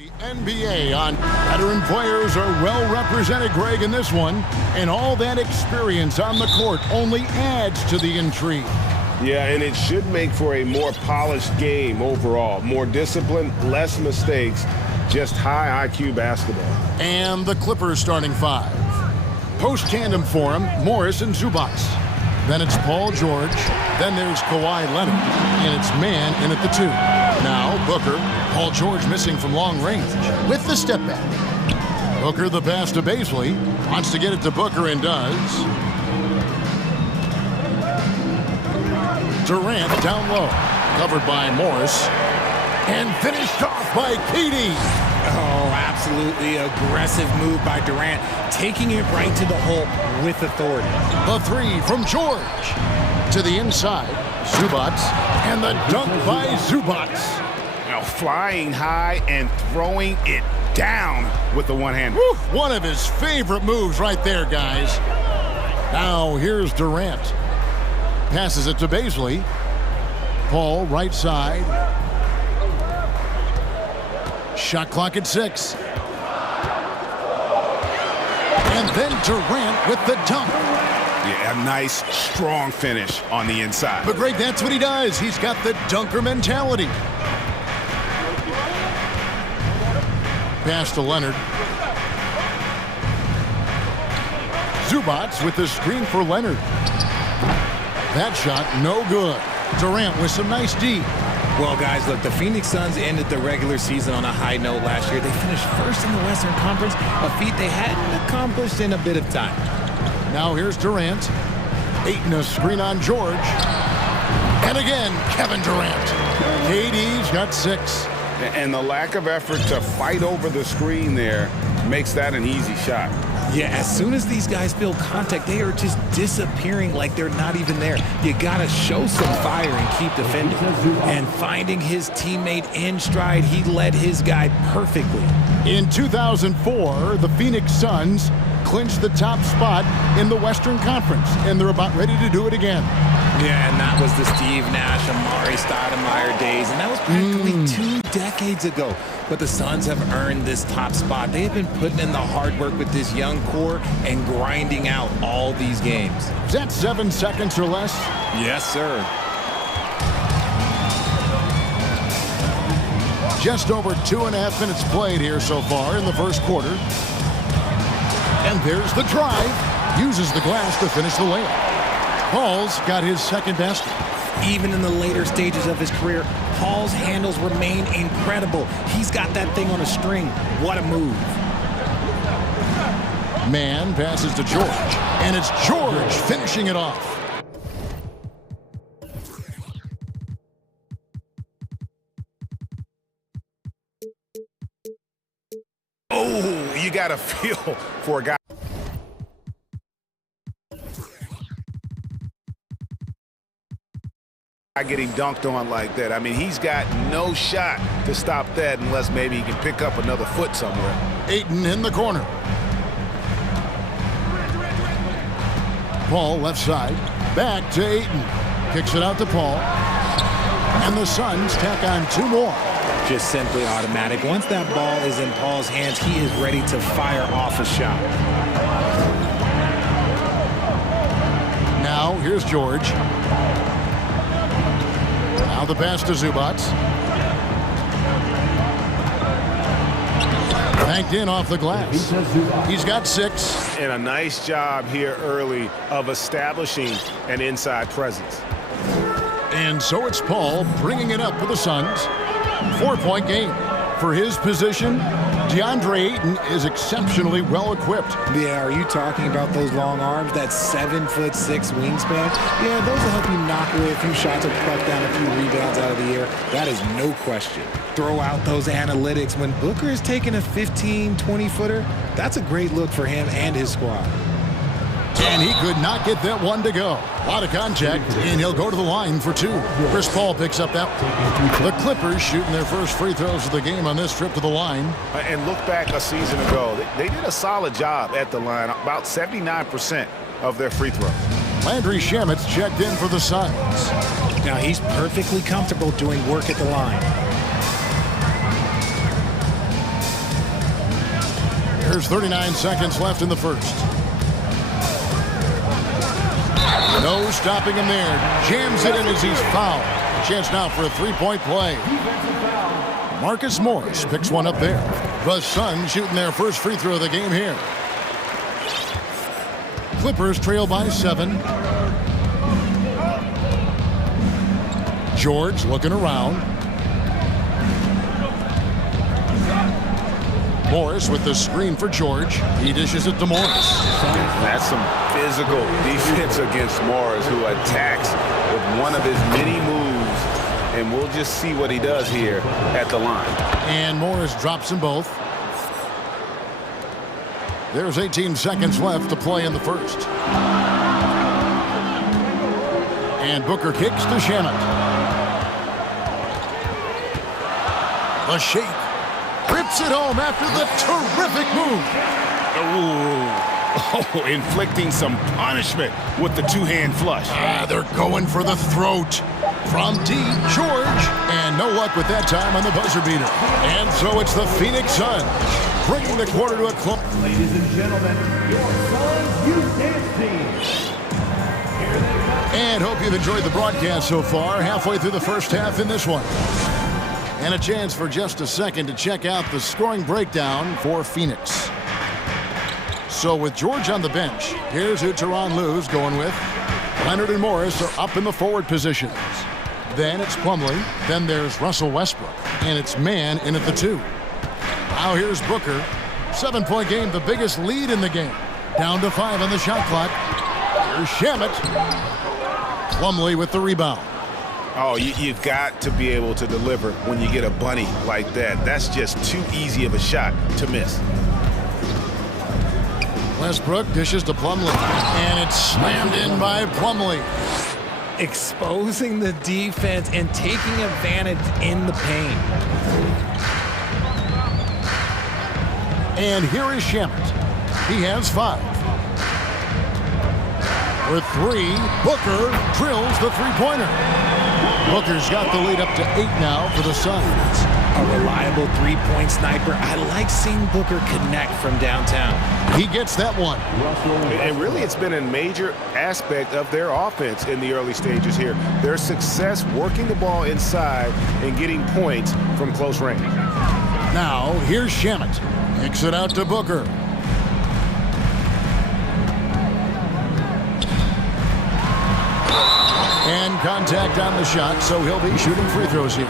The NBA on veteran players are well represented, Greg, in this one. And all that experience on the court only adds to the intrigue. Yeah, and it should make for a more polished game overall. More discipline, less mistakes, just high IQ basketball. And the Clippers starting five. Post-tandem for him, Morris and Zubac. Then it's Paul George. Then there's Kawhi Leonard. And it's man in at the two. Now Booker. Paul George missing from long range with the step back. Booker the pass to Baisley. Wants to get it to Booker and does. Durant down low. Covered by Morris. And finished off by KD. Oh, absolutely aggressive move by Durant, taking it right to the hole with authority. The three from George. To the inside, Zubac, and the dunk by Zubac. Now flying high and throwing it down with the one hand. Woo, one of his favorite moves right there, guys. Now here's Durant. Passes it to Baisley. Paul, right side. Shot clock at 6. And then Durant with the dunk. Yeah, a nice, strong finish on the inside. But Greg, that's what he does. He's got the dunker mentality. Pass to Leonard. Zubac with the screen for Leonard. That shot, no good. Durant with some nice D. Well, guys, look, the Phoenix Suns ended the regular season on a high note last year. They finished first in the Western Conference, a feat they hadn't accomplished in a bit of time. Now here's Durant. Ayton a screen on George. And again, Kevin Durant. KD's got 6. And the lack of effort to fight over the screen there makes that an easy shot. Yeah, as soon as these guys feel contact, they are just disappearing like they're not even there. You gotta show some fire and keep defending. And finding his teammate in stride, he led his guy perfectly. In 2004, the Phoenix Suns clinched the top spot in the Western Conference, and they're about ready to do it again. Yeah, and that was the Steve Nash, Amari Stoudemire days, and that was practically 2 decades ago. But the Suns have earned this top spot. They have been putting in the hard work with this young core and grinding out all these games. Is that 7 seconds or less? Yes, sir. Just over 2.5 minutes played here so far in the first quarter. And there's the drive. Uses the glass to finish the layup. Paul's got his second basket. Even in the later stages of his career, Paul's handles remain incredible. He's got that thing on a string. What a move. Man passes to George. And it's George finishing it off. Oh, you got to feel for a guy getting dunked on like that. I mean, he's got no shot to stop that unless maybe he can pick up another foot somewhere. Ayton in the corner. Paul left side. Back to Ayton. Kicks it out to Paul. And the Suns tack on 2 more. Just simply automatic. Once that ball is in Paul's hands, he is ready to fire off a shot. Now, here's George. Now the pass to Zubac. Banked in off the glass. He's got 6. And a nice job here early of establishing an inside presence. And so it's Paul bringing it up for the Suns. 4-point game. For his position, DeAndre Ayton is exceptionally well equipped. Yeah, are you talking about those long arms, that 7'6" wingspan? Yeah, those will help you knock away a few shots or pluck down a few rebounds out of the air. That is no question. Throw out those analytics. When Booker is taking a 15, 20-footer, that's a great look for him and his squad. And he could not get that one to go. A lot of contact, and he'll go to the line for 2. Chris Paul picks up that one. The Clippers shooting their first free throws of the game on this trip to the line. And look back a season ago. They did a solid job at the line, about 79% of their free throws. Landry Shamet's checked in for the Suns. Now he's perfectly comfortable doing work at the line. There's 39 seconds left in the first. No stopping him there. Jams it in as he's fouled. A chance now for a three-point play. Marcus Morris picks one up there. The Suns shooting their first free throw of the game here. Clippers trail by 7. George looking around. Morris with the screen for George. He dishes it to Morris. That's some physical defense against Morris, who attacks with one of his many moves. And we'll just see what he does here at the line. And Morris drops them both. There's 18 seconds left to play in the first. And Booker kicks to Shamet. The shake. Rips it home after the terrific move. Oh, inflicting some punishment with the two-hand flush. They're going for the throat. From deep, George. And no luck with that time on the buzzer beater. And so it's the Phoenix Suns bringing the quarter to a close. Ladies and gentlemen, your Suns Youth Dance Team. And hope you've enjoyed the broadcast so far. Halfway through the first half in this one. And a chance for just a second to check out the scoring breakdown for Phoenix. So with George on the bench, here's who Tyronn Lue's going with. Leonard and Morris are up in the forward positions. Then it's Plumlee. Then there's Russell Westbrook. And it's Mann in at the 2. Now here's Booker. 7-point game, the biggest lead in the game. Down to 5 on the shot clock. Here's Shamet. Plumlee with the rebound. Oh, you've got to be able to deliver when you get a bunny like that. That's just too easy of a shot to miss. Westbrook dishes to Plumlee. And it's slammed in by Plumlee. Exposing the defense and taking advantage in the paint. And here is Shamet. He has 5. For 3, Booker drills the three-pointer. Booker's got the lead up to 8 now for the Suns. A reliable three-point sniper. I like seeing Booker connect from downtown. He gets that one. And really, it's been a major aspect of their offense in the early stages here. Their success working the ball inside and getting points from close range. Now, here's Shamet. Kicks it out to Booker. And contact on the shot, so he'll be shooting free throws here.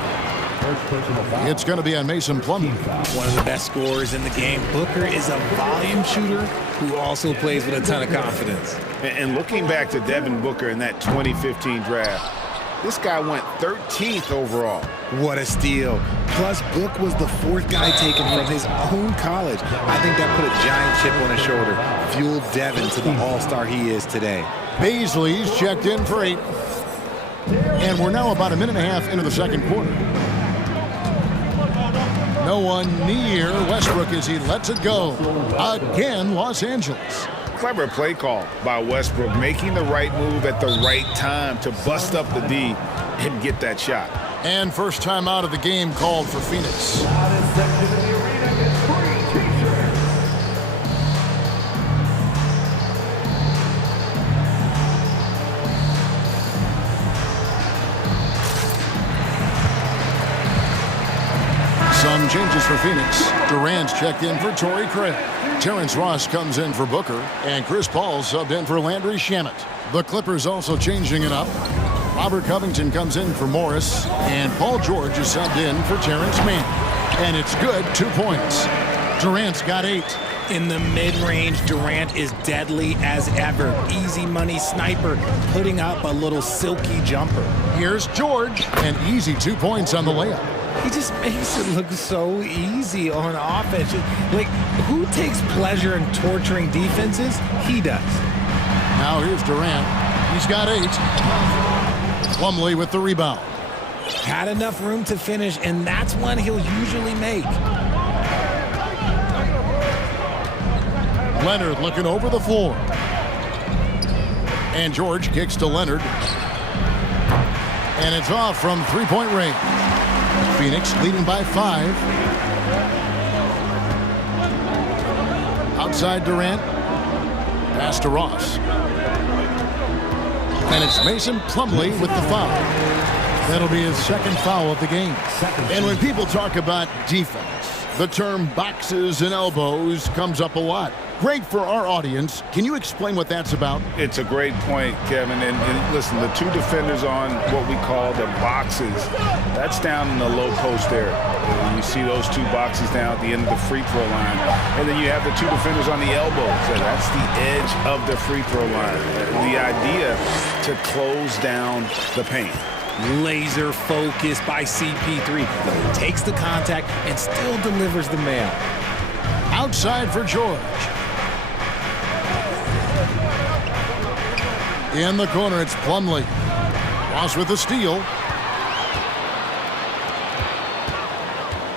It's going to be on Mason Plumlee. One of the best scorers in the game. Booker is a volume shooter who also plays with a ton of confidence. And looking back to Devin Booker in that 2015 draft, this guy went 13th overall. What a steal. Plus, Book was the 4th guy taken from his own college. I think that put a giant chip on his shoulder, fueled Devin to the all-star he is today. Baisley's checked in for 8. And we're now about a minute and a half into the second quarter. No one near Westbrook as he lets it go. Again, Los Angeles. Clever play call by Westbrook, making the right move at the right time to bust up the D and get that shot. And first time out of the game called for Phoenix. Some changes for Phoenix. Durant's checked in for Torrey Craig. Terrence Ross comes in for Booker. And Chris Paul subbed in for Landry Shamet. The Clippers also changing it up. Robert Covington comes in for Morris. And Paul George is subbed in for Terrence Mann. And it's good, 2 points. Durant's got 8. In the mid-range, Durant is deadly as ever. Easy money sniper, putting up a little silky jumper. Here's George. An easy 2 points on the layup. He just makes it look so easy on offense. Like, who takes pleasure in torturing defenses? He does. Now here's Durant. He's got 8. Plumlee with the rebound. Had enough room to finish, and that's one he'll usually make. Leonard looking over the floor. And George kicks to Leonard. And it's off from three-point range. Phoenix leading by 5. outside Durant. Pass to Ross. And it's Mason Plumlee with the foul. That'll be his second foul of the game. And when people talk about defense, the term boxes and elbows comes up a lot. Great for our audience. Can you explain what that's about? It's a great point, Kevin. And listen, the two defenders on what we call the boxes, that's down in the low post area. You see those two boxes down at the end of the free throw line. And then you have the two defenders on the elbows. So that's the edge of the free throw line. The idea to close down the paint. Laser focus by CP3. He takes the contact and still delivers the mail. Outside for George. In the corner, it's Plumlee. Ross with the steal.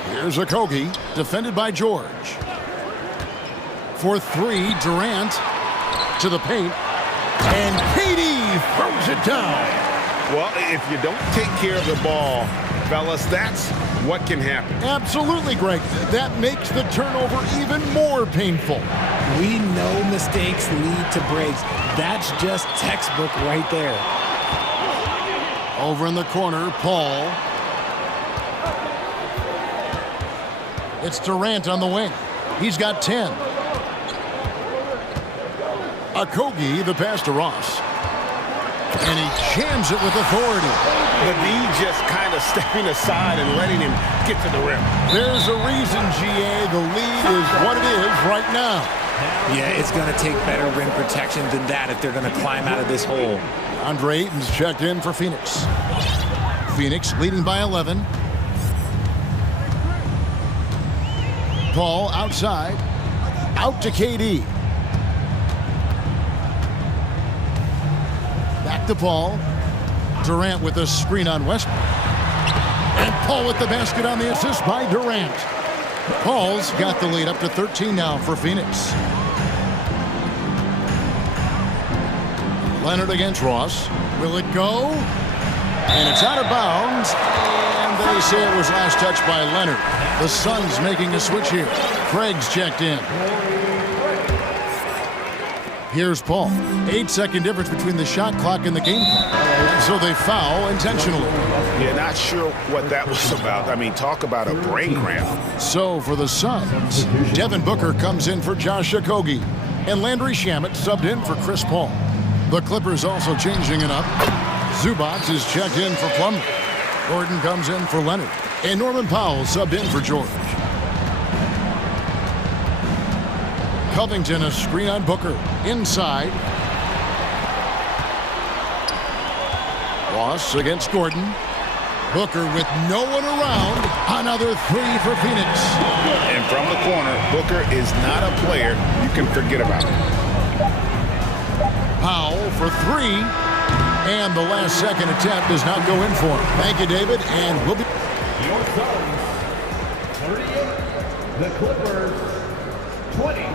Here's Okogie, defended by George. For three, Durant to the paint. And KD throws it down. Well, if you don't take care of the ball, fellas, that's what can happen. Absolutely, Greg. That makes the turnover even more painful. We know mistakes lead to breaks. That's just textbook right there. Over in the corner, Paul. It's Durant on the wing. He's got 10. Okogie, the pass to Ross. And he jams it with authority. The D just kind of stepping aside and letting him get to the rim. There's a reason, GA. The lead is what it is right now. Yeah, it's going to take better rim protection than that if they're going to climb out of this hole. Andre Ayton's checked in for Phoenix. Phoenix leading by 11. Paul outside. Out to KD. Back to Paul. Durant with a screen on Westbrook. And Paul with the basket on the assist by Durant. Paul's got the lead up to 13 now for Phoenix. Leonard against Ross. Will it go? And it's out of bounds. And they say it was last touched by Leonard. The Suns making a switch here. Craig's checked in. Here's Paul. 8-second difference between the shot clock and the game clock. So they foul intentionally. Yeah, not sure what that was about. I mean, talk about a brain cramp. So for the Suns, Devin Booker comes in for Josh Okogie. And Landry Shamet subbed in for Chris Paul. The Clippers also changing it up. Zubac is checked in for Plumlee. Gordon comes in for Leonard. And Norman Powell subbed in for George. Covington, a screen on Booker. Inside. Ross against Gordon. Booker with no one around. Another three for Phoenix. And from the corner, Booker is not a player you can forget about. Powell for three. And the last second attempt does not go in for him. Thank you, David. And we'll be... Your Suns, 38. The Clippers, 20.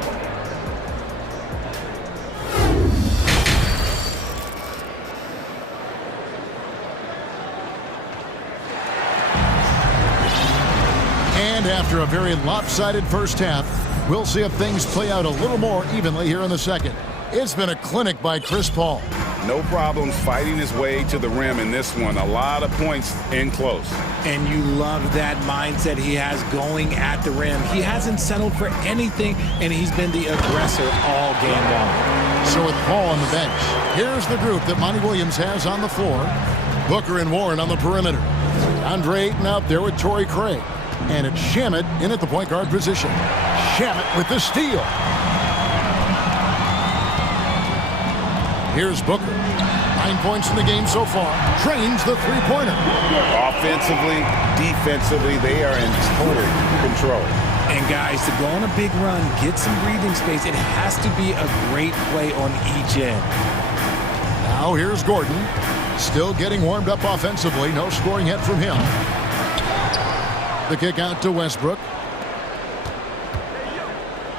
And after a very lopsided first half, we'll see if things play out a little more evenly here in the second. It's been a clinic by Chris Paul. No problems fighting his way to the rim in this one. A lot of points in close. And you love that mindset he has going at the rim. He hasn't settled for anything, and he's been the aggressor all game long. So with Paul on the bench, here's the group that Monty Williams has on the floor. Booker and Warren on the perimeter. Andre Ayton out there with Torrey Craig. And it's Shamet in at the point guard position. Shamet with the steal. Here's Booker. 9 points in the game so far. Trains the three-pointer. Offensively, defensively, they are in total control. And guys, to go on a big run, get some breathing space, it has to be a great play on each end. Now here's Gordon. Still getting warmed up offensively. No scoring yet from him. The kick out to Westbrook.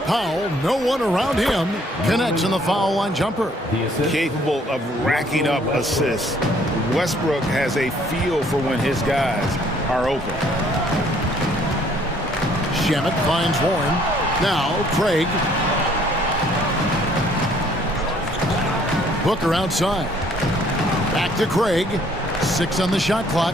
Powell, no one around him, connects in the foul line jumper. Capable of racking up assists. Westbrook has a feel for when his guys are open. Shamet finds Warren. Now Craig. Booker outside. Back to Craig. 6 on the shot clock.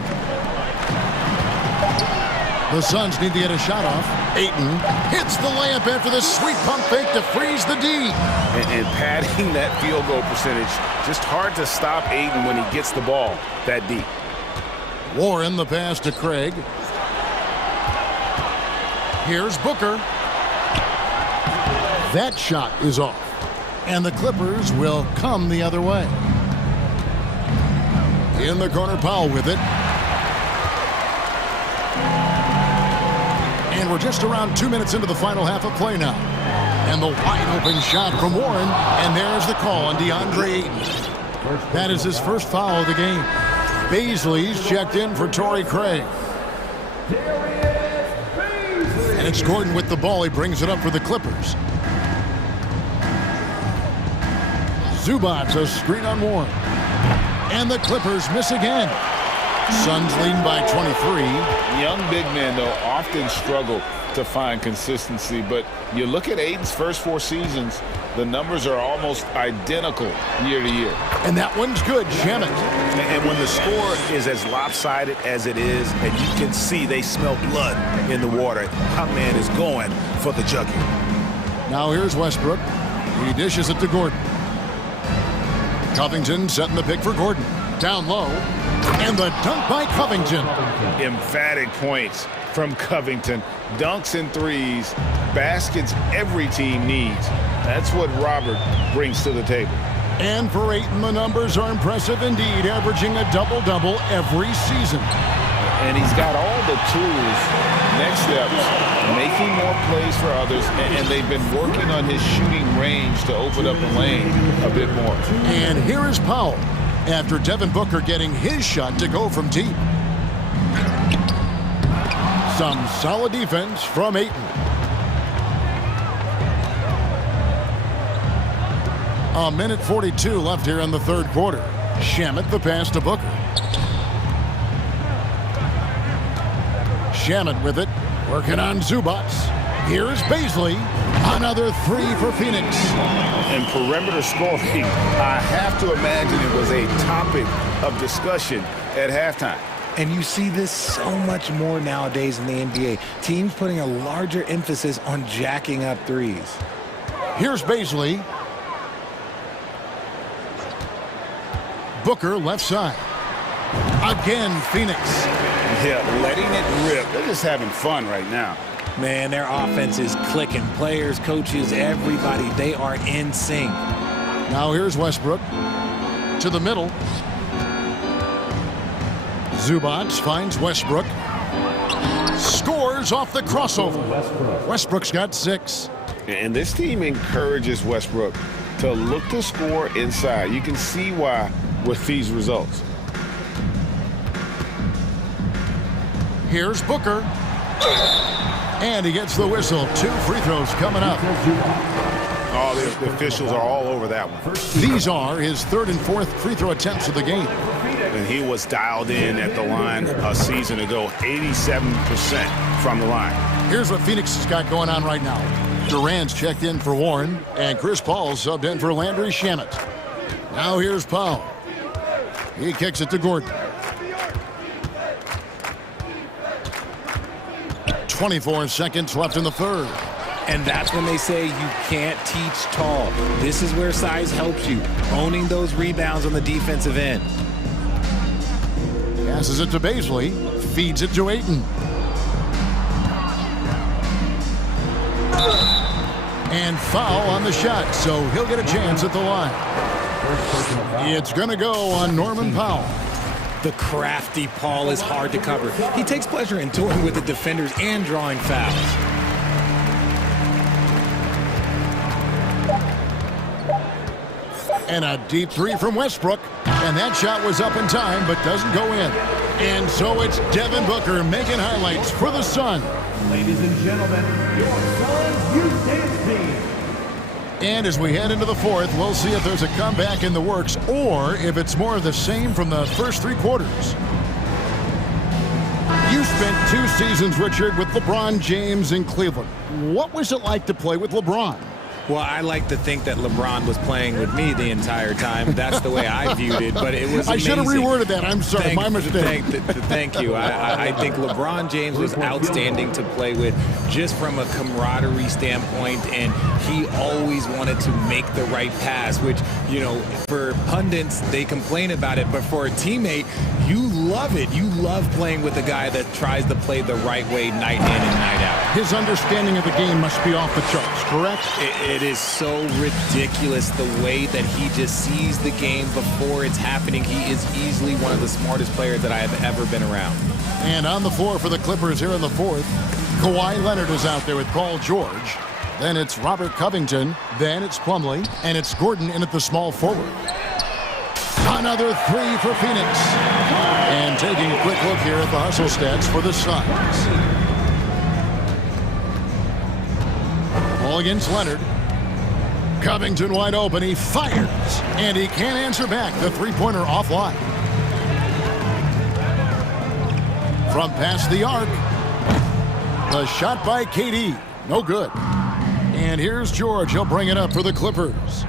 The Suns need to get a shot off. Ayton hits the layup after the sweet pump fake to freeze the D. And padding that field goal percentage, just hard to stop Ayton when he gets the ball that deep. Warren the pass to Craig. Here's Booker. That shot is off. And the Clippers will come the other way. In the corner, Powell with it. And we're just around 2 minutes into the final half of play now. And the wide open shot from Warren. And there's the call on DeAndre Ayton. That is his first foul of the game. Baisley's checked in for Torrey Craig. And it's Gordon with the ball. He brings it up for the Clippers. Zubac's a screen on Warren. And the Clippers miss again. Suns leading by 23. Young big men, though, often struggle to find consistency. But you look at Ayton's first 4 seasons, the numbers are almost identical year to year. And that one's good, Shamet. And when the score is as lopsided as it is, and you can see they smell blood in the water, our man is going for the jugular. Now here's Westbrook. He dishes it to Gordon. Covington setting the pick for Gordon. Down low. And the dunk by Covington. Emphatic points from Covington. Dunks and threes. Baskets every team needs. That's what Robert brings to the table. And for Ayton, the numbers are impressive indeed, averaging a double-double every season. And he's got all the tools. Next steps, making more plays for others, and they've been working on his shooting range to open up the lane a bit more. And here is Powell, after Devin Booker getting his shot to go from deep. Some solid defense from Ayton. A minute 42 left here in the third quarter. Shamet the pass to Booker. Shamet with it, working on Zubats. Here's Baisley. Another 3 for Phoenix. And perimeter scoring, I have to imagine it was a topic of discussion at halftime. And you see this so much more nowadays in the NBA. Teams putting a larger emphasis on jacking up threes. Here's Baisley. Booker left side. Again, Phoenix. Yeah, letting it rip. They're just having fun right now. Man, their offense is clicking. Players, coaches, everybody, they are in sync. Now here's Westbrook. To the middle. Zubats finds Westbrook. Scores off the crossover. Westbrook's got 6. And this team encourages Westbrook to look to score inside. You can see why with these results. Here's Booker. And he gets the whistle. 2 free throws coming up. Oh, the officials are all over that one. These are his 3rd and 4th free throw attempts of the game. And he was dialed in at the line a season ago, 87% from the line. Here's what Phoenix has got going on right now. Durant's checked in for Warren, and Chris Paul subbed in for Landry Shamet. Now here's Powell. He kicks it to Gordon. 24 seconds left in the third. And that's when they say you can't teach tall. This is where size helps you, owning those rebounds on the defensive end. Passes it to Baisley, feeds it to Ayton. And foul on the shot, so he'll get a chance at the line. It's going to go on Norman Powell. The crafty Paul is hard to cover. He takes pleasure in toying with the defenders and drawing fouls. And a deep 3 from Westbrook. And that shot was up in time, but doesn't go in. And so it's Devin Booker making highlights for the Sun. Ladies and gentlemen, your Suns Youth Dance Team. And as we head into the fourth, we'll see if there's a comeback in the works or if it's more of the same from the first 3 quarters. You spent 2 seasons, Richard, with LeBron James in Cleveland. What was it like to play with LeBron? Well, I like to think that LeBron was playing with me the entire time. That's the way I viewed it, but it was amazing. I should have reworded that. I'm sorry, my mistake. Thank you. I think LeBron James was outstanding to play with just from a camaraderie standpoint, and he always wanted to make the right pass, which, you know, for pundits, they complain about it, but for a teammate, you love it. You love playing with a guy that tries to play the right way night in and night out. His understanding of the game must be off the charts, correct? It is so ridiculous the way that he just sees the game before it's happening. He is easily one of the smartest players that I have ever been around. And on the floor for the Clippers here in the fourth, Kawhi Leonard is out there with Paul George. Then it's Robert Covington. Then it's Plumlee. And it's Gordon in at the small forward. Another three for Phoenix. And taking a quick look here at the hustle stats for the Suns. Ball against Leonard. Covington wide open. He fires. And he can't answer back. The three-pointer offline. From past the arc. The shot by KD. No good. And here's George. He'll bring it up for the Clippers.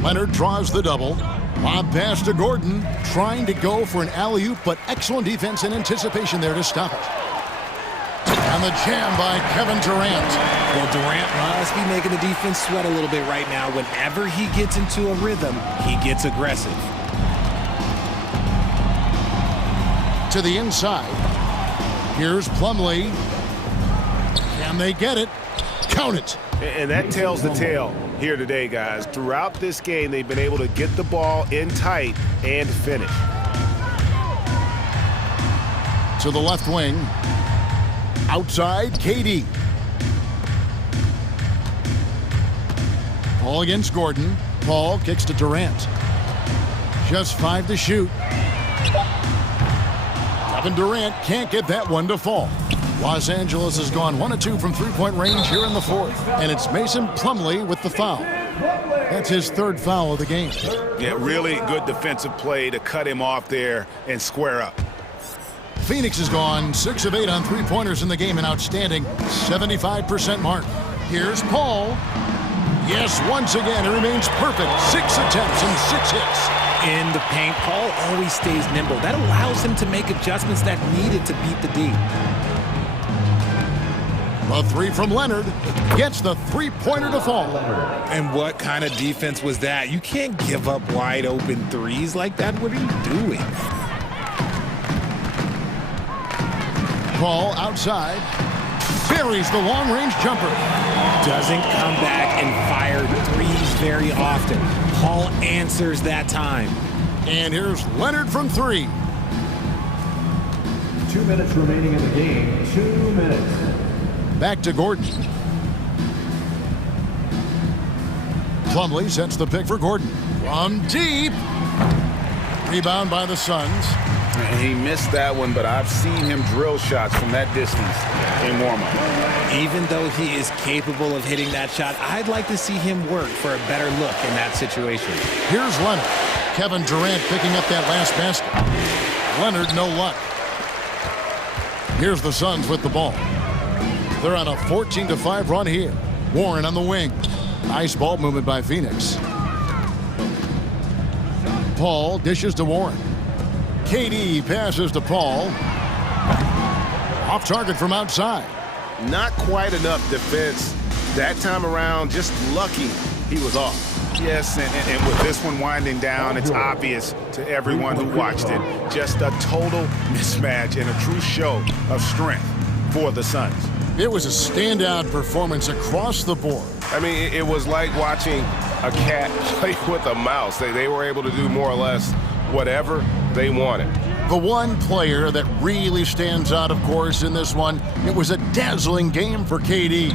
Leonard draws the double. Lob pass to Gordon. Trying to go for an alley-oop, but excellent defense and anticipation there to stop it. And the jam by Kevin Durant. Well, Durant must be making the defense sweat a little bit right now. Whenever he gets into a rhythm, he gets aggressive. To the inside. Here's Plumlee. Can they get it? Count it. And that tells the tale here today, guys. Throughout this game, they've been able to get the ball in tight and finish. To the left wing. Outside, KD. Paul against Gordon. Paul kicks to Durant. Just 5 to shoot. Kevin Durant can't get that one to fall. Los Angeles has gone 1 of 2 from three-point range here in the fourth. And it's Mason Plumlee with the foul. That's his third foul of the game. Yeah, really good defensive play to cut him off there and square up. Phoenix has gone 6 of 8 on three-pointers in the game, an outstanding 75% mark. Here's Paul. Yes, once again, it remains perfect. 6 attempts and 6 hits. In the paint, Paul always stays nimble. That allows him to make adjustments that needed to beat the D. A three from Leonard gets the three-pointer to fall. And what kind of defense was that? You can't give up wide open threes like that. What are you doing? Paul outside. Buries the long-range jumper. Doesn't come back and fire threes very often. Paul answers that time. And here's Leonard from 3. 2 minutes remaining in the game. 2 minutes. Back to Gordon. Plumlee sets the pick for Gordon. From deep. Rebound by the Suns. He missed that one, but I've seen him drill shots from that distance in warm-up. Even though he is capable of hitting that shot, I'd like to see him work for a better look in that situation. Here's Leonard. Kevin Durant picking up that last basket. Leonard, no luck. Here's the Suns with the ball. They're on a 14-5 run here. Warren on the wing. Nice ball movement by Phoenix. Paul dishes to Warren. KD passes to Paul. Off target from outside. Not quite enough defense that time around. Just lucky he was off. Yes, and with this one winding down, it's obvious to everyone who watched it. Just a total mismatch and a true show of strength for the Suns. It was a standout performance across the board. I mean, it was like watching a cat play with a mouse. They were able to do more or less whatever they wanted. The one player that really stands out, of course, in this one, it was a dazzling game for KD.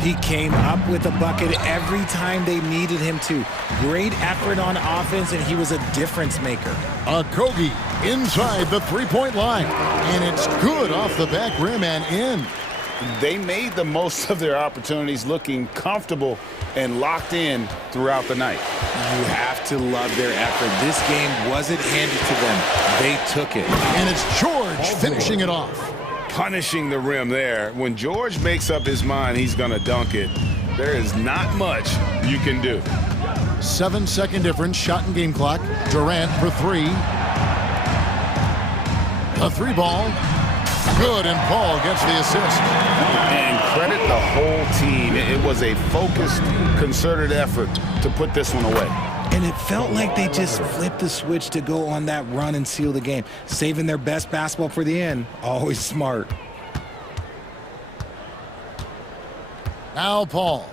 He came up with a bucket every time they needed him to. Great effort on offense, and he was a difference maker. Kogi inside the three-point line, and it's good off the back rim and in. They made the most of their opportunities, looking comfortable and locked in throughout the night. You have to love their effort. This game wasn't handed to them. They took it. And it's George finishing it off. Punishing the rim there. When George makes up his mind he's going to dunk it, there is not much you can do. 7-second difference, shot and game clock. Durant for three. A three ball. Good, and Paul gets the assist. And credit the whole team. It was a focused, concerted effort to put this one away. And it felt like they just flipped the switch to go on that run and seal the game. Saving their best basketball for the end. Always smart. Now Paul.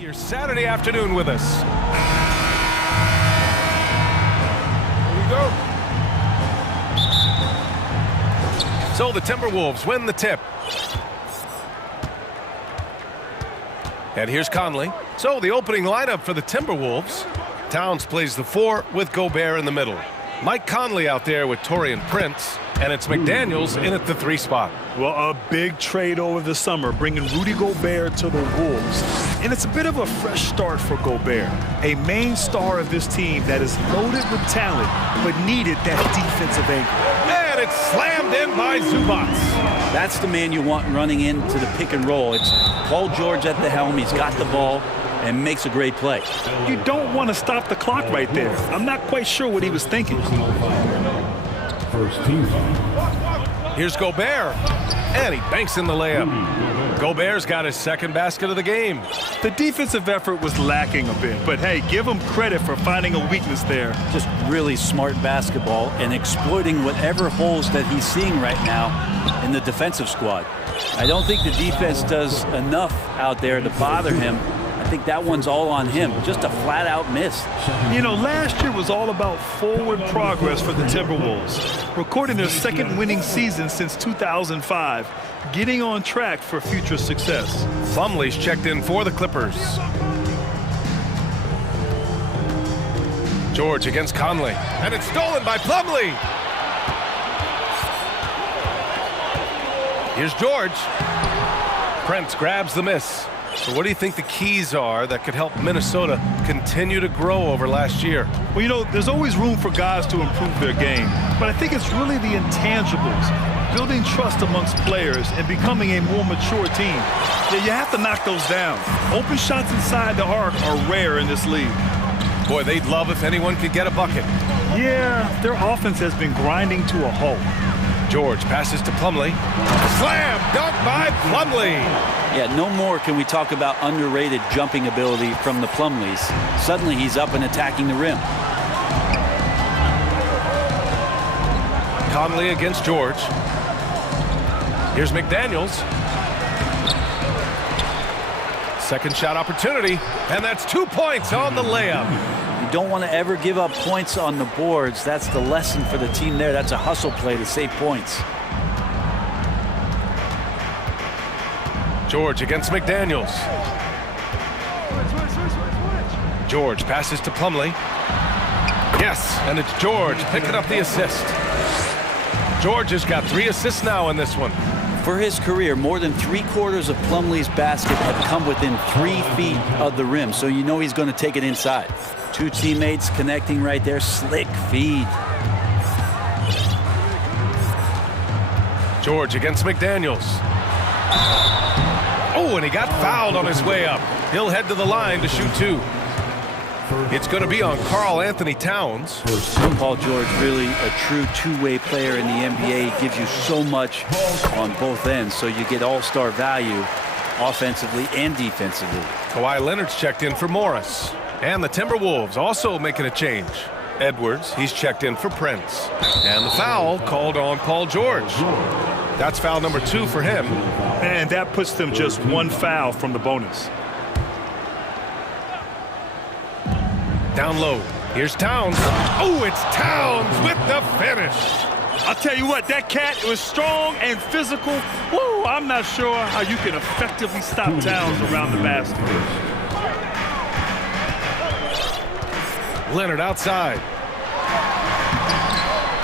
Your Saturday afternoon with us. Here we go. So the Timberwolves win the tip. And here's Conley. So the opening lineup for the Timberwolves. Towns plays the 4 with Gobert in the middle. Mike Conley out there with Taurean Prince. And it's McDaniels in at the 3 spot. Well, a big trade over the summer, bringing Rudy Gobert to the Wolves. And it's a bit of a fresh start for Gobert, a main star of this team that is loaded with talent, but needed that defensive anchor. And it's slammed in by Zubac. That's the man you want running into the pick and roll. It's Paul George at the helm. He's got the ball and makes a great play. You don't want to stop the clock right there. I'm not quite sure what he was thinking. First team foul. Here's Gobert. And he banks in the layup. Gobert's got his second basket of the game. The defensive effort was lacking a bit, but hey, give him credit for finding a weakness there. Just really smart basketball and exploiting whatever holes that he's seeing right now in the defensive squad. I don't think the defense does enough out there to bother him. I think that one's all on him. Just a flat-out miss. You know, last year was all about forward progress for the Timberwolves, recording their second winning season since 2005, getting on track for future success. Plumlee's checked in for the Clippers. George against Conley. And it's stolen by Plumlee. Here's George. Prince grabs the miss. So what do you think the keys are that could help Minnesota continue to grow over last year? Well, you know, there's always room for guys to improve their game, but I think it's really the intangibles, building trust amongst players and becoming a more mature team. Yeah, you have to knock those down. Open shots inside the arc are rare in this league. Boy, they'd love if anyone could get a bucket. Yeah, their offense has been grinding to a halt. George passes to Plumlee. Slam dunk by Plumlee. Yeah, no more can we talk about underrated jumping ability from the Plumlees. Suddenly he's up and attacking the rim. Conley against George. Here's McDaniels. Second shot opportunity, and that's 2 points on the layup. You don't want to ever give up points on the boards. That's the lesson for the team there. That's a hustle play to save points. George against McDaniels. George passes to Plumlee. Yes, and it's George picking up the assist. George has got 3 assists now in this one. For his career, more than 3/4 of Plumlee's basket have come within 3 feet of the rim, so you know he's going to take it inside. 2 teammates connecting right there. Slick feed. George against McDaniels. Oh, and he got fouled on his way up. He'll head to the line to shoot 2. It's going to be on Karl Anthony Towns. Paul George, really a true two-way player in the NBA. He gives you so much on both ends, so you get all-star value offensively and defensively. Kawhi Leonard's checked in for Morris. And the Timberwolves also making a change. Edwards, he's checked in for Prince. And the foul called on Paul George. That's foul number 2 for him. And that puts them just 1 foul from the bonus. Down low. Here's Towns. Oh, it's Towns with the finish. I'll tell you what, that cat was strong and physical. Woo, I'm not sure how you can effectively stop Towns around the basket. Leonard outside.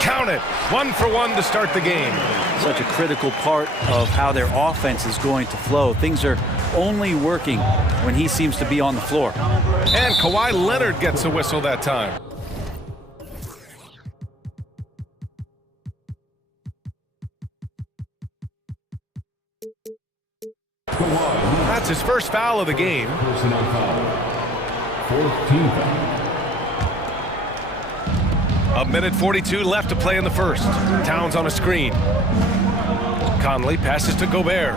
Count it. 1 for 1 to start the game. Such a critical part of how their offense is going to flow. Things are only working when he seems to be on the floor. And Kawhi Leonard gets a whistle that time. That's his first foul of the game. Personal foul. 4th team foul. A minute 42 left to play in the first. Towns on a screen. Conley passes to Gobert.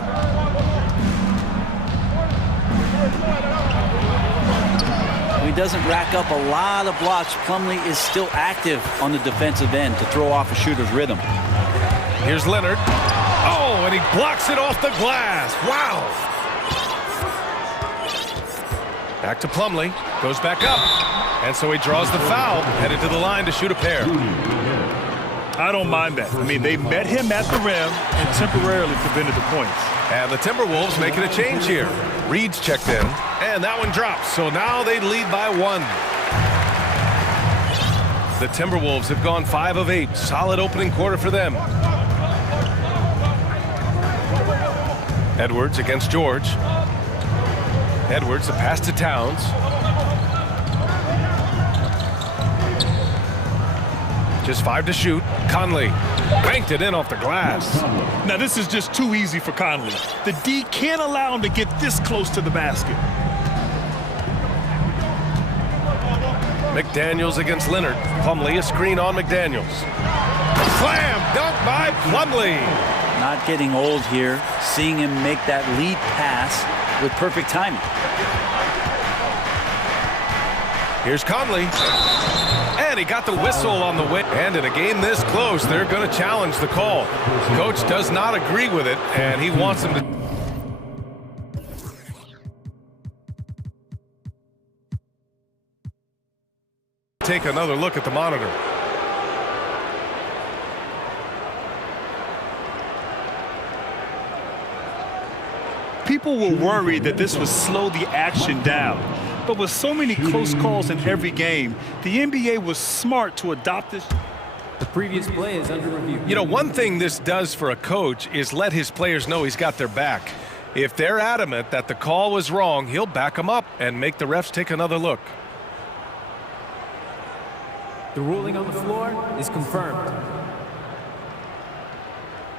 He doesn't rack up a lot of blocks. Plumlee is still active on the defensive end to throw off a shooter's rhythm. Here's Leonard. Oh, and he blocks it off the glass. Wow. Back to Plumlee. Goes back up. And so he draws the foul, headed to the line to shoot a pair. I don't mind that. I mean, they met him at the rim and temporarily prevented the points. And the Timberwolves making a change here. Reed's checked in, and that one drops. So now they lead by 1. The Timberwolves have gone 5 of 8. Solid opening quarter for them. Edwards against George. Edwards, the pass to Towns. Just 5 to shoot. Conley banked it in off the glass. Now, this is just too easy for Conley. The D can't allow him to get this close to the basket. McDaniels against Leonard. Plumlee, a screen on McDaniels. Slam! Dunk by Plumlee. Not getting old here. Seeing him make that lead pass with perfect timing. Here's Conley. And he got the whistle on the way. And in a game this close, they're going to challenge the call. Coach does not agree with it, and he wants them to... take another look at the monitor. People were worried that this would slow the action down. But with so many close calls in every game, the NBA was smart to adopt this. The previous play is under review. You know, one thing this does for a coach is let his players know he's got their back. If they're adamant that the call was wrong, he'll back them up and make the refs take another look. The ruling on the floor is confirmed.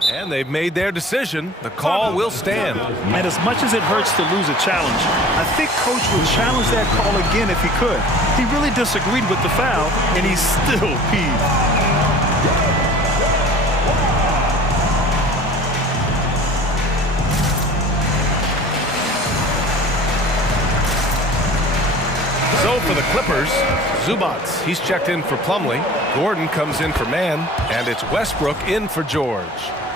And they've made their decision. The call will stand. And as much as it hurts to lose a challenge, I think Coach would challenge that call again if he could. He really disagreed with the foul, and he's still peeved. So for the Clippers, Zubats, he's checked in for Plumlee. Gordon comes in for Mann, and it's Westbrook in for George.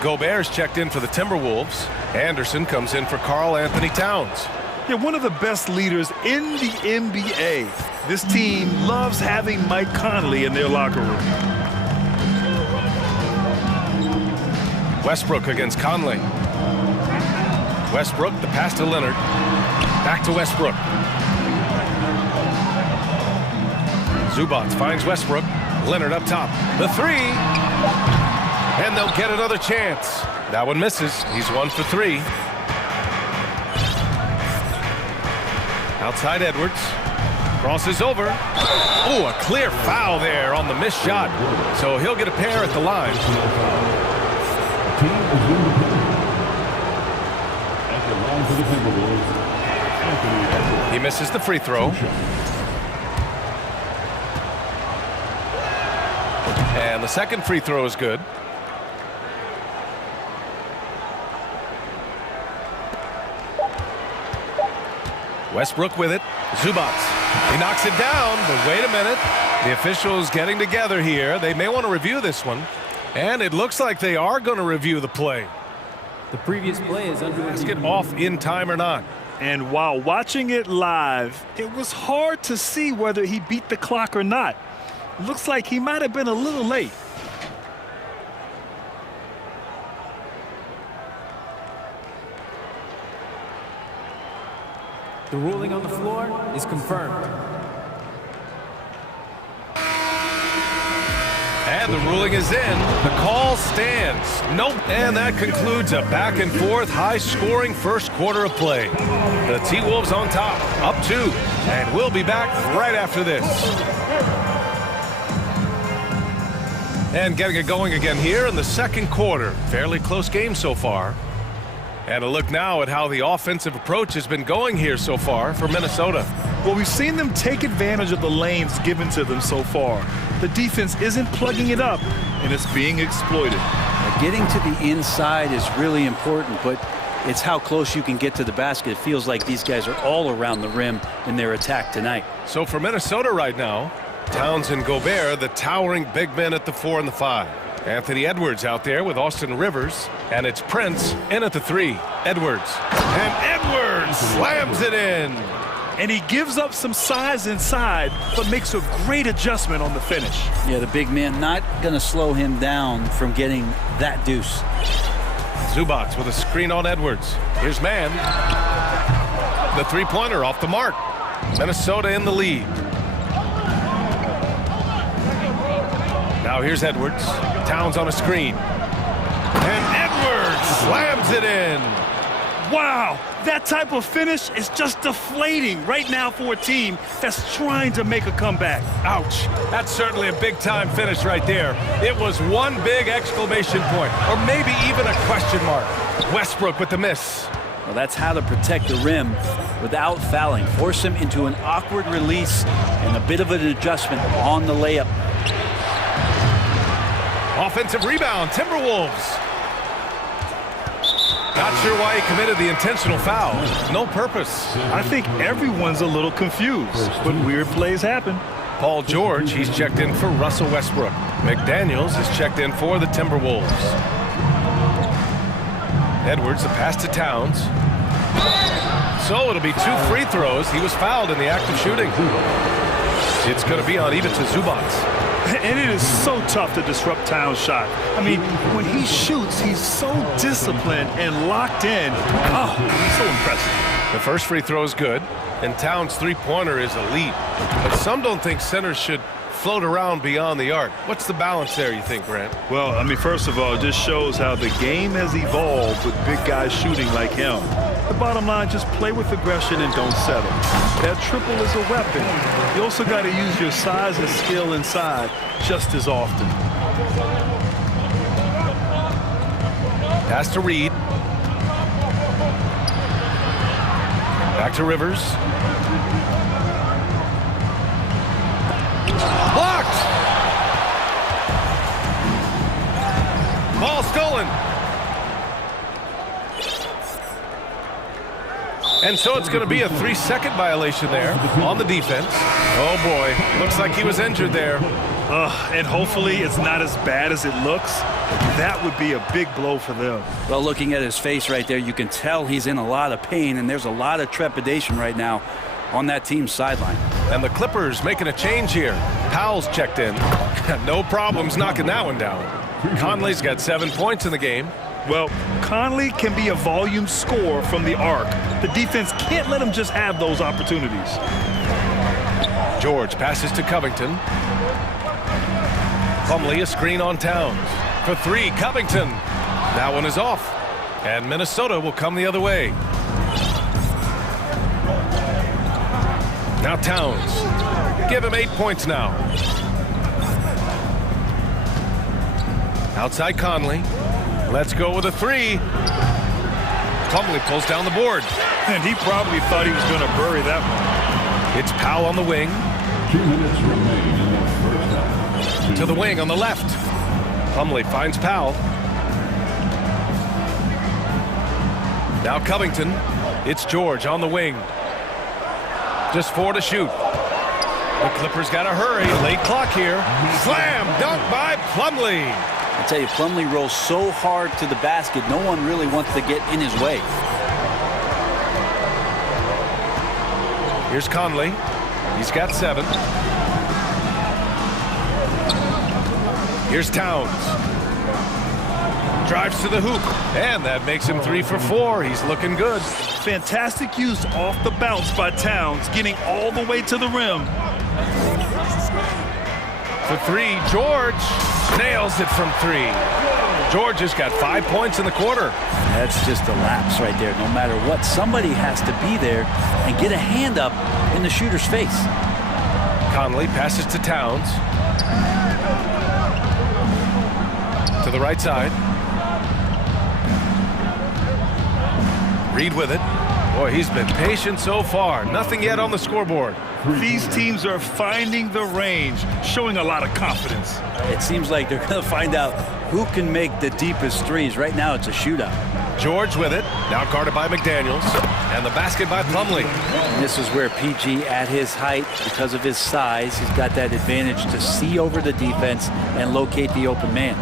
Gobert's checked in for the Timberwolves. Anderson comes in for Karl Anthony Towns. Yeah, one of the best leaders in the NBA. This team loves having Mike Conley in their locker room. Westbrook against Conley. Westbrook, the pass to Leonard. Back to Westbrook. Zubats finds Westbrook. Leonard up top. The 3. And they'll get another chance. That one misses. He's 1 for 3. Outside Edwards. Crosses over. Oh, a clear foul there on the missed shot. So he'll get a pair at the line. He misses the free throw. And the second free throw is good. Westbrook with it. Zubats. He knocks it down, but wait a minute. The officials getting together here. They may want to review this one. And it looks like they are going to review the play. The previous play is under review. Basket off in time or not. And while watching it live, it was hard to see whether he beat the clock or not. Looks like he might have been a little late. The ruling on the floor is confirmed. And the ruling is in. The call stands. Nope. And that concludes a back-and-forth, high-scoring first quarter of play. The T-Wolves on top, up 2. And we'll be back right after this. And getting it going again here in the second quarter. Fairly close game so far. And a look now at how the offensive approach has been going here so far for Minnesota. Well, we've seen them take advantage of the lanes given to them so far. The defense isn't plugging it up, and it's being exploited. Getting to the inside is really important, but it's how close you can get to the basket. It feels like these guys are all around the rim in their attack tonight. So for Minnesota right now, Towns and Gobert, the towering big men at the 4 and the 5. Anthony Edwards out there with Austin Rivers, and it's Prince in at the 3. Edwards. And Edwards slams it in. And he gives up some size inside, but makes a great adjustment on the finish. Yeah, the big man not going to slow him down from getting that deuce. Zubac with a screen on Edwards. Here's Mann. The three-pointer off the mark. Minnesota in the lead. Now here's Edwards. Towns on a screen. And Edwards slams it in. Wow, that type of finish is just deflating right now for a team that's trying to make a comeback. Ouch. That's certainly a big-time finish right there. It was one big exclamation point, or maybe even a question mark. Westbrook with the miss. Well, that's how to protect the rim without fouling. Force him into an awkward release and a bit of an adjustment on the layup. Offensive rebound, Timberwolves. Not sure why he committed the intentional foul. No purpose. I think everyone's a little confused, but weird plays happen. Paul George, he's checked in for Russell Westbrook. McDaniels is checked in for the Timberwolves. Edwards, the pass to Towns. So it'll be 2 free throws. He was fouled in the act of shooting. It's going to be on even to Zubac. And it is so tough to disrupt Towns' shot. I mean, when he shoots, he's so disciplined and locked in. Oh, he's so impressive. The first free throw is good, and Towns' three-pointer is elite. But some don't think centers should float around beyond the arc. What's the balance there, you think, Grant? Well, I mean, first of all, it just shows how the game has evolved with big guys shooting like him. The bottom line, just play with aggression and don't settle. That triple is a weapon. You also got to use your size and skill inside just as often. Pass to Reed. Back to Rivers. Blocked! Ball stolen. And so it's going to be a 3-second violation there on the defense. Oh boy, looks like he was injured there. And hopefully it's not as bad as it looks. That would be a big blow for them. Well, looking at his face right there, you can tell he's in a lot of pain, and there's a lot of trepidation right now on that team's sideline. And the Clippers making a change here. Powell's checked in. No problems knocking that one down. Conley's got 7 points in the game. Well, Conley can be a volume scorer from the arc. The defense can't let him just have those opportunities. George passes to Covington. Plumlee a screen on Towns. For 3, Covington. That one is off. And Minnesota will come the other way. Now Towns. Give him 8 points now. Outside Conley. Let's go with a 3. Plumlee pulls down the board. And he probably thought he was going to bury that one. It's Powell on the wing. 2 minutes remain in the first half. To the wing on the left. Plumlee finds Powell. Now Covington. It's George on the wing. Just 4 to shoot. The Clippers got to hurry. Late clock here. Slam dunk by Plumlee. I tell you, Plumlee rolls so hard to the basket, no one really wants to get in his way. Here's Conley. He's got 7. Here's Towns. Drives to the hoop, and that makes him 3 for 4. He's looking good. Fantastic use off the bounce by Towns, getting all the way to the rim. For 3, George nails it from 3. George has got 5 points in the quarter. That's just a lapse right there. No matter what, somebody has to be there and get a hand up in the shooter's face. Conley passes to Towns. To the right side. Reed with it. Boy, he's been patient so far. Nothing yet on the scoreboard. These teams are finding the range, showing a lot of confidence. It seems like they're going to find out who can make the deepest threes. Right now, it's a shootout. George with it. Now guarded by McDaniels. And the basket by Plumlee. And this is where PG, at his height, because of his size, he's got that advantage to see over the defense and locate the open man.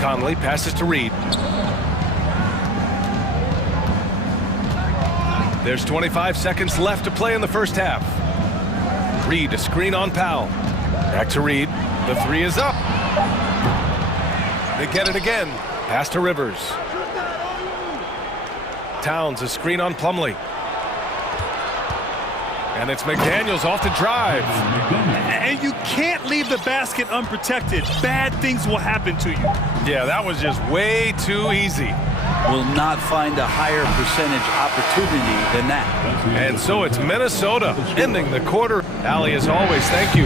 Conley passes to Reed. There's 25 seconds left to play in the first half. Reed, a screen on Powell. Back to Reed. The three is up. They get it again. Pass to Rivers. Towns, a screen on Plumlee. And it's McDaniels off the drive. And you can't leave the basket unprotected. Bad things will happen to you. Yeah, that was just way too easy. Will not find a higher percentage opportunity than that. And so it's Minnesota ending the quarter. Allie, as always, thank you.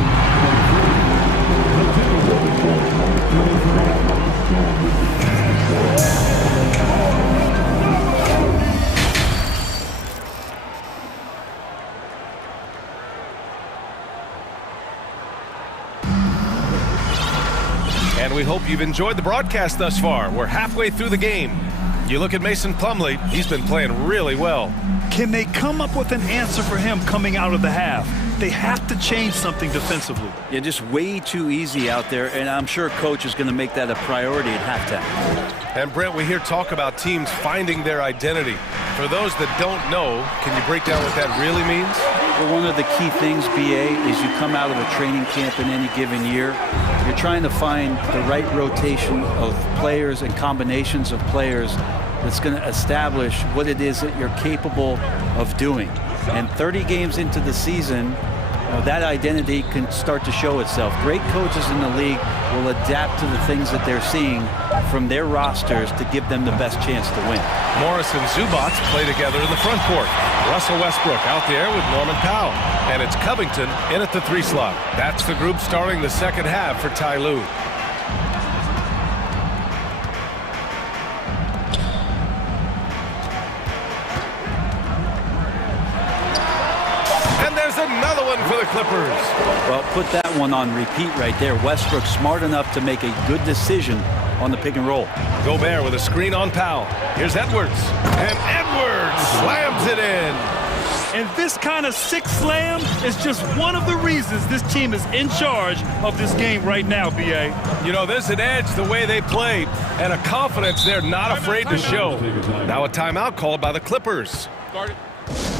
And we hope you've enjoyed the broadcast thus far. We're halfway through the game. You look at Mason Plumlee, he's been playing really well. Can they come up with an answer for him coming out of the half? They have to change something defensively. Yeah, just way too easy out there, and I'm sure coach is going to make that a priority at halftime. And Brent, we hear talk about teams finding their identity. For those that don't know, can you break down what that really means? Well, one of the key things, BA, is you come out of a training camp in any given year, you're trying to find the right rotation of players and combinations of players that's going to establish what it is that you're capable of doing. And 30 games into the season, that identity can start to show itself. Great coaches in the league will adapt to the things that they're seeing from their rosters to give them the best chance to win. Morris and Zubats play together in the front court. Russell Westbrook out there with Norman Powell. And it's Covington in at the 3 slot. That's the group starting the second half for Ty Lue. Another one for the Clippers. Well, put that one on repeat right there. Westbrook smart enough to make a good decision on the pick and roll. Gobert with a screen on Powell. Here's Edwards. And Edwards slams it in. And this kind of sick slam is just one of the reasons this team is in charge of this game right now, BA. You know, there's an edge the way they play and a confidence they're not afraid to show. Now a timeout called by the Clippers.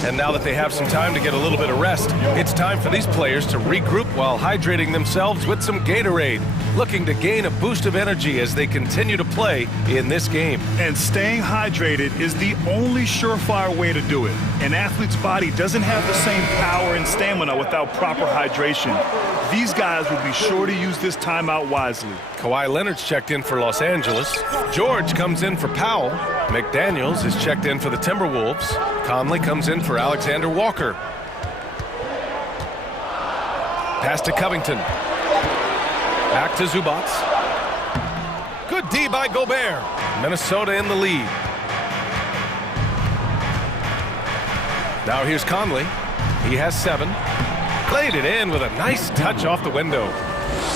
And now that they have some time to get a little bit of rest, it's time for these players to regroup while hydrating themselves with some Gatorade, looking to gain a boost of energy as they continue to play in this game. And staying hydrated is the only surefire way to do it. An athlete's body doesn't have the same power and stamina without proper hydration. These guys will be sure to use this timeout wisely. Kawhi Leonard's checked in for Los Angeles. George comes in for Powell. McDaniels is checked in for the Timberwolves. Conley comes in for Alexander Walker. Pass to Covington. Back to Zubats. Good D by Gobert. Minnesota in the lead. Now here's Conley. He has 7. Played it in with a nice touch off the window.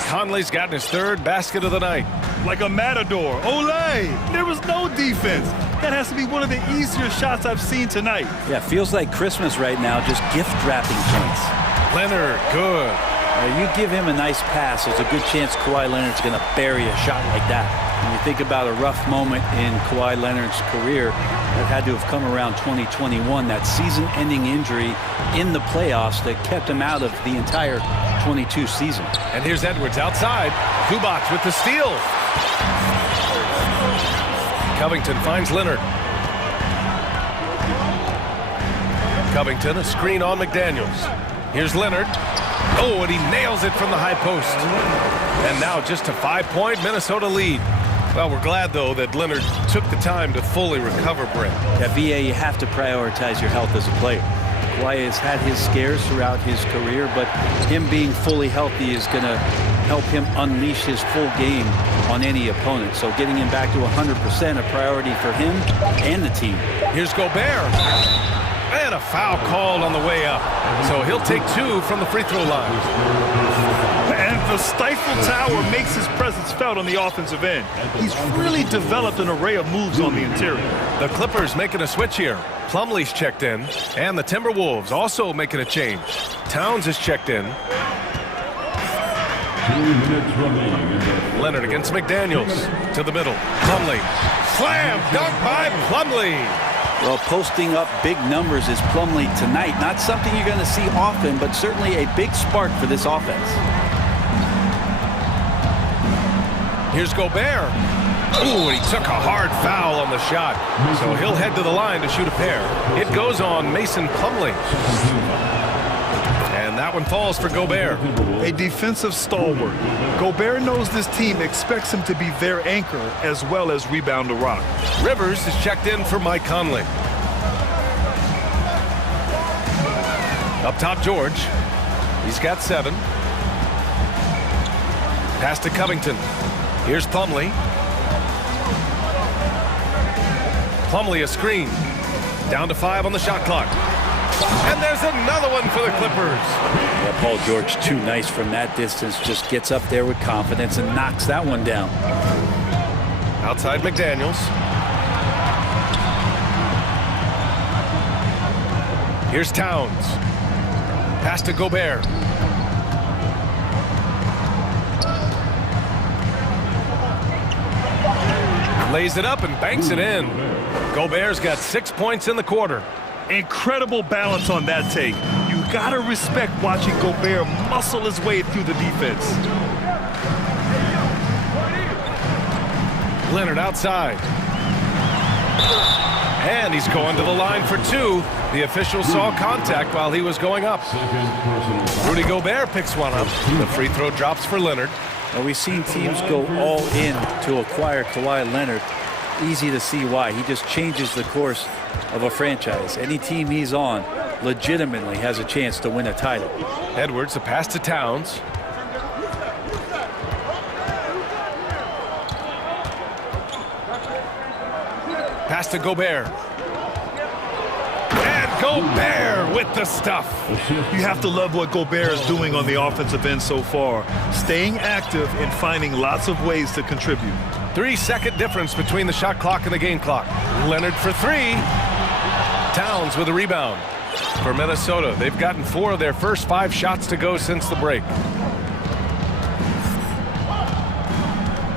Conley's gotten his 3rd basket of the night. Like a matador. Olay! There was no defense. That has to be one of the easier shots I've seen tonight. Yeah, feels like Christmas right now, just gift wrapping points. Leonard, good. You give him a nice pass, there's a good chance Kawhi Leonard's going to bury a shot like that. When you think about a rough moment in Kawhi Leonard's career, that had to have come around 2021, that season-ending injury in the playoffs that kept him out of the entire 22 season. And here's Edwards outside. Zubats with the steal. Covington finds Leonard. Covington, a screen on McDaniels. Here's Leonard. Oh, and he nails it from the high post. And now just a 5-point Minnesota lead. Well, we're glad, though, that Leonard took the time to fully recover, Brent. Yeah, VA, you have to prioritize your health as a player. Kawhi has had his scares throughout his career, but him being fully healthy is going to help him unleash his full game on any opponent. So getting him back to 100% a priority for him and the team. Here's Gobert. And a foul called on the way up. So he'll take 2 from the free throw line. And the stifle tower makes his presence felt on the offensive end. He's really developed an array of moves on the interior. The Clippers making a switch here. Plumlee's checked in. And the Timberwolves also making a change. Towns is checked in. 2 minutes remaining. Leonard against McDaniels. To the middle. Plumlee. Slam dunk by Plumlee. Well, posting up big numbers is Plumlee tonight. Not something you're going to see often, but certainly a big spark for this offense. Here's Gobert. Ooh, he took a hard foul on the shot. So he'll head to the line to shoot a pair. It goes on Mason Plumlee. And that one falls for Gobert. A defensive stalwart. Gobert knows this team expects him to be their anchor as well as rebound the rock. Rivers is checked in for Mike Conley. Up top, George. He's got 7. Pass to Covington. Here's Plumlee. Plumlee a screen. Down to 5 on the shot clock. And there's another one for the Clippers. Yeah, Paul George, too nice from that distance. Just gets up there with confidence and knocks that one down. Outside McDaniels. Here's Towns. Pass to Gobert. Lays it up and banks it in. Gobert's got 6 points in the quarter. Incredible balance on that take. You gotta respect watching Gobert muscle his way through the defense. Leonard outside. And he's going to the line for 2. The official saw contact while he was going up. Rudy Gobert picks one up. The free throw drops for Leonard. Well, we've seen teams go all in to acquire Kawhi Leonard. Easy to see why. He just changes the course of a franchise. Any team he's on legitimately has a chance to win a title. Edwards, a pass to Towns. Pass to Gobert. And Gobert with the stuff. You have to love what Gobert is doing on the offensive end so far. Staying active and finding lots of ways to contribute. 3-second difference between the shot clock and the game clock. Leonard for 3. Towns with a rebound. For Minnesota, they've gotten 4 of their first 5 shots to go since the break.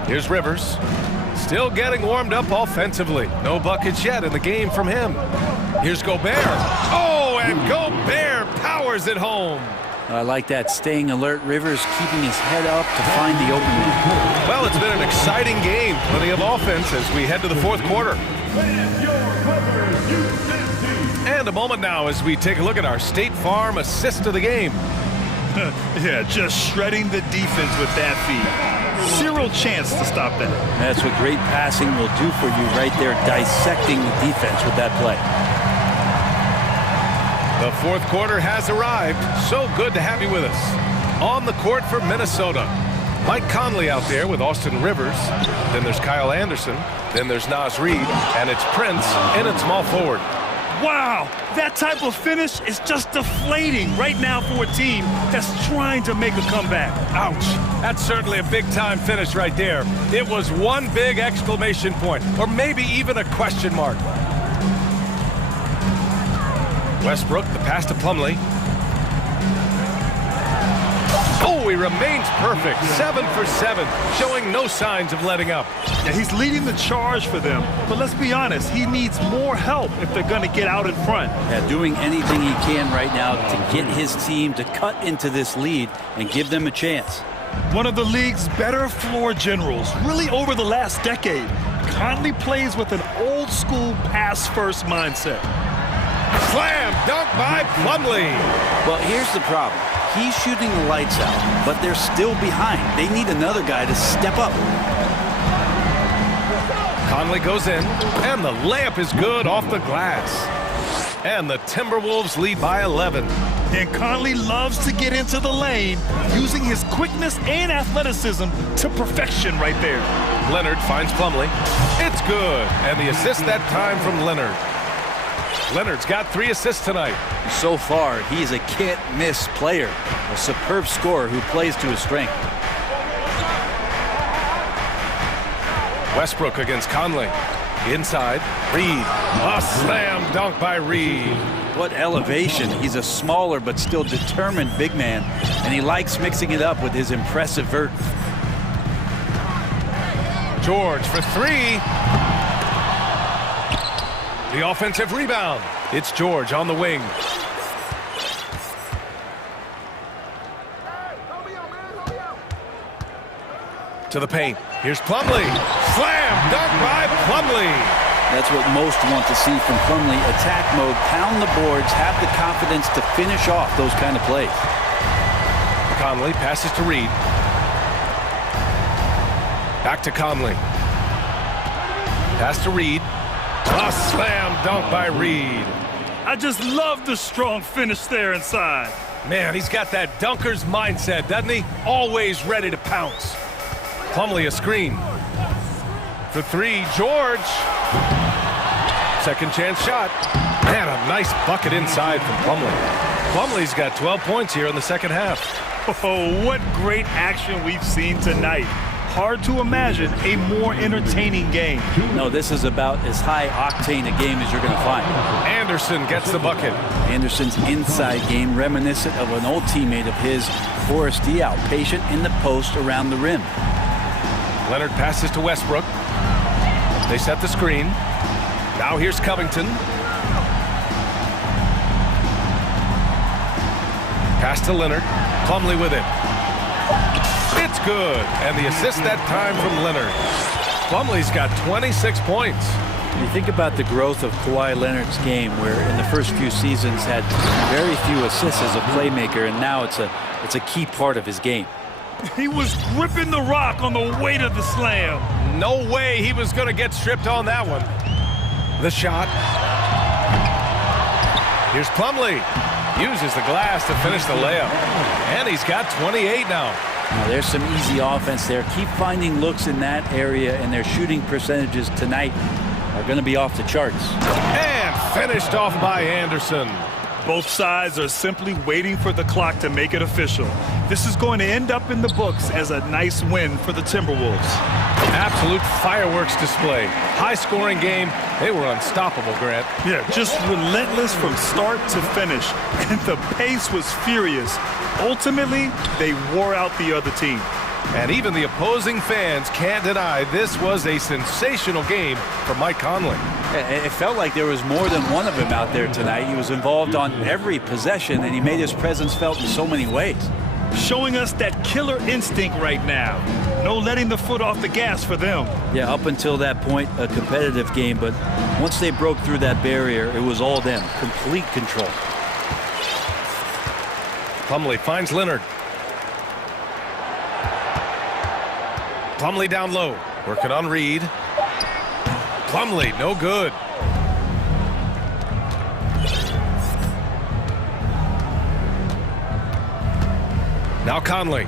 Here's Rivers. Still getting warmed up offensively. No buckets yet in the game from him. Here's Gobert. Oh, and Gobert powers it home. I like that, staying alert. Rivers keeping his head up to find the opening. Well, it's been an exciting game. Plenty of offense as we head to the 4th quarter. And a moment now as we take a look at our State Farm assist of the game. Yeah, just shredding the defense with that feed. Zero chance to stop that. That's what great passing will do for you right there, dissecting the defense with that play. The 4th quarter has arrived. So good to have you with us. On the court for Minnesota, Mike Conley out there with Austin Rivers. Then there's Kyle Anderson. Then there's Naz Reid. And it's Prince in at small forward. Wow, that type of finish is just deflating right now for a team that's trying to make a comeback. Ouch. That's certainly a big-time finish right there. It was one big exclamation point, or maybe even a question mark. Westbrook, the pass to Plumlee. Oh, he remains perfect. 7 for 7, showing no signs of letting up. Yeah, he's leading the charge for them. But let's be honest, he needs more help if they're going to get out in front. Yeah, doing anything he can right now to get his team to cut into this lead and give them a chance. One of the league's better floor generals, really over the last decade. Conley plays with an old-school pass-first mindset. Slam dunk by Plumlee. Well, here's the problem. He's shooting the lights out, but they're still behind. They need another guy to step up. Conley goes in, and the layup is good off the glass. And the Timberwolves lead by 11. And Conley loves to get into the lane, using his quickness and athleticism to perfection right there. Leonard finds Plumlee. It's good, and the assist that time from Leonard. Leonard's got 3 assists tonight. So far, he's a can't-miss player, a superb scorer who plays to his strength. Westbrook against Conley. Inside, Reid. A slam dunk by Reid. What elevation. He's a smaller but still determined big man, and he likes mixing it up with his impressive vert. George for 3. The offensive rebound. It's George on the wing. To the paint. Here's Plumlee. Slam dunk by Plumlee. That's what most want to see from Plumlee. Attack mode, pound the boards, have the confidence to finish off those kind of plays. Conley passes to Reed. Back to Conley. Pass to Reed. A slam dunk by Reed. I just love the strong finish there inside. Man, he's got that dunker's mindset, doesn't he? Always ready to pounce. Plumlee a screen. For three, George. Second chance shot. Man, a nice bucket inside from Plumlee. Plumlee's got 12 points here in the second half. Oh, what great action we've seen tonight. Hard to imagine a more entertaining game. No, this is about as high octane a game as you're going to find. Anderson gets the bucket. Anderson's inside game reminiscent of an old teammate of his, Boris Diaw, patient in the post around the rim. Leonard passes to Westbrook. They set the screen. Now here's Covington. Pass to Leonard. Plumlee with it. It's good. And the assist that time from Leonard. Plumlee's got 26 points. You think about the growth of Kawhi Leonard's game, where in the first few seasons had very few assists as a playmaker, and now it's a key part of his game. He was gripping the rock on the way to the slam. No way he was going to get stripped on that one. The shot. Here's Plumlee. Uses the glass to finish the layup. And he's got 28 now. Now there's some easy offense there. Keep finding looks in that area, and their shooting percentages tonight are going to be off the charts. And finished off by Anderson. Both sides are simply waiting for the clock to make it official. This is going to end up in the books as a nice win for the Timberwolves. Absolute fireworks display. High-scoring game. They were unstoppable, Grant. Yeah, just relentless from start to finish. And the pace was furious. Ultimately, they wore out the other team. And even the opposing fans can't deny this was a sensational game for Mike Conley. It felt like there was more than one of him out there tonight. He was involved on every possession, and he made his presence felt in so many ways. Showing us that killer instinct right now. No letting the foot off the gas for them. Yeah, up until that point, a competitive game, but once they broke through that barrier, it was all them. Complete control. Plumlee finds Leonard. Plumlee down low. Working on Reed. Plumlee, no good. Now Conley.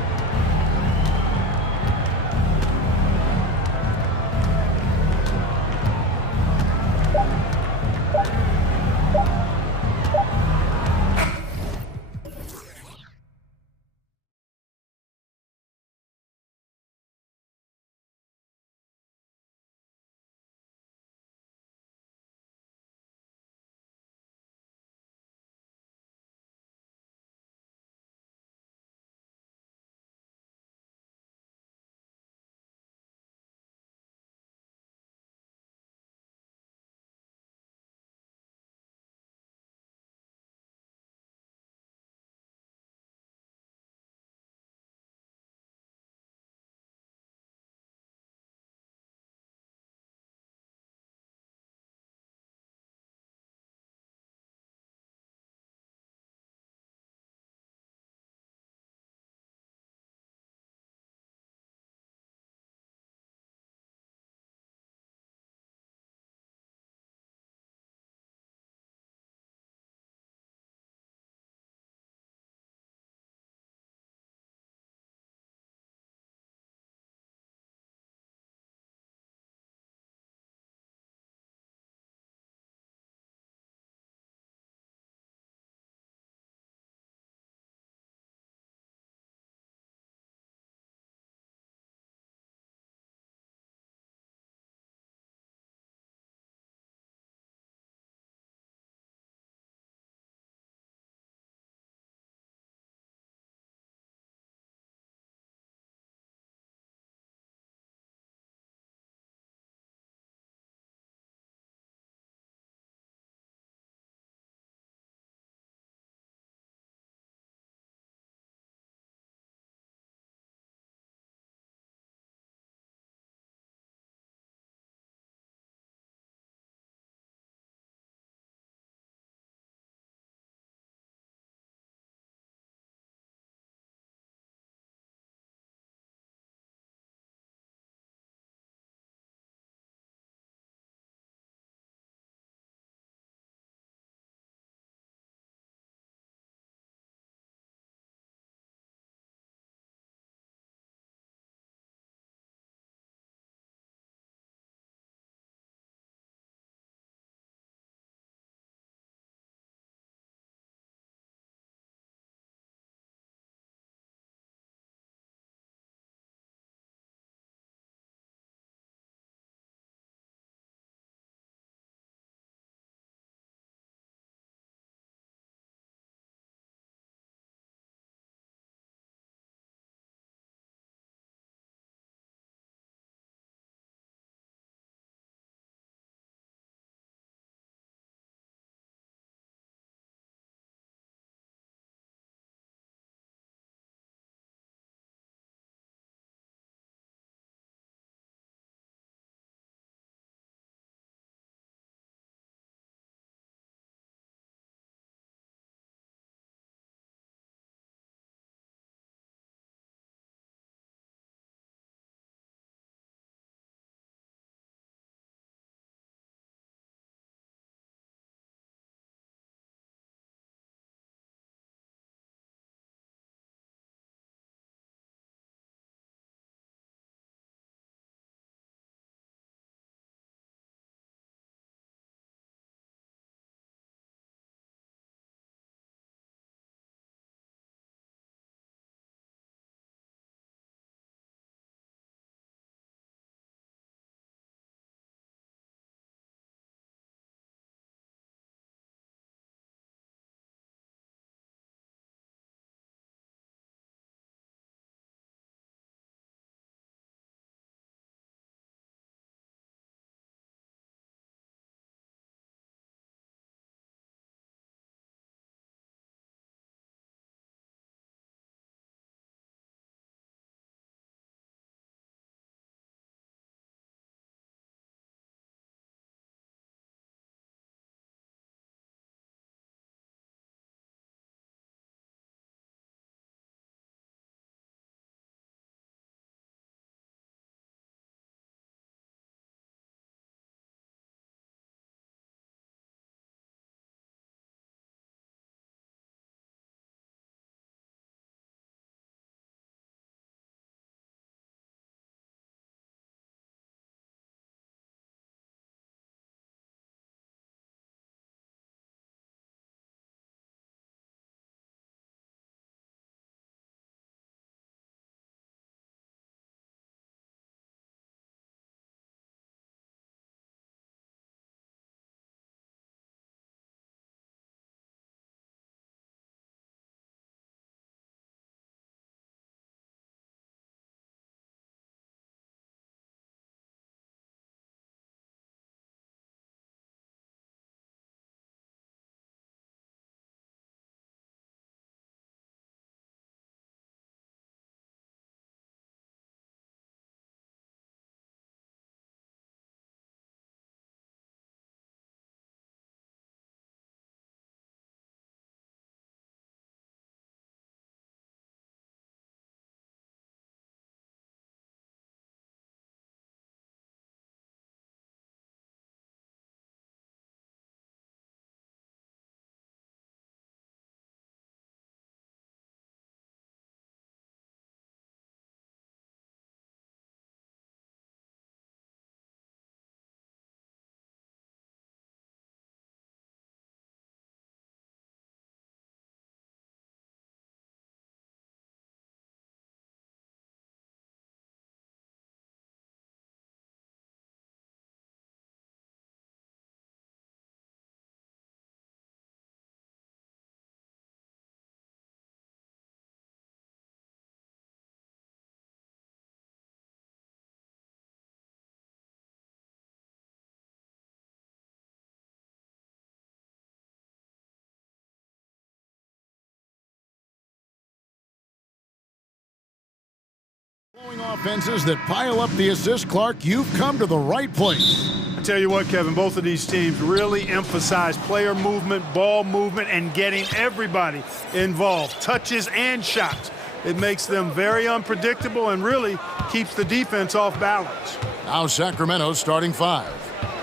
Offenses that pile up the assist, Clark, you've come to the right place. I tell you what, Kevin, both of these teams really emphasize player movement, ball movement, and getting everybody involved, touches and shots. It makes them very unpredictable and really keeps the defense off balance. Now Sacramento's starting five.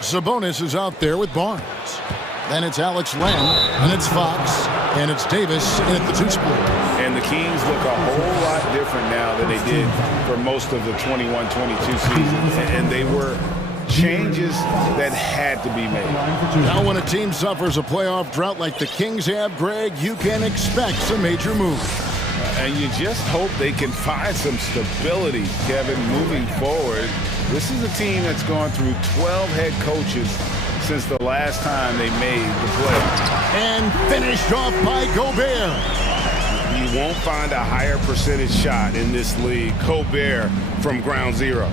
Sabonis is out there with Barnes. Then it's Alex Len, and it's Fox, and it's Davis in at the two split. And the Kings look a whole lot different now than they did for most of the 21-22 season. And they were changes that had to be made. Now when a team suffers a playoff drought like the Kings have, Greg, you can expect some major moves. And you just hope they can find some stability, Kevin, moving forward. This is a team that's gone through 12 head coaches since the last time they made the playoffs. And finished off by Gobert. You won't find a higher percentage shot in this league. Gobert from ground zero.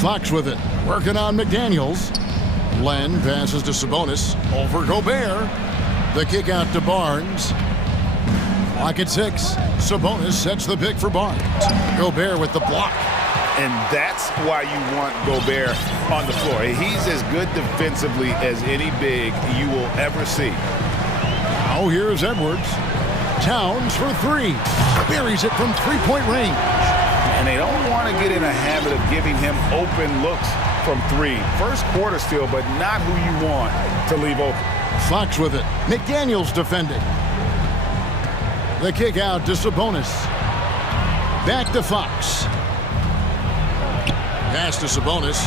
Fox with it, working on McDaniels. Len passes to Sabonis, over Gobert. The kick out to Barnes. Clock at 6. Sabonis sets the pick for Barnes. Gobert with the block. And that's why you want Gobert on the floor. He's as good defensively as any big you will ever see. Now here's Edwards. Towns for three. Buries it from three-point range. And they don't want to get in a habit of giving him open looks from three. First quarter still, but not who you want to leave open. Fox with it. McDaniels defending. The kick out to Sabonis. Back to Fox. Pass to Sabonis.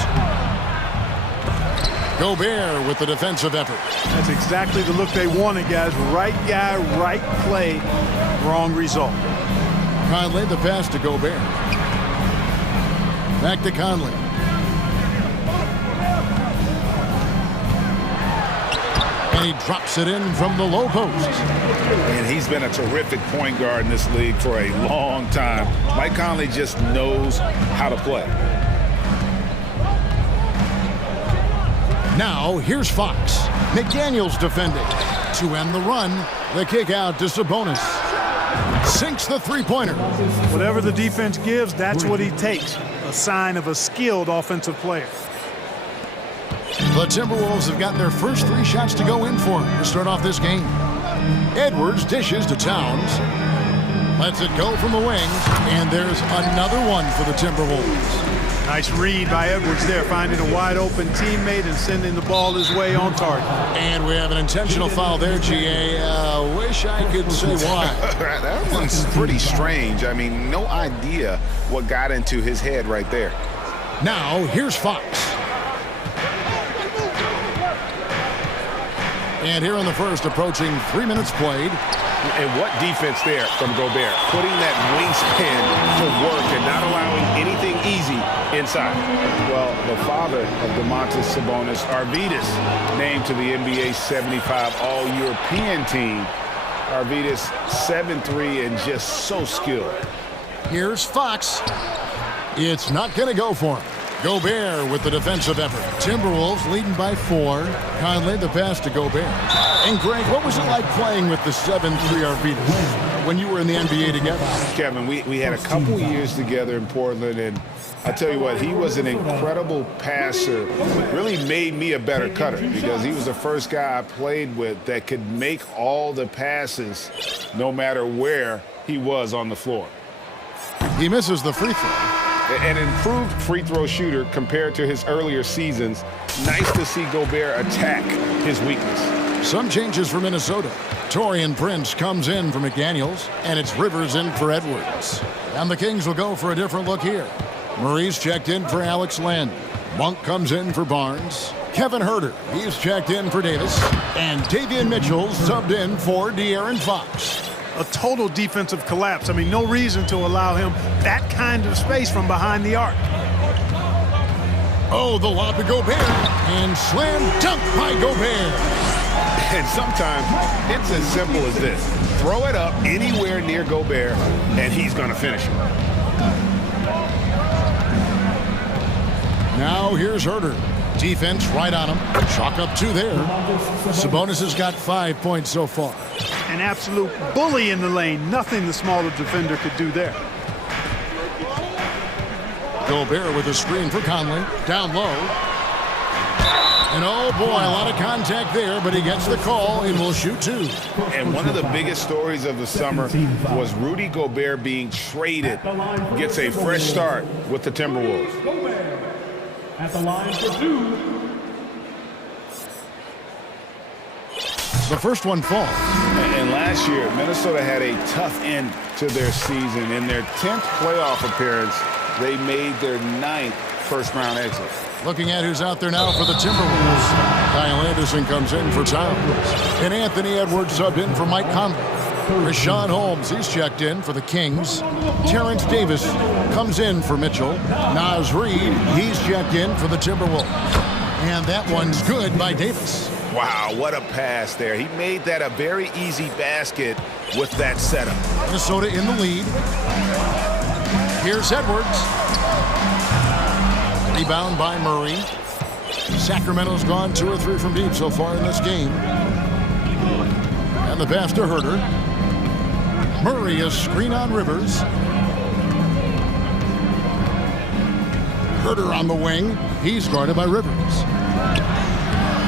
Gobert with the defensive effort. That's exactly the look they wanted, guys. Right guy, right play, wrong result. Conley, the pass to Gobert. Back to Conley. And he drops it in from the low post. And he's been a terrific point guard in this league for a long time. Mike Conley just knows how to play. Now, here's Fox. McDaniels defending. To end the run, the kick out to Sabonis. Sinks the three-pointer. Whatever the defense gives, that's what he takes. A sign of a skilled offensive player. The Timberwolves have got their first three shots to go in for him to start off this game. Edwards dishes to Towns. Lets it go from the wing. And there's another one for the Timberwolves. Nice read by Edwards there, finding a wide-open teammate and sending the ball his way on target. And we have an intentional foul there, GA. Wish I could say why. That one's pretty strange. I mean, no idea what got into his head right there. Now, here's Fox. And here in the first, approaching 3 minutes played. And what defense there from Gobert, putting that wingspan to work and not allowing anything easy inside. Well, the father of Domantas Sabonis, Arvydas, named to the NBA 75 All-European team. Arvydas 7'3" and just so skilled. Here's Fox. It's not going to go for him. Gobert with the defensive effort. Timberwolves leading by 4. Conley the pass to Gobert. And Greg, what was it like playing with the 7'3" Arvydas when you were in the NBA together? Kevin, we had a couple years together in Portland, and I tell you what, he was an incredible passer. Really made me a better cutter because he was the first guy I played with that could make all the passes no matter where he was on the floor. He misses the free throw. An improved free throw shooter compared to his earlier seasons. Nice to see Gobert attack his weakness. Some changes for Minnesota. Taurean Prince comes in for McDaniels, and it's Rivers in for Edwards. And the Kings will go for a different look here. Maurice checked in for Alex Len. Monk comes in for Barnes. Kevin Huerter, he's checked in for Davis. And Davion Mitchell subbed in for De'Aaron Fox. A total defensive collapse. I mean, no reason to allow him that kind of space from behind the arc. Oh, the lob to Gobert. And slam dunk by Gobert. And sometimes it's as simple as this. Throw it up anywhere near Gobert, and he's going to finish it. Now here's Huerter. Defense right on him. Chalk up 2 there. Sabonis has got 5 points so far. an absolute bully in the lane. Nothing the smaller defender could do there. Gobert with a screen for Conley. Down low. And oh boy, a lot of contact there, but he gets the call and will shoot two. And one of the biggest stories of the summer was Rudy Gobert being traded. Gets a fresh start with the Timberwolves. At the line for two. The first one falls. And last year, Minnesota had a tough end to their season. In their 10th playoff appearance, they made their 9th first-round exit. Looking at who's out there now for the Timberwolves. Kyle Anderson comes in for Towns. And Anthony Edwards subbed in for Mike Conley. Rashawn Holmes, he's checked in for the Kings. Terrence Davis comes in for Mitchell. Naz Reid, he's checked in for the Timberwolves. And that one's good by Davis. Wow, what a pass there. He made that a very easy basket with that setup. Minnesota in the lead. Here's Edwards. Rebound by Murray. Sacramento's gone 2 or 3 from deep so far in this game. And the pass to Herter. Murray, a screen on Rivers. Herter on the wing. He's guarded by Rivers.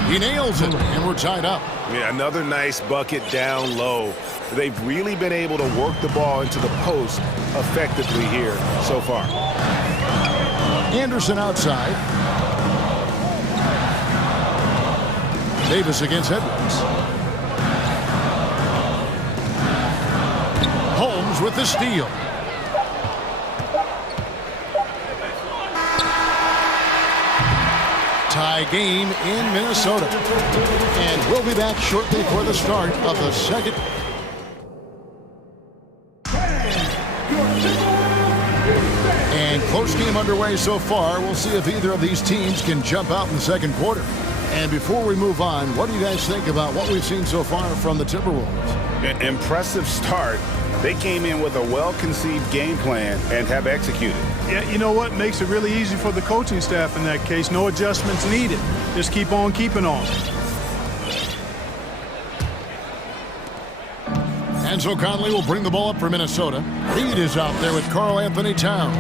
He nails it, and we're tied up. Yeah, another nice bucket down low. They've really been able to work the ball into the post effectively here so far. Anderson outside. Davis against Edwards. Holmes with the steal. Tie game in Minnesota. And we'll be back shortly for the start of the second. And close game underway so far. We'll see if either of these teams can jump out in the second quarter. And before we move on, what do you guys think about what we've seen so far from the Timberwolves? An impressive start. They came in with a well-conceived game plan and have executed. Yeah, you know what makes it really easy for the coaching staff in that case? No adjustments needed. Just keep on keeping on. And so Conley will bring the ball up for Minnesota. Reed is out there with Karl Anthony Towns.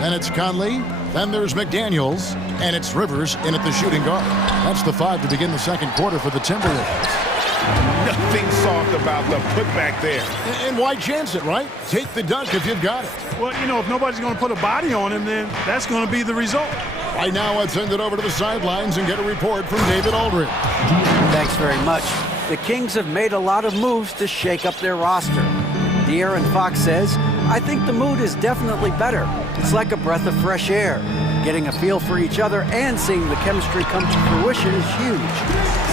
Then it's Conley. Then there's McDaniels. And it's Rivers in at the shooting guard. That's the 5 to begin the second quarter for the Timberwolves. Nothing soft about the putback there. And why chance it, right? Take the dunk if you've got it. Well, you know, if nobody's going to put a body on him, then that's going to be the result. Right now, I'd send it over to the sidelines and get a report from David Aldridge. Thanks very much. The Kings have made a lot of moves to shake up their roster. De'Aaron Fox says, I think the mood is definitely better. It's like a breath of fresh air. Getting a feel for each other and seeing the chemistry come to fruition is huge.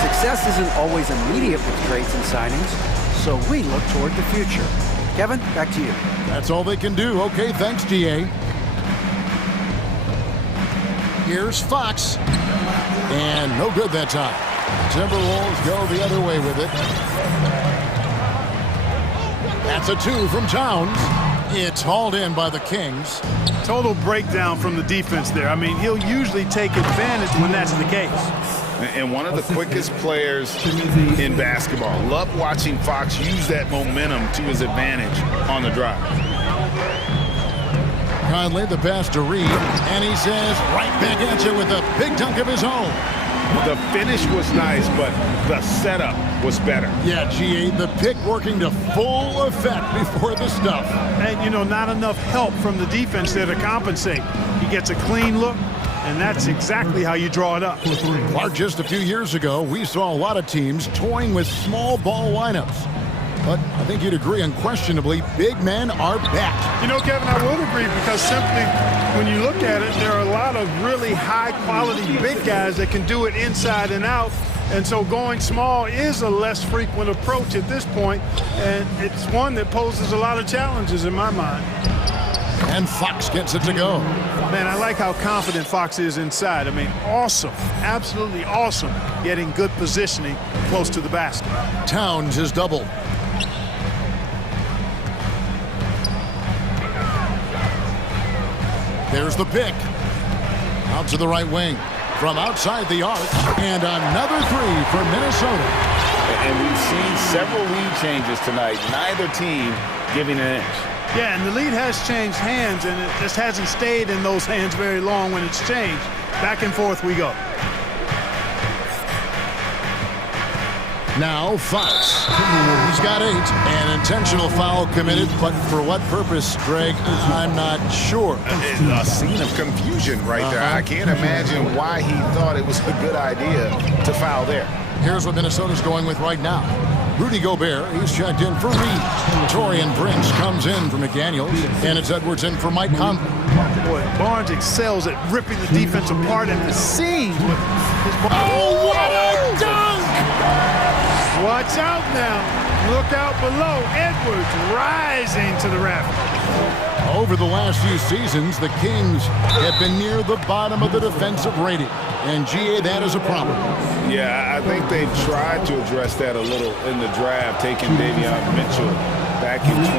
Success isn't always immediate with trades and signings, so we look toward the future. Kevin, back to you. That's all they can do. Okay, thanks, DA. Here's Fox. And no good that time. Timberwolves go the other way with it. That's a 2 from Towns. It's hauled in by the Kings. Total breakdown from the defense there. I mean, he'll usually take advantage when that's the case. And one of the quickest players in basketball. Love watching Fox use that momentum to his advantage on the drive. Conley, the pass to Reed, and he says right back at you with a big dunk of his own. The finish was nice, but the setup was better. Yeah, GA, the pick working to full effect before the stuff. And, you know, not enough help from the defense there to compensate. He gets a clean look, and that's exactly how you draw it up. Clark, just a few years ago, we saw a lot of teams toying with small ball lineups. But I think you'd agree unquestionably, big men are back. You know, Kevin, I would agree because simply when you look at it, there are a lot of really high-quality big guys that can do it inside and out. And so going small is a less frequent approach at this point, and it's one that poses a lot of challenges in my mind. And Fox gets it to go. Man, I like how confident Fox is inside. I mean, awesome, absolutely awesome, getting good positioning close to the basket. Towns is doubled. There's the pick. Out to the right wing. From outside the arc. And another 3 for Minnesota. And we've seen several lead changes tonight. Neither team giving an inch. Yeah, and the lead has changed hands, and it just hasn't stayed in those hands very long when it's changed. Back and forth we go. Now Fox. He's got 8. An intentional foul committed, but for what purpose, Greg? I'm not sure. A scene of confusion right there. I can't imagine why he thought it was a good idea to foul there. Here's what Minnesota's going with right now. Rudy Gobert, he's checked in for Reed. Torian Prince comes in for McDaniels, and it's Edwards in for Mike Conley. Boy, Barnes excels at ripping the defense apart at the seams with his ball. Oh, what a dunk! Watch out now. Look out below. Edwards rising to the rafters. Over the last few seasons, the Kings have been near the bottom of the defensive rating. And, GA, that is a problem. Yeah, I think they've tried to address that a little in the draft, taking Davion Mitchell back in 21,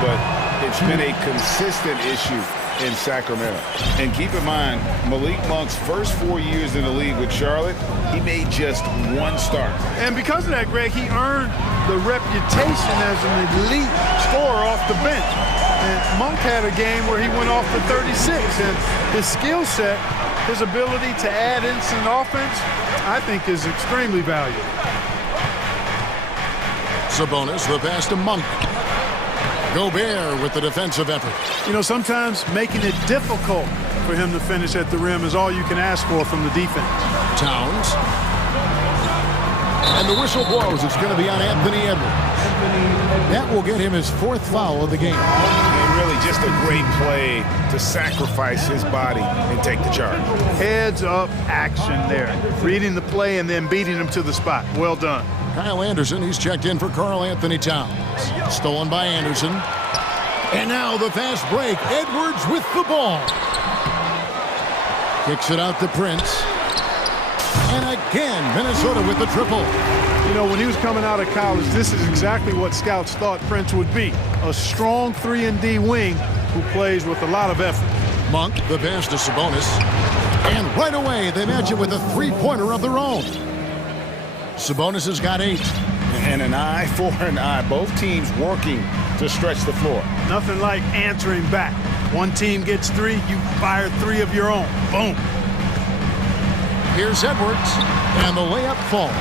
but it's been a consistent issue in Sacramento. And keep in mind, Malik Monk's first 4 years in the league with Charlotte, he made just 1 start. And because of that, Greg, he earned the reputation as an elite scorer off the bench. And Monk had a game where he went off for 36, and his skill set, his ability to add instant offense, I think is extremely valuable. Sabonis, the pass to Monk. Gobert with the defensive effort. You know, sometimes making it difficult for him to finish at the rim is all you can ask for from the defense. Towns. And the whistle blows. It's going to be on Anthony Edwards. That will get him his 4th foul of the game. And really just a great play to sacrifice his body and take the charge. Heads up action there. Reading the play and then beating him to the spot. Well done. Kyle Anderson, he's checked in for Karl Anthony Towns. Stolen by Anderson. And now the fast break. Edwards with the ball. Kicks it out to Prince. And again, Minnesota with the triple. You know, when he was coming out of college, this is exactly what scouts thought Prince would be. A strong 3-and-D wing who plays with a lot of effort. Monk, the pass to Sabonis. And right away, they match it with a 3-pointer of their own. Sabonis has got 8. And an eye for an eye. Both teams working to stretch the floor. Nothing like answering back. One team gets 3, you fire 3 of your own. Boom. Here's Edwards, and the layup falls.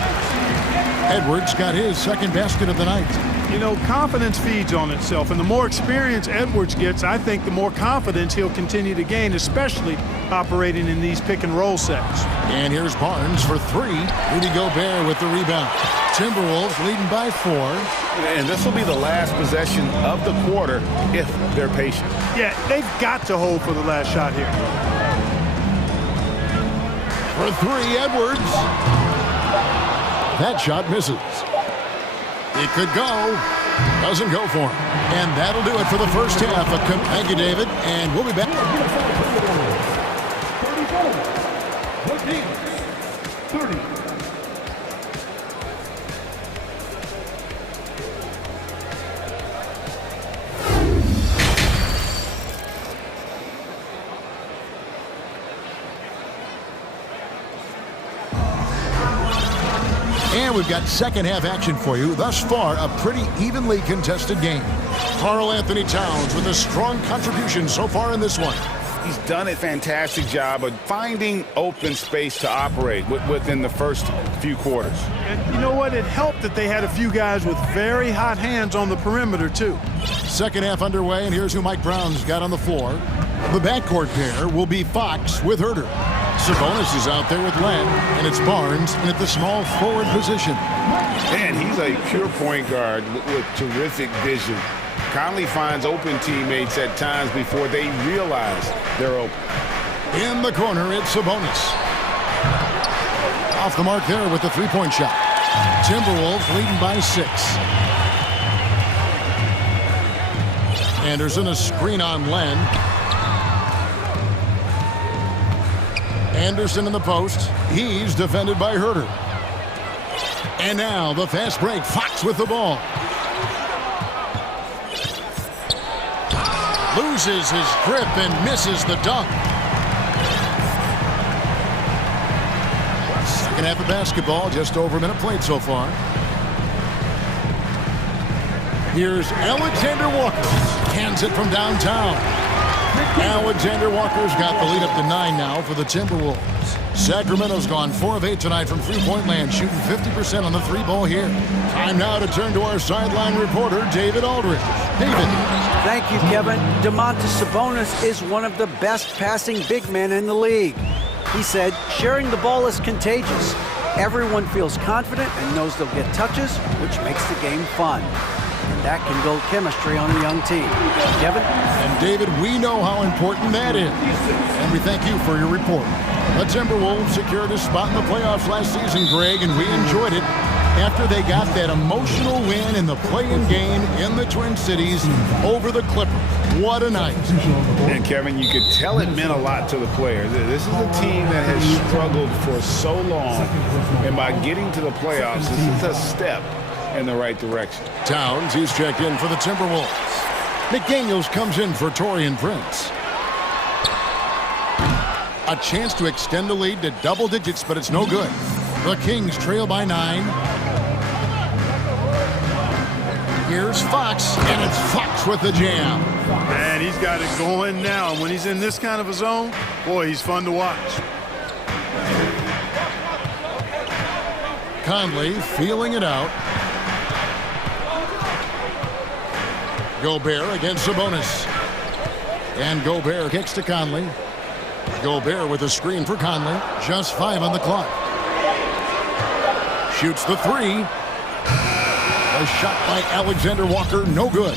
Edwards got his 2nd basket of the night. You know, confidence feeds on itself, and the more experience Edwards gets, I think the more confidence he'll continue to gain, especially operating in these pick-and-roll sets. And here's Barnes for 3. Rudy Gobert with the rebound. Timberwolves leading by 4. And this will be the last possession of the quarter if they're patient. Yeah, they've got to hold for the last shot here. For 3, Edwards. That shot misses. It could go. Doesn't go for him. And that'll do it for the first half. Thank you, David. And we'll be back. 30. And we've got second half action for you. Thus far, a pretty evenly contested game. Karl Anthony Towns with a strong contribution so far in this one. He's done a fantastic job of finding open space to operate within the first few quarters. And you know what? It helped that they had a few guys with very hot hands on the perimeter, too. Second half underway, and here's who Mike Brown's got on the floor. The backcourt pair will be Fox with Herter. Sabonis is out there with Len, and it's Barnes in at the small forward position. And he's a pure point guard with terrific vision. Conley finds open teammates at times before they realize they're open. In the corner, it's Sabonis. Off the mark there with the three-point shot. Timberwolves leading by 6. Anderson, a screen on Len. Anderson in the post. He's defended by Herter. And now the fast break. Fox with the ball. Loses his grip and misses the dunk. Second half of basketball, just over a minute played so far. Here's Alexander Walker. Hands it from downtown. Alexander Walker's got the lead up to 9 now for the Timberwolves. Sacramento's gone 4 of 8 tonight from three-point land, shooting 50% on the three-ball here. Time now to turn to our sideline reporter, David Aldridge. David. Thank you, Kevin. Domantas Sabonis is one of the best passing big men in the league. He said, sharing the ball is contagious. Everyone feels confident and knows they'll get touches, which makes the game fun. And that can build chemistry on a young team. Kevin? And David, we know how important that is. And we thank you for your report. The Timberwolves secured a spot in the playoffs last season, Greg, and we enjoyed it after they got that emotional win in the play-in game in the Twin Cities over the Clippers. What a night. And Kevin, you could tell it meant a lot to the players. This is a team that has struggled for so long, and by getting to the playoffs, this is a step in the right direction. Towns, he's checked in for the Timberwolves. McDaniels comes in for Taurean Prince. A chance to extend the lead to double digits, but it's no good. The Kings trail by 9. Here's Fox, and it's Fox with the jam. And he's got it going now. When he's in this kind of a zone, boy, he's fun to watch. Conley feeling it out. Gobert against Sabonis. And Gobert kicks to Conley. Gobert with a screen for Conley. Just 5 on the clock. Shoots the 3. A shot by Alexander Walker, no good.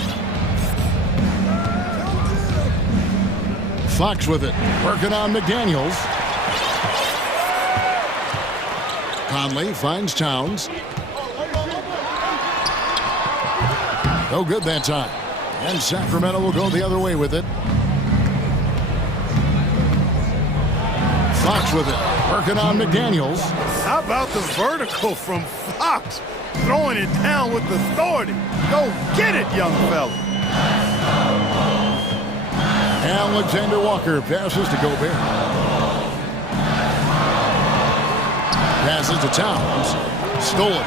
Fox with it, working on McDaniels. Conley finds Towns. No good that time. And Sacramento will go the other way with it. Fox with it, working on McDaniels. How about the vertical from Fox? Throwing it down with authority. Go get it, young fella. Alexander Walker passes to Gobert. Passes to Towns. Stolen.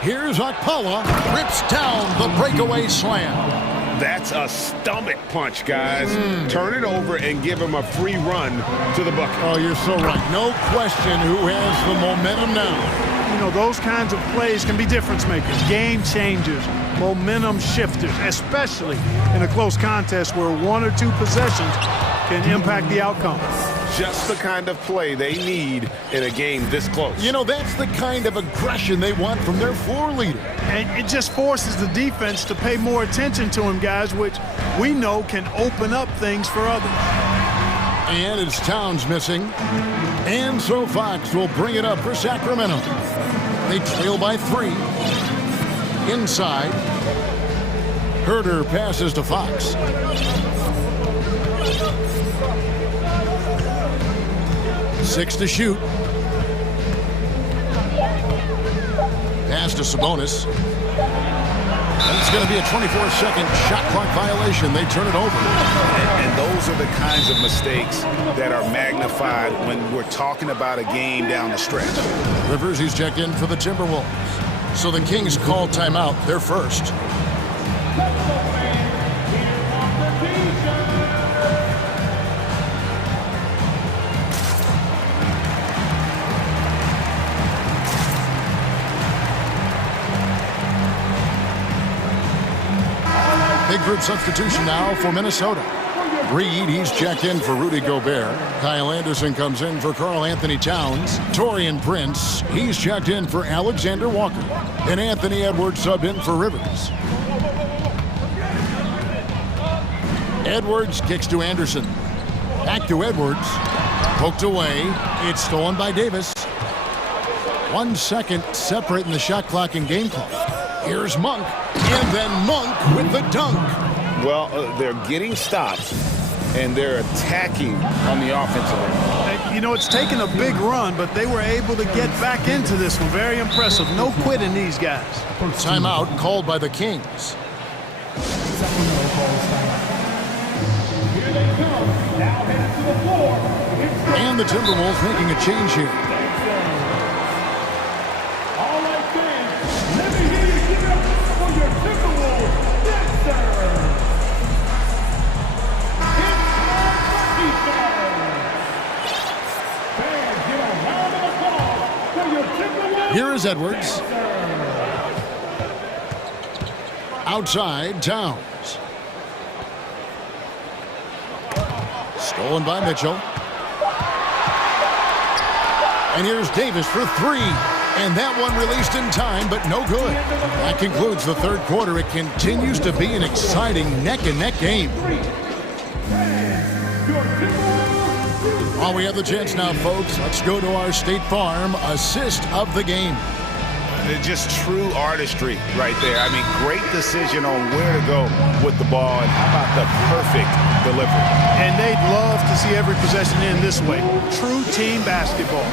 Here's Okpala. Rips down the breakaway slam. That's a stomach punch, guys. Turn it over and give him a free run to the bucket. Oh, you're so right. No question who has the momentum now. You know, those kinds of plays can be difference makers, game changers, momentum shifters, especially in a close contest where 1 or 2 possessions can impact the outcome. Just the kind of play they need in a game this close. You know, that's the kind of aggression they want from their floor leader. And it just forces the defense to pay more attention to him, guys, which we know can open up things for others. And it's Towns missing. And so Fox will bring it up for Sacramento. They trail by 3. Inside. Herter passes to Fox. Six to shoot. Pass to Sabonis. And it's going to be a 24-second shot clock violation. They turn it over. And those are the kinds of mistakes that are magnified when we're talking about a game down the stretch. Rivers, he's checked in for the Timberwolves. So the Kings call timeout. They're first. Big group substitution now for Minnesota. Reed, he's checked in for Rudy Gobert. Kyle Anderson comes in for Karl Anthony Towns. Taurean Prince, he's checked in for Alexander Walker. And Anthony Edwards subbed in for Rivers. Edwards kicks to Anderson. Back to Edwards. Poked away. It's stolen by Davis. 1 second separating the shot clock and game clock. Here's Monk. And then Monk with the dunk. Well, they're getting stops, and they're attacking on the offensive end. You know, it's taken a big run, but they were able to get back into this one. Very impressive. No quitting these guys. Timeout called by the Kings. And the Timberwolves making a change here. All right, fans, let me hear you give it up for your Timberwolves. Here is Edwards. Outside, Towns. Stolen by Mitchell. And here's Davis for three. And that one released in time, but no good. That concludes the third quarter. It continues to be an exciting neck-and-neck game. While we have the chance now, folks, let's go to our State Farm assist of the game. Just true artistry right there. I mean, great decision on where to go with the ball, and how about the perfect delivery. And they'd love to see every possession in this way. True team basketball.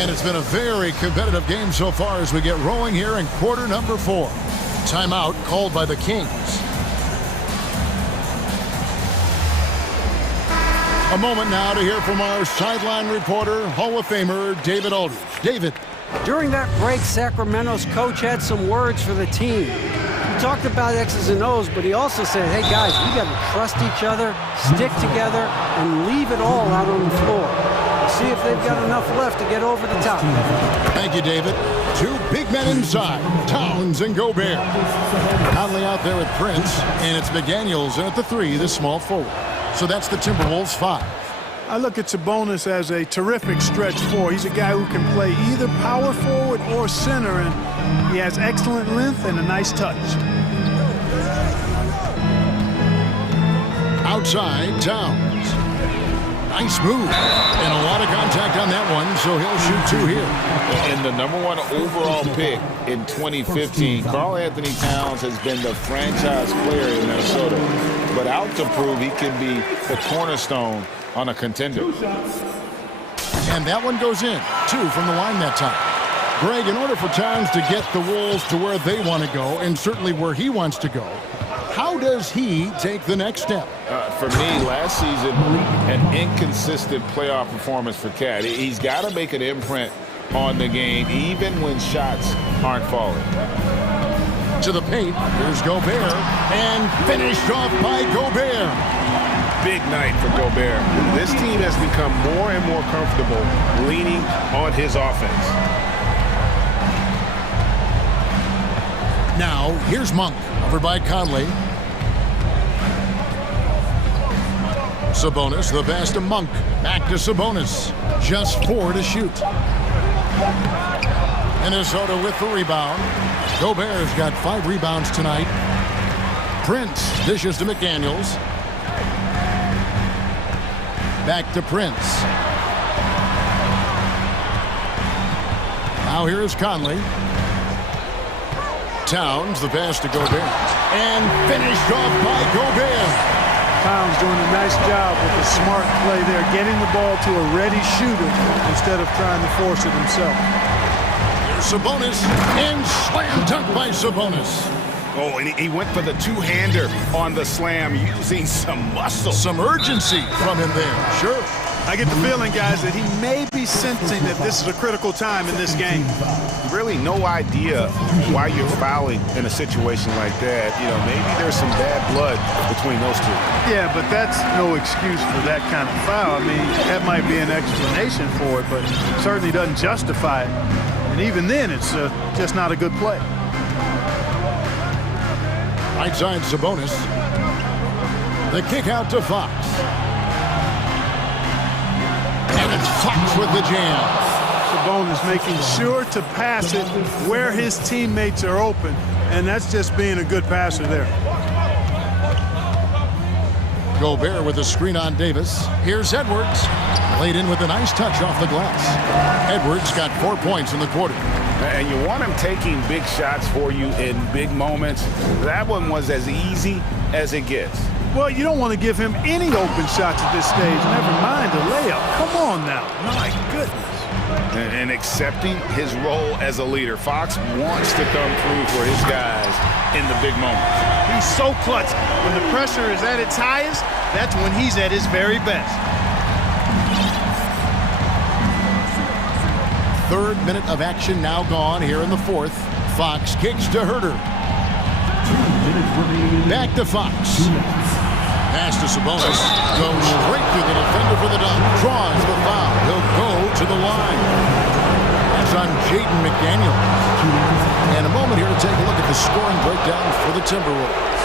And it's been a very competitive game so far as we get rolling here in quarter number 4. Timeout called by the Kings. A moment now to hear from our sideline reporter, Hall of Famer David Aldridge. David. During that break, Sacramento's coach had some words for the team. He talked about X's and O's, but he also said, hey guys, we got to trust each other, stick together, and leave it all out on the floor. We'll see if they've got enough left to get over the top. Thank you, David. Two big men inside, Towns and Gobert. Conley out there with Prince, and it's McDaniels at the 3, the small forward. So that's the Timberwolves 5. I look at Sabonis as a terrific stretch 4. He's a guy who can play either power forward or center, and he has excellent length and a nice touch. Outside, Towns. Nice move. And a lot of contact on that one, so he'll shoot 2 here. And the #1 overall pick in 2015, Karl Anthony Towns has been the franchise player in Minnesota, but out to prove he can be the cornerstone on a contender. And that one goes in. 2 from the line that time. Greg, in order for Towns to get the Wolves to where they want to go, and certainly where he wants to go, how does he take the next step? For me, last season, an inconsistent playoff performance for Cat. He's got to make an imprint on the game, even when shots aren't falling. To the paint, here's Gobert, and finished off by Gobert. Big night for Gobert. This team has become more and more comfortable leaning on his offense. Now, here's Monk, over by Conley. Sabonis, the pass to Monk. Back to Sabonis. Just 4 to shoot. Minnesota with the rebound. Gobert's got 5 rebounds tonight. Prince dishes to McDaniels. Back to Prince. Now here is Conley. Towns, the pass to Gobert. And finished off by Gobert. Towns doing a nice job with a smart play there, getting the ball to a ready shooter instead of trying to force it himself. Here's Sabonis, and slam dunk by Sabonis. Oh, and he went for the two-hander on the slam, using some muscle. Some urgency from him there, sure. I get the feeling, guys, that he may be sensing that this is a critical time in this game. Really no idea why you're fouling in a situation like that. You know, maybe there's some bad blood between those two. Yeah, but that's no excuse for that kind of foul. I mean, that might be an explanation for it, but it certainly doesn't justify it. And even then, it's just not a good play. Right side Sabonis. The kick out to Fox. And it's Fox with the jam. Sabonis making sure to pass it where his teammates are open, and that's just being a good passer there. Gobert with a screen on Davis. Here's Edwards. Laid in with a nice touch off the glass. Edwards got 4 points in the quarter. And you want him taking big shots for you in big moments. That one was as easy as it gets. Well, you don't want to give him any open shots at this stage, never mind a layup. Come on now. My goodness. And accepting his role as a leader. Fox wants to come through for his guys in the big moments. He's so clutch. When the pressure is at its highest, that's when he's at his very best. Third minute of action now gone here in the fourth. Fox kicks to Herter. Back to Fox. Pass to Sabonis. Goes straight through the defender for the dunk. Draws the foul. He'll go to the line. That's on Jaden McDaniel. And a moment here to take a look at the scoring breakdown for the Timberwolves.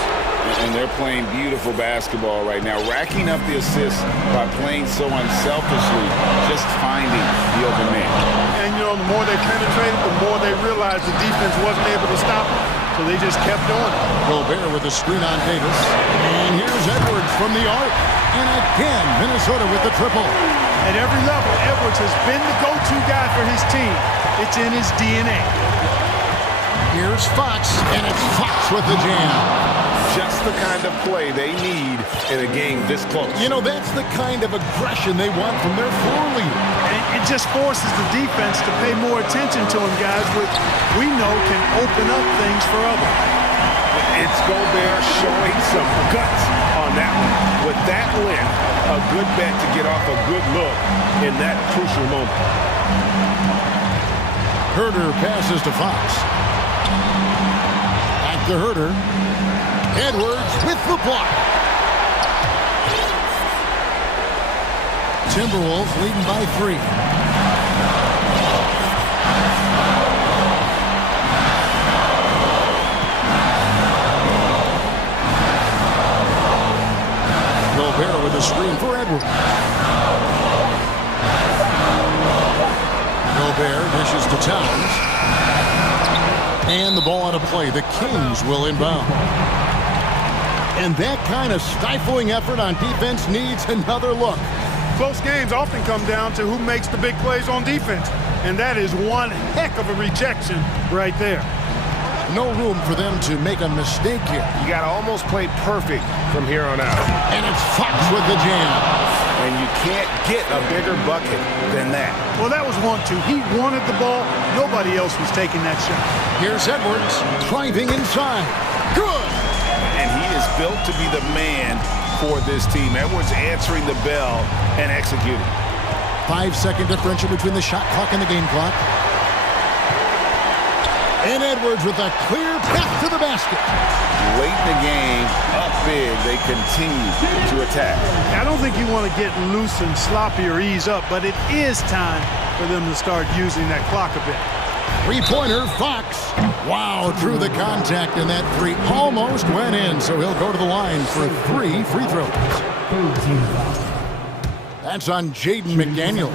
And they're playing beautiful basketball right now, racking up the assists by playing so unselfishly, just finding the open man. And, you know, the more they penetrated, the more they realized the defense wasn't able to stop them, so they just kept doing it. Gobert with the screen on Davis. And here's Edwards from the arc. And again, Minnesota with the triple. At every level, Edwards has been the go-to guy for his team. It's in his DNA. Here's Fox, and it's Fox with the jam. Just the kind of play they need in a game this close. You know, that's the kind of aggression they want from their floor leader. And it just forces the defense to pay more attention to him, guys, which we know can open up things for others. It's Gobert showing some guts on that one. With that length, a good bet to get off a good look in that crucial moment. Herter passes to Fox. Back to Herter. Edwards with the block. Timberwolves leading by 3. Gobert with a screen for Edwards. Gobert dishes to Towns. And the ball out of play. The Kings will inbound. And that kind of stifling effort on defense needs another look. Close games often come down to who makes the big plays on defense. And that is one heck of a rejection right there. No room for them to make a mistake here. You got to almost play perfect from here on out. And it's Fox with the jam. And you can't get a bigger bucket than that. Well, that was 1-2. He wanted the ball. Nobody else was taking that shot. Here's Edwards driving inside. Good. And he is built to be the man for this team. Edwards answering the bell and executing. 5-second differential between the shot clock and the game clock. And Edwards with a clear path to the basket. Late in the game, up big, they continue to attack. I don't think you want to get loose and sloppy or ease up, but it is time for them to start using that clock a bit. Three-pointer, Fox. Wow, through the contact, and that three almost went in, so he'll go to the line for 3 free throws. That's on Jaden McDaniel.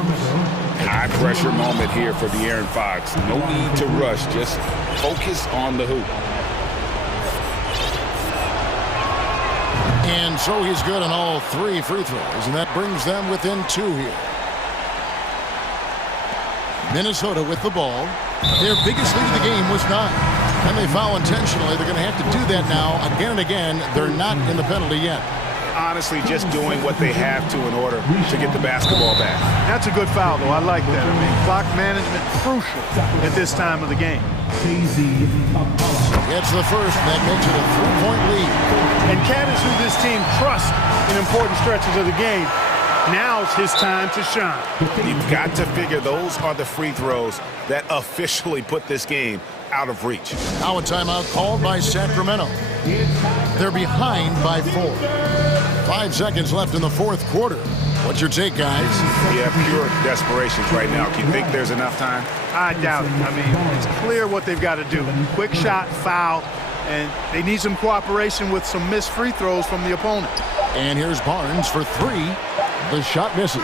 High pressure moment here for De'Aaron Fox. No need to rush, just focus on the hoop. And so he's good on all 3 free throws, and that brings them within 2 here. Minnesota with the ball. Their biggest lead of the game was 9. And they foul intentionally. They're going to have to do that now again and again. They're not in the penalty yet. Honestly, just doing what they have to in order to get the basketball back. That's a good foul, though. I like that. I mean, clock management crucial at this time of the game. Gets the first, and that makes it a 3-point lead. And Cat is who this team trusts in important stretches of the game. Now's his time to shine. You've got to figure those are the free throws that officially put this game out of reach. Now a timeout called by Sacramento. They're behind by 4. 5 seconds left in the 4th quarter. What's your take, guys? Yeah, pure desperation right now. Do you think there's enough time? I doubt it. I mean, it's clear what they've got to do. Quick shot, foul, and they need some cooperation with some missed free throws from the opponent. And here's Barnes for 3. The shot misses.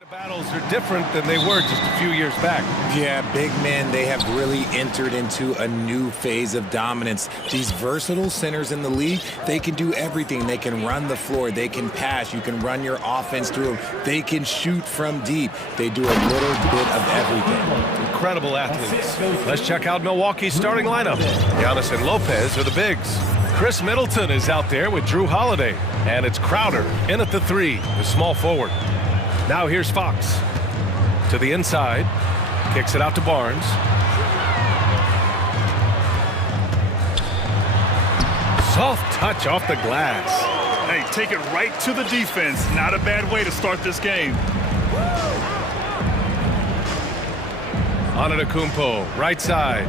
The battles are different than they were just a few years back. Yeah, big men, they have really entered into a new phase of dominance. These versatile centers in the league, they can do everything. They can run the floor, they can pass, you can run your offense through them, they can shoot from deep. They do a little bit of everything. Incredible athletes. Let's check out Milwaukee's starting lineup. Giannis and Lopez are the bigs. Chris Middleton is out there with Drew Holiday. And it's Crowder in at the 3, the small forward. Now here's Fox to the inside, kicks it out to Barnes. Soft touch off the glass. Hey, take it right to the defense. Not a bad way to start this game. Antetokounmpo, right side,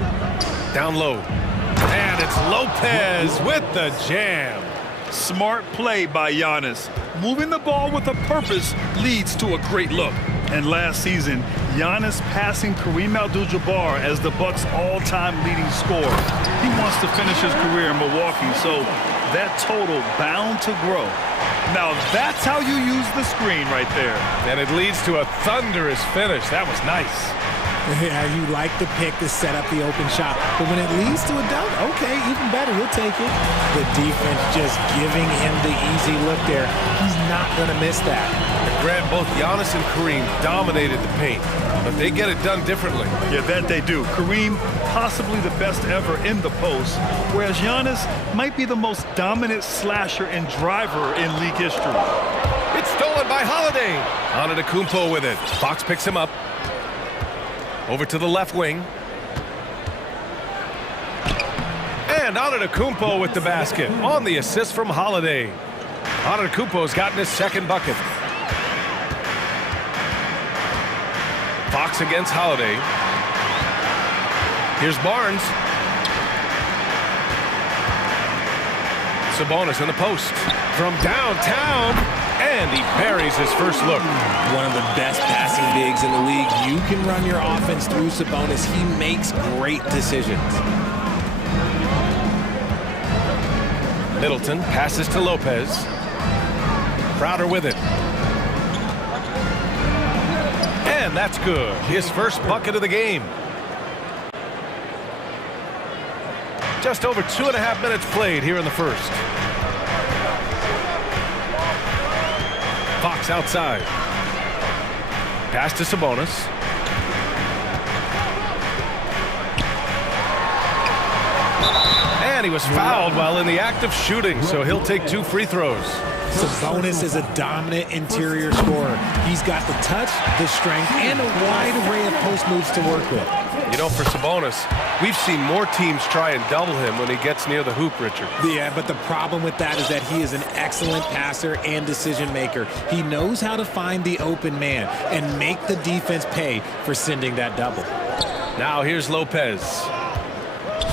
down low. And it's Lopez with the jam. Smart play by Giannis. Moving the ball with a purpose leads to a great look. And last season, Giannis passing Kareem Abdul-Jabbar as the Bucks' all-time leading scorer. He wants to finish his career in Milwaukee, so that total bound to grow. Now that's how you use the screen right there. And it leads to a thunderous finish. That was nice. Yeah, you like the pick to set up the open shot. But when it leads to a dunk, okay, even better, he'll take it. The defense just giving him the easy look there. He's not going to miss that. And Grant, both Giannis and Kareem dominated the paint, but they get it done differently. Yeah, that they do. Kareem, possibly the best ever in the post, whereas Giannis might be the most dominant slasher and driver in league history. It's stolen by Holiday. Antetokounmpo with it. Fox picks him up. Over to the left wing. And Antetokounmpo with the basket on the assist from Holiday. Antetokounmpo's gotten his second bucket. Fox against Holiday. Here's Barnes. Sabonis in the post. From downtown. And he buries his first look. One of the best passing bigs in the league. You can run your offense through Sabonis. He makes great decisions. Middleton passes to Lopez. Crowder with it. And that's good. His first bucket of the game. Just over 2.5 minutes played here in the first. Fox outside. Pass to Sabonis. And he was fouled while in the act of shooting, so he'll take 2 free throws. Sabonis is a dominant interior scorer. He's got the touch, the strength, and a wide array of post moves to work with. You know, for Sabonis, we've seen more teams try and double him when he gets near the hoop, Richard. Yeah, but the problem with that is that he is an excellent passer and decision maker. He knows how to find the open man and make the defense pay for sending that double. Now here's Lopez.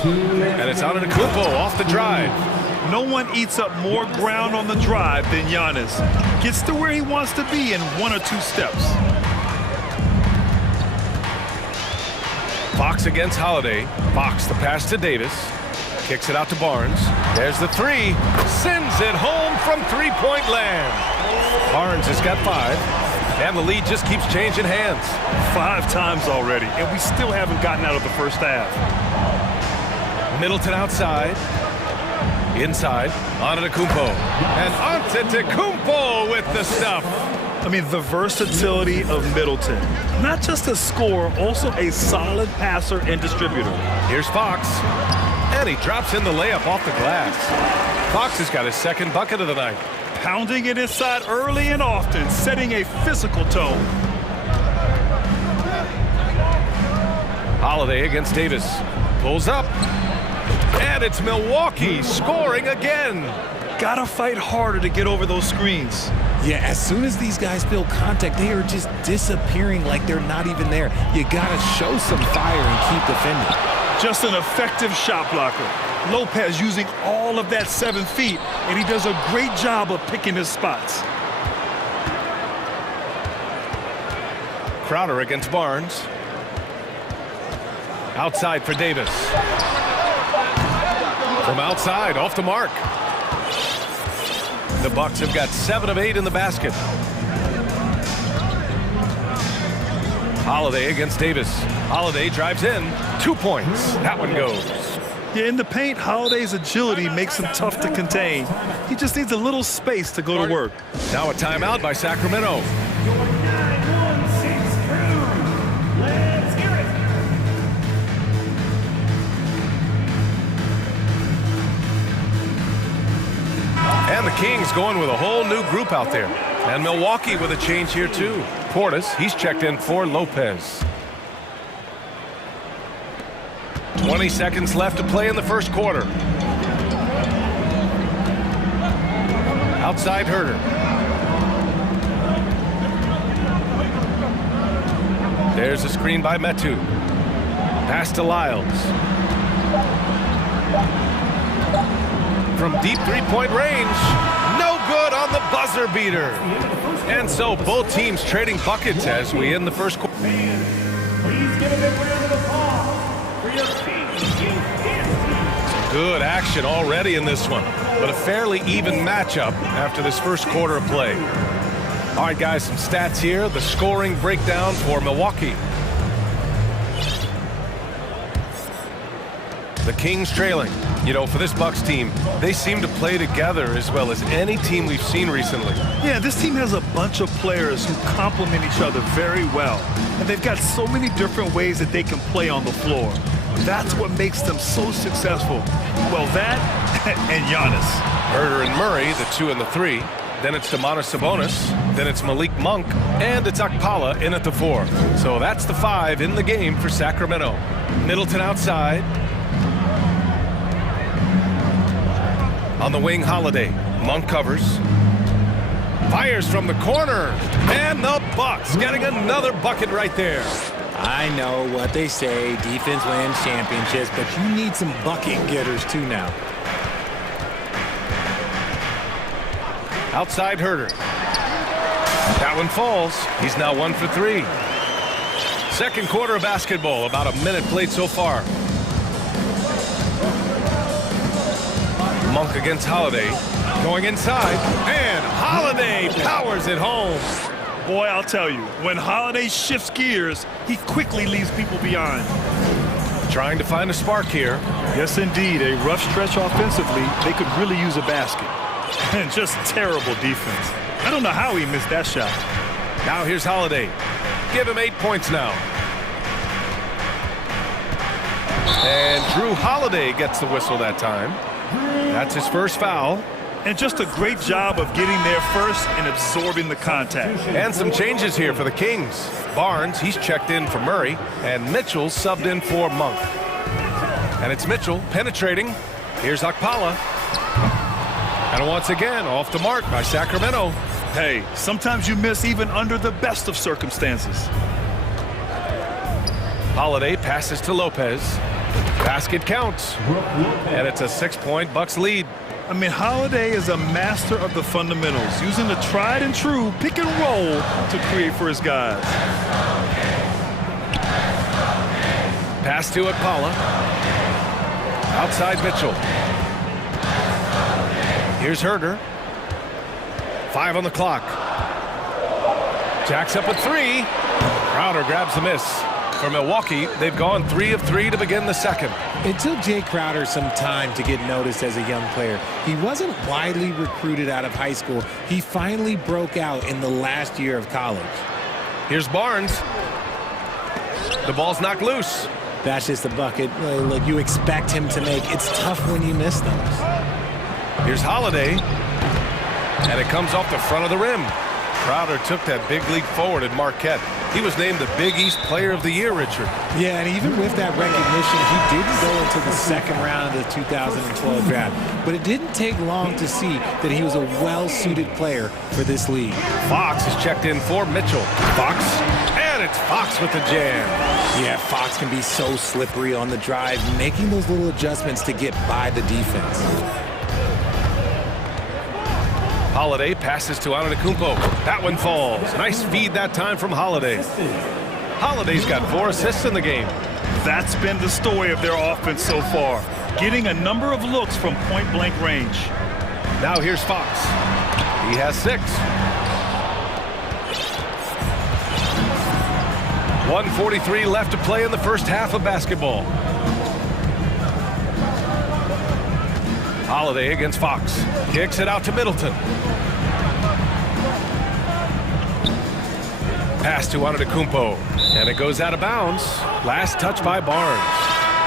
And it's Antetokounmpo off the drive. No one eats up more ground on the drive than Giannis. Gets to where he wants to be in 1 or 2 steps. Fox against Holiday. Fox the pass to Davis. Kicks it out to Barnes. There's the 3. Sends it home from three-point land. Barnes has got 5. And the lead just keeps changing hands. 5 times already, and we still haven't gotten out of the first half. Middleton outside. Inside, Antetokounmpo. And Antetokounmpo with the stuff. I mean, the versatility of Middleton. Not just a scorer, also a solid passer and distributor. Here's Fox. And he drops in the layup off the glass. Fox has got his second bucket of the night. Pounding it inside early and often, setting a physical tone. Holiday against Davis. Pulls up. And it's Milwaukee scoring again. Gotta fight harder to get over those screens. Yeah, as soon as these guys feel contact, they are just disappearing like they're not even there. You gotta show some fire and keep defending. Just an effective shot blocker. Lopez using all of that 7 feet, and he does a great job of picking his spots. Crowder against Barnes. Outside for Davis. From outside, off the mark. The Bucks have got 7 of 8 in the basket. Holiday against Davis. Holiday drives in. 2 points. That one goes. Yeah, in the paint, Holiday's agility makes him tough to contain. He just needs a little space to go to work. Now a timeout by Sacramento. Let's hear it. And the Kings going with a whole new group out there. And Milwaukee with a change here too. Portis, he's checked in for Lopez. 20 seconds left to play in the first quarter. Outside Herter. There's a screen by Metu. Pass to Lyles. From deep three-point range. No good on the buzzer beater. And so both teams trading buckets as we end the first quarter. Please give a big round of applause for your team. Good action already in this one, but a fairly even matchup after this first quarter of play. All right, guys, some stats here. The scoring breakdown for Milwaukee. The Kings trailing. You know, for this Bucks team, they seem to play together as well as any team we've seen recently. Yeah, this team has a bunch of players who complement each other very well. And they've got so many different ways that they can play on the floor. That's what makes them so successful. Well, that and Giannis. Herter and Murray, the 2 and the 3. Then it's Domantas Sabonis. Then it's Malik Monk. And it's Okpala in at the 4. So that's the 5 in the game for Sacramento. Middleton outside. On the wing, Holiday. Monk covers. Fires from the corner. And the Bucks getting another bucket right there. I know what they say, defense wins championships, but you need some bucket getters too now. Outside Herter. That one falls. He's now 1 for 3. Second quarter of basketball, about a minute played so far. Monk against Holiday. Going inside, and Holiday powers it home. Boy, I'll tell you, when Holiday shifts gears, he quickly leaves people behind. Trying to find a spark here. Yes, indeed. A rough stretch offensively. They could really use a basket. And just terrible defense. I don't know how he missed that shot. Now here's Holiday. Give him 8 points now. And Drew Holiday gets the whistle that time. That's his first foul. And just a great job of getting there first and absorbing the contact. And some changes here for the Kings. Barnes, he's checked in for Murray, and Mitchell subbed in for Monk. And it's Mitchell penetrating. Here's Okpala. And once again, off the mark by Sacramento. Hey, sometimes you miss even under the best of circumstances. Holiday passes to Lopez. Basket counts. And it's a 6-point Bucks lead. I mean, Holiday is a master of the fundamentals, using the tried and true pick and roll to create for his guys. Pass to Okpala. Outside Mitchell. Here's Herter. 5 on the clock. Jacks up with 3. Crowder grabs the miss. For Milwaukee, they've gone 3 of 3 to begin the second. It took Jay Crowder some time to get noticed as a young player. He wasn't widely recruited out of high school. He finally broke out in the last year of college. Here's Barnes. The ball's knocked loose. That's just a bucket. Look, you expect him to make. It's tough when you miss those. Here's Holiday. And it comes off the front of the rim. Crowder took that big leap forward at Marquette. He was named the Big East Player of the Year, Richard. Yeah, and even with that recognition, he didn't go into the second round of the 2012 draft. But it didn't take long to see that he was a well-suited player for this league. Fox is checked in for Mitchell. Fox, and it's Fox with the jam. Yeah, Fox can be so slippery on the drive, making those little adjustments to get by the defense. Holiday passes to Antetokounmpo. That one falls. Nice feed that time from Holiday. Holiday's got 4 assists in the game. That's been the story of their offense so far, getting a number of looks from point-blank range. Now here's Fox. He has 6. 1:43 left to play in the first half of basketball. Holiday against Fox. Kicks it out to Middleton. Pass to Antetokounmpo. And it goes out of bounds. Last touch by Barnes.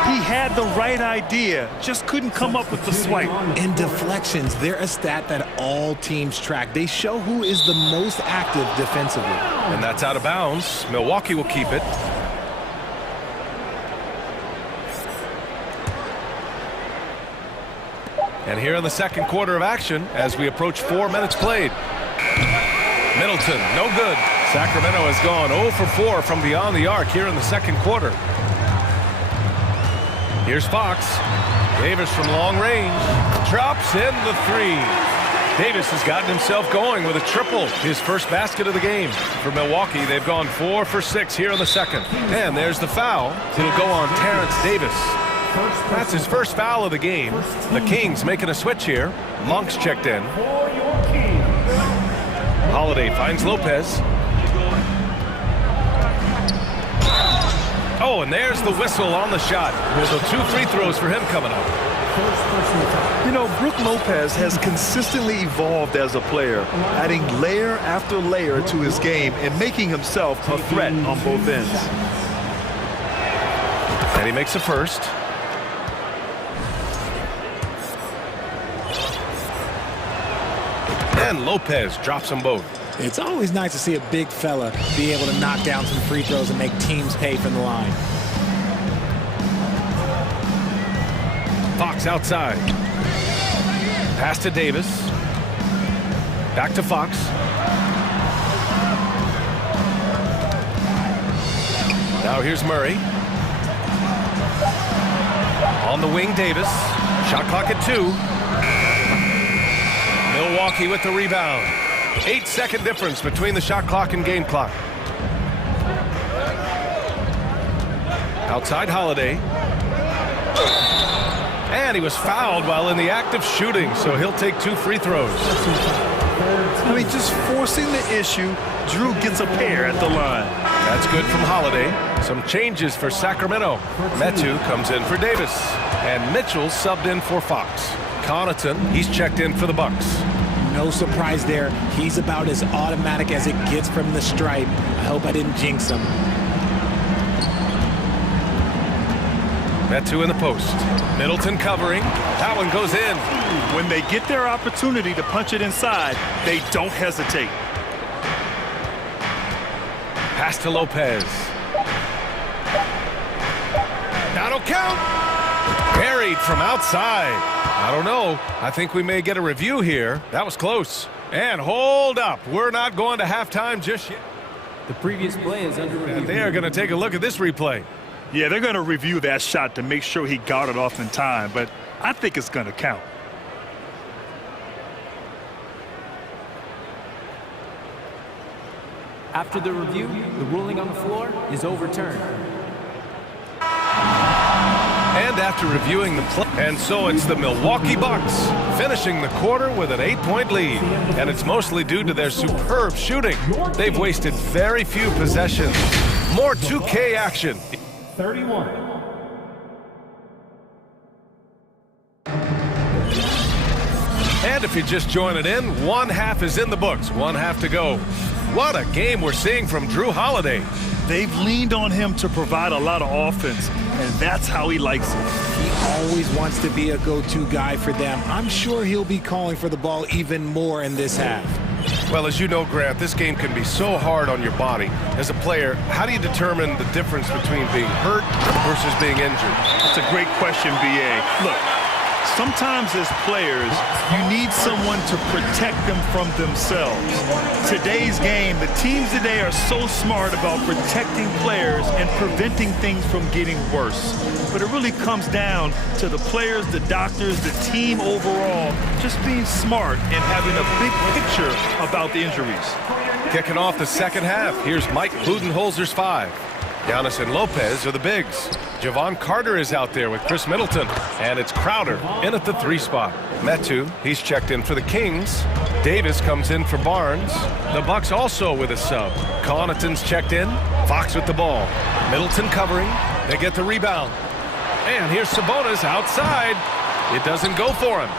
He had the right idea, just couldn't come up with the swipe. And deflections, they're a stat that all teams track. They show who is the most active defensively. And that's out of bounds. Milwaukee will keep it. And here in the second quarter of action, as we approach 4 minutes played. Middleton, no good. Sacramento has gone 0 for 4 from beyond the arc here in the second quarter. Here's Fox. Davis from long range. Drops in the three. Davis has gotten himself going with a triple. His first basket of the game. For Milwaukee, they've gone 4 for 6 here in the second. And there's the foul. It'll go on Terrence Davis. That's his first foul of the game. The Kings making a switch here. Monk's checked in. Holiday finds Lopez. Oh, and there's the whistle on the shot. So 2 free throws for him coming up. You know, Brook Lopez has consistently evolved as a player, adding layer after layer to his game and making himself a threat on both ends. And he makes a first. And Lopez drops them both. It's always nice to see a big fella be able to knock down some free throws and make teams pay from the line. Fox outside. Pass to Davis. Back to Fox. Now here's Murray. On the wing, Davis. Shot clock at 2. Milwaukee with the rebound. 8-second difference between the shot clock and game clock. Outside Holiday. And he was fouled while in the act of shooting, so he'll take 2 free throws. I mean, just forcing the issue, Drew gets a pair at the line. That's good from Holiday. Some changes for Sacramento. Metu comes in for Davis. And Mitchell subbed in for Fox. Connaughton, he's checked in for the Bucks. No surprise there. He's about as automatic as it gets from the stripe. I hope I didn't jinx him. Metu in the post. Middleton covering. That one goes in. When they get their opportunity to punch it inside, they don't hesitate. Pass to Lopez. That'll count. Buried from outside. I don't know. I think we may get a review here. That was close. And hold up. We're not going to halftime just yet. The previous play is under review. And they are going to take a look at this replay. Yeah, they're going to review that shot to make sure he got it off in time, but I think it's going to count. After the review, the ruling on the floor is overturned. And after reviewing the play, and so it's the Milwaukee Bucks finishing the quarter with an 8-point lead. And it's mostly due to their superb shooting. They've wasted very few possessions. More 2K action. 31. And if you're just joining in, 1 half is in the books, 1 half to go. What a game we're seeing from Drew Holiday. They've leaned on him to provide a lot of offense, and that's how he likes it. He always wants to be a go-to guy for them. I'm sure he'll be calling for the ball even more in this half. Well, as you know, Grant, this game can be so hard on your body. As a player, how do you determine the difference between being hurt versus being injured? That's a great question, B.A. Look, sometimes as players, you need someone to protect them from themselves. Today's game, the teams today are so smart about protecting players and preventing things from getting worse. But it really comes down to the players, the doctors, the team overall, just being smart and having a big picture about the injuries. Kicking off the second half, here's Mike Budenholzer's 5. Giannis and Lopez are the bigs. Javon Carter is out there with Chris Middleton. And it's Crowder in at the 3 spot. Metu, he's checked in for the Kings. Davis comes in for Barnes. The Bucks also with a sub. Connaughton's checked in. Fox with the ball. Middleton covering. They get the rebound. And here's Sabonis outside. It doesn't go for him.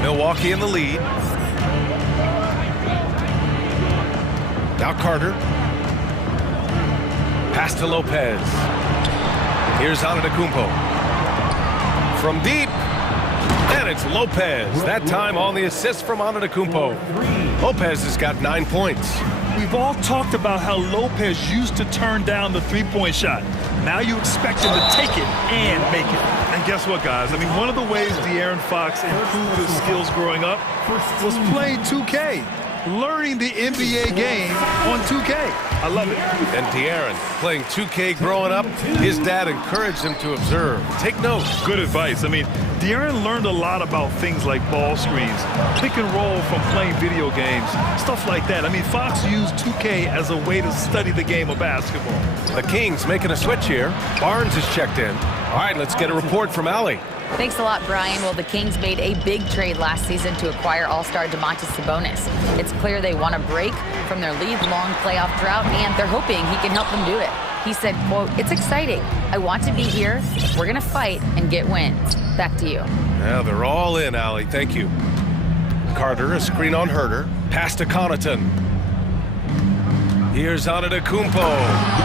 Milwaukee in the lead. Now Carter. Pass to Lopez. Here's Antetokounmpo. From deep. And it's Lopez. That time on the assist from Antetokounmpo. Lopez has got 9 points. We've all talked about how Lopez used to turn down the three-point shot. Now you expect him to take it and make it. And guess what, guys? I mean, one of the ways De'Aaron Fox improved his skills growing up was playing 2K. Learning the NBA game on 2K. I love it. And De'Aaron playing 2K growing up, his dad encouraged him to observe. Take note. Good advice. I mean, De'Aaron learned a lot about things like ball screens, pick and roll from playing video games, stuff like that. I mean, Fox used 2K as a way to study the game of basketball. The Kings making a switch here. Barnes is checked in. All right, let's get a report from Allie. Thanks a lot, Brian. Well, the Kings made a big trade last season to acquire all-star Domantas Sabonis. It's clear they want a break from their league-long playoff drought, and they're hoping he can help them do it. He said, quote, "It's exciting. I want to be here. We're going to fight and get wins." Back to you. Yeah, they're all in, Allie. Thank you. Carter, a screen on Herter. Pass to Connaughton. Here's Antetokounmpo.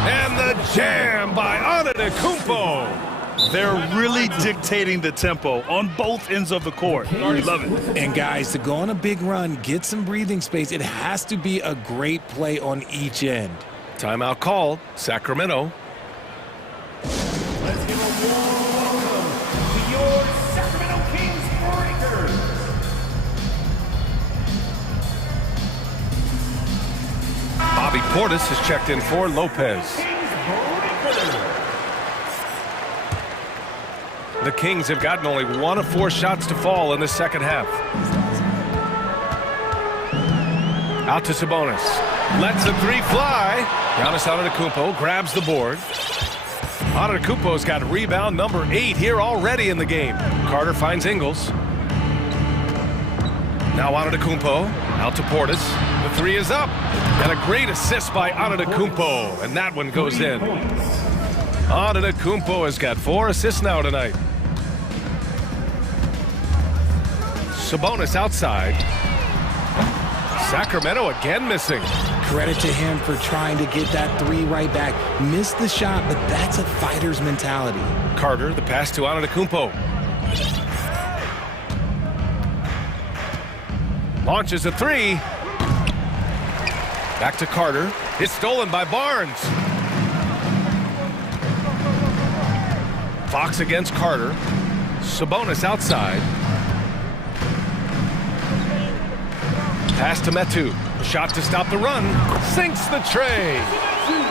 And the jam by Antetokounmpo. They're really dictating the tempo on both ends of the court. We love it. And guys, to go on a big run, get some breathing space, it has to be a great play on each end. Timeout called. Sacramento. Let's give a warm welcome to your Sacramento Kings Breakers. Bobby Portis has checked in for Lopez. The Kings have gotten only 1 of 4 shots to fall in the second half. Out to Sabonis. Lets the three fly. Giannis Antetokounmpo grabs the board. Antetokounmpo's got rebound number 8 here already in the game. Carter finds Ingles. Now Antetokounmpo out to Portis. The three is up. And a great assist by Antetokounmpo. And that one goes in. Antetokounmpo has got 4 assists now tonight. Sabonis outside. Sacramento again missing. Credit to him for trying to get that three right back. Missed the shot, but that's a fighter's mentality. Carter, the pass to Antetokounmpo. Launches a three. Back to Carter. It's stolen by Barnes. Fox against Carter. Sabonis outside. Pass to Metu. A shot to stop the run. Sinks the tray.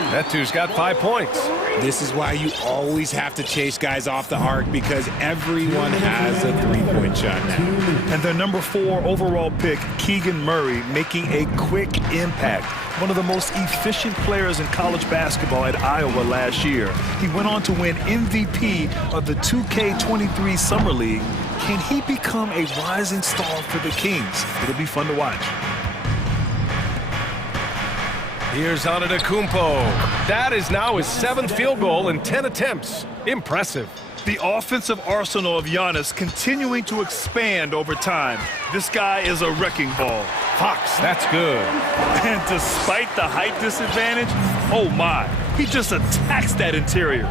Metu's got 5 points. This is why you always have to chase guys off the arc, because everyone has a three-point shot now. And their number 4 overall pick, Keegan Murray, making a quick impact. One of the most efficient players in college basketball at Iowa last year. He went on to win MVP of the 2K23 Summer League. Can he become a rising star for the Kings? It'll be fun to watch. Here's Antetokounmpo. That is now his 7th field goal in 10 attempts. Impressive. The offensive arsenal of Giannis continuing to expand over time. This guy is a wrecking ball. Fox, that's good. And despite the height disadvantage, oh my, he just attacks that interior.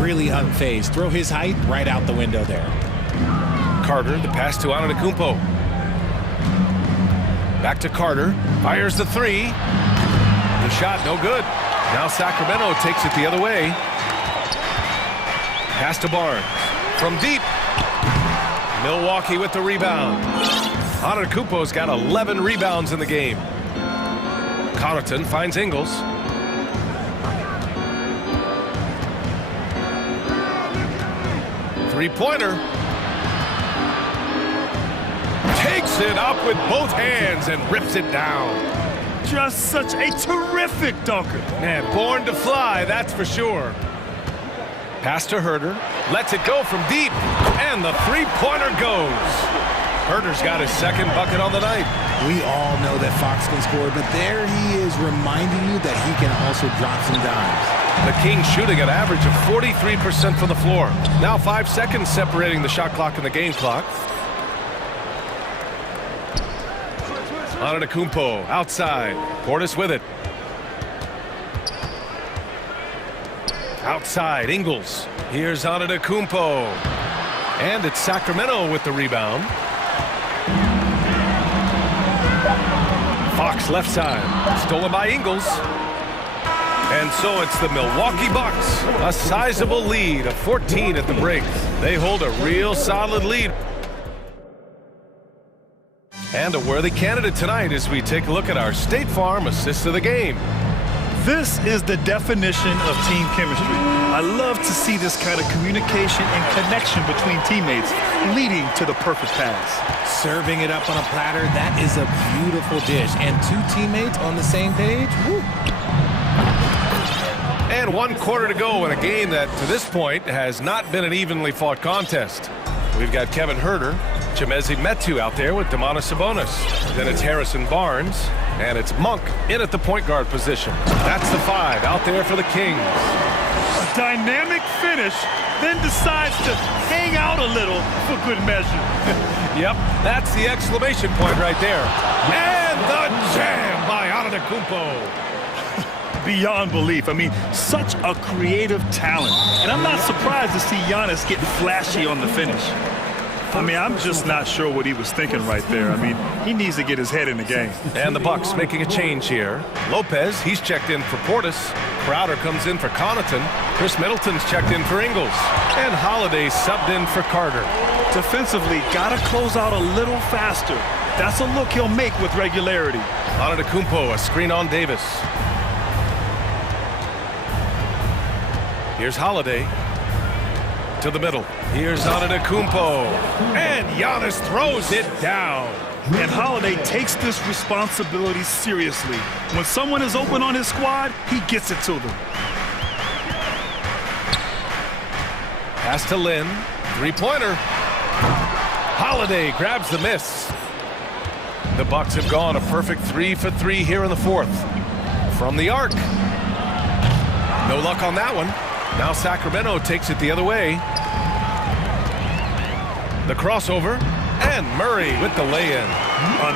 Really unfazed. Throw his height right out the window there. Carter, the pass to Antetokounmpo. Back to Carter. Fires the three. The shot, no good. Now Sacramento takes it the other way. Pass to Barnes. From deep. Milwaukee with the rebound. Antetokounmpo's got 11 rebounds in the game. Connaughton finds Ingles. Three-pointer. Takes it up with both hands and rips it down. Just such a terrific dunker. Man, born to fly, that's for sure. Pass to Herter. Lets it go from deep. And the three-pointer goes. Herder's got his second bucket on the night. We all know that Fox can score, but there he is reminding you that he can also drop some dimes. The Kings shooting an average of 43% from the floor. Now 5 seconds separating the shot clock and the game clock. Antetokounmpo outside. Portis with it. Outside, Ingles. Here's Antetokounmpo. And it's Sacramento with the rebound. Fox left side. Stolen by Ingles. And so it's the Milwaukee Bucks. A sizable lead of 14 at the break. They hold a real solid lead. And a worthy candidate tonight as we take a look at our State Farm assist of the game. This is the definition of team chemistry. I love to see this kind of communication and connection between teammates leading to the perfect pass. Serving it up on a platter, that is a beautiful dish. And two teammates on the same page, woo. And 1 quarter to go in a game that, to this point, has not been an evenly fought contest. We've got Kevin Herder, Chimezie Metu out there with Domantas Sabonis. Then it's Harrison Barnes, and it's Monk in at the point guard position. That's the 5 out there for the Kings. A dynamic finish, then decides to hang out a little for good measure. Yep, that's the exclamation point right there. And the jam by Antetokounmpo. Beyond belief. I mean, such a creative talent. And I'm not surprised to see Giannis get flashy on the finish. I mean, I'm just not sure what he was thinking right there. I mean, he needs to get his head in the game. And the Bucks making a change here. Lopez, he's checked in for Portis. Crowder comes in for Connaughton. Chris Middleton's checked in for Ingles. And Holiday subbed in for Carter. Defensively, gotta close out a little faster. That's a look he'll make with regularity. Antetokounmpo, a screen on Davis. Here's Holiday to the middle. Here's Antetokounmpo. And Giannis throws it down. And Holiday takes this responsibility seriously. When someone is open on his squad, he gets it to them. Pass to Lynn. Three-pointer. Holiday grabs the miss. The Bucks have gone a perfect 3 for 3 here in the fourth. From the arc. No luck on that one. Now Sacramento takes it the other way. The crossover, and Murray with the lay-in.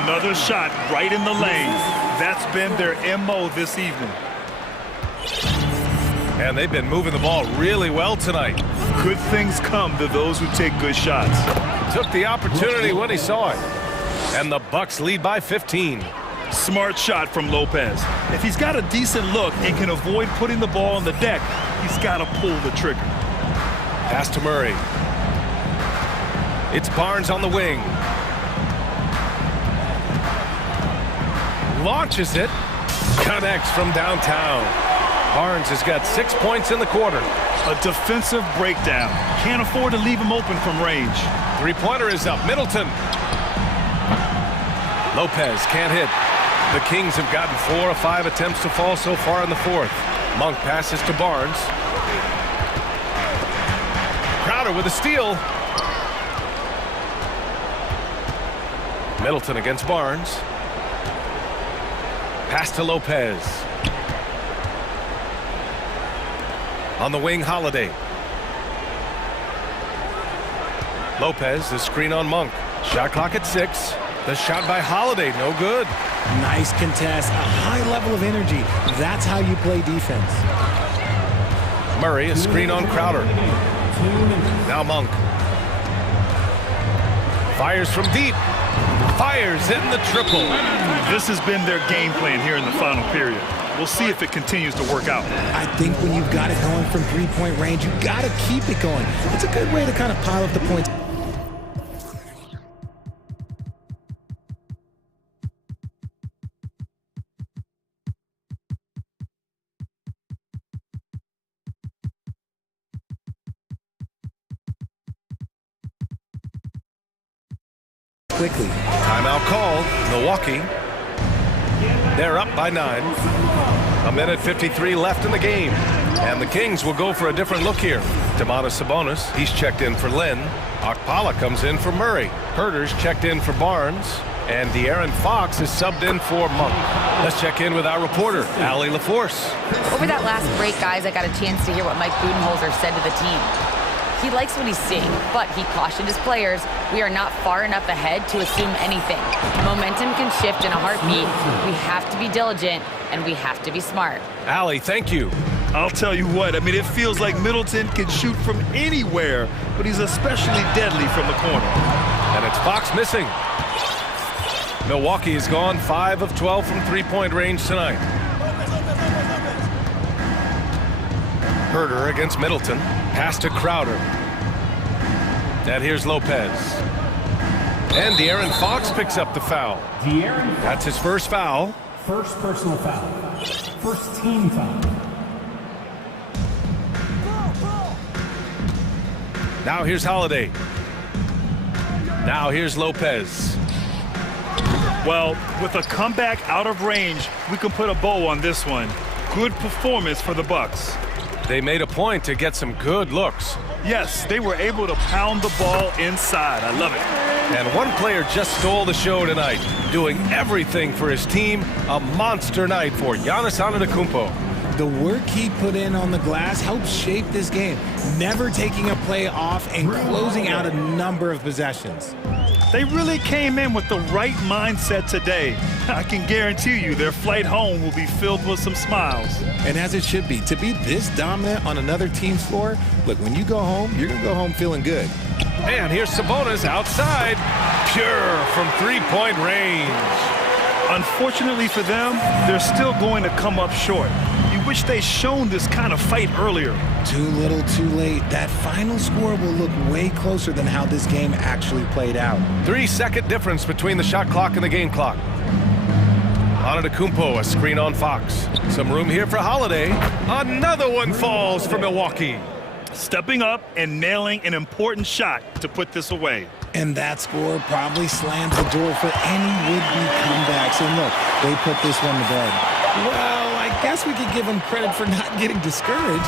Another shot right in the lane. That's been their MO this evening. And they've been moving the ball really well tonight. Good things come to those who take good shots. Took the opportunity when he saw it. And the Bucks lead by 15. Smart shot from Lopez. If he's got a decent look and can avoid putting the ball on the deck, he's got to pull the trigger. Pass to Murray. It's Barnes on the wing. Launches it. Connects from downtown. Barnes has got 6 points in the quarter. A defensive breakdown. Can't afford to leave him open from range. Three-pointer is up. Middleton. Lopez can't hit. The Kings have gotten 4 of 5 attempts to fall so far in the fourth. Monk passes to Barnes. Crowder with a steal. Middleton against Barnes. Pass to Lopez. On the wing, Holiday. Lopez, the screen on Monk. Shot clock at 6. The shot by Holiday, no good. Nice contest, a high level of energy. That's how you play defense. Murray, a screen on Crowder. Now Monk. Fires from deep. Fires in the triple. This has been their game plan here in the final period. We'll see if it continues to work out. I think when you've got it going from three-point range, you got to keep it going. It's a good way to kind of pile up the points. Quickly. Timeout called. Milwaukee. They're up by 9. A minute 53 left in the game. And the Kings will go for a different look here. Domantas Sabonis, he's checked in for Lynn. Okpala comes in for Murray. Herter's checked in for Barnes. And De'Aaron Fox is subbed in for Monk. Let's check in with our reporter, Allie LaForce. Over that last break, guys, I got a chance to hear what Mike Budenholzer said to the team. He likes what he's seeing, but he cautioned his players, we are not far enough ahead to assume anything. Momentum can shift in a heartbeat. We have to be diligent, and we have to be smart. Allie, thank you. I'll tell you what, I mean, it feels like Middleton can shoot from anywhere, but he's especially deadly from the corner. And it's Fox missing. Milwaukee has gone 5 of 12 from three-point range tonight. Herter against Middleton. Pass to Crowder. And here's Lopez. And De'Aaron Fox picks up the foul. That's his first foul. First personal foul. First team foul. Now here's Holiday. Now here's Lopez. Well, with a comeback out of range, we can put a bow on this one. Good performance for the Bucks. They made a point to get some good looks. Yes, they were able to pound the ball inside. I love it. And one player just stole the show tonight, doing everything for his team. A monster night for Giannis Antetokounmpo. The work he put in on the glass helped shape this game, never taking a play off and closing out a number of possessions. They really came in with the right mindset today. I can guarantee you their flight home will be filled with some smiles. And as it should be, to be this dominant on another team's floor, look, when you go home, you're going to go home feeling good. And here's Sabonis outside, pure from three-point range. Unfortunately for them, they're still going to come up short. You wish they'd shown this kind of fight earlier. Too little, too late. That final score will look way closer than how this game actually played out. 3-second difference between the shot clock and the game clock. Antetokounmpo, a screen on Fox. Some room here for Holiday. Another one falls for Milwaukee. Stepping up and nailing an important shot to put this away. And that score probably slams the door for any would-be comebacks. And look, they put this one to bed. Well, I guess we could give them credit for not getting discouraged.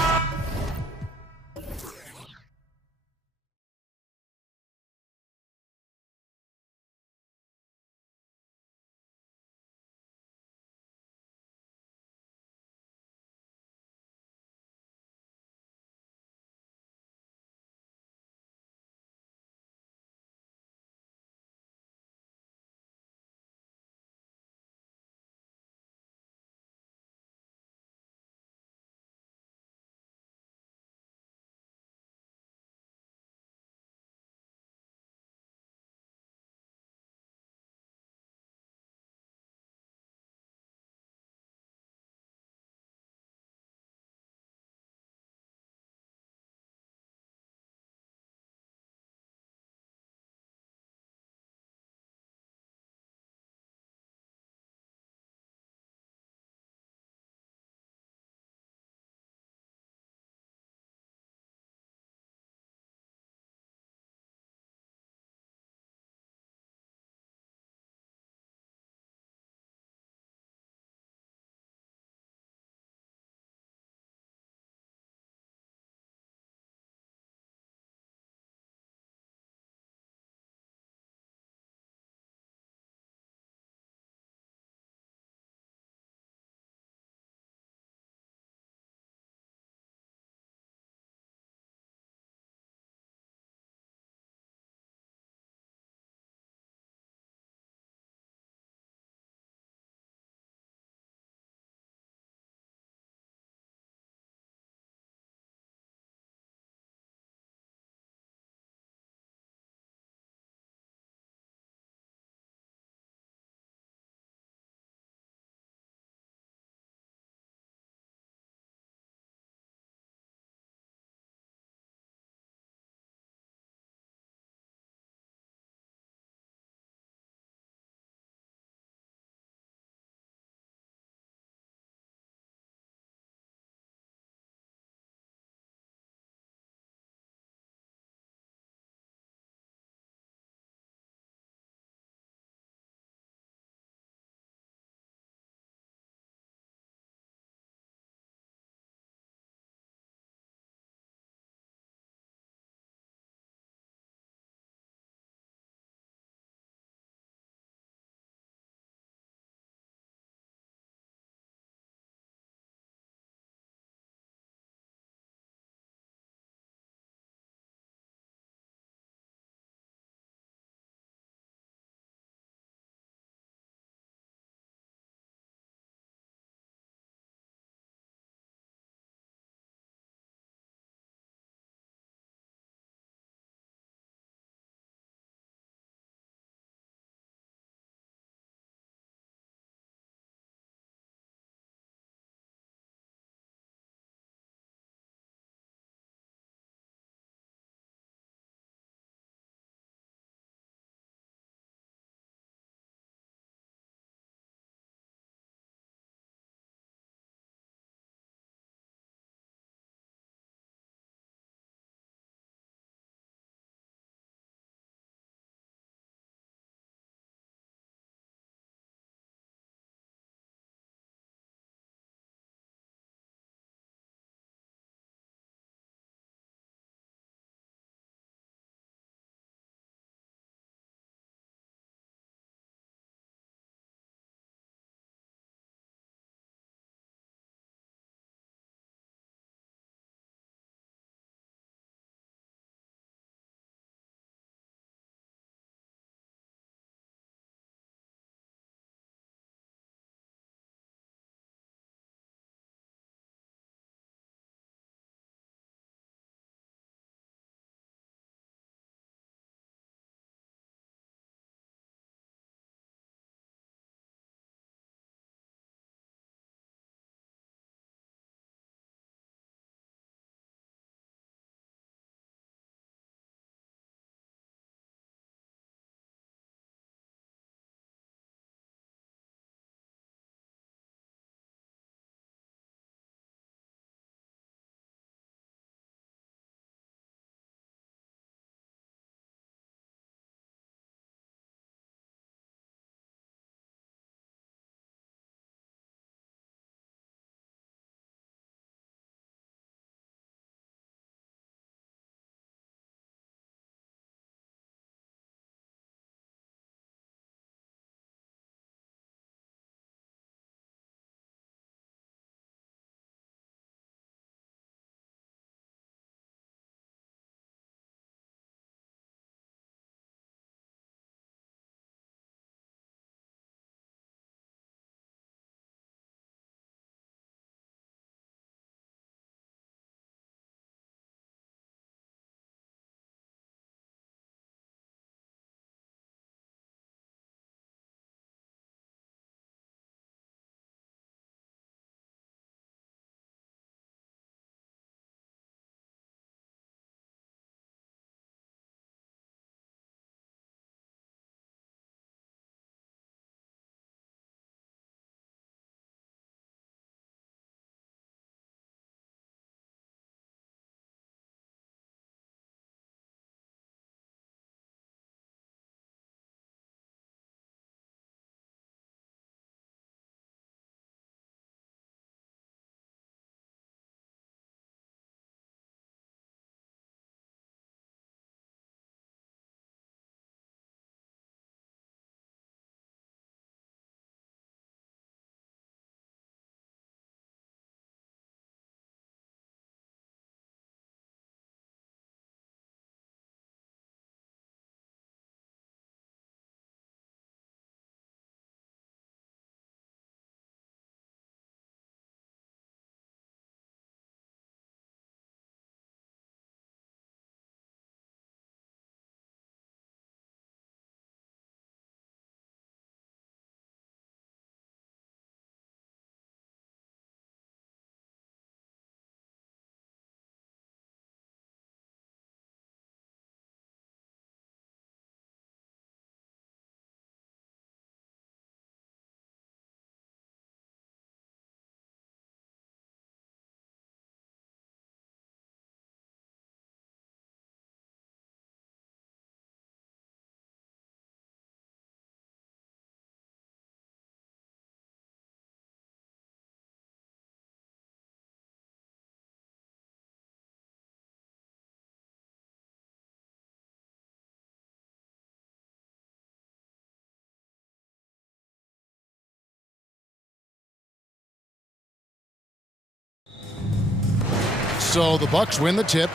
So the Bucks win the tip.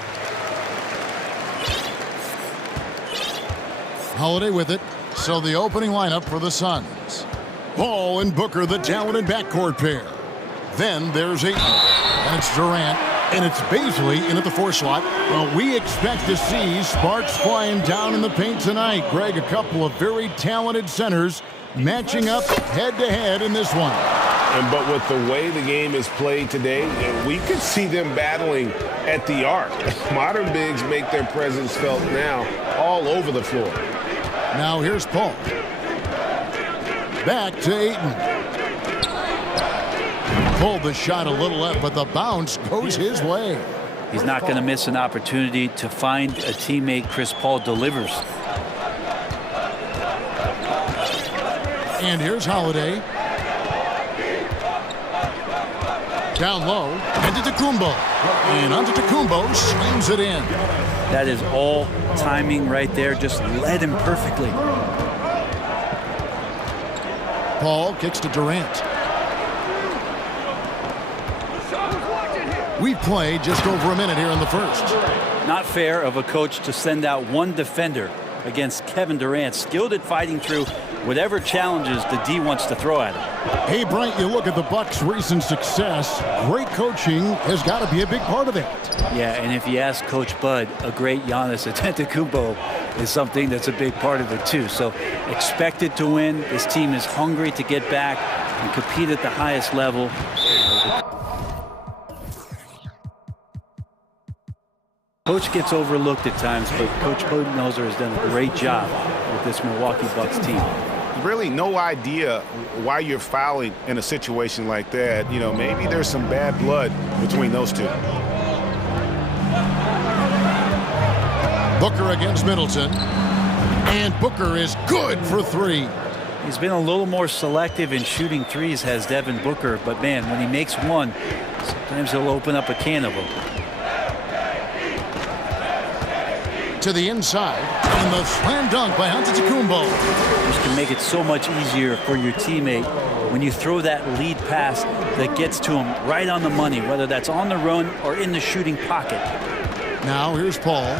Holiday with it. So the opening lineup for the Suns. Paul and Booker, the talented backcourt pair. Then there's Ayton, and it's Durant, and it's Baisley in at the 4 slot. Well, we expect to see sparks flying down in the paint tonight. Greg, a couple of very talented centers matching up head-to-head in this one. But with the way the game is played today, we could see them battling at the arc. Modern bigs make their presence felt now all over the floor. Now here's Paul. Back to Ayton. Pulled the shot a little left, but the bounce goes his way. He's not going to miss an opportunity to find a teammate. Chris Paul delivers. And here's Holiday. Down low, and Antetokounmpo. And Antetokounmpo slams it in. That is all timing right there. Just led him perfectly. Paul kicks to Durant. We've played just over a minute here in the first. Not fair of a coach to send out one defender against Kevin Durant, skilled at fighting through whatever challenges the D wants to throw at him. Hey, Bryant, you look at the Bucks' recent success. Great coaching has got to be a big part of that. Yeah, and if you ask Coach Bud, a great Giannis Antetokounmpo is something that's a big part of it too. So expected to win. This team is hungry to get back and compete at the highest level. Coach gets overlooked at times, but Coach Budenholzer has done a great job with this Milwaukee Bucks team. Really no idea why you're fouling in a situation like that. You know, maybe there's some bad blood between those two. Booker against Middleton. And Booker is good for 3. He's been a little more selective in shooting threes, has Devin Booker, but man, when he makes one, sometimes he'll open up a can of them. To the inside, and the slam dunk by Antetokounmpo. This can make it so much easier for your teammate when you throw that lead pass that gets to him right on the money, whether that's on the run or in the shooting pocket. Now here's Paul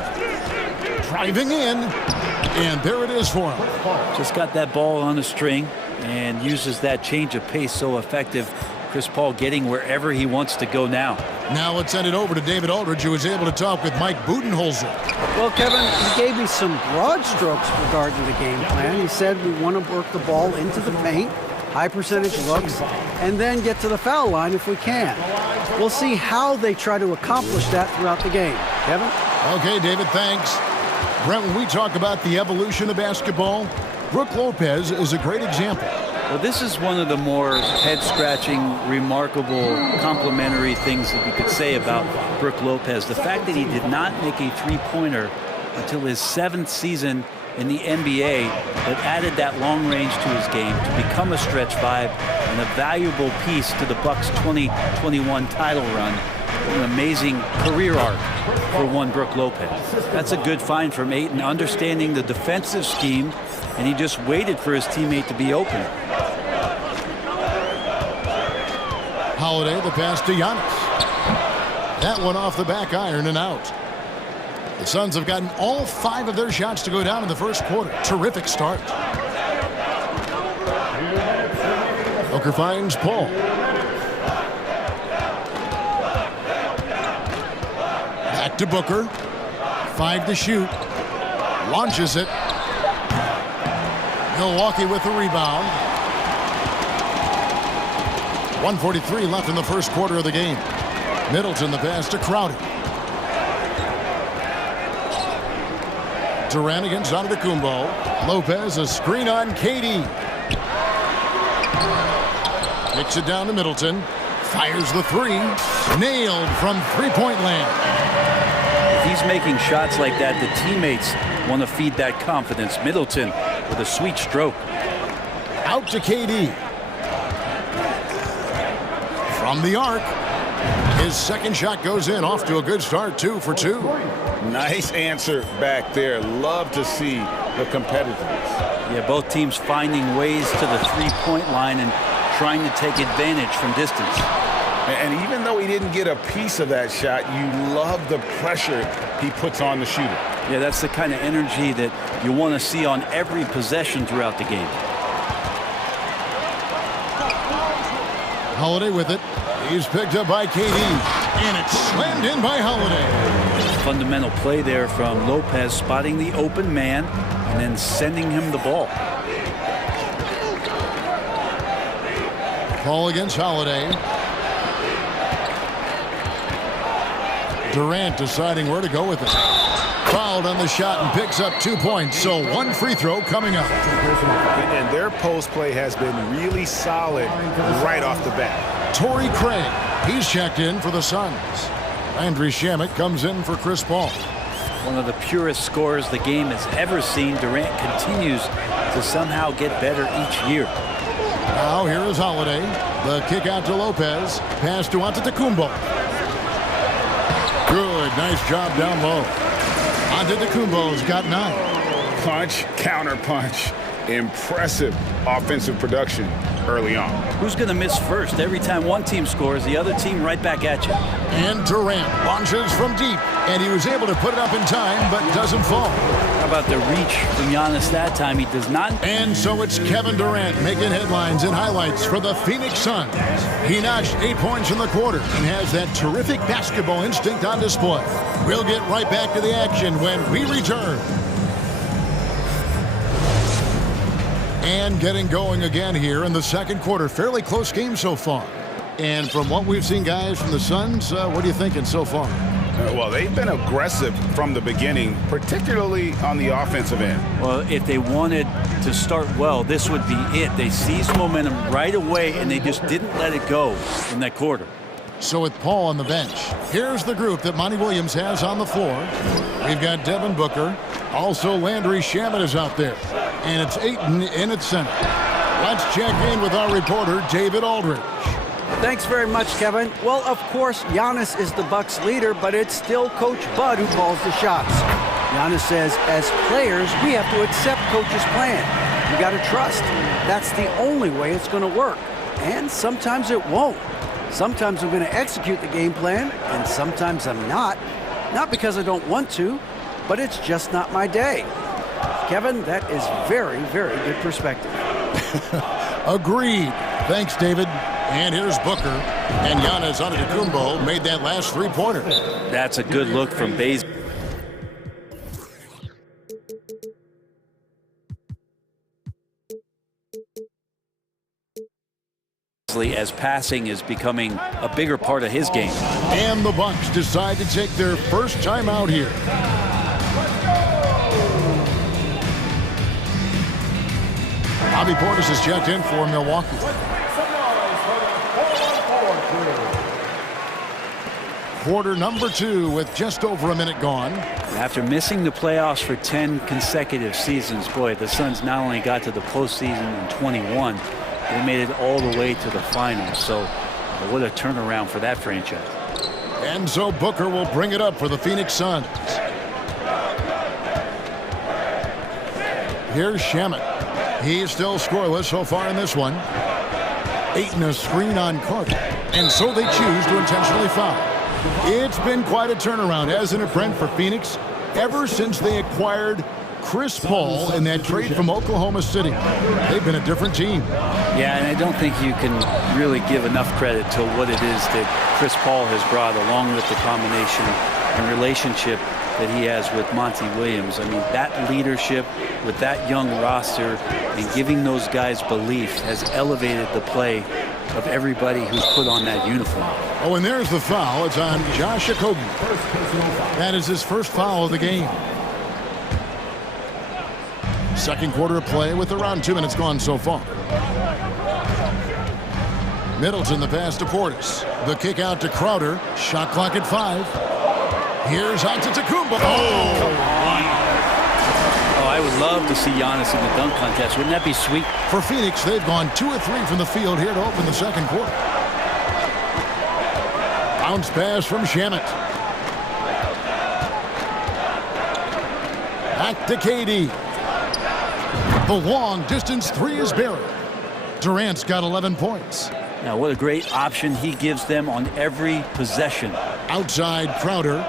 driving in, and there it is for him. Just got that ball on the string and uses that change of pace so effective. Chris Paul getting wherever he wants to go now. Now let's send it over to David Aldridge, who was able to talk with Mike Budenholzer. Well, Kevin, he gave me some broad strokes regarding the game plan. He said we want to work the ball into the paint, high percentage looks, and then get to the foul line if we can. We'll see how they try to accomplish that throughout the game. Kevin? Okay, David, thanks. Brent, when we talk about the evolution of basketball, Brook Lopez is a great example. Well, this is one of the more head-scratching, remarkable, complimentary things that you could say about Brook Lopez. The fact that he did not make a three-pointer until his 7th season in the NBA, but added that long range to his game to become a stretch 5 and a valuable piece to the Bucks' 2021 title run. An amazing career arc for one Brook Lopez. That's a good find from Ayton, understanding the defensive scheme, and he just waited for his teammate to be open. Holiday, the pass to Giannis. That one off the back iron and out. The Suns have gotten all 5 of their shots to go down in the first quarter. Terrific start. Booker finds Paul. Back to Booker. 5 to shoot. Launches it. Milwaukee with the rebound. 1:43 left in the first quarter of the game. Middleton the pass to Crowder. Durant against Antetokounmpo. Lopez a screen on KD. Kicks it down to Middleton. Fires the 3. Nailed from three-point land. If he's making shots like that, the teammates want to feed that confidence. Middleton with a sweet stroke. Out to KD. From the arc. His second shot goes in, off to a good start, 2 for 2. Nice answer back there. Love to see the competitiveness. Yeah, both teams finding ways to the three-point line and trying to take advantage from distance. And even though he didn't get a piece of that shot, you love the pressure he puts on the shooter. Yeah, that's the kind of energy that you want to see on every possession throughout the game. Holiday with it. He's picked up by KD. And it's slammed in by Holiday. Fundamental play there from Lopez, spotting the open man and then sending him the ball. Ball against Holiday. Durant deciding where to go with it. Fouled on the shot and picks up 2 points. So one free throw coming up. And their post play has been really solid right off the bat. Torrey Craig, he's checked in for the Suns. Landry Shamet comes in for Chris Paul. One of the purest scorers the game has ever seen. Durant continues to somehow get better each year. Now here is Holiday. The kick out to Lopez. Pass to Antetokounmpo. Good, nice job down low. Antetokounmpo's got 9. Punch, counter punch. Impressive offensive production early on. Who's going to miss first? Every time one team scores, the other team right back at you. And Durant launches from deep. And he was able to put it up in time, but doesn't fall. How about the reach from Giannis that time? He does not. And so it's Kevin Durant making headlines and highlights for the Phoenix Suns. He notched 8 points in the quarter and has that terrific basketball instinct on display. We'll get right back to the action when we return. And getting going again here in the second quarter. Fairly close game so far. And from what we've seen, guys, from the Suns, what are you thinking so far? Well, they've been aggressive from the beginning, particularly on the offensive end. Well, if they wanted to start well, this would be it. They seized momentum right away, and they just didn't let it go in that quarter. So with Paul on the bench, here's the group that Monty Williams has on the floor. We've got Devin Booker. Also, Landry Shamet is out there. And it's Ayton in at center. Let's check in with our reporter, David Aldridge. Thanks very much, Kevin. Well, of course, Giannis is the Bucks leader, but it's still Coach Bud who calls the shots. Giannis says, as players, we have to accept Coach's plan. We got to trust. That's the only way it's going to work. And sometimes it won't. Sometimes I'm going to execute the game plan, and sometimes I'm not. Not because I don't want to, but it's just not my day. Kevin, that is very, very good perspective. Agreed. Thanks, David. And here's Booker. And Giannis Antetokounmpo made that last three-pointer. That's a good look from Bays. As passing is becoming a bigger part of his game. And the Bucks decide to take their first time out here. Bobby Portis is checked in for Milwaukee. Quarter number 2 with just over a minute gone. After missing the playoffs for 10 consecutive seasons, boy, the Suns not only got to the postseason in 21, they made it all the way to the finals. So what a turnaround for that franchise. And so Booker will bring it up for the Phoenix Suns. Here's Shamet. He's still scoreless so far in this one. Ayton a screen on Carter. And so they choose to intentionally foul. It's been quite a turnaround, hasn't it, Brent, for Phoenix? Ever since they acquired Chris Paul in that trade from Oklahoma City. They've been a different team. Yeah, and I don't think you can really give enough credit to what it is that Chris Paul has brought, along with the combination and relationship that he has with Monty Williams. I mean, that leadership with that young roster and giving those guys belief has elevated the play of everybody who's put on that uniform. Oh, and there's the foul. It's on Josh Okogie. That is his first foul of the game. Second quarter of play with around 2 minutes gone so far. Middleton the pass to Portis. The kick out to Crowder. Shot clock at 5. Here's Antetokounmpo. Oh, I would love to see Giannis in the dunk contest. Wouldn't that be sweet? For Phoenix, they've gone 2 of 3 from the field here to open the second quarter. Bounce pass from Shamet. Back to KD. The long distance 3 is buried. Durant's got 11 points. Now, what a great option he gives them on every possession. Outside Crowder.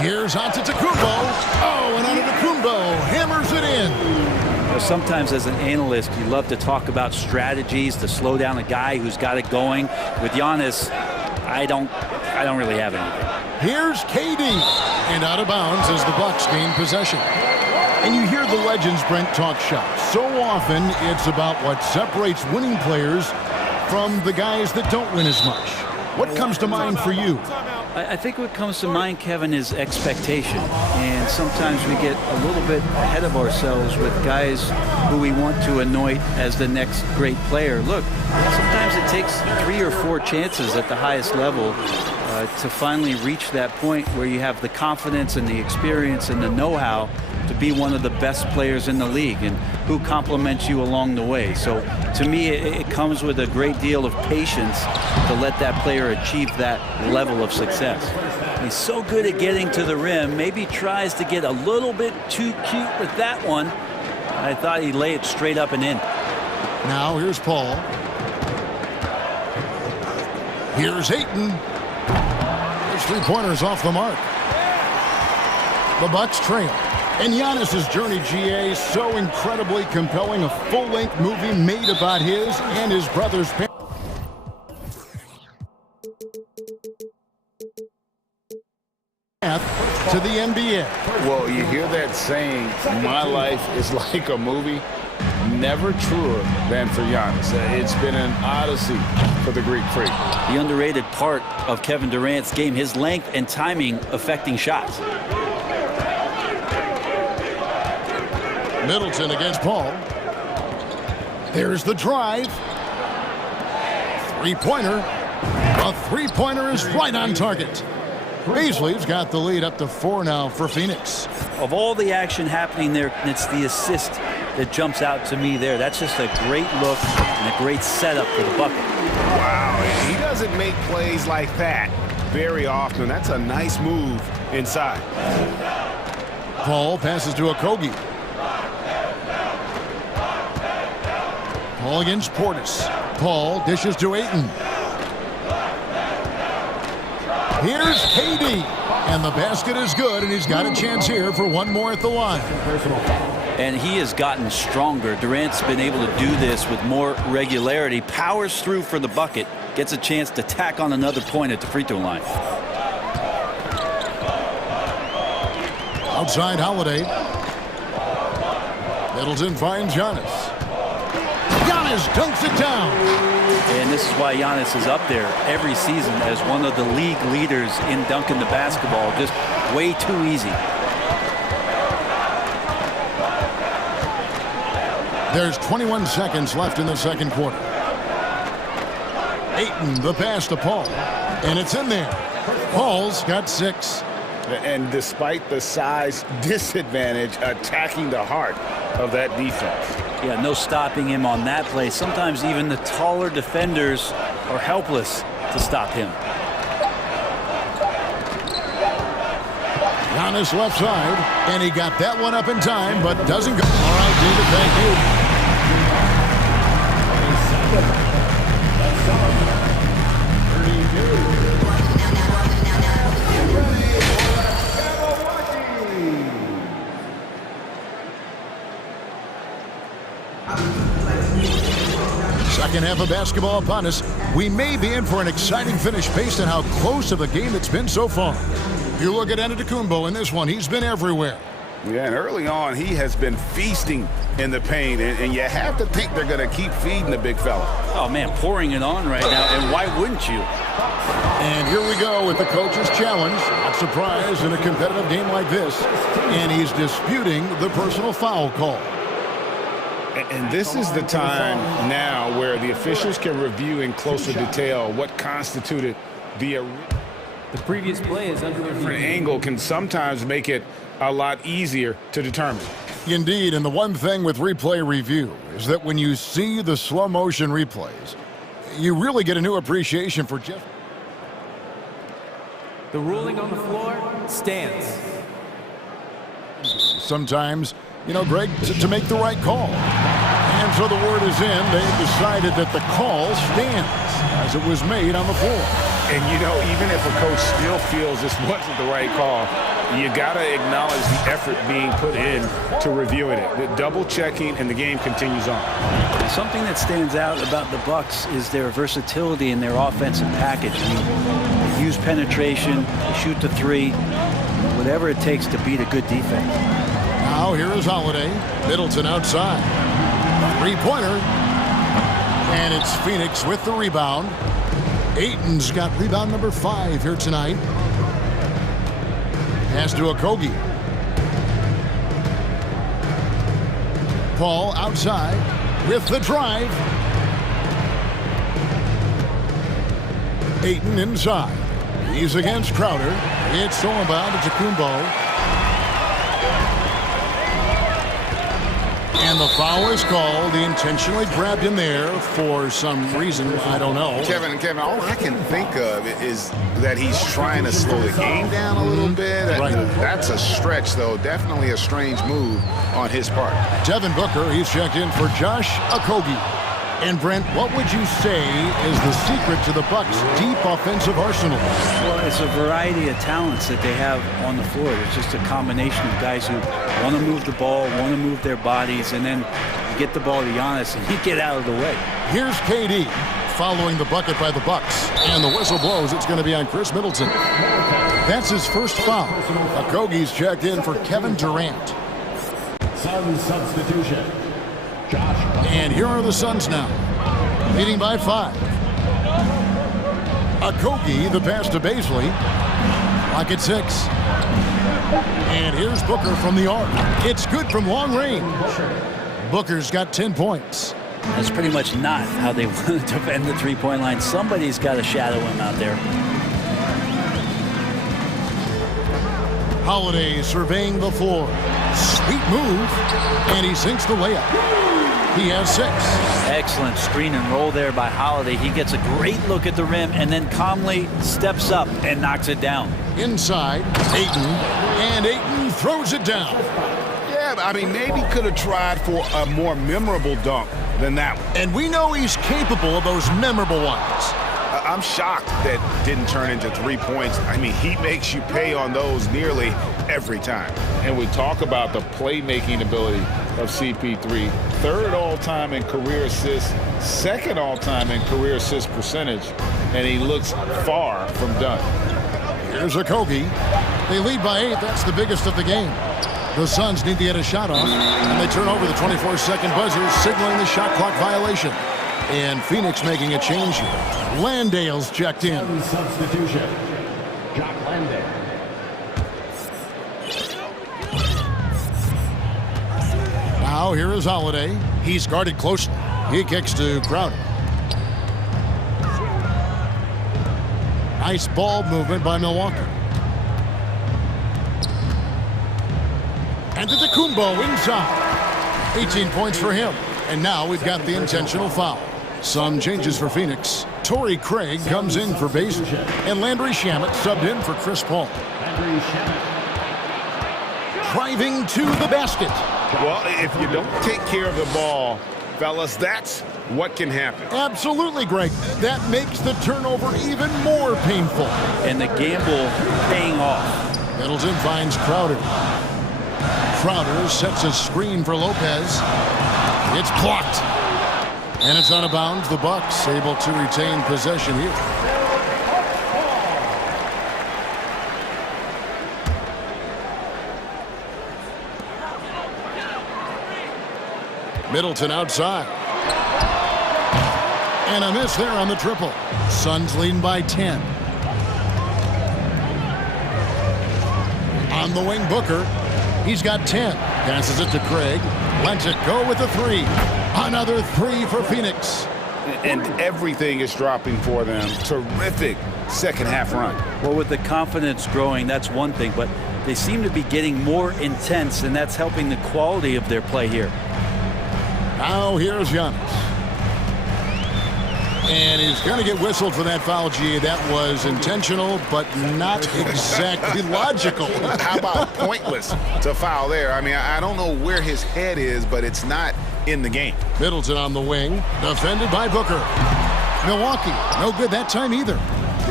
Here's Antetokounmpo. Oh, and Antetokounmpo hammers it in. Sometimes as an analyst, you love to talk about strategies to slow down a guy who's got it going. With Giannis, I don't really have anything. Here's KD. And out of bounds as the Bucks gain possession. And you hear the legends, Brent, talk shop. So often, it's about what separates winning players from the guys that don't win as much. What comes to mind for you? I think what comes to mind, Kevin, is expectation. And sometimes we get a little bit ahead of ourselves with guys who we want to anoint as the next great player. Look, sometimes it takes 3 or 4 chances at the highest level to finally reach that point where you have the confidence and the experience and the know-how to be one of the best players in the league, and who compliments you along the way. So to me, it comes with a great deal of patience to let that player achieve that level of success. He's so good at getting to the rim, maybe tries to get a little bit too cute with that one. I thought he'd lay it straight up and in. Now here's Paul. Here's Ayton. His 3-pointers off the mark. The Bucks trail. And Giannis's journey, GA, so incredibly compelling. A full-length movie made about his and his brother's parents. To the NBA. Well, you hear that saying, my life is like a movie. Never truer than for Giannis. It's been an odyssey for the Greek freak. The underrated part of Kevin Durant's game, his length and timing affecting shots. Middleton against Paul. There's the drive. 3-pointer. A 3-pointer is right on target. Paisley's got the lead up to 4 now for Phoenix. Of all the action happening there, it's the assist that jumps out to me there. That's just a great look and a great setup for the bucket. Wow, he doesn't make plays like that very often. That's a nice move inside. Paul passes to Okogie. Paul against Portis. Paul dishes to Ayton. Here's KD. And the basket is good, and he's got a chance here for one more at the line. And he has gotten stronger. Durant's been able to do this with more regularity. Powers through for the bucket. Gets a chance to tack on another point at the free throw line. Outside Holiday. Middleton finds Giannis. Giannis dunks it down. And this is why Giannis is up there every season as one of the league leaders in dunking the basketball. Just way too easy. There's 21 seconds left in the second quarter. Ayton, the pass to Paul. And it's in there. Paul's got 6. And despite the size disadvantage, attacking the heart of that defense. Yeah, no stopping him on that play. Sometimes even the taller defenders are helpless to stop him. Giannis left side, and he got that one up in time, but doesn't go. All right, David, thank you. Second half of basketball upon us. We may be in for an exciting finish based on how close of a game it's been so far. You look at Antetokounmpo in this one. He's been everywhere. Yeah, and early on, he has been feasting in the paint, and you have to think they're going to keep feeding the big fella. Oh, man, pouring it on right now, and why wouldn't you? And here we go with the coach's challenge. Not surprised in a competitive game like this. And he's disputing the personal foul call. And this is the time now where the officials can review in closer detail what constituted the previous play is under review. Different angle can sometimes make it a lot easier to determine. Indeed, and the one thing with replay review is that when you see the slow motion replays, you really get a new appreciation for just. The ruling on the floor stands. Sometimes, you know, Greg, to make the right call. And so the word is in. They've decided that the call stands as it was made on the floor. And, you know, even if a coach still feels this wasn't the right call, you got to acknowledge the effort being put in to reviewing it. The double checking, and the game continues on. Something that stands out about the Bucks is their versatility in their offensive package. I mean, they use penetration, they shoot the three, whatever it takes to beat a good defense. Now here is Holiday. Middleton outside. Three-pointer. And it's Phoenix with the rebound. Ayton's got rebound number 5 here tonight. Pass to Okogie. Paul outside with the drive. Ayton inside. He's against Crowder. It's stolen by Kumbo. And the foul is called. He intentionally grabbed him there for some reason. I don't know. Kevin, all I can think of is that he's trying to slow the game down a little bit. Right. That's a stretch, though. Definitely a strange move on his part. Devin Booker, he's checked in for Josh Okogie. And Brent, what would you say is the secret to the Bucks' deep offensive arsenal? Well, it's a variety of talents that they have on the floor. It's just a combination of guys who want to move the ball, want to move their bodies, and then get the ball to Giannis and he get out of the way. Here's KD following the bucket by the Bucks. And the whistle blows. It's going to be on Chris Middleton. That's his first foul. Okogie's checked in for Kevin Durant. Suns substitution. And here are the Suns now, leading by 5. Okogie, the pass to Baisley. Clock at 6. And here's Booker from the arc. It's good from long range. Booker's got 10 points. That's pretty much not how they want to defend the three-point line. Somebody's got to shadow him out there. Holiday surveying the floor. Sweet move. And he sinks the layup. He has 6. Excellent screen and roll there by Holiday. He gets a great look at the rim and then calmly steps up and knocks it down. Inside, Ayton, and Ayton throws it down. Yeah, I mean, maybe could have tried for a more memorable dunk than that one. And we know he's capable of those memorable ones. I'm shocked that didn't turn into 3 points. I mean, he makes you pay on those nearly every time. And we talk about the playmaking ability of CP3. 3rd all-time in career assists, 2nd all-time in career assist percentage, and he looks far from done. Here's Okogie. They lead by 8. That's the biggest of the game. The Suns need to get a shot off, and they turn over the 24-second buzzer, signaling the shot clock violation. And Phoenix making a change here. Landale's checked in. Substitution. Jock Landale. Now here is Holiday. He's guarded closely. He kicks to Crowder. Nice ball movement by Milwaukee. And Kumbo inside. 18 points for him. And now we've got the intentional foul. Some changes for Phoenix. Torrey Craig comes in for Baisley. And Landry Shamet subbed in for Chris Paul. Driving to the basket. Well, if you don't take care of the ball, fellas, that's what can happen. Absolutely, Greg. That makes the turnover even more painful. And the gamble paying off. Middleton finds Crowder. Crowder sets a screen for Lopez. It's blocked. And it's out of bounds. The Bucks able to retain possession here. Middleton outside. And a miss there on the triple. Suns leading by 10. On the wing, Booker. He's got 10. Passes it to Craig. Lets it go with a 3. Another 3 for Phoenix. And everything is dropping for them. Terrific second half run. Well, with the confidence growing, that's one thing, but they seem to be getting more intense, and that's helping the quality of their play here. Now here's Giannis. And he's going to get whistled for that foul, G. That was intentional, but not exactly logical. How about pointless to foul there? I mean, I don't know where his head is, but it's not in the game. Middleton on the wing, defended by Booker. Milwaukee, no good that time either.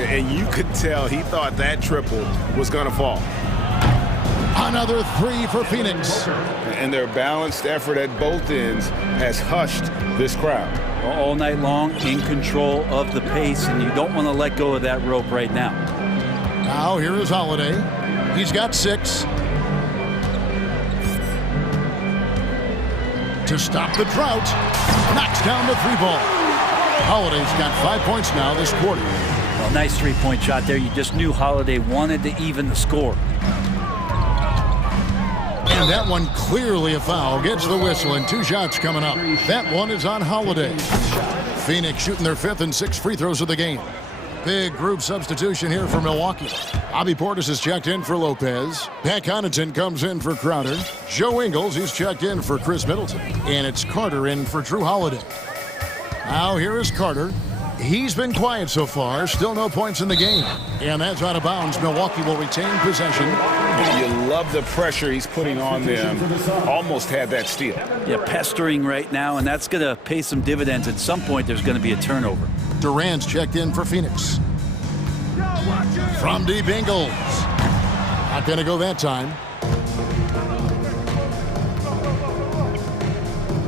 And you could tell he thought that triple was going to fall. Another three for Phoenix. And their balanced effort at both ends has hushed this crowd. All night long, in control of the pace, and you don't want to let go of that rope right now. Now here is Holiday. He's got 6. To stop the drought, knocks down the 3-ball. Holiday's got 5 points now this quarter. Well, nice three-point shot there. You just knew Holiday wanted to even the score. And that one clearly a foul. Gets the whistle, and 2 shots coming up. That one is on Holiday. Phoenix shooting their 5th and 6th free throws of the game. Big group substitution here for Milwaukee. Bobby Portis is checked in for Lopez. Pat Connaughton comes in for Crowder. Joe Ingles, he's checked in for Chris Middleton. And it's Carter in for Drew Holiday. Now here is Carter. He's been quiet so far. Still no points in the game. And that's out of bounds. Milwaukee will retain possession. You love the pressure he's putting on them. Almost had that steal. Yeah, pestering right now, and that's going to pay some dividends. At some point, there's going to be a turnover. Durant's checked in for Phoenix. From deep, Ingles. Not going to go that time.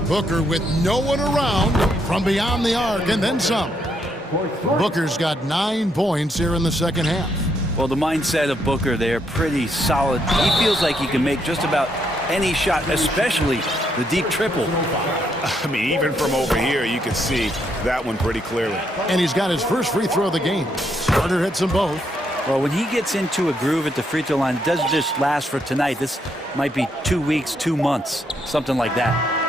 Booker with no one around from beyond the arc and then some. Booker's got 9 points here in the second half. Well, the mindset of Booker there, pretty solid. He feels like he can make just about any shot, especially the deep triple. I mean, even from over here, you can see that one pretty clearly. And he's got his first free throw of the game. Carter hits them both. Well, when he gets into a groove at the free throw line, it doesn't just last for tonight. This might be 2 weeks, 2 months, something like that.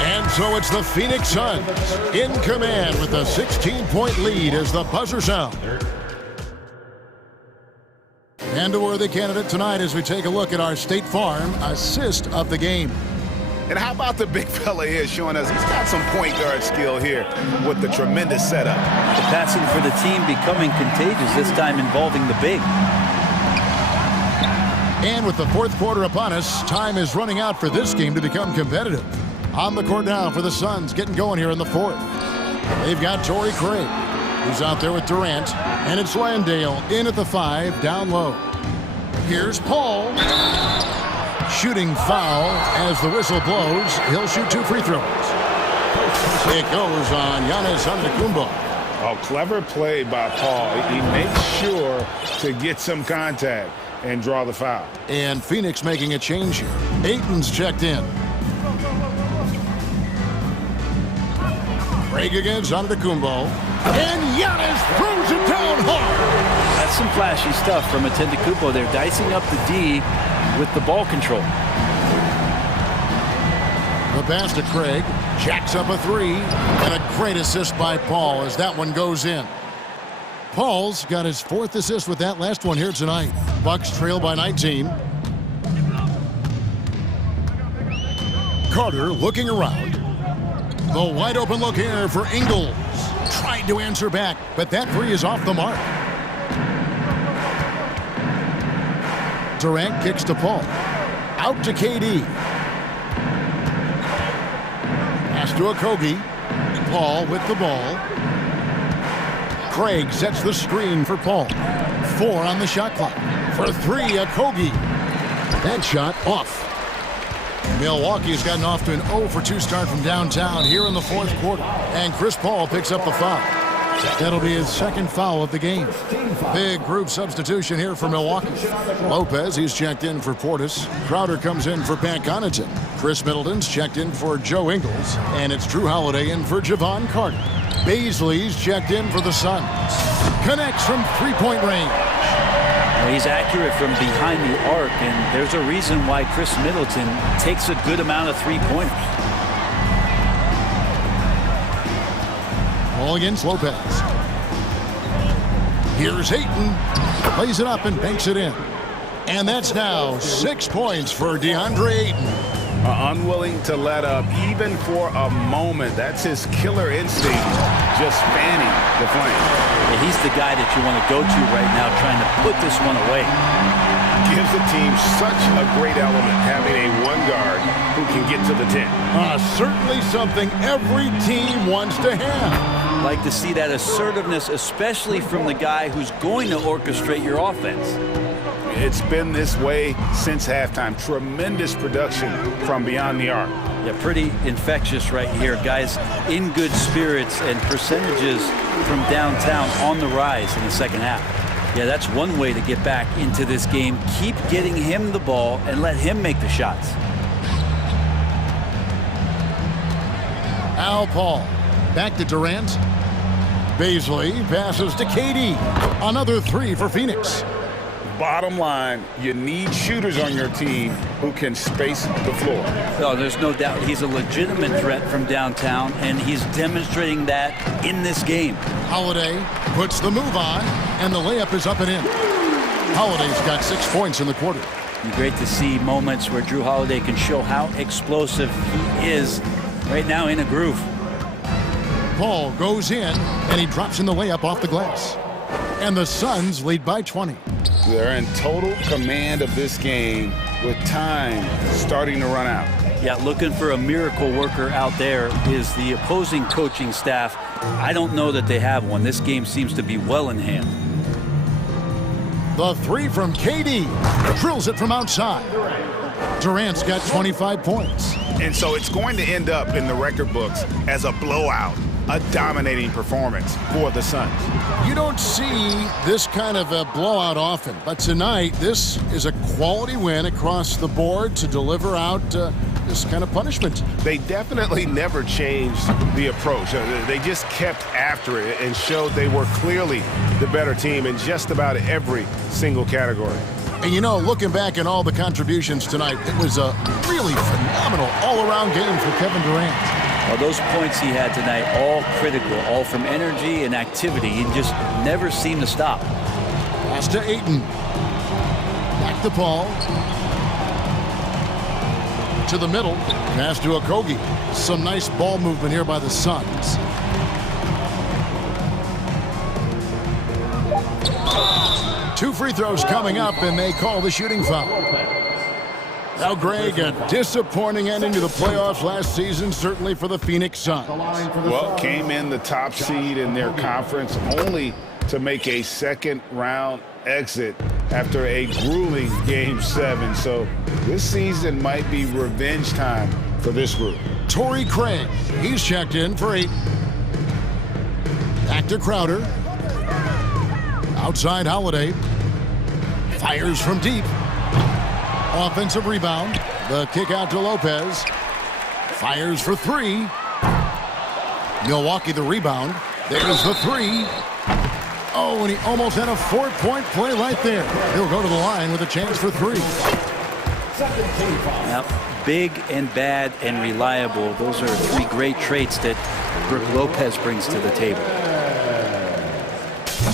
And so it's the Phoenix Suns in command with a 16-point lead as the buzzer sounds. And a worthy candidate tonight as we take a look at our State Farm assist of the game. And how about the big fella here showing us he's got some point guard skill here with the tremendous setup. The passing for the team becoming contagious, this time involving the big. And with the 4th quarter upon us, time is running out for this game to become competitive. On the court now for the Suns, getting going here in the 4th. They've got Torrey Craig, who's out there with Durant. And it's Landale in at the 5, down low. Here's Paul. Shooting foul as the whistle blows. He'll shoot 2 free throws. It goes on Giannis Antetokounmpo. Oh, clever play by Paul. He makes sure to get some contact and draw the foul. And Phoenix making a change here. Ayton's checked in. Craig against Antetokounmpo. And Giannis throws it down hard. That's some flashy stuff from Antetokounmpo there, dicing up the D with the ball control. The pass to Craig. Jacks up a 3. And a great assist by Paul as that one goes in. Paul's got his 4th assist with that last one here tonight. Bucks trail by 19. Carter looking around. The wide open look here for Ingles. Tried to answer back, but that 3 is off the mark. Durant kicks to Paul. Out to KD. Pass to Okogie. Paul with the ball. Craig sets the screen for Paul. 4 on the shot clock. For 3, Okogie. That shot off. Milwaukee's gotten off to an 0-for-2 start from downtown here in the 4th quarter. And Chris Paul picks up the foul. That'll be his 2nd foul of the game. Big group substitution here for Milwaukee. Lopez, he's checked in for Portis. Crowder comes in for Pat Connaughton. Chris Middleton's checked in for Joe Ingles. And it's Drew Holiday in for Javon Carter. Baisley's checked in for the Suns. Connects from 3-point range. Well, he's accurate from behind the arc, and there's a reason why Chris Middleton takes a good amount of 3-pointers. Ball against Lopez. Here's Ayton. Plays it up and banks it in. And that's now 6 points for DeAndre Ayton. Unwilling to let up even for a moment. That's his killer instinct, just fanning the flame. Yeah, he's the guy that you want to go to right now, trying to put this one away. gives the team such a great element, having a one guard who can get to the 10. Certainly something every team wants to have. Like to see that assertiveness, especially from the guy who's going to orchestrate your offense. It's been this way since halftime. Tremendous production from beyond the arc. Yeah, pretty infectious right here. Guys in good spirits and percentages from downtown on the rise in the second half. Yeah, that's one way to get back into this game. Keep getting him the ball and let him make the shots. Al Paul. Back to Durant. Baisley passes to KD. Another three for Phoenix. Bottom line, you need shooters on your team who can space the floor. Oh, there's no doubt he's a legitimate threat from downtown, and he's demonstrating that in this game. Holiday puts the move on, and the layup is up and in. Holiday's got 6 points in the quarter. And great to see moments where Drew Holiday can show how explosive he is right now in a groove. Paul goes in, and he drops in the layup off the glass. And the Suns lead by 20. They're in total command of this game with time starting to run out. Yeah, looking for a miracle worker out there is the opposing coaching staff. I don't know that they have one. This game seems to be well in hand. The three from KD. Drills it from outside. Durant's got 25 points. And so it's going to end up in the record books as a blowout, a dominating performance for the Suns. You don't see this kind of a blowout often, but tonight this is a quality win across the board to deliver out this kind of punishment. They definitely never changed the approach. They just kept after it and showed they were clearly the better team in just about every single category. And you know, looking back at all the contributions tonight, it was a really phenomenal all-around game for Kevin Durant. Well, those points he had tonight, all critical, all from energy and activity. He just never seemed to stop. Pass to Ayton. Back to Paul. To the middle. Pass to Okogie. Some nice ball movement here by the Suns. Two free throws coming up, and they call the shooting foul. Now, Greg, a disappointing ending to the playoffs last season, certainly for the Phoenix Suns. Well, came in the top seed in their conference only to make a second-round exit after a grueling Game 7. So this season might be revenge time for this group. Torrey Craig, he's checked in for 8. Back to Crowder. Outside Holiday. Fires from deep. Offensive rebound. The kick out to Lopez. Fires for 3. Milwaukee the rebound. There's the 3. Oh, and he almost had a 4-point play right there. He'll go to the line with a chance for 3. Now, big and bad and reliable. Those are 3 great traits that Brook Lopez brings to the table.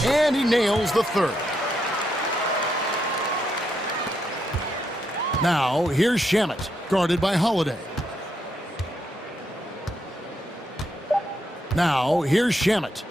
And he nails the 3rd. Now, here's Shamet, guarded by Holiday. Now, here's Shamet.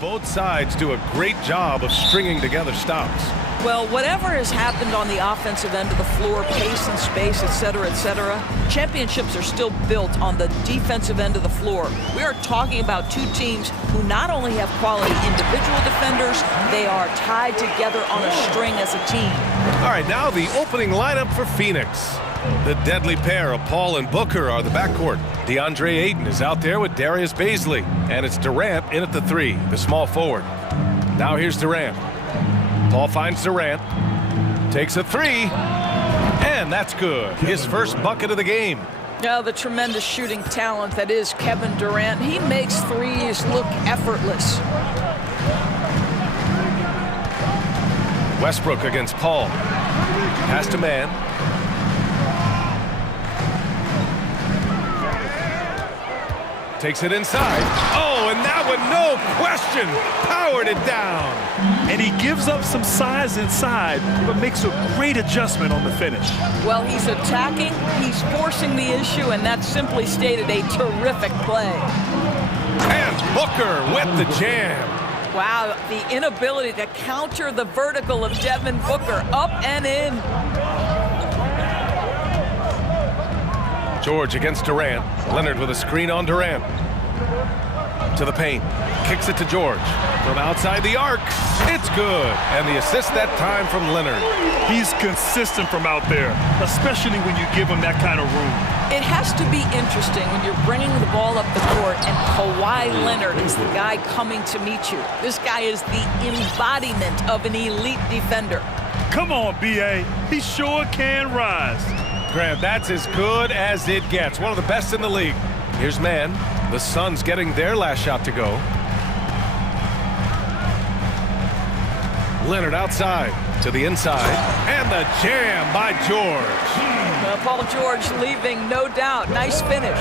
Both sides do a great job of stringing together stops. Well, whatever has happened on the offensive end of the floor, pace and space, et cetera, championships are still built on the defensive end of the floor. We are talking about two teams who not only have quality individual defenders, they are tied together on a string as a team. All right, now the opening lineup for Phoenix. The deadly pair of Paul and Booker are the backcourt. DeAndre Ayton is out there with Darius Bazley. And it's Durant in at the 3, the small forward. Now here's Durant. Paul finds Durant. Takes a 3. And that's good. His first bucket of the game. Now the tremendous shooting talent that is Kevin Durant. He makes threes look effortless. Westbrook against Paul. Pass to man. Takes it inside. Oh, and that one, no question, powered it down. And he gives up some size inside, but makes a great adjustment on the finish. Well, he's attacking, he's forcing the issue, and that's simply stated a terrific play. And Booker with the jam. Wow, the inability to counter the vertical of Devin Booker, up and in. George against Durant. Leonard with a screen on Durant. To the paint. Kicks it to George. From outside the arc. It's good. And the assist that time from Leonard. He's consistent from out there, especially when you give him that kind of room. It has to be interesting when you're bringing the ball up the court and Kawhi Leonard is the guy coming to meet you. This guy is the embodiment of an elite defender. Come on, B.A. He sure can rise. Grant, that's as good as it gets. One of the best in the league. Here's man. The Suns getting their last shot to go. Leonard outside to the inside. And the jam by George. Paul George leaving, no doubt. Nice finish.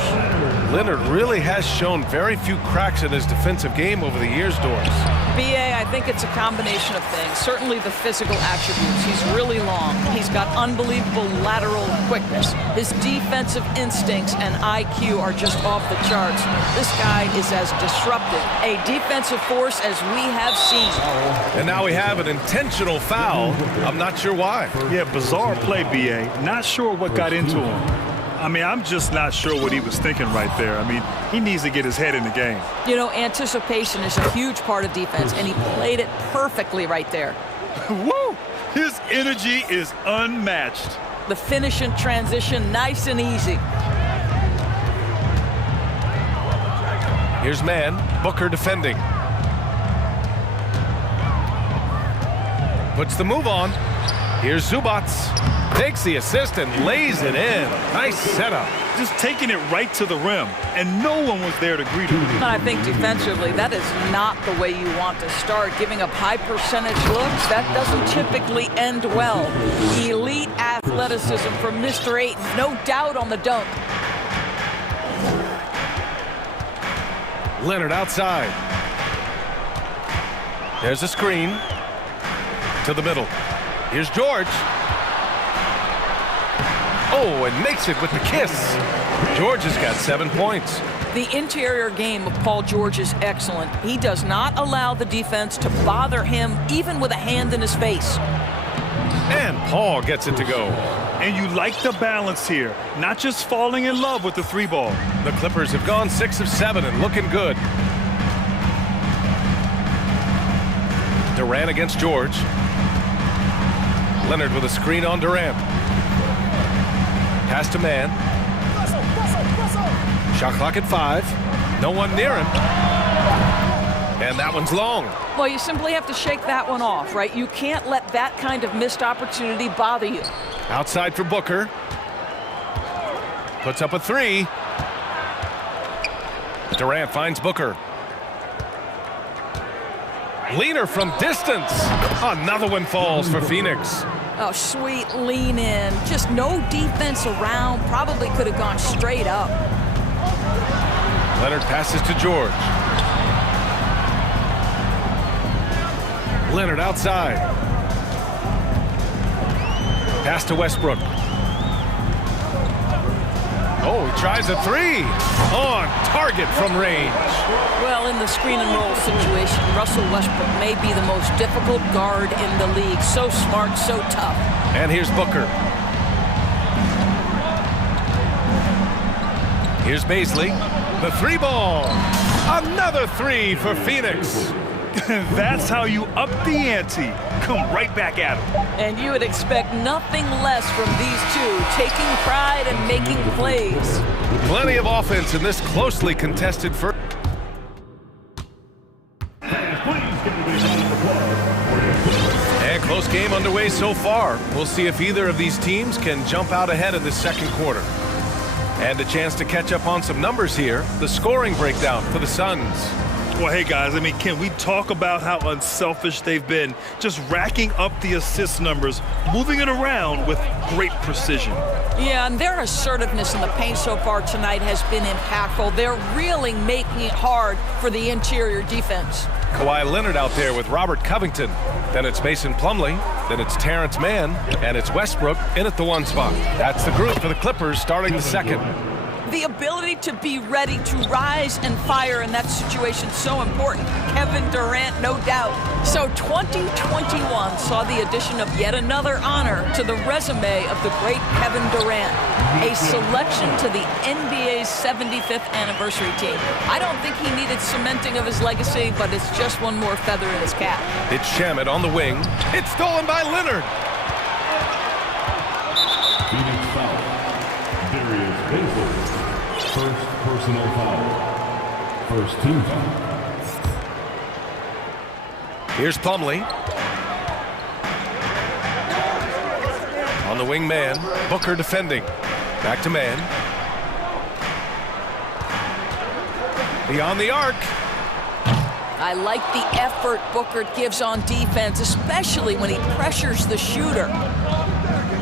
Leonard really has shown very few cracks in his defensive game over the years, Doris. B.A., I think it's a combination of things. Certainly the physical attributes. He's really long. He's got unbelievable lateral quickness. His defensive instincts and IQ are just off the charts. This guy is as disruptive, a defensive force as we have seen. And now we have an intentional foul. I'm not sure why. Yeah, bizarre play, B.A. Not sure what got into him. I mean, I'm just not sure what he was thinking right there. I mean, he needs to get his head in the game. You know, anticipation is a huge part of defense, and he played it perfectly right there. Woo! His energy is unmatched. The finish and transition, nice and easy. Here's man, Booker defending. Puts the move on. Here's Zubac. Takes the assist and lays it in. Nice setup. Just taking it right to the rim, and no one was there to greet him. And I think defensively, that is not the way you want to start. Giving up high percentage looks, that doesn't typically end well. Elite athleticism from Mr. Ayton, no doubt on the dunk. Leonard outside. There's a screen to the middle. Here's George. Oh, and makes it with the kiss. George has got 7 points. The interior game of Paul George is excellent. He does not allow the defense to bother him, even with a hand in his face. And Paul gets it to go. And you like the balance here, not just falling in love with the 3-ball. The Clippers have gone 6 of 7 and looking good. Durant against George. Leonard with a screen on Durant. Pass to man. Shot clock at 5. No one near him. And that one's long. Well, you simply have to shake that one off, right? You can't let that kind of missed opportunity bother you. Outside for Booker. Puts up a 3. Durant finds Booker. Leaner from distance. Another one falls for Phoenix. Oh, sweet lean in. Just no defense around. Probably could have gone straight up. Leonard passes to George. Leonard outside. Pass to Westbrook. Oh, he tries a three. On target from range. Well, in the screen and roll situation, Russell Westbrook may be the most difficult guard in the league. So smart, so tough. And here's Booker. Here's Baisley. The three ball. Another three for Phoenix. That's how you up the ante. Come right back at him. And you would expect nothing less from these two, taking pride and making plays. Plenty of offense in this closely contested first. And close game underway so far. We'll see if either of these teams can jump out ahead in the second quarter. And a chance to catch up on some numbers here. The scoring breakdown for the Suns. Well, hey, guys, I mean, can we talk about how unselfish they've been? Just racking up the assist numbers, moving it around with great precision. Yeah, and their assertiveness in the paint so far tonight has been impactful. They're really making it hard for the interior defense. Kawhi Leonard out there with Robert Covington. Then it's Mason Plumlee. Then it's Terrence Mann. And it's Westbrook in at the one spot. That's the group for the Clippers starting the second. The ability to be ready to rise and fire in that situation is so important. Kevin Durant, no doubt. So 2021 saw the addition of yet another honor to the resume of the great Kevin Durant, a selection to the NBA's 75th anniversary team. I don't think he needed cementing of his legacy, but it's just one more feather in his cap. It's Shamet on the wing. It's stolen by Leonard. Phoenix foul. Darius Baisley. First personal foul. First team foul. Here's Plumlee. On the wing man. Booker defending. Back to man. Beyond the arc. I like the effort Booker gives on defense, especially when he pressures the shooter.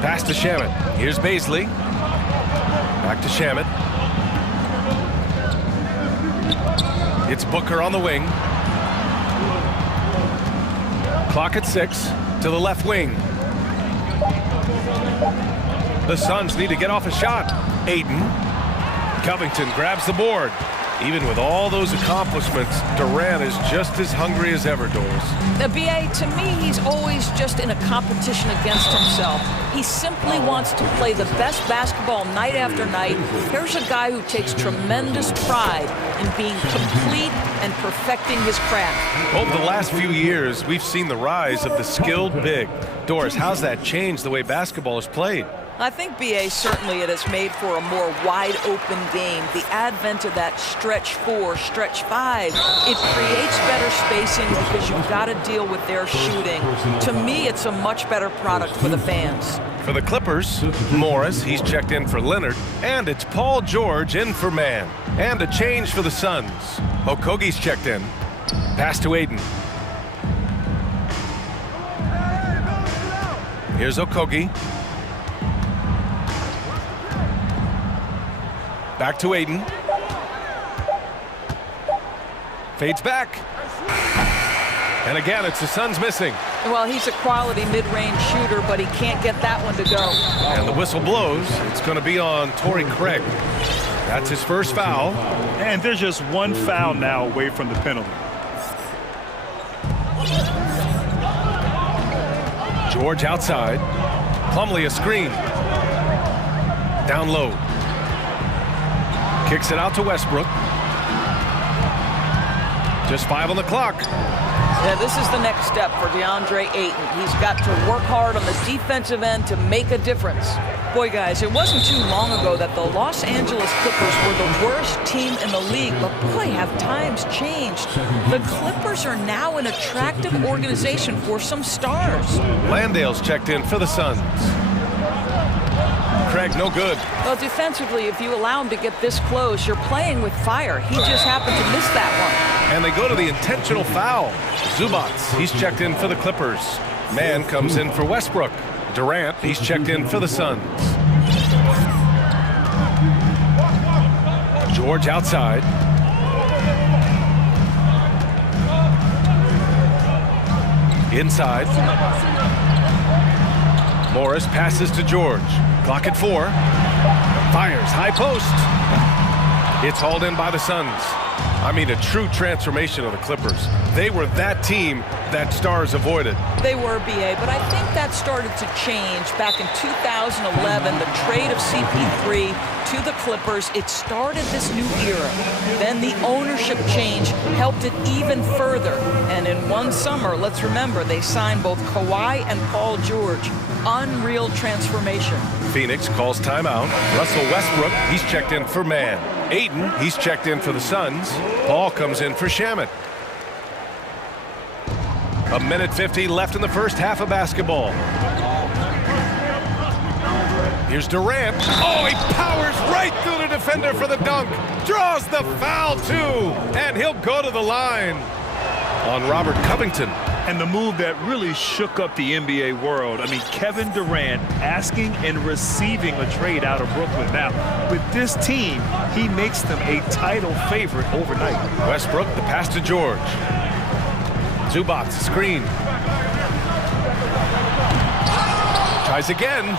Pass to Shamet. Here's Baisley. Back to Shamet. It's Booker on the wing. Clock at 6 to the left wing. The Suns need to get off a shot. Aiden. Covington grabs the board. Even with all those accomplishments, Durant is just as hungry as ever, Doris. The BA, to me, he's always just in a competition against himself. He simply wants to play the best basketball night after night. Here's a guy who takes tremendous pride in being complete and perfecting his craft. Over the last few years, we've seen the rise of the skilled big. Doris, how's that changed the way basketball is played? I think, BA, certainly it has made for a more wide-open game. The advent of that stretch 4, stretch 5, it creates better spacing because you've got to deal with their shooting. To me, it's a much better product for the fans. For the Clippers, Morris, he's checked in for Leonard, and it's Paul George in for Mann. And a change for the Suns. Okogie's checked in. Pass to Aiden. Here's Okogie. Back to Aiden. Fades back. And again, it's the Suns missing. Well, he's a quality mid-range shooter, but he can't get that one to go. And the whistle blows. It's going to be on Torrey Craig. That's his first foul. And there's just one foul now away from the penalty. George outside. Plumlee a screen. Down low. Kicks it out to Westbrook. Just 5 on the clock. Yeah, this is the next step for DeAndre Ayton. He's got to work hard on the defensive end to make a difference. Boy, guys, it wasn't too long ago that the Los Angeles Clippers were the worst team in the league, but boy, have times changed. The Clippers are now an attractive organization for some stars. Landale's checked in for the Suns. Craig, no good. Well, defensively, if you allow him to get this close, you're playing with fire. He just happened to miss that one. And they go to the intentional foul. Zubats, he's checked in for the Clippers. Mann comes in for Westbrook. Durant, he's checked in for the Suns. George outside. Inside. Morris passes to George. Clock at 4. Fires, high post. It's hauled in by the Suns. I mean, a true transformation of the Clippers. They were that team that stars avoided. They were, BA, but I think that started to change back in 2011, the trade of CP3 to the Clippers. It started this new era. Then the ownership change helped it even further. And in one summer, let's remember, they signed both Kawhi and Paul George. Unreal transformation. Phoenix calls timeout. Russell Westbrook, he's checked in for Man. Ayton, he's checked in for the Suns. Paul comes in for Shamet. 1:50 left in the first half of basketball. Here's Durant. Oh, he powers right through the defender for the dunk. Draws the foul, too. And he'll go to the line on Robert Covington. And the move that really shook up the NBA world. I mean, Kevin Durant asking and receiving a trade out of Brooklyn. Now, with this team, he makes them a title favorite overnight. Westbrook, the pass to George. Zubac, screen. Tries again.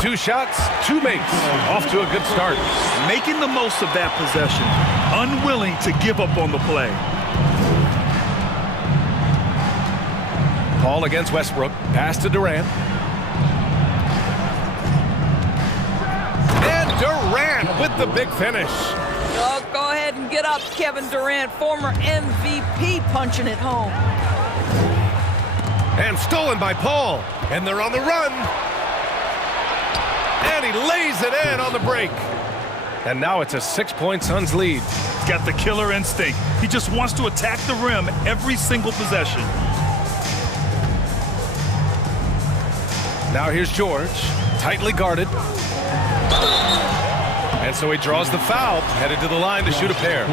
2 shots, 2 makes. Off to a good start. Making the most of that possession. Unwilling to give up on the play. Paul against Westbrook. Pass to Durant. And Durant with the big finish. Oh, go ahead and get up, Kevin Durant, former MVP, punching it home. And stolen by Paul. And they're on the run. And he lays it in on the break. And now it's a 6-point Suns lead. He's got the killer instinct. He just wants to attack the rim every single possession. Now here's George, tightly guarded. And so he draws the foul, headed to the line to shoot a pair.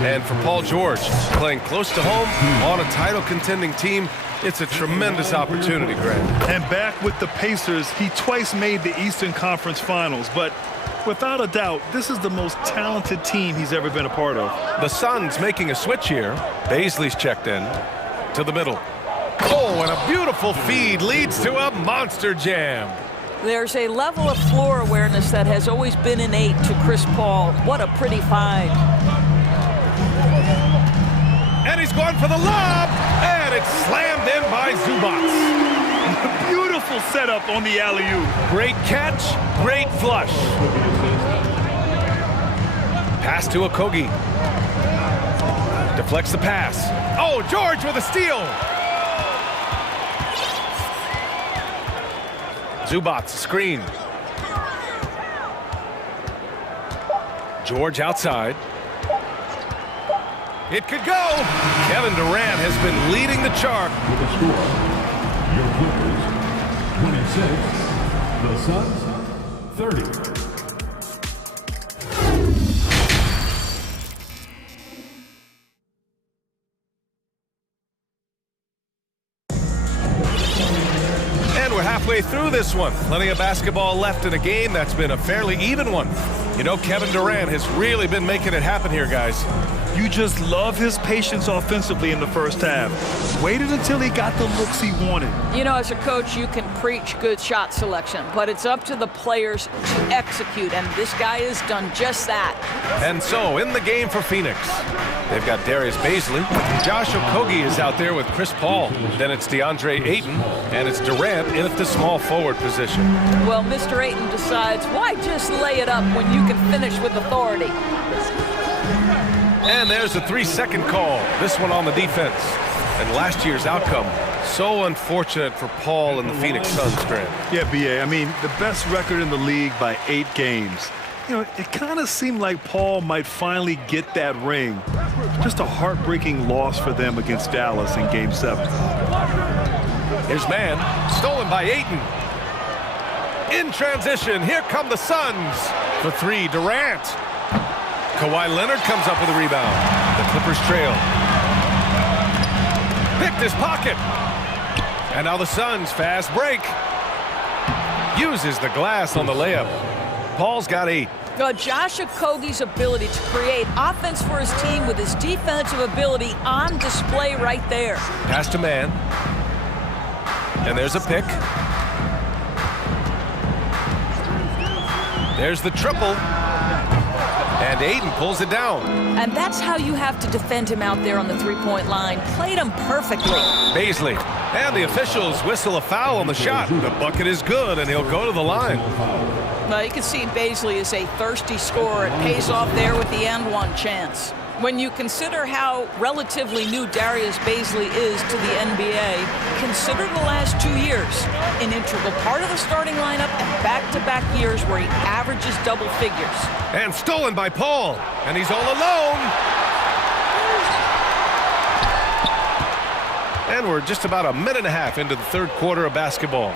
And for Paul George, playing close to home on a title-contending team, it's a tremendous opportunity, Grant. And back with the Pacers, he twice made the Eastern Conference Finals, but without a doubt, this is the most talented team he's ever been a part of. The Suns making a switch here. Baisley's checked in to the middle. Oh, and a beautiful feed leads to a monster jam. There's a level of floor awareness that has always been innate to Chris Paul. What a pretty find. And he's going for the lob, and it's slammed in by Zubac. Beautiful setup on the alley-oop. Great catch, great flush. Pass to Okogie. Deflects the pass. Oh, George with a steal. Zubac, screen. George outside. It could go. Kevin Durant has been leading the charge. With the score, your Clippers, 26. The Suns, 30. Halfway through this one. Plenty of basketball left in a game that's been a fairly even one. You know, Kevin Durant has really been making it happen here, guys. You just love his patience offensively in the first half. Waited until he got the looks he wanted. You know, as a coach, you can preach good shot selection, but it's up to the players to execute, and this guy has done just that. And so, in the game for Phoenix, they've got Darius Baisley. Josh Okogie is out there with Chris Paul. Then it's DeAndre Ayton, and it's Durant in at the small forward position. Well, Mr. Ayton decides, why just lay it up when you can finish with authority? And there's a 3-second call. This one on the defense. And last year's outcome, so unfortunate for Paul and the Phoenix Suns, Grant. Yeah, BA, I mean, the best record in the league by 8 games. You know, it kind of seemed like Paul might finally get that ring. Just a heartbreaking loss for them against Dallas in Game 7. Here's Man, stolen by Ayton. In transition, here come the Suns. For 3, Durant. Kawhi Leonard comes up with a rebound. The Clippers trail. Picked his pocket. And now the Suns fast break. Uses the glass on the layup. Paul's got 8. Josh Okogie's ability to create offense for his team with his defensive ability on display right there. Pass to Man. And there's a pick. There's the triple. And Aiden pulls it down. And that's how you have to defend him out there on the three-point line. Played him perfectly. Baisley. And the officials whistle a foul on the shot. The bucket is good, and he'll go to the line. Well, you can see Baisley is a thirsty scorer. It pays off there with the and one chance. When you consider how relatively new Darius Baisley is to the NBA, consider the last 2 years, an integral part of the starting lineup and back-to-back years where he averages double figures. And stolen by Paul, and he's all alone. And we're just about a minute and a half into the third quarter of basketball.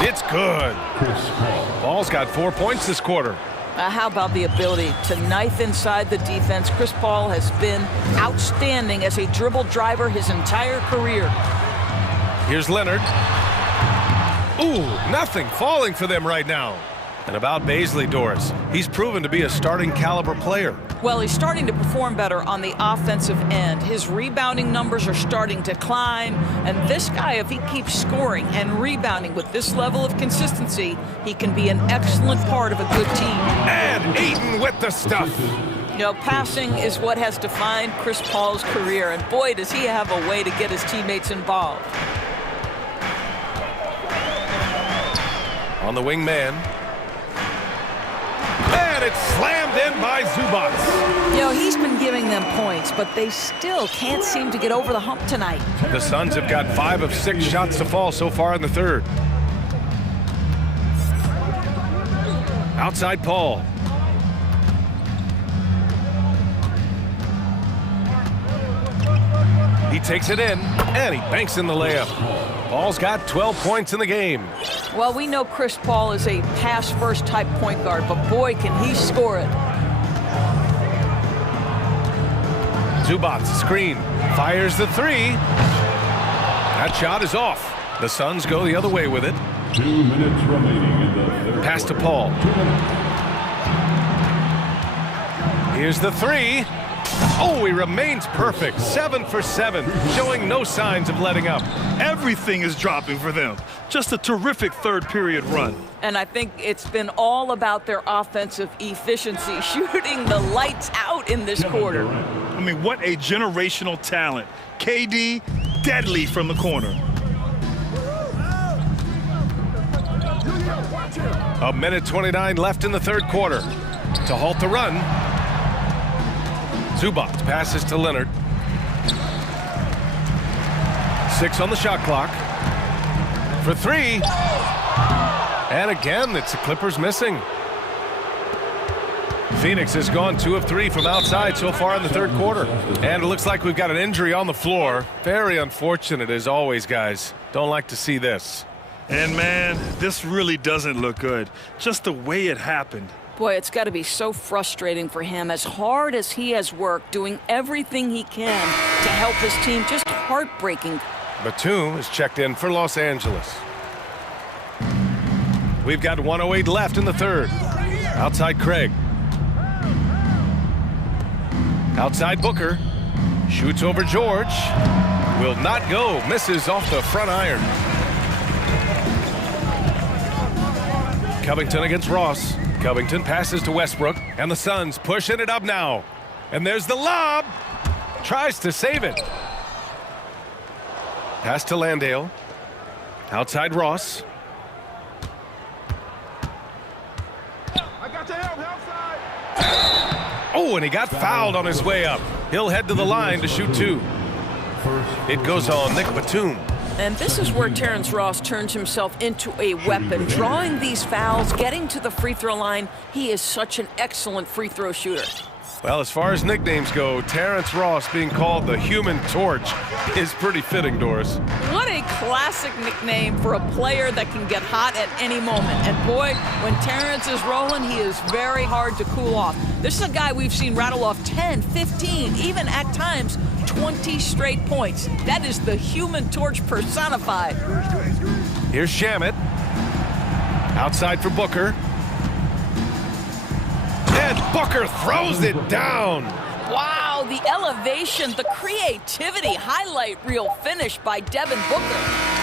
It's good. Paul's got 4 points this quarter. How about the ability to knife inside the defense? Chris Paul has been outstanding as a dribble driver his entire career. Here's Leonard. Ooh, nothing falling for them right now. And about Baisley, Doris, he's proven to be a starting caliber player. Well, he's starting to perform better on the offensive end. His rebounding numbers are starting to climb. And this guy, if he keeps scoring and rebounding with this level of consistency, he can be an excellent part of a good team. And Aiden with the stuff. You know, passing is what has defined Chris Paul's career. And boy, does he have a way to get his teammates involved. On the wing man. And it's slammed in by Zubats. You know, he's been giving them points, but they still can't seem to get over the hump tonight. The Suns have got 5 of 6 shots to fall so far in the third. Outside Paul. He takes it in, and he banks in the layup. Paul's got 12 points in the game. Well, we know Chris Paul is a pass-first type point guard, but boy, can he score it. Zubats, screen, fires the three. That shot is off. The Suns go the other way with it. 2 minutes remaining in the third. Pass to Paul. Here's the three. Oh, he remains perfect. 7 for 7, showing no signs of letting up. Everything is dropping for them. Just a terrific third period run. And I think it's been all about their offensive efficiency, shooting the lights out in this quarter. I mean, what a generational talent. KD, deadly from the corner. A minute 29 left in the third quarter. To halt the run, Zubats passes to Leonard. 6 on the shot clock. For 3. And again, it's the Clippers missing. Phoenix has gone 2 of 3 from outside so far in the third quarter. And it looks like we've got an injury on the floor. Very unfortunate as always, guys. Don't like to see this. And man, this really doesn't look good. Just the way it happened. Boy, it's got to be so frustrating for him. As hard as he has worked, doing everything he can to help his team, just heartbreaking. Batum is checked in for Los Angeles. We've got 1:08 left in the third. Outside Craig. Outside Booker. Shoots over George. Will not go. Misses off the front iron. Covington against Ross. Covington passes to Westbrook, and the Suns pushing it up now. And there's the lob. Tries to save it. Pass to Landale. Outside Ross. Oh, and he got fouled on his way up. He'll head to the line to shoot 2. It goes on Nick Batum. And this is where Terrence Ross turns himself into a weapon, drawing these fouls, getting to the free throw line. He is such an excellent free throw shooter. Well, as far as nicknames go, Terrence Ross being called the Human Torch is pretty fitting, Doris. What a classic nickname for a player that can get hot at any moment. And boy, when Terrence is rolling, he is very hard to cool off. This is a guy we've seen rattle off 10, 15, even at times 20 straight points. That is the Human Torch personified. Here's Shamet. Outside for Booker. And Booker throws it down. Wow, the elevation, the creativity, highlight reel finish by Devin Booker.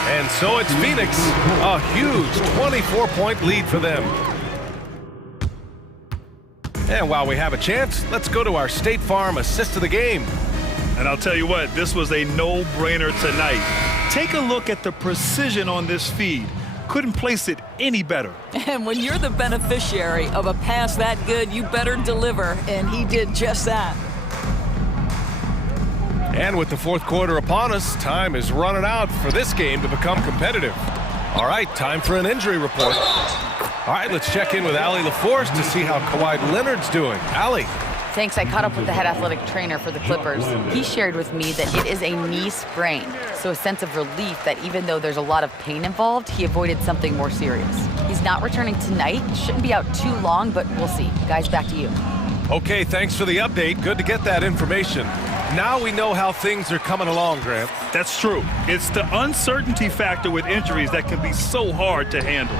And so it's Phoenix, a huge 24-point lead for them. And while we have a chance, let's go to our State Farm assist of the game. And I'll tell you what, this was a no-brainer tonight. Take a look at the precision on this feed. Couldn't place it any better. And when you're the beneficiary of a pass that good, you better deliver, and he did just that. And with the fourth quarter upon us, time is running out for this game to become competitive. All right, time for an injury report. All right, let's check in with Allie LaForce to see how Kawhi Leonard's doing. Allie. Thanks. I caught up with the head athletic trainer for the Clippers. He shared with me that it is a knee sprain, so a sense of relief that even though there's a lot of pain involved, he avoided something more serious. He's not returning tonight. Shouldn't be out too long, but we'll see. Guys, back to you. Okay, thanks for the update. Good to get that information. Now we know how things are coming along, Grant. That's true. It's the uncertainty factor with injuries that can be so hard to handle.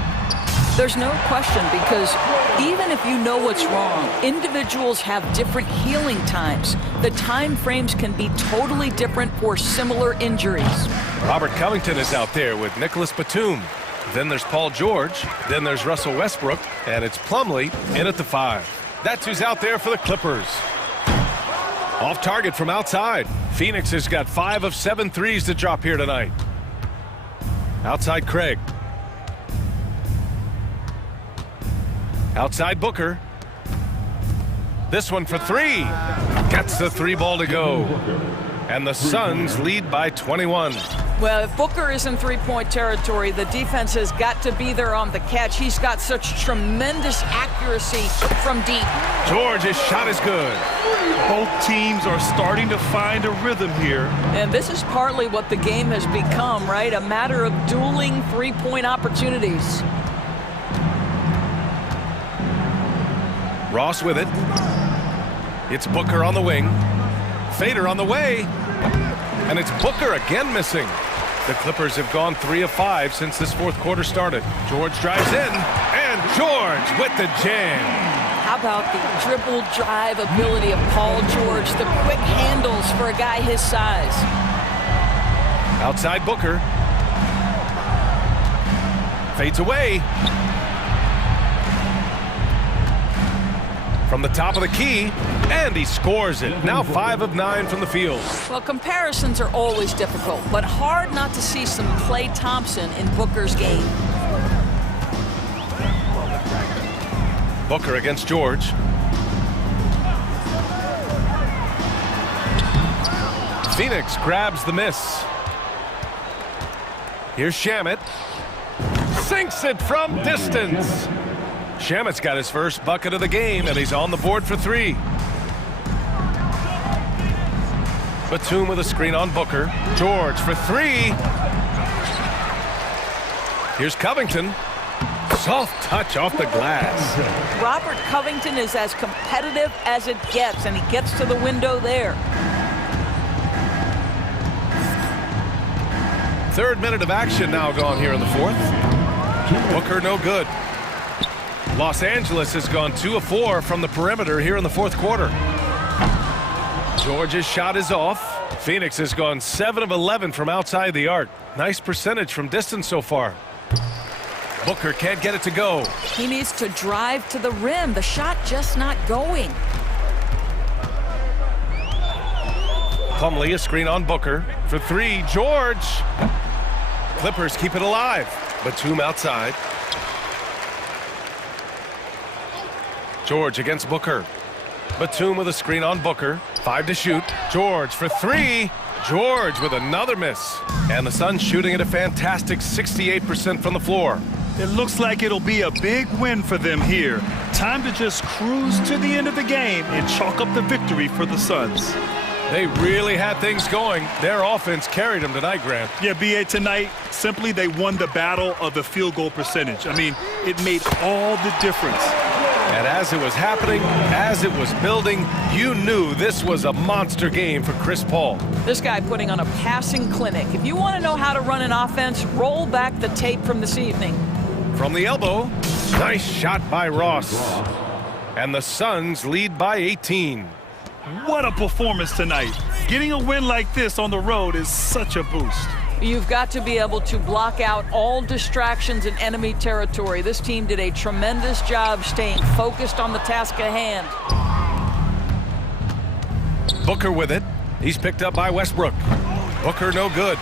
There's no question, because even if you know what's wrong, individuals have different healing times. The time frames can be totally different for similar injuries. Robert Covington is out there with Nicholas Batum. Then there's Paul George. Then there's Russell Westbrook. And it's Plumlee in at the 5. That's who's out there for the Clippers. Off target from outside. Phoenix has got 5 of 7 threes to drop here tonight. Outside Craig. Outside Booker. This one for 3. Gets the 3 ball to go. And the Suns lead by 21. Well, if Booker is in three-point territory, the defense has got to be there on the catch. He's got such tremendous accuracy from deep. George's shot is good. Both teams are starting to find a rhythm here. And this is partly what the game has become, right? A matter of dueling three-point opportunities. Ross with it. It's Booker on the wing. Fader on the way. And it's Booker again missing. The Clippers have gone 3 of 5 since this fourth quarter started. George drives in. And George with the jam. How about the dribble drive ability of Paul George? The quick handles for a guy his size. Outside Booker. Fades away. From the top of the key, and he scores it. Now 5 of 9 from the field. Well, comparisons are always difficult, but hard not to see some Klay Thompson in Booker's game. Booker against George. Phoenix grabs the miss. Here's Shamet. Sinks it from distance. Shamet's got his first bucket of the game, and he's on the board for 3. Batum with a screen on Booker. George for 3. Here's Covington. Soft touch off the glass. Robert Covington is as competitive as it gets, and he gets to the window there. Third minute of action now gone here in the fourth. Booker no good. Los Angeles has gone 2 of 4 from the perimeter here in the fourth quarter. George's shot is off. Phoenix has gone 7 of 11 from outside the arc. Nice percentage from distance so far. Booker can't get it to go. He needs to drive to the rim. The shot just not going. Plumlee a screen on Booker for 3. George. Clippers keep it alive. Batum outside. George against Booker. Batum with a screen on Booker. 5 to shoot. George for 3. George with another miss. And the Suns shooting at a fantastic 68% from the floor. It looks like it'll be a big win for them here. Time to just cruise to the end of the game and chalk up the victory for the Suns. They really had things going. Their offense carried them tonight, Grant. Yeah, B.A., tonight, simply they won the battle of the field goal percentage. I mean, it made all the difference. And as it was happening, as it was building, you knew this was a monster game for Chris Paul. This guy putting on a passing clinic. If you want to know how to run an offense, roll back the tape from this evening. From the elbow, nice shot by Ross. And the Suns lead by 18. What a performance tonight. Getting a win like this on the road is such a boost. You've got to be able to block out all distractions in enemy territory. This team did a tremendous job staying focused on the task at hand. Booker with it. He's picked up by Westbrook. Booker no good.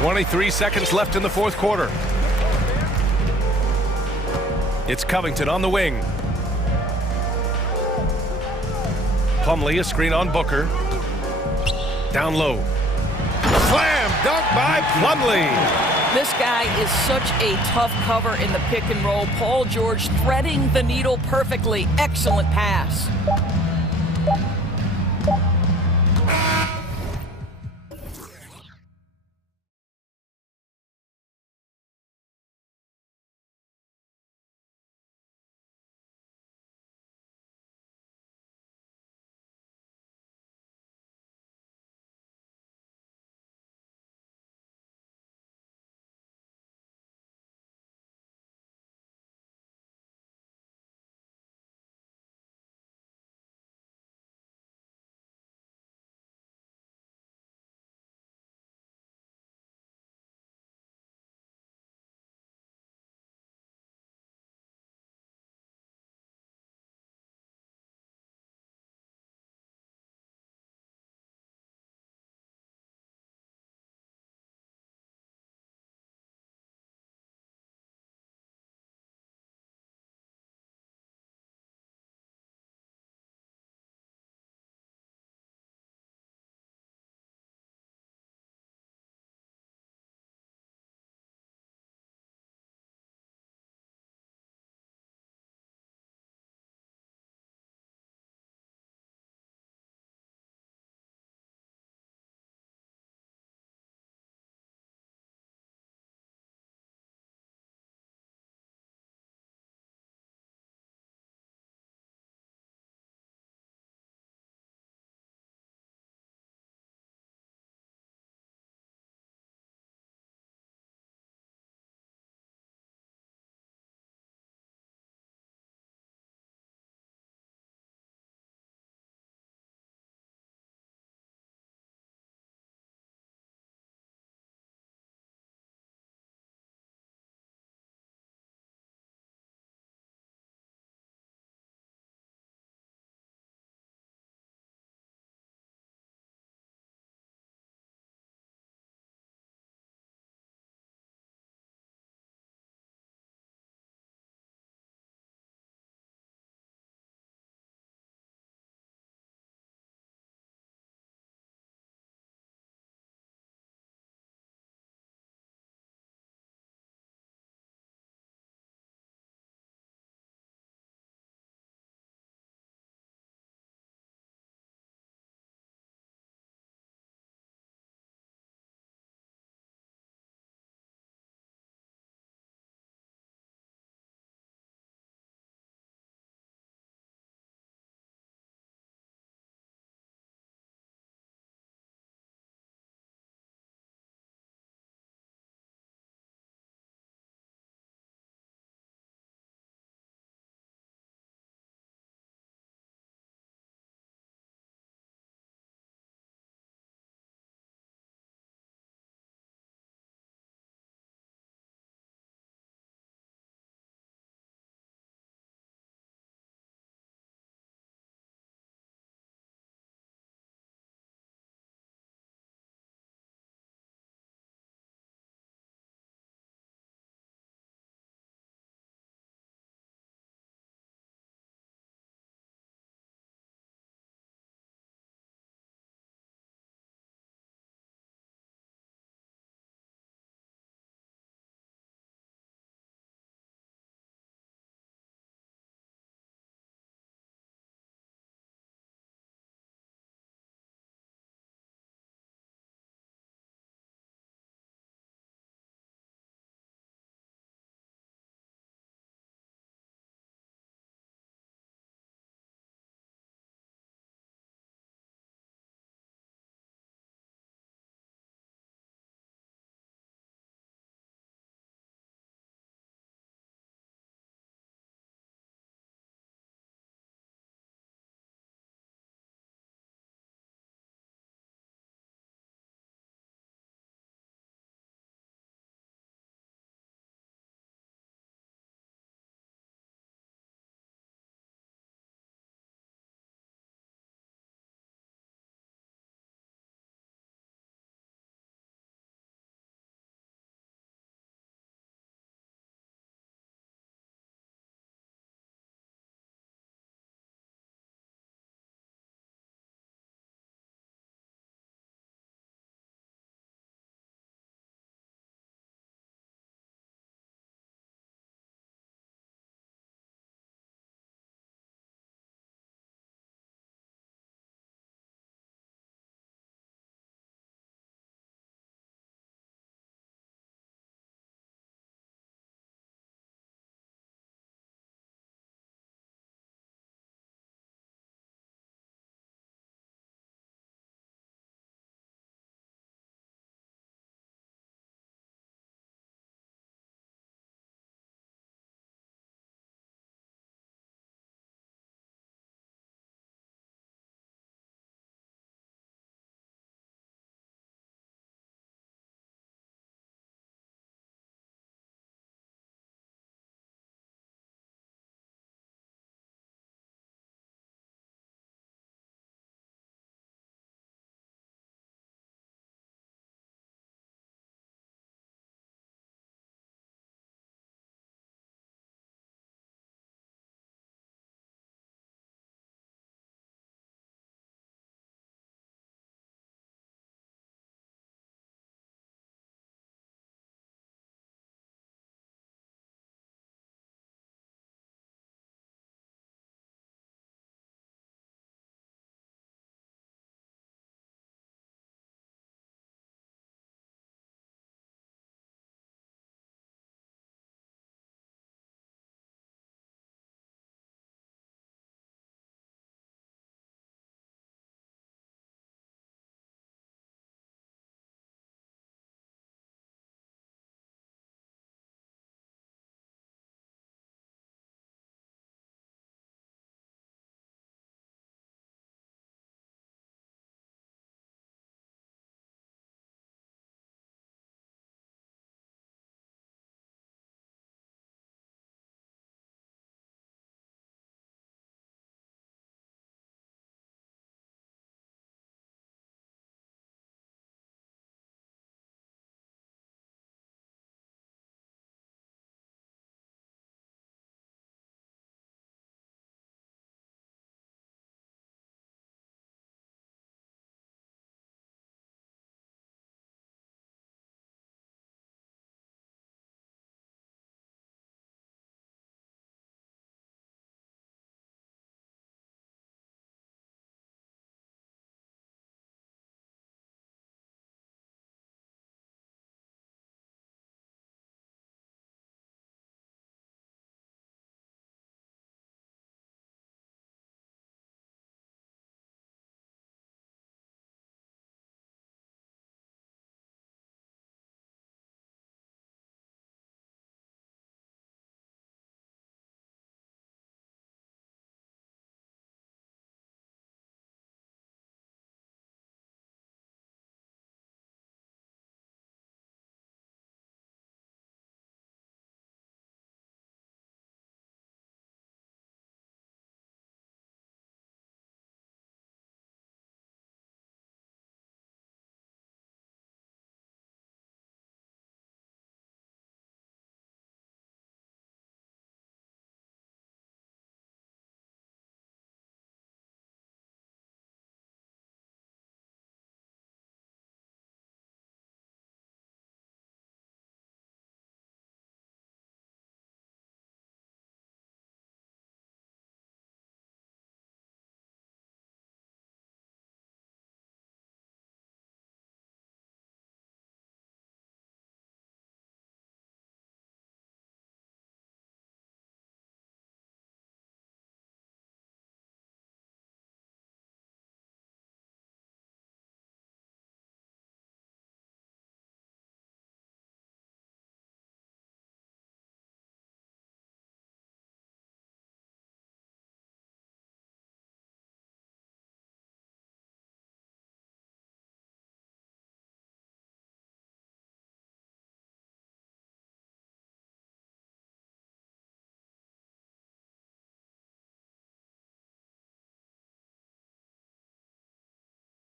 23 seconds left in the fourth quarter. It's Covington on the wing. Plumlee, a screen on Booker. Down low. Slam dunk by Plumlee. This guy is such a tough cover in the pick and roll. Paul George threading the needle perfectly. Excellent pass.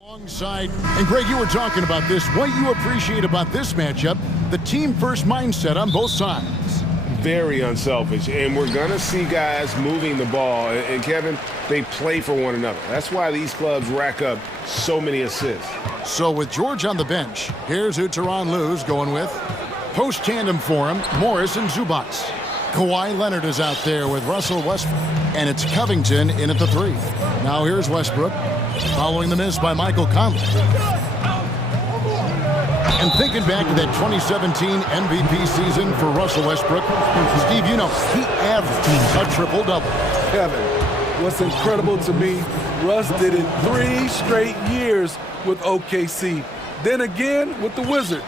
Alongside, and Greg, you were talking about this. What you appreciate about this matchup, the team-first mindset on both sides. Very unselfish, and we're going to see guys moving the ball. And Kevin, they play for one another. That's why these clubs rack up so many assists. So with George on the bench, here's who Tyronn Lue's going with. Post-tandem for him, Morris and Zubac. Kawhi Leonard is out there with Russell Westbrook, and it's Covington in at the 3. Now here's Westbrook, following the miss by Michael Conley. And thinking back to that 2017 MVP season for Russell Westbrook, Steve, you know, he averaged a triple-double. Kevin, what's incredible to me, Russ did it 3 straight years with OKC. Then again with the Wizards.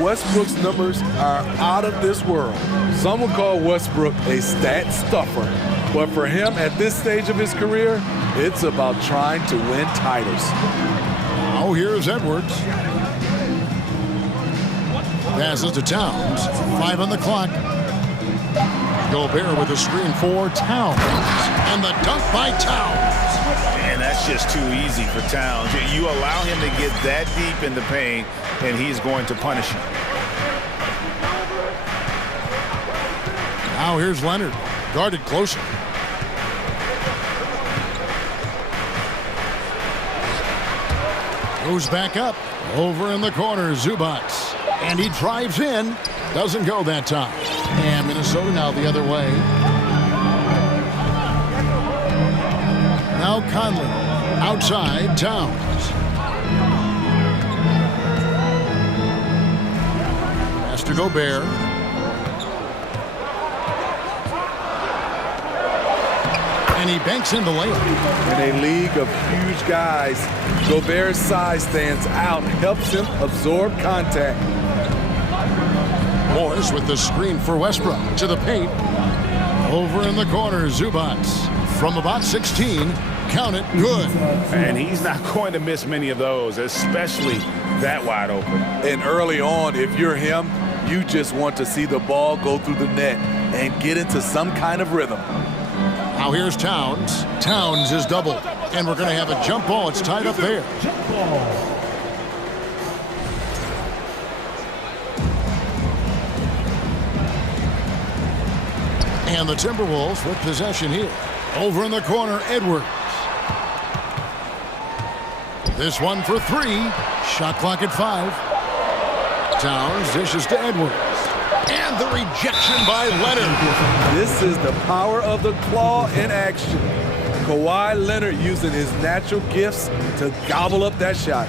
Westbrook's numbers are out of this world. Some would call Westbrook a stat stuffer. But for him at this stage of his career, it's about trying to win titles. Now here's Edwards. Passes to Towns. 5 on the clock. Gobert with a screen for Towns. And the dunk by Towns. And that's just too easy for Towns. You allow him to get that deep in the paint, and he's going to punish you. Now here's Leonard. Guarded closer. Goes back up. Over in the corner, Zubac. And he drives in. Doesn't go that time. And Minnesota now the other way. Now Conley. Outside, Towns. Pass to Gobert. And he banks in the layup. In a league of huge guys, Gobert's size stands out, helps him absorb contact. Morris with the screen for Westbrook to the paint. Over in the corner, Zubac. From about 16, count it, good. And he's not going to miss many of those, especially that wide open. And early on, if you're him, you just want to see the ball go through the net and get into some kind of rhythm. Now here's Towns. Towns is doubled. And we're going to have a jump ball. It's tied up there. And the Timberwolves with possession here. Over in the corner, Edwards. This one for 3. Shot clock at 5. Towns dishes to Edwards. And the rejection by Leonard. This is the power of the claw in action. Kawhi Leonard using his natural gifts to gobble up that shot.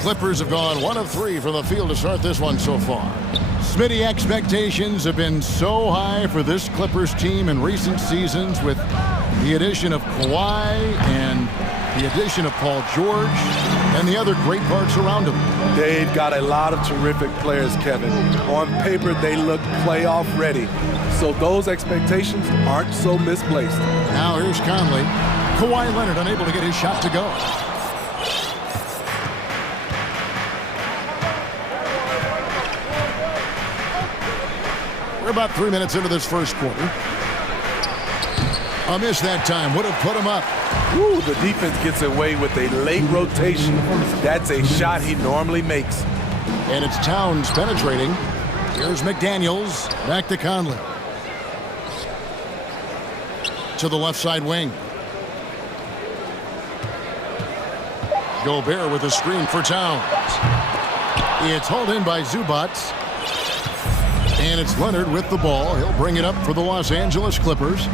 Clippers have gone 1 of 3 from the field to start this one so far. Smitty, expectations have been so high for this Clippers team in recent seasons with the addition of Kawhi and the addition of Paul George and the other great parts around him. They've got a lot of terrific players, Kevin. On paper, they look playoff ready. So those expectations aren't so misplaced. Now here's Conley. Kawhi Leonard unable to get his shot to go. We're about 3 minutes into this first quarter. A miss that time would have put him up. Ooh, the defense gets away with a late rotation. That's a shot he normally makes. And it's Towns penetrating. Here's McDaniels. Back to Conley. To the left side wing. Gobert with a screen for Towns. It's hauled in by Zubac. And it's Leonard with the ball. He'll bring it up for the Los Angeles Clippers.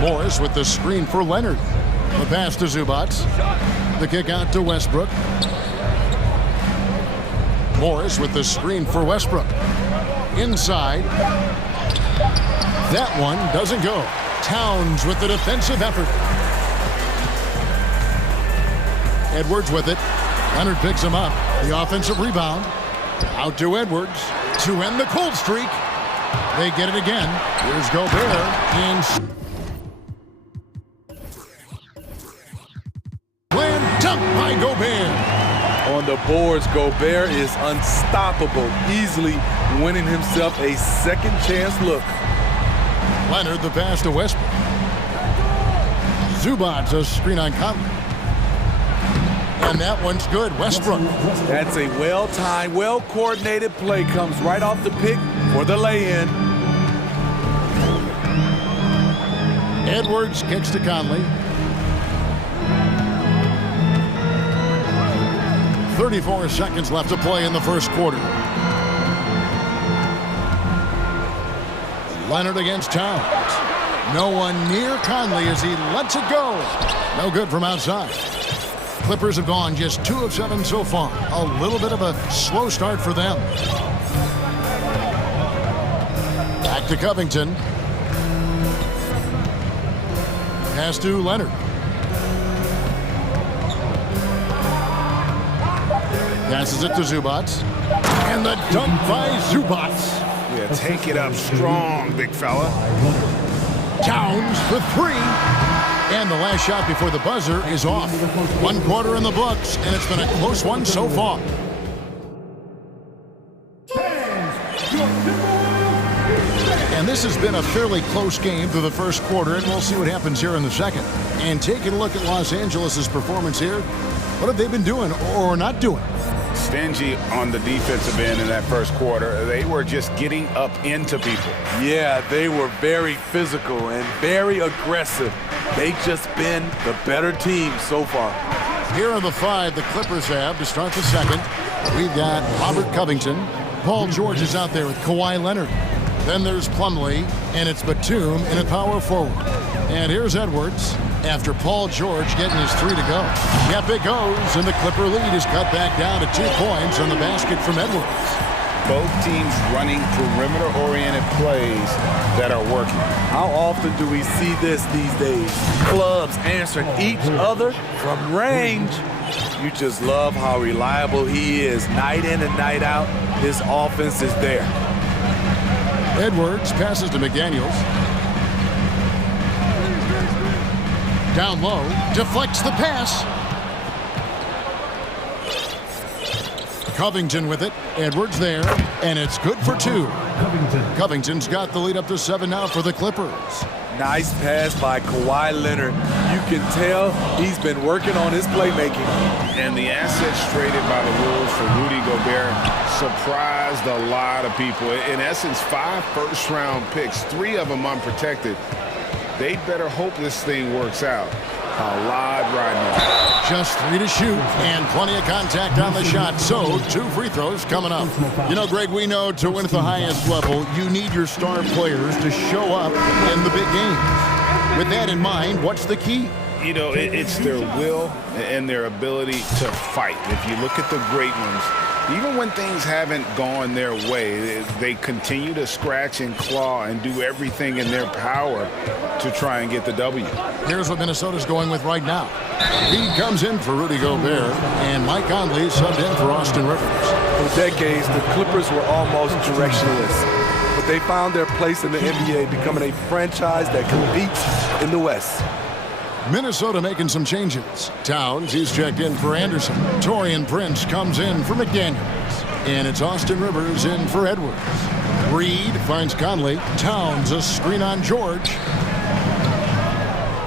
Morris with the screen for Leonard. The pass to Zubac. The kick out to Westbrook. Morris with the screen for Westbrook. Inside. That one doesn't go. Towns with the defensive effort. Edwards with it. Leonard picks him up. The offensive rebound. Out to Edwards to end the cold streak. They get it again. Here's Gobert. Slam dunk by Gobert. On the boards, Gobert is unstoppable, easily winning himself a second chance look. Leonard the pass to Westbrook. Zubats a screen on Conley. And that one's good. Westbrook. That's a well-timed, well-coordinated play. Comes right off the pick for the lay-in. Edwards kicks to Conley. 34 seconds left to play in the first quarter. Leonard against Towns. No one near Conley as he lets it go. No good from outside. Clippers have gone just 2 of 7 so far. A little bit of a slow start for them. Back to Covington. Pass to Leonard. Passes it to Zubats. And the dunk by Zubats. Yeah, take it up strong, big fella. Towns for 3. And the last shot before the buzzer is off. 1 quarter in the books, and it's been a close one so far. And this has been a fairly close game through the first quarter, and we'll see what happens here in the second. And taking a look at Los Angeles' performance here, what have they been doing or not doing? Stingy on the defensive end in that first quarter. They were just getting up into people. Yeah, they were very physical and very aggressive. They've just been the better team so far. Here are the 5 the Clippers have to start the second. We've got Robert Covington. Paul George is out there with Kawhi Leonard. Then there's Plumlee, and it's Batum in a power forward. And here's Edwards after Paul George getting his 3 to go. Yep, it goes, and the Clipper lead is cut back down to 2 points on the basket from Edwards. Both teams running perimeter-oriented plays that are working. How often do we see this these days? Clubs answering each other from range. You just love how reliable he is. Night in and night out, his offense is there. Edwards passes to McDaniels. Down low, deflects the pass. Covington with it. Edwards there, and it's good for 2. Covington's got the lead up to 7 now for the Clippers. Nice pass by Kawhi Leonard. You can tell he's been working on his playmaking. And the assets traded by the Wolves for Rudy Gobert surprised a lot of people. In essence, 5 first-round picks, 3 of them unprotected. They better hope this thing works out. A lot riding on. Just 3 to shoot and plenty of contact on the shot. So 2 free throws coming up. You know, Greg, we know to win at the highest level, you need your star players to show up in the big games. With that in mind, what's the key? You know, it's their will and their ability to fight. If you look at the great ones, even when things haven't gone their way, they continue to scratch and claw and do everything in their power to try and get the W. Here's what Minnesota's going with right now. He comes in for Rudy Gobert, and Mike Conley subbed in for Austin Rivers. For decades, the Clippers were almost directionless, but they found their place in the NBA, becoming a franchise that competes in the West. Minnesota making some changes. Towns, he's checked in for Anderson. Taurean Prince comes in for McDaniels. And it's Austin Rivers in for Edwards. Reed finds Conley. Towns a screen on George.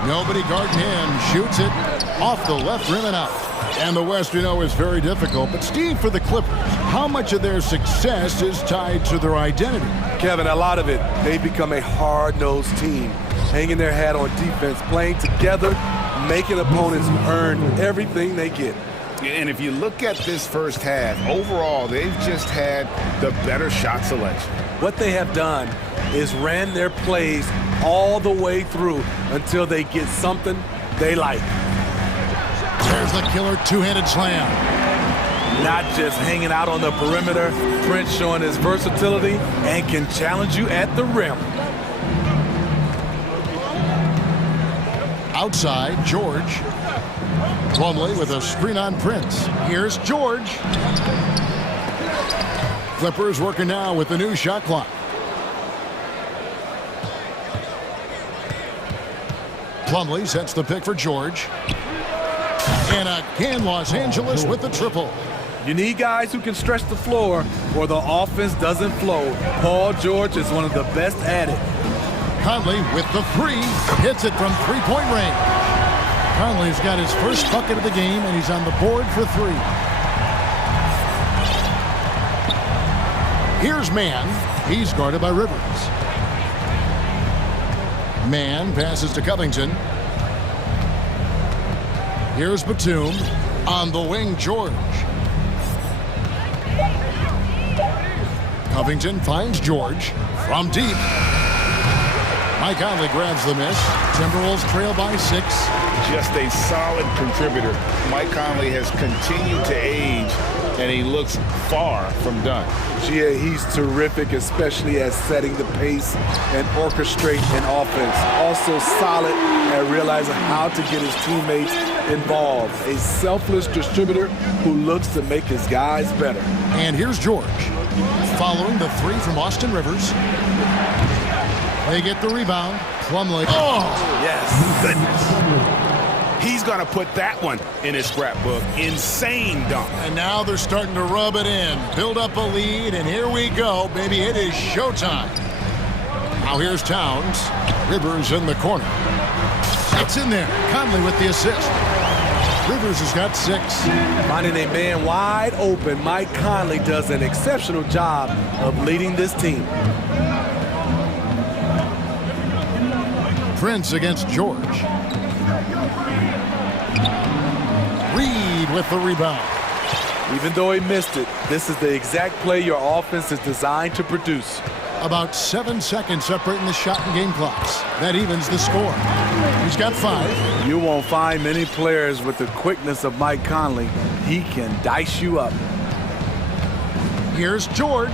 Nobody guarding him. Shoots it off the left rim and out. And the West, we know, is very difficult. But Steve, for the Clippers, how much of their success is tied to their identity? Kevin, a lot of it. They've become a hard-nosed team, hanging their hat on defense, playing together, making opponents earn everything they get. And if you look at this first half, overall, they've just had the better shot selection. What they have done is ran their plays all the way through until they get something they like. There's the killer 2-handed slam. Not just hanging out on the perimeter, Prince showing his versatility and can challenge you at the rim. Outside, George. Plumlee with a screen on Prince. Here's George. Clippers working now with the new shot clock. Plumlee sets the pick for George. And again, Los Angeles with the triple. You need guys who can stretch the floor or the offense doesn't flow. Paul George is one of the best at it. Conley with the 3. Hits it from 3-point range. Conley's got his first bucket of the game, and he's on the board for 3. Here's Mann. He's guarded by Rivers. Mann passes to Covington. Here's Batum. On the wing, George. Covington finds George from deep. Mike Conley grabs the miss. Timberwolves trail by 6. Just a solid contributor. Mike Conley has continued to age, and he looks far from done. Yeah, he's terrific, especially at setting the pace and orchestrate an offense. Also solid at realizing how to get his teammates involved. A selfless distributor who looks to make his guys better. And here's George, following the 3 from Austin Rivers. They get the rebound. Plumlee. Oh! Yes, goodness. He's going to put that one in his scrapbook. Insane dunk. And now they're starting to rub it in. Build up a lead, and here we go, baby. It is showtime. Now here's Towns. Rivers in the corner. It's in there. Conley with the assist. Rivers has got 6. Finding a man wide open, Mike Conley does an exceptional job of leading this team. Prince against George. Reed with the rebound. Even though he missed it, this is the exact play your offense is designed to produce. About 7 seconds separating the shot and game clocks. That evens the score. He's got 5. You won't find many players with the quickness of Mike Conley. He can dice you up. Here's George.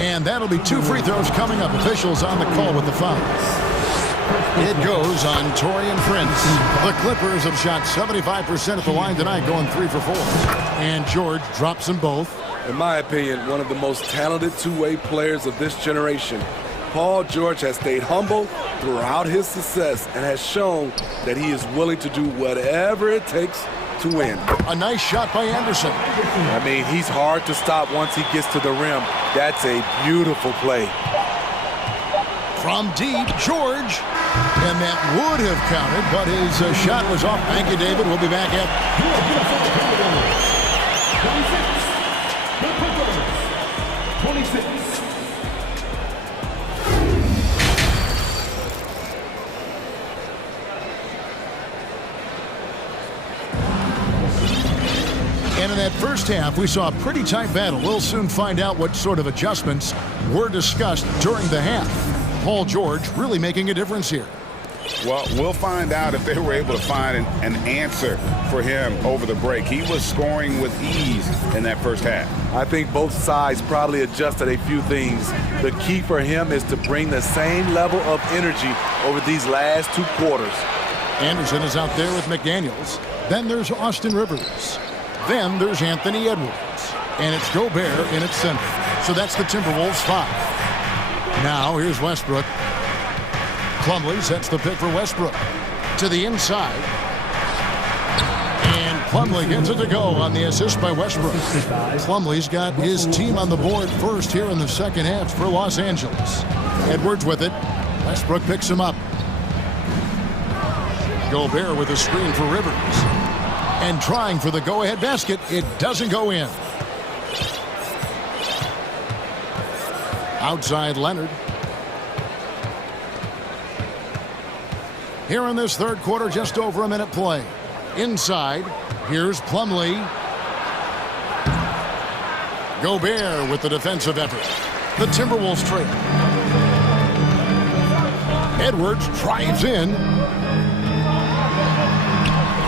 And that'll be 2 free throws coming up. Officials on the call with the foul. It goes on Taurean Prince. The Clippers have shot 75% at the line tonight, going 3 for 4. And George drops them both. In my opinion, one of the most talented two-way players of this generation. Paul George has stayed humble throughout his success and has shown that he is willing to do whatever it takes to win. A nice shot by Anderson. I mean, he's hard to stop once he gets to the rim. That's a beautiful play. From deep, George. And that would have counted, but his shot was off. Thank you, David. We'll be back at 26. And in that first half, we saw a pretty tight battle. We'll soon find out what sort of adjustments were discussed during the half. Paul George really making a difference here. Well, we'll find out if they were able to find an answer for him over the break. He was scoring with ease in that first half. I think both sides probably adjusted a few things. The key for him is to bring the same level of energy over these last 2 quarters. Anderson is out there with McDaniels. Then there's Austin Rivers. Then there's Anthony Edwards. And it's Gobert in its center. So that's the Timberwolves 5. Now here's Westbrook. Plumlee sets the pick for Westbrook. To the inside. And Plumlee gets it to go on the assist by Westbrook. Plumlee's got his team on the board first here in the second half for Los Angeles. Edwards with it. Westbrook picks him up. Gobert with a screen for Rivers. And trying for the go-ahead basket. It doesn't go in. Outside Leonard. Here in this third quarter, just over a minute play. Inside, here's Plumlee. Gobert with the defensive effort. The Timberwolves trail. Edwards drives in.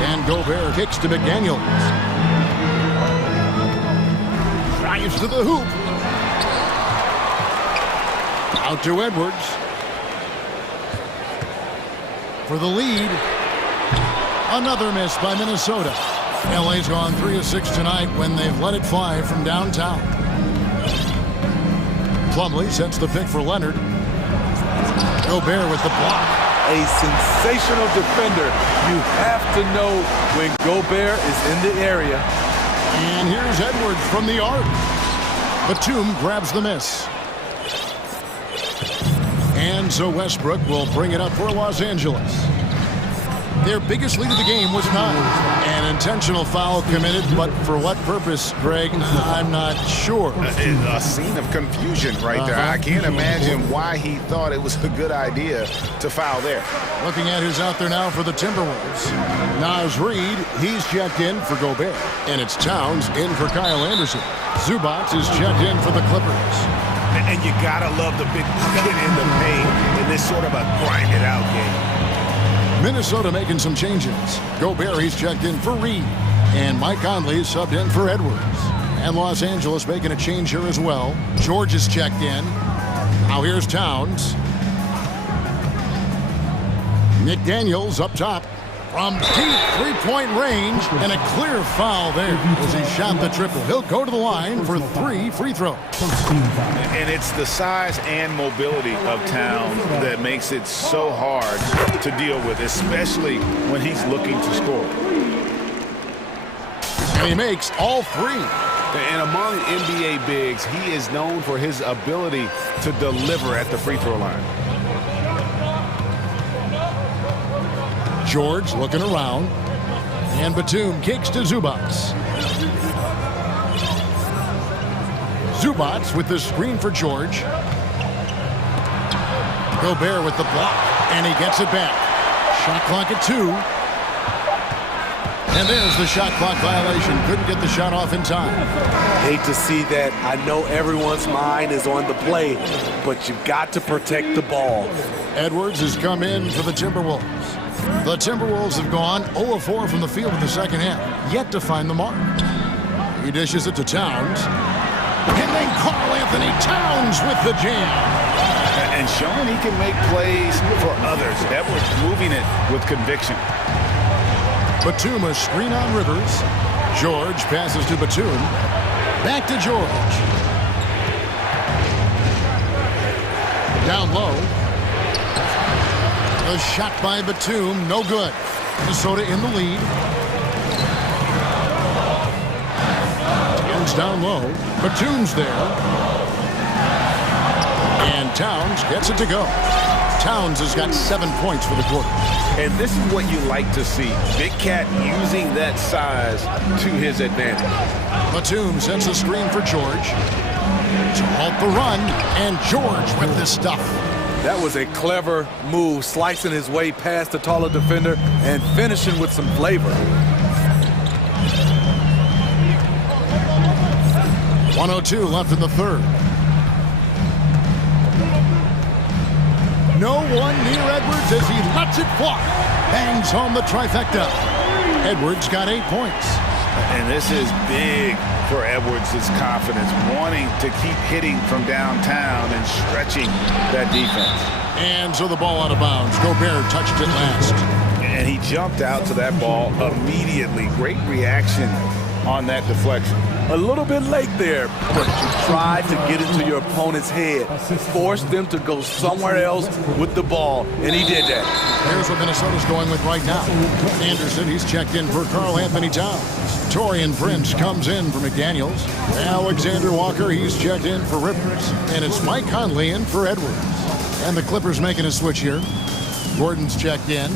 And Gobert kicks to McDaniels. Drives to the hoop. Out to Edwards. For the lead. Another miss by Minnesota. LA's gone 3 of 6 tonight when they've let it fly from downtown. Plumlee sets the pick for Leonard. Gobert with the block. A sensational defender. You have to know when Gobert is in the area. And here's Edwards from the arc. Batum grabs the miss. And so Westbrook will bring it up for Los Angeles. Their biggest lead of the game was 9. An intentional foul committed, but for what purpose, Greg? I'm not sure. A scene of confusion right there. I can't imagine why he thought it was a good idea to foul there. Looking at who's out there now for the Timberwolves. Naz Reid, he's checked in for Gobert. And it's Towns in for Kyle Anderson. Zubac is checked in for the Clippers. And you gotta love the big bucket in the paint in this sort of a grind-it-out game. Minnesota making some changes. Gobert, he's checked in for Reid. And Mike Conley is subbed in for Edwards. And Los Angeles making a change here as well. George is checked in. Now here's Towns. McDaniels up top. From deep three-point range, and a clear foul there as he shot the triple. He'll go to the line for 3 free throws. And it's the size and mobility of Towns that makes it so hard to deal with, especially when he's looking to score. And he makes all 3. And among NBA bigs, he is known for his ability to deliver at the free throw line. George looking around. And Batum kicks to Zubac. Zubac with the screen for George. Gobert with the block. And he gets it back. Shot clock at 2. And there's the shot clock violation. Couldn't get the shot off in time. Hate to see that. I know everyone's mind is on the play, but you've got to protect the ball. Edwards has come in for the Timberwolves. The Timberwolves have gone 0-4 from the field in the second half, yet to find the mark. He dishes it to Towns. And then Karl Anthony Towns with the jam. And showing he can make plays for others. Edwards moving it with conviction. Batum a screen on Rivers. George passes to Batum. Back to George. Down low. A shot by Batum, no good. Minnesota in the lead. Towns down low. Batum's there. And Towns gets it to go. Towns has got 7 points for the quarter. And this is what you like to see. Big Cat using that size to his advantage. Batum sends a screen for George. To halt the run, and George with this stuff. That was a clever move, slicing his way past the taller defender and finishing with some flavor. 1:02 left in the third. No one near Edwards as he lets it fly. Bangs home the trifecta. Edwards got 8 points. And this is big for Edwards' confidence, wanting to keep hitting from downtown and stretching that defense. And so the ball out of bounds. Gobert touched it last. And he jumped out to that ball immediately. Great reaction on that deflection. A little bit late there, but you tried to get it to your opponent's head. Force them to go somewhere else with the ball, and he did that. Here's what Minnesota's going with right now. Anderson, he's checked in for Karl Anthony Towns. Torian Prince comes in for McDaniels. Alexander Walker, he's checked in for Rivers. And it's Mike Conley in for Edwards. And the Clippers making a switch here. Gordon's checked in.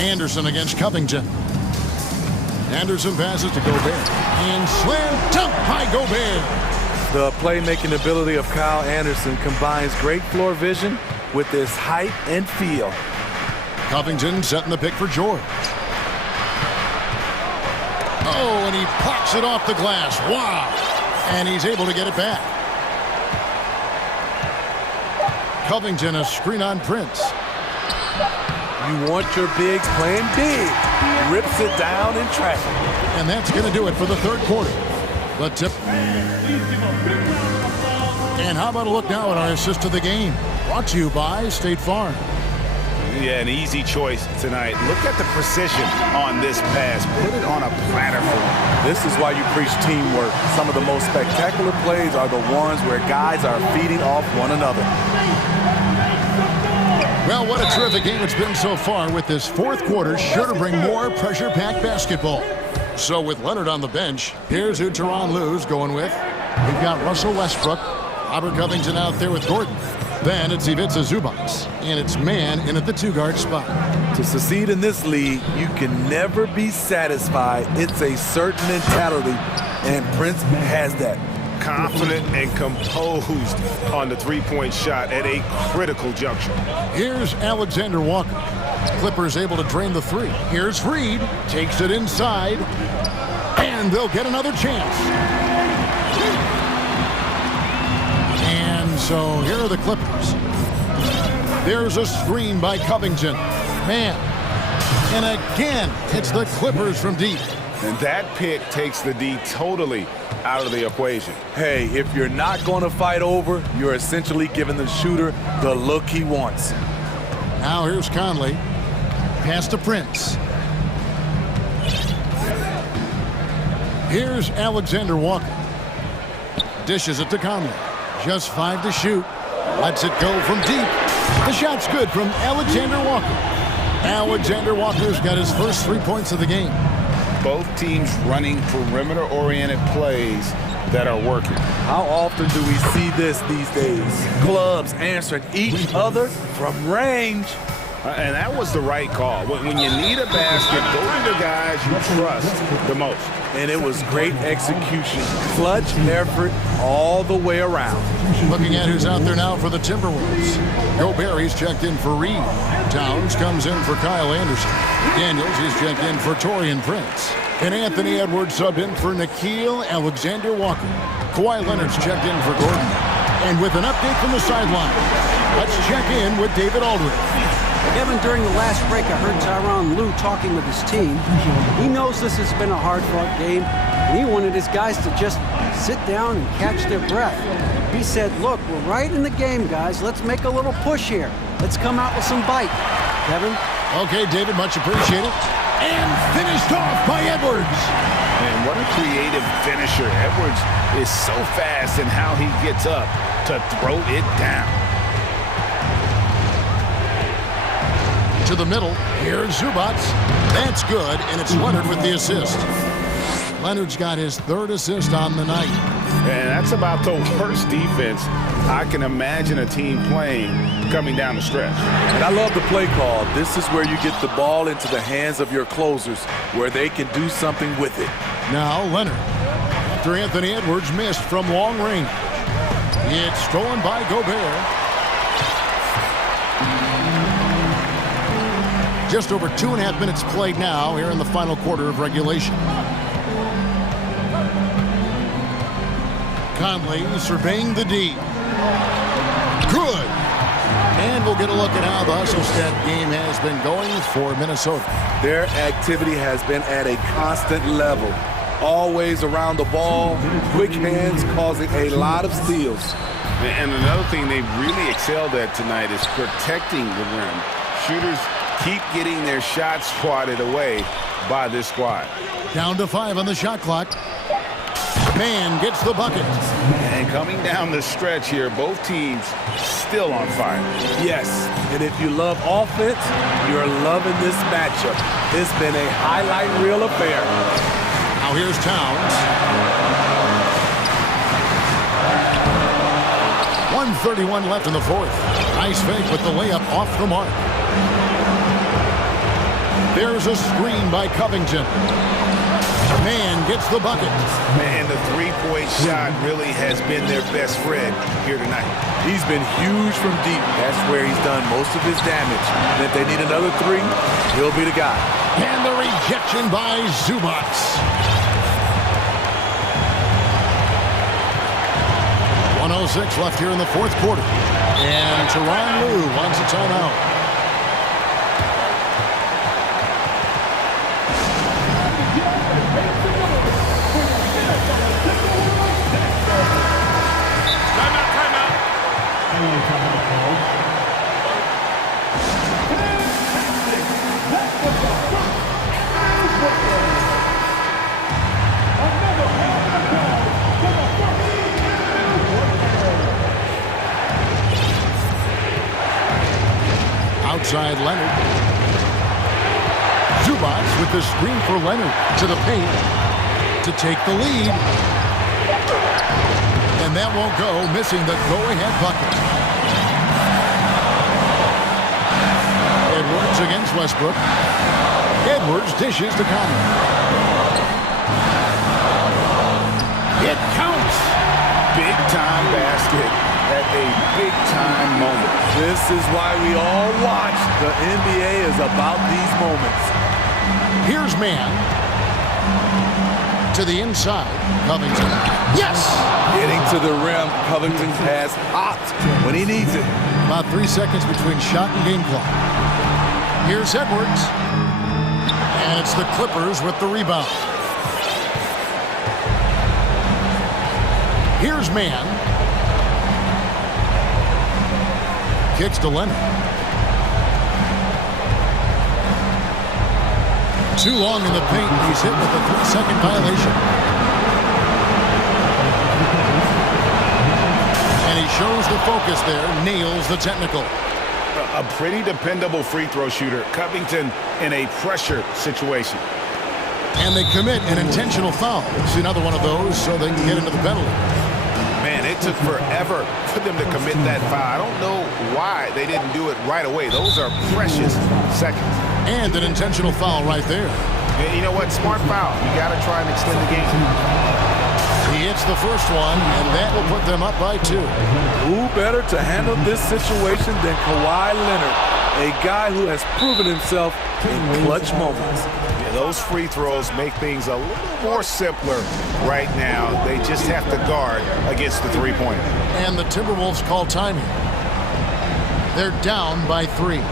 Anderson against Covington. Anderson passes to Gobert. And slam dunk by Gobert. The playmaking ability of Kyle Anderson combines great floor vision with his height and feel. Covington setting the pick for George. Oh, and he pops it off the glass. Wow. And he's able to get it back. Covington a screen on Prince. You want your bigs playing big. Rips it down in traffic. And that's going to do it for the third quarter. The tip. And how about a look now at our assist of the game? Brought to you by State Farm. Yeah, an easy choice tonight. Look at the precision on this pass. Put it on a platter for him. This is why you preach teamwork. Some of the most spectacular plays are the ones where guys are feeding off one another. Well, what a terrific game it's been so far, with this fourth quarter sure to bring more pressure-packed basketball. So with Leonard on the bench, here's who Tyronn Lue's going with. We've got Russell Westbrook, Robert Covington out there with Gordon. Then it's Ivica Zubac, and it's man in at the 2-guard spot. To succeed in this league, you can never be satisfied. It's a certain mentality, and Prince has that. Confident and composed on the three-point shot at a critical juncture. Here's Alexander Walker. Clippers able to drain the three. Here's Reed, takes it inside, and they'll get another chance. And so here are the Clippers. There's a screen by Covington. Man, and again, it's the Clippers from deep. And that pick takes the D totally out of the equation. Hey, if you're not going to fight over, you're essentially giving the shooter the look he wants. Now here's Conley. Pass to Prince. Here's Alexander Walker. Dishes it to Conley. Just 5 to shoot. Lets it go from deep. The shot's good from Alexander Walker. Alexander Walker's got his first 3 points of the game. Both teams running perimeter-oriented plays that are working. How often do we see this these days? Clubs answering each other from range. And that was the right call. When you need a basket, go to the guys you trust the most. And it was great execution. Clutch effort all the way around. Looking at who's out there now for the Timberwolves. Gobert, he's checked in for Reed. Towns comes in for Kyle Anderson. Daniels, he's checked in for Taurean Prince. And Anthony Edwards subbed in for Nickeil Alexander-Walker. Kawhi Leonard's checked in for Gordon. And with an update from the sideline, let's check in with David Aldridge. Kevin, during the last break, I heard Tyronn Lue talking with his team. He knows this has been a hard-fought game, and he wanted his guys to just sit down and catch their breath. He said, look, we're right in the game, guys. Let's make a little push here. Let's come out with some bite. Kevin? Okay, David, much appreciated. And finished off by Edwards. And what a creative finisher. Edwards is so fast in how he gets up to throw it down. To the middle, here's Zubac. That's good, and it's Leonard with the assist. Leonard's got his 3rd assist on the night. And that's about the worst defense I can imagine a team playing coming down the stretch. And I love the play call. This is where you get the ball into the hands of your closers, where they can do something with it. Now Leonard, after Anthony Edwards missed from long range. It's stolen by Gobert. Just over 2.5 minutes played now here in the final quarter of regulation. Conley surveying the D. Good. And we'll get a look at how the Hustle Stat game has been going for Minnesota. Their activity has been at a constant level. Always around the ball, quick hands causing a lot of steals. And another thing they've really excelled at tonight is protecting the rim. Shooters keep getting their shots swatted away by this squad. Down to 5 on the shot clock. Man gets the bucket. And coming down the stretch here, both teams still on fire. Yes, and if you love offense, you're loving this matchup. It's been a highlight reel affair. Now here's Towns. 1:31 left in the 4th. Nice fake with the layup off the mark. There's a screen by Covington. Man gets the bucket. Man, the three-point shot really has been their best friend here tonight. He's been huge from deep. That's where he's done most of his damage. And if they need another 3, he'll be the guy. And the rejection by Zubac. .106 left here in the 4th quarter. And Tyronn Lue wants a timeout. Outside Leonard. Zubac with the screen for Leonard to the paint to take the lead. And that won't go, missing the go-ahead bucket. Edwards against Westbrook. Edwards dishes to Conley. It counts. Big-time basket at a big-time moment. This is why we all watch. The NBA is about these moments. Here's man. To the inside. Covington. Yes! Getting to the rim, Covington has popped when he needs it. About 3 seconds between shot and game clock. Here's Edwards. And it's the Clippers with the rebound. Here's man. Kicks to Leonard. Too long in the paint. He's hit with a 3-second violation. And he shows the focus there, nails the technical. A pretty dependable free throw shooter. Covington in a pressure situation. And they commit an intentional foul. It's another one of those so they can get into the penalty. Man, it took forever for them to commit that foul. I don't know why they didn't do it right away. Those are precious seconds. And an intentional foul right there. Yeah, you know what? Smart foul. You got to try and extend the game. He hits the first one, and that will put them up by 2. Who better to handle this situation than Kawhi Leonard, a guy who has proven himself in clutch moments. Yeah, those free throws make things a little more simpler right now. They just have to guard against the three-pointer. And the Timberwolves call time here. They're down by 3.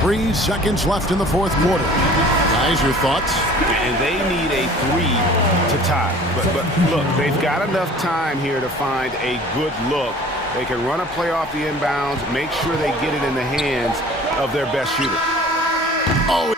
3 seconds left in the fourth quarter. Guys, your thoughts? And they need a 3 to tie. But look, they've got enough time here to find a good look. They can run a play off the inbounds, make sure they get it in the hands of their best shooter. Oh,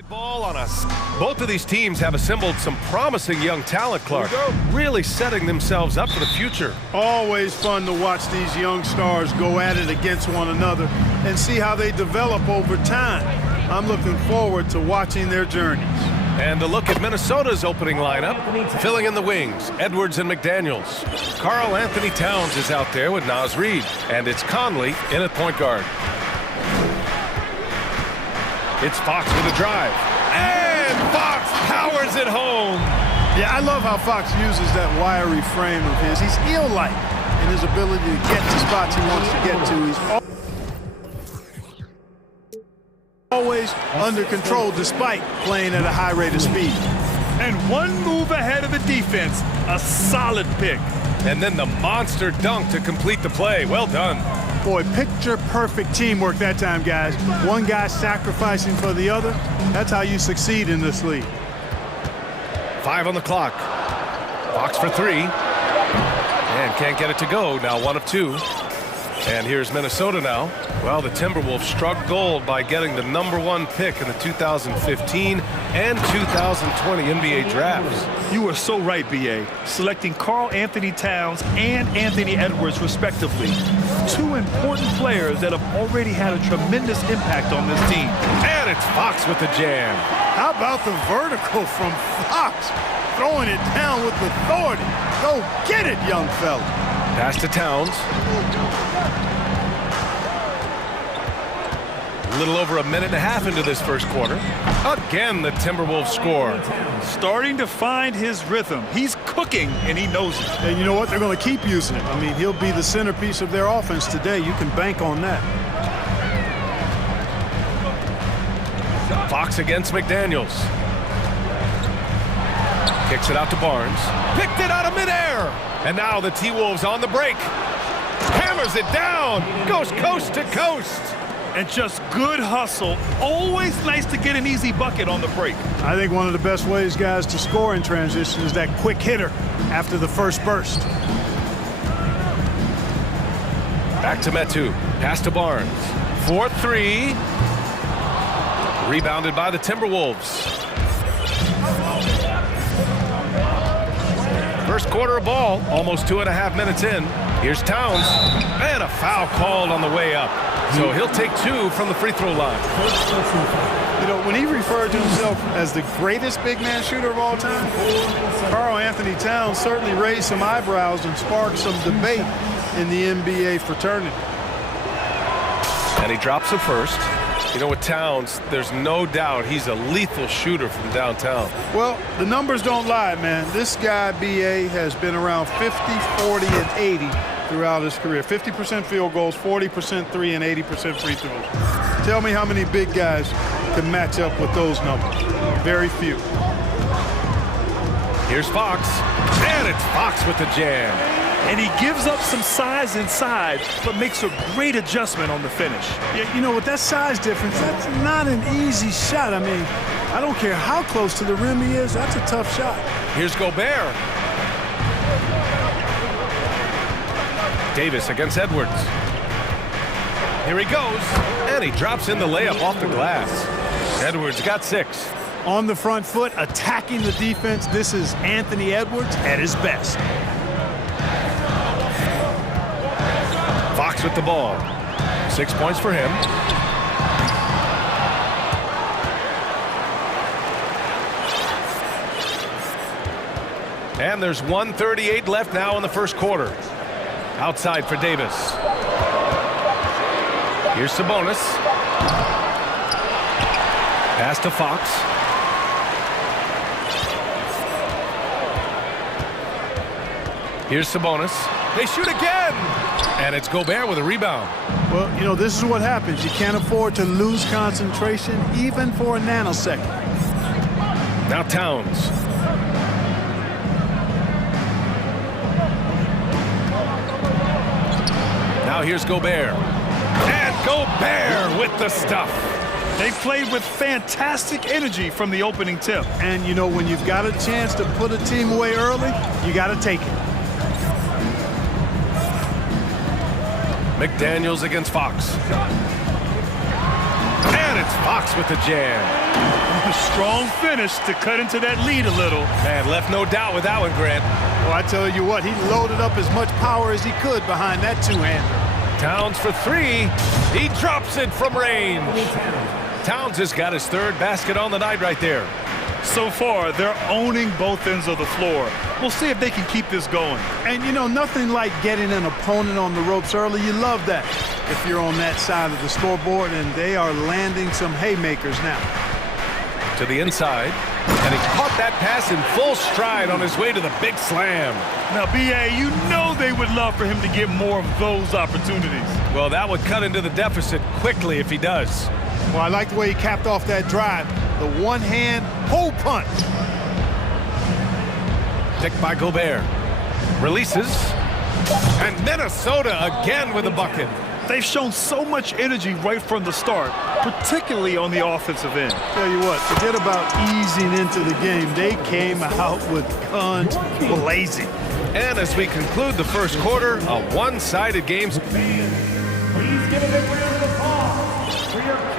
Ball on us. Both of these teams have assembled some promising young talent, Clark. Really setting themselves up for the future. Always fun to watch these young stars go at it against one another and see how they develop over time. I'm looking forward to watching their journeys. And a look at Minnesota's opening lineup. Filling in the wings, Edwards and McDaniels. Karl Anthony Towns is out there with Naz Reid. And it's Conley in at point guard. It's Fox with a drive. And Fox powers it home. Yeah, I love how Fox uses that wiry frame of his. He's eel-like in his ability to get to spots he wants to get to. He's always under control despite playing at a high rate of speed. And one move ahead of the defense. A solid pick. And then the monster dunk to complete the play. Well done. Boy, picture-perfect teamwork that time, guys. One guy sacrificing for the other. That's how you succeed in this league. 5 on the clock. Fox for 3. And can't get it to go. Now 1 of 2. And here's Minnesota now. Well, the Timberwolves struck gold by getting the #1 pick in the 2015 and 2020 NBA drafts. You are so right, B.A. Selecting Karl Anthony Towns and Anthony Edwards, respectively. 2 important players that have already had a tremendous impact on this team. And it's Fox with the jam. How about the vertical from Fox? Throwing it down with authority. Go get it, young fella. Pass to Towns. A little over a minute and a half into this first quarter. Again, the Timberwolves score. Starting to find his rhythm. He's cooking, and he knows it. And you know what? They're going to keep using him. I mean, he'll be the centerpiece of their offense today. You can bank on that. Fox against McDaniels. Kicks it out to Barnes. Picked it out of midair. And now the T-Wolves on the break. Hammers it down. Goes coast to coast. And just good hustle. Always nice to get an easy bucket on the break. I think one of the best ways, guys, to score in transition is that quick hitter after the first burst. Back to Metu. Pass to Barnes. 4-3. Rebounded by the Timberwolves. First quarter of ball, almost 2.5 minutes in. Here's Towns, and a foul called on the way up. So he'll take 2 from the free throw line. You know, when he referred to himself as the greatest big man shooter of all time, Karl Anthony Towns certainly raised some eyebrows and sparked some debate in the NBA fraternity. And he drops the first. You know, with Towns, there's no doubt he's a lethal shooter from downtown. Well, the numbers don't lie, man. This guy, B.A., has been around 50, 40, and 80 throughout his career. 50% field goals, 40% three, and 80% free throws. Tell me how many big guys can match up with those numbers. Very few. Here's Fox, and it's Fox with the jam. And he gives up some size inside, but makes a great adjustment on the finish. Yeah, you know, with that size difference, that's not an easy shot. I mean, I don't care how close to the rim he is, that's a tough shot. Here's Gobert. Davis against Edwards. Here he goes, and he drops in the layup off the glass. Edwards got 6. On the front foot, attacking the defense, this is Anthony Edwards at his best. Fox with the ball. 6 points for him. And there's 1:38 left now in the first quarter. Outside for Davis. Here's Sabonis. Pass to Fox. Here's Sabonis. They shoot again! And it's Gobert with a rebound. Well, you know, this is what happens. You can't afford to lose concentration even for a nanosecond. Now Towns. Now here's Gobert. And Gobert with the stuff. They played with fantastic energy from the opening tip. And, you know, when you've got a chance to put a team away early, you got to take it. McDaniels against Fox. And it's Fox with the jam. A strong finish to cut into that lead a little. Man, left no doubt with that one, Grant. Well, I tell you what, he loaded up as much power as he could behind that two-hander. Towns for three. He drops it from range. Towns has got his third basket on the night right there. So far, they're owning both ends of the floor. We'll see if they can keep this going. And, you know, nothing like getting an opponent on the ropes early. You love that if you're on that side of the scoreboard, and they are landing some haymakers now. To the inside, and he caught that pass in full stride on his way to the big slam. Now, B.A., you know they would love for him to get more of those opportunities. Well, that would cut into the deficit quickly if he does. Well, I like the way he capped off that drive. The one-hand hole punch. Picked by Gobert. Releases. And Minnesota again with a bucket. They've shown so much energy right from the start, particularly on the offensive end. Tell you what, forget about easing into the game. They came out with guns blazing. And as we conclude the first quarter, a one-sided game. Please give a big round of applause for your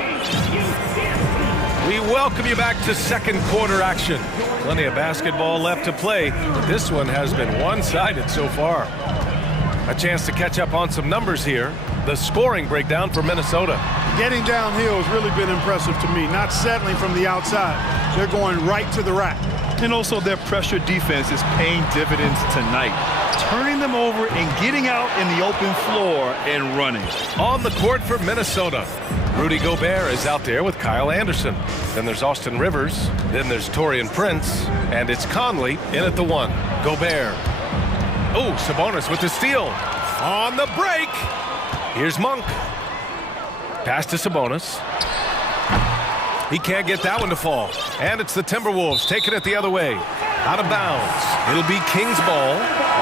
We welcome you back to second quarter action. Plenty of basketball left to play, but this one has been one-sided so far. A chance to catch up on some numbers here. The scoring breakdown for Minnesota. Getting downhill has really been impressive to me, not settling from the outside. They're going right to the rack. And also their pressure defense is paying dividends tonight, turning them over and getting out in the open floor and running. On the court for Minnesota, Rudy Gobert is out there with Kyle Anderson. Then there's Austin Rivers. Then there's Taurean Prince. And it's Conley in at the one. Gobert. Oh, Sabonis with the steal. On the break. Here's Monk. Pass to Sabonis. He can't get that one to fall. And it's the Timberwolves taking it the other way. Out of bounds. It'll be Kings ball.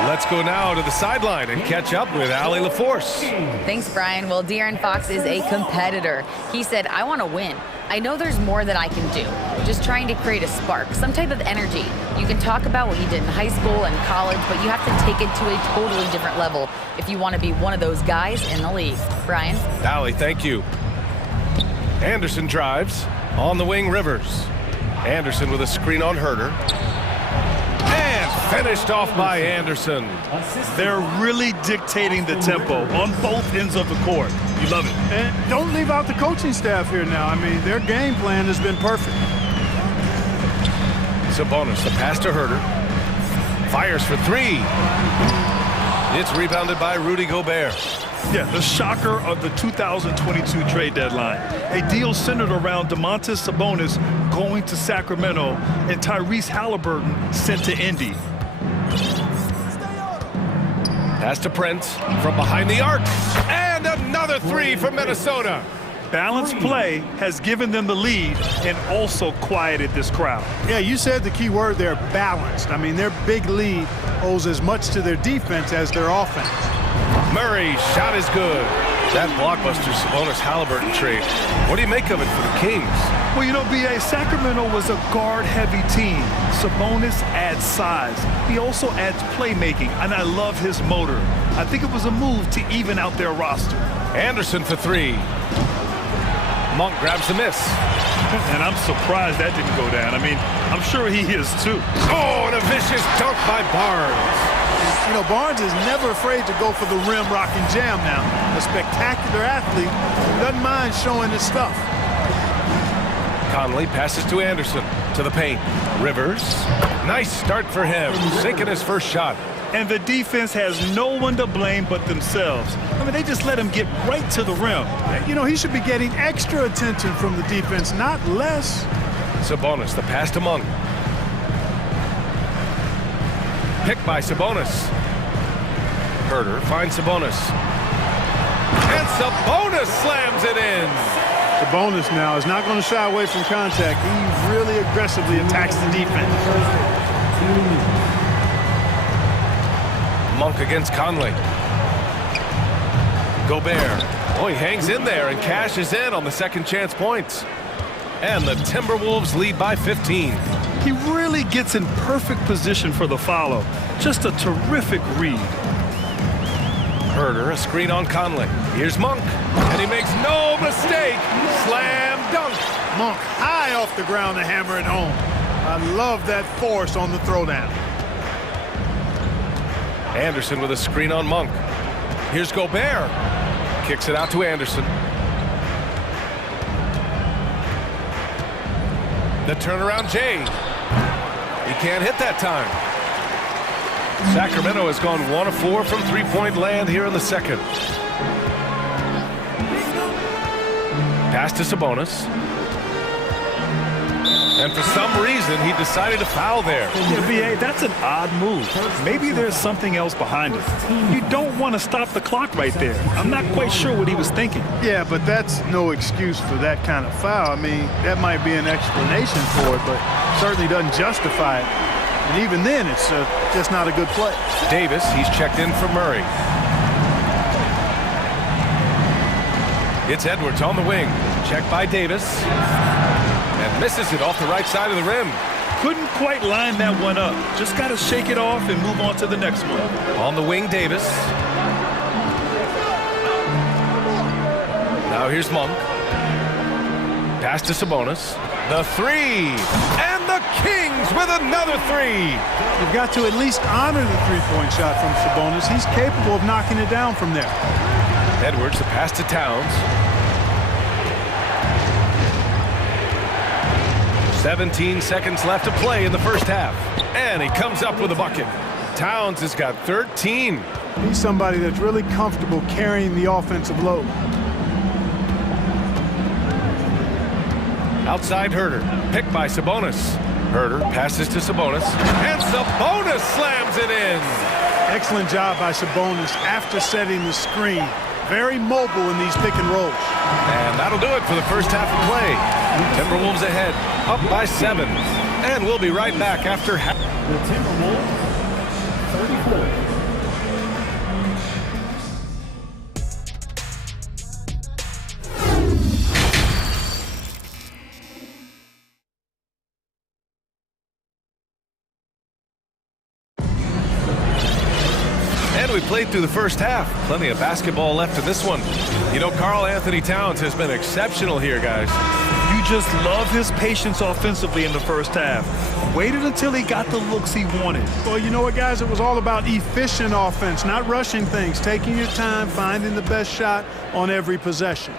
Let's go now to the sideline and catch up with Allie LaForce. Thanks, Brian. Well, De'Aaron Fox is a competitor. He said, I want to win. I know there's more that I can do. Just trying to create a spark, some type of energy. You can talk about what you did in high school and college, but you have to take it to a totally different level if you want to be one of those guys in the league. Brian? Allie, thank you. Anderson drives. On the wing, Rivers. Anderson with a screen on Herter. And finished off by Anderson. They're really dictating the tempo on both ends of the court. You love it. And don't leave out the coaching staff here now. I mean, their game plan has been perfect. Sabonis, the pass to Herter. Fires for three. It's rebounded by Rudy Gobert. Yeah, the shocker of the 2022 trade deadline. A deal centered around Domantas Sabonis going to Sacramento and Tyrese Halliburton sent to Indy. Pass to Prince from behind the arc. And another three from Minnesota. Balanced play has given them the lead and also quieted this crowd. Yeah, you said the key word there, balanced. I mean, their big lead owes as much to their defense as their offense. Murray, shot is good. That blockbuster Sabonis-Halliburton trade. What do you make of it for the Kings? Well, you know, B.A., Sacramento was a guard-heavy team. Sabonis adds size. He also adds playmaking, and I love his motor. I think it was a move to even out their roster. Anderson for three. Monk grabs the miss. And I'm surprised that didn't go down. I mean, I'm sure he is too. Oh, and a vicious dunk by Barnes. You know, Barnes is never afraid to go for the rim rock and jam now. A spectacular athlete who doesn't mind showing his stuff. Conley passes to Anderson, to the paint. Rivers, nice start for him, sinking his first shot. And the defense has no one to blame but themselves. I mean, they just let him get right to the rim. You know, he should be getting extra attention from the defense, not less. Sabonis, the pass to Monk. Picked by Sabonis. Herter finds Sabonis. And Sabonis slams it in. Sabonis now is not going to shy away from contact. He really aggressively attacks the defense. Monk against Conley. Gobert. Oh, he hangs in there and cashes in on the second chance points. And the Timberwolves lead by 15. He really gets in perfect position for the follow. Just a terrific read. Herter, a screen on Conley. Here's Monk, and he makes no mistake. Slam dunk. Monk high off the ground to hammer it home. I love that force on the throwdown. Anderson with a screen on Monk. Here's Gobert. Kicks it out to Anderson. The turnaround Jay. He can't hit that time. Sacramento has gone 1 of 4 from three-point land here in the second. Pass to Sabonis. And for some reason, he decided to foul there. Yeah, B.A., that's an odd move. Maybe there's something else behind it. You don't want to stop the clock right there. I'm not quite sure what he was thinking. Yeah, but that's no excuse for that kind of foul. I mean, that might be an explanation for it, but certainly doesn't justify it. And even then, it's just not a good play. Davis, he's checked in for Murray. It's Edwards on the wing. Checked by Davis. And misses it off the right side of the rim. Couldn't quite line that one up. Just got to shake it off and move on to the next one. On the wing, Davis. Now here's Monk. Pass to Sabonis. The three. And the Kings with another three. You've got to at least honor the three-point shot from Sabonis. He's capable of knocking it down from there. Edwards, the pass to Towns. 17 seconds left to play in the first half. And he comes up with a bucket. Towns has got 13. He's somebody that's really comfortable carrying the offensive load. Outside Herter, picked by Sabonis. Herter passes to Sabonis, and Sabonis slams it in. Excellent job by Sabonis after setting the screen. Very mobile in these pick and rolls. And that'll do it for the first half of play. Timberwolves ahead, up by 7. And we'll be right back after half. The Timberwolves, 34. We played through the first half. Plenty of basketball left in this one. You know, Karl Anthony Towns has been exceptional here, guys. You just love his patience offensively in the first half. Waited until he got the looks he wanted. Well, you know what, guys? It was all about efficient offense, not rushing things, taking your time, finding the best shot on every possession.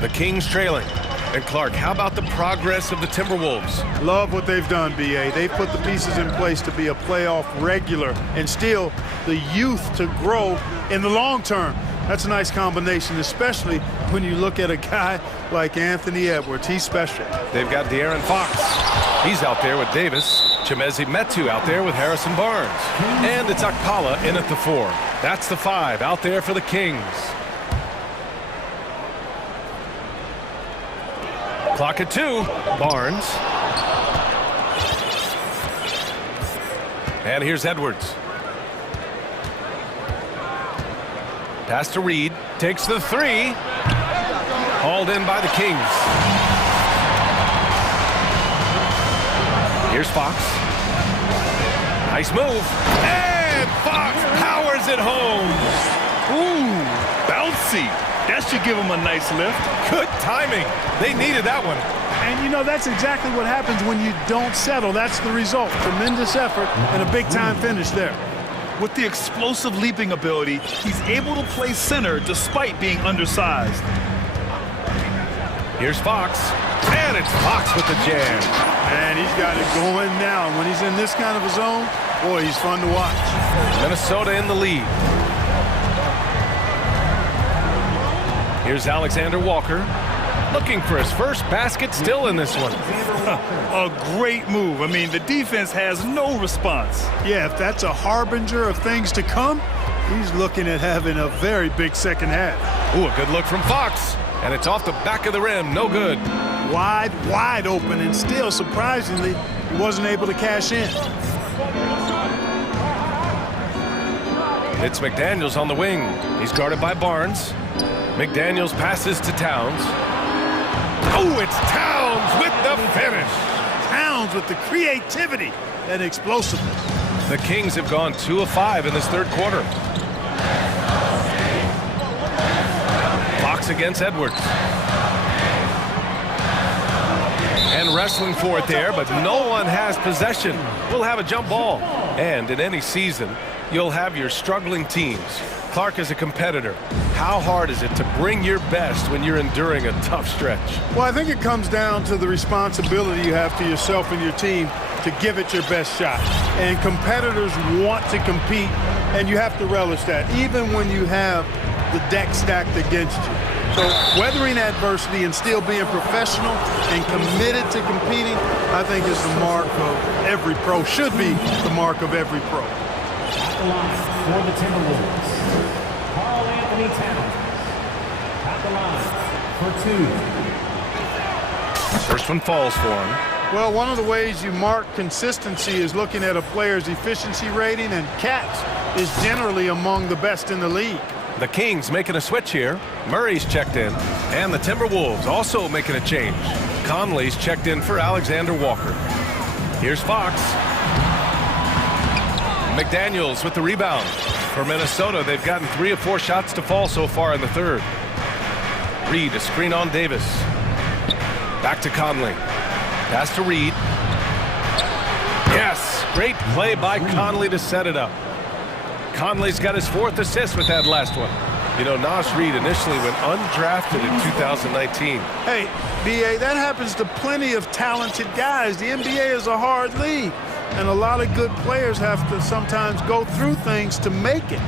The Kings trailing. And Clark, how about the progress of the Timberwolves? Love what they've done, B.A. They've put the pieces in place to be a playoff regular and still the youth to grow in the long term. That's a nice combination, especially when you look at a guy like Anthony Edwards. He's special. They've got De'Aaron Fox. He's out there with Davis. Chimezi Metu out there with Harrison Barnes. And it's Akpala in at the 4. That's the 5 out there for the Kings. Clock at 2. Barnes. And here's Edwards. Pass to Reed. Takes the 3. Hauled in by the Kings. Here's Fox. Nice move. And Fox powers it home. Ooh, bouncy. That should give him a nice lift. Good timing. They needed that one. And, you know, that's exactly what happens when you don't settle. That's the result. Tremendous effort and a big-time finish there. With the explosive leaping ability, he's able to play center despite being undersized. Here's Fox. And it's Fox with the jam. And he's got it going now. When he's in this kind of a zone, boy, he's fun to watch. Minnesota in the lead. Here's Alexander Walker, looking for his first basket still in this one. A great move. I mean, the defense has no response. Yeah, if that's a harbinger of things to come, he's looking at having a very big second half. Ooh, a good look from Fox. And it's off the back of the rim. No good. Wide open, and still, surprisingly, he wasn't able to cash in. It's McDaniels on the wing. He's guarded by Barnes. McDaniels passes to Towns. Oh, it's Towns with the finish. Towns with the creativity and explosiveness. The Kings have gone 2 of 5 in this third quarter. Fox against Edwards. And wrestling for it there, but no one has possession. We'll have a jump ball. And in any season, you'll have your struggling teams. Clark is a competitor. How hard is it to bring your best when you're enduring a tough stretch? Well, I think it comes down to the responsibility you have to yourself and your team to give it your best shot. And competitors want to compete, and you have to relish that, even when you have the deck stacked against you. So weathering adversity and still being professional and committed to competing, I think is the mark of every pro, should be the mark of every pro. At the line for the Timberwolves, Carl Anthony Towns. At the line for 2. First one falls for him. Well, one of the ways you mark consistency is looking at a player's efficiency rating, and Catch is generally among the best in the league. The Kings making a switch here. Murray's checked in. And the Timberwolves also making a change. Conley's checked in for Alexander Walker. Here's Fox. McDaniels with the rebound. For Minnesota, they've gotten 3 of 4 shots to fall so far in the third. Reed, a screen on Davis. Back to Conley. Pass to Reed. Yes, great play by Conley to set it up. Conley's got his 4th assist with that last one. You know, Nas Reed initially went undrafted in 2019. Hey, B.A., that happens to plenty of talented guys. The NBA is a hard league, and a lot of good players have to sometimes go through things to make it.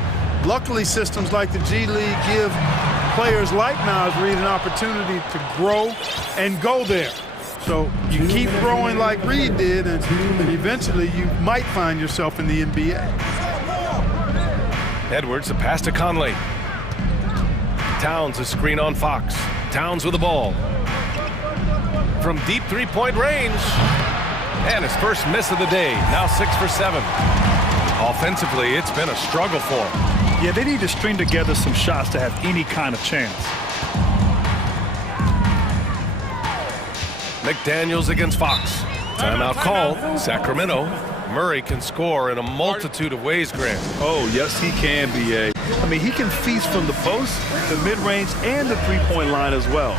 Luckily, systems like the G League give players like Nas Reed an opportunity to grow and go there. So you keep growing like Reed did, and eventually you might find yourself in the NBA. Edwards, the pass to Conley. Towns, a screen on Fox. Towns with the ball. From deep three-point range. And his first miss of the day. Now 6 for 7. Offensively, it's been a struggle for him. Yeah, they need to string together some shots to have any kind of chance. McDaniels against Fox. Timeout called. Sacramento. Murray can score in a multitude of ways, Grant. Oh, yes, he can, B.A. I mean, he can feast from the post, the mid-range, and the three-point line as well.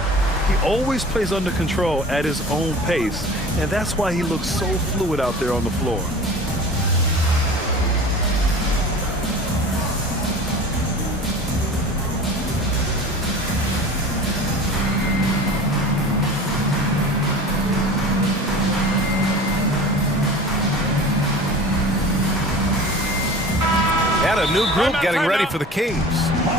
He always plays under control at his own pace, and that's why he looks so fluid out there on the floor. And a new group getting ready for the Kings.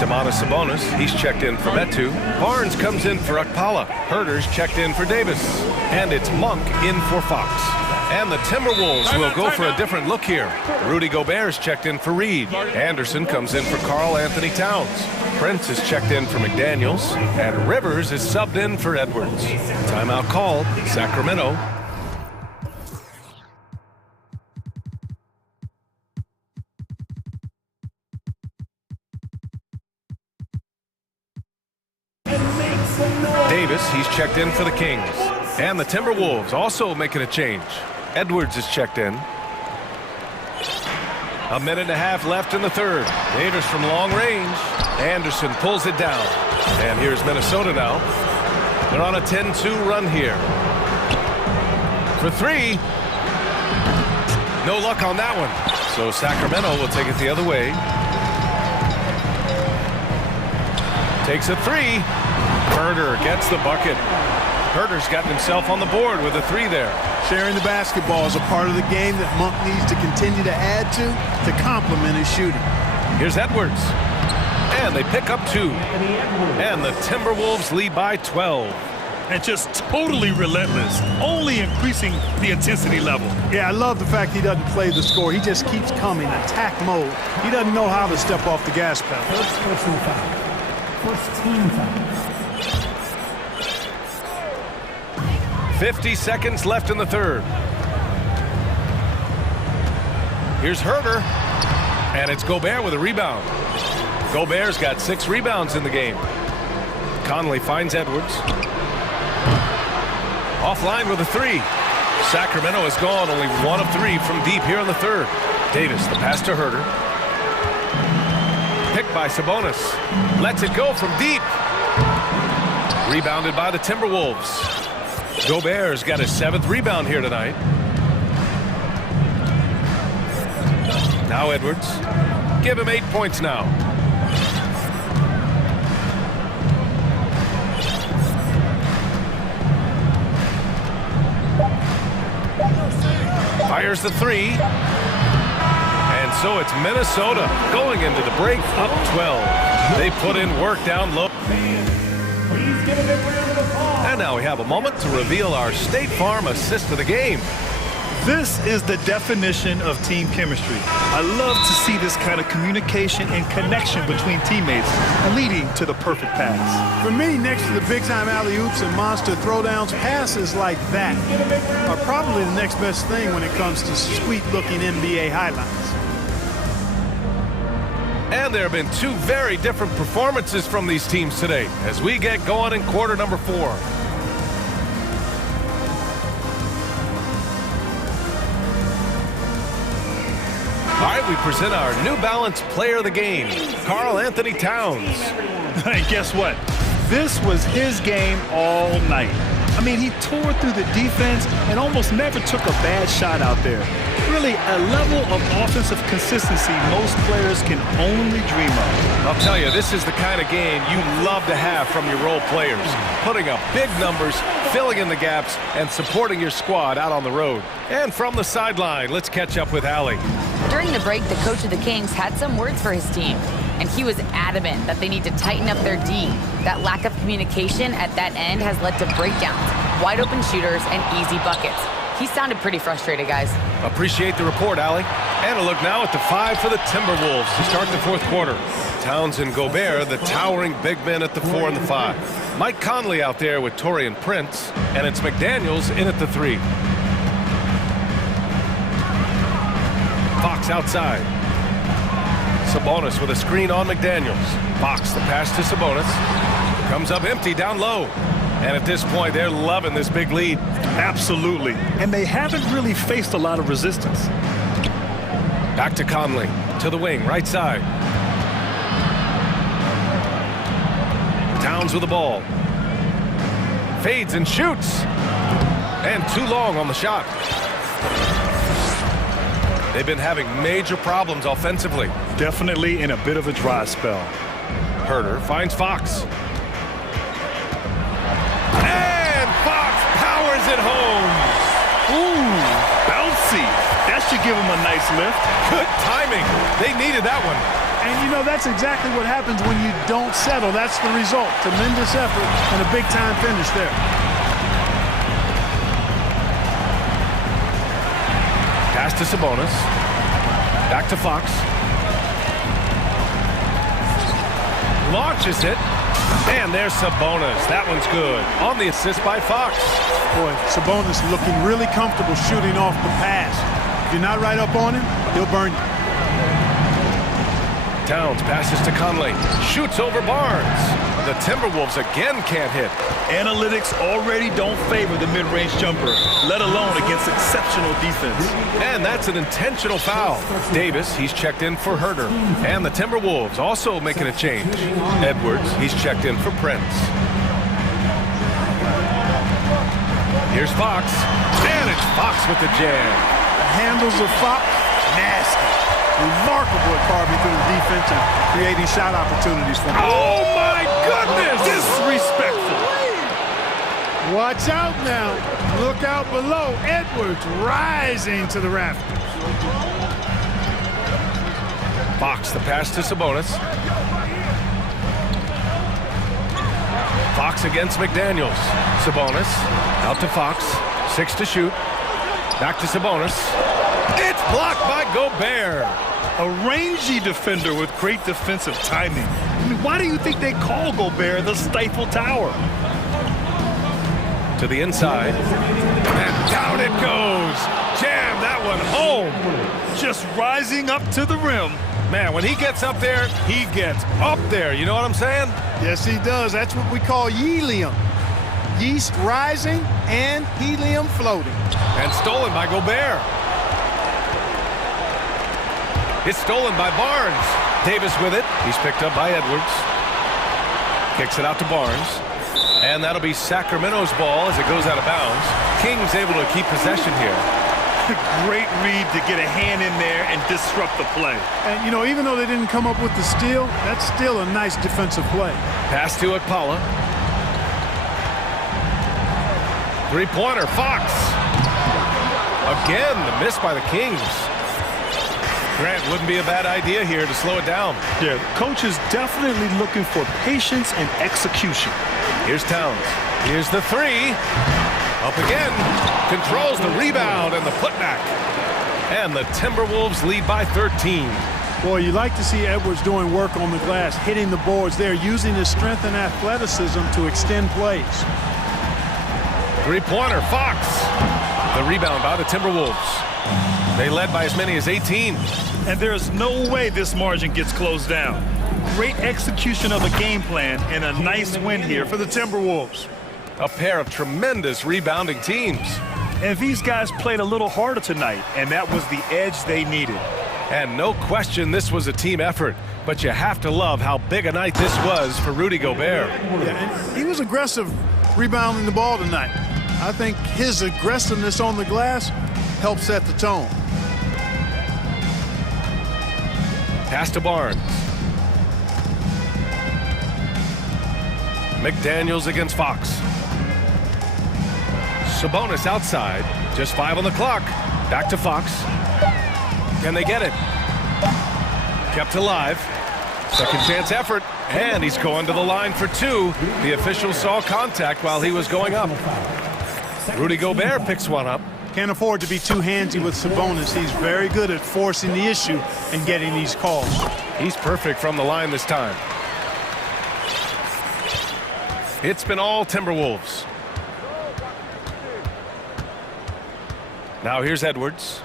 Domantas Sabonis, he's checked in for Metu. Barnes comes in for Akpala. Herter's checked in for Davis. And it's Monk in for Fox. And the Timberwolves will go for a different look here. Rudy Gobert's checked in for Reed. Anderson comes in for Karl Anthony Towns. Prince is checked in for McDaniels. And Rivers is subbed in for Edwards. Timeout called. Sacramento. Davis, he's checked in for the Kings. And the Timberwolves also making a change. Edwards is checked in. A minute and a half left in the third. Davis from long range. Anderson pulls it down. And here's Minnesota now. They're on a 10-2 run here. For 3. No luck on that one. So Sacramento will take it the other way. Takes a 3. Herter gets the bucket. Herter's gotten himself on the board with a 3 there. Sharing the basketball is a part of the game that Monk needs to continue to add to complement his shooting. Here's Edwards. And they pick up 2. And the Timberwolves lead by 12. And just totally relentless, only increasing the intensity level. Yeah, I love the fact he doesn't play the score. He just keeps coming, attack mode. He doesn't know how to step off the gas pedal. First personal foul. First team foul. 50 seconds left in the third. Here's Herter. And it's Gobert with a rebound. Gobert's got 6 rebounds in the game. Conley finds Edwards. Offline with a 3. Sacramento has gone only 1 of 3 from deep here in the third. Davis, the pass to Herter. Picked by Sabonis. Lets it go from deep. Rebounded by the Timberwolves. Gobert's got his 7th rebound here tonight. Now Edwards. Give him 8 points now. Fires the 3. And so it's Minnesota going into the break up 12. They put in work down low. And now we have a moment to reveal our State Farm assist of the game. This is the definition of team chemistry. I love to see this kind of communication and connection between teammates leading to the perfect pass. For me, next to the big-time alley-oops and monster throwdowns, passes like that are probably the next best thing when it comes to sweet-looking NBA highlights. And there have been 2 very different performances from these teams today as we get going in quarter number 4. All right, we present our New Balance player of the game, Karl Anthony Towns. And guess what? This was his game all night. I mean, he tore through the defense and almost never took a bad shot out there. Really, a level of offensive consistency most players can only dream of. I'll tell you, this is the kind of game you love to have from your role players. Putting up big numbers, filling in the gaps, and supporting your squad out on the road. And from the sideline, let's catch up with Allie. During the break, the coach of the Kings had some words for his team, and he was adamant that they need to tighten up their D. That lack of communication at that end has led to breakdowns, wide open shooters, and easy buckets. He sounded pretty frustrated, guys. Appreciate the report, Allie. And a look now at the 5 for the Timberwolves to start the 4th quarter. Towns and Gobert, the towering big men at the 4 and the 5. Mike Conley out there with Taurean Prince, and it's McDaniels in at the 3. Fox outside. Sabonis with a screen on McDaniels. Fox the pass to Sabonis. Comes up empty down low. And at this point, they're loving this big lead. Absolutely. And they haven't really faced a lot of resistance. Back to Conley. To the wing, right side. Towns with the ball. Fades and shoots. And too long on the shot. They've been having major problems offensively. Definitely in a bit of a dry spell. Herter finds Fox. And Fox powers it home. Ooh, bouncy. That should give him a nice lift. Good timing. They needed that one. And, you know, that's exactly what happens when you don't settle. That's the result. Tremendous effort and a big-time finish there. Pass to Sabonis. Back to Fox. Launches it. And there's Sabonis. That one's good. On the assist by Fox. Boy, Sabonis looking really comfortable shooting off the pass. If you're not right up on him, he'll burn you. Towns passes to Conley. Shoots over Barnes. The Timberwolves again can't hit. Analytics already don't favor the mid-range jumper, let alone against exceptional defense. And that's an intentional foul. Davis, he's checked in for Herter. And the Timberwolves also making a change. Edwards, he's checked in for Prince. Here's Fox. And it's Fox with the jam. The handles of Fox, nasty. Remarkable at carving through the defense and creating shot opportunities for them. Oh, my goodness! Disrespectful. Watch out now. Look out below. Edwards rising to the rafters. Fox, the pass to Sabonis. Fox against McDaniels. Sabonis out to Fox. 6 to shoot. Back to Sabonis. It's blocked by Gobert. A rangy defender with great defensive timing. I mean, why do you think they call Gobert the Stifle Tower? To the inside. And down it goes. Jam that one home. Just rising up to the rim. Man, when he gets up there, he gets up there. You know what I'm saying? Yes, he does. That's what we call helium. Yeast rising and helium floating. And stolen by Gobert. It's stolen by Barnes. Davis with it. He's picked up by Edwards. Kicks it out to Barnes. And that'll be Sacramento's ball as it goes out of bounds. Kings able to keep possession here. Great read to get a hand in there and disrupt the play. And, you know, even though they didn't come up with the steal, that's still a nice defensive play. Pass to Akpala. Three-pointer, Fox. Again, the miss by the Kings. Grant, wouldn't be a bad idea here to slow it down. Yeah, coach is definitely looking for patience and execution. Here's Towns. Here's the three. Up again. Controls the rebound and the putback. And the Timberwolves lead by 13. Boy, you like to see Edwards doing work on the glass, hitting the boards there, using his strength and athleticism to extend plays. Three-pointer, Fox. The rebound by the Timberwolves. They led by as many as 18. And there's no way this margin gets closed down. Great execution of the game plan and a nice win here for the Timberwolves. A pair of tremendous rebounding teams. And these guys played a little harder tonight, and that was the edge they needed. And no question this was a team effort, but you have to love how big a night this was for Rudy Gobert. Yeah, and he was aggressive rebounding the ball tonight. I think his aggressiveness on the glass helped set the tone. Pass to Barnes. McDaniels against Fox. Sabonis outside. Just 5 on the clock. Back to Fox. Can they get it? Kept alive. Second chance effort. And he's going to the line for two. The official saw contact while he was going up. Rudy Gobert picks one up. Can't afford to be too handsy with Sabonis. He's very good at forcing the issue and getting these calls. He's perfect from the line this time. It's been all Timberwolves. Now here's Edwards.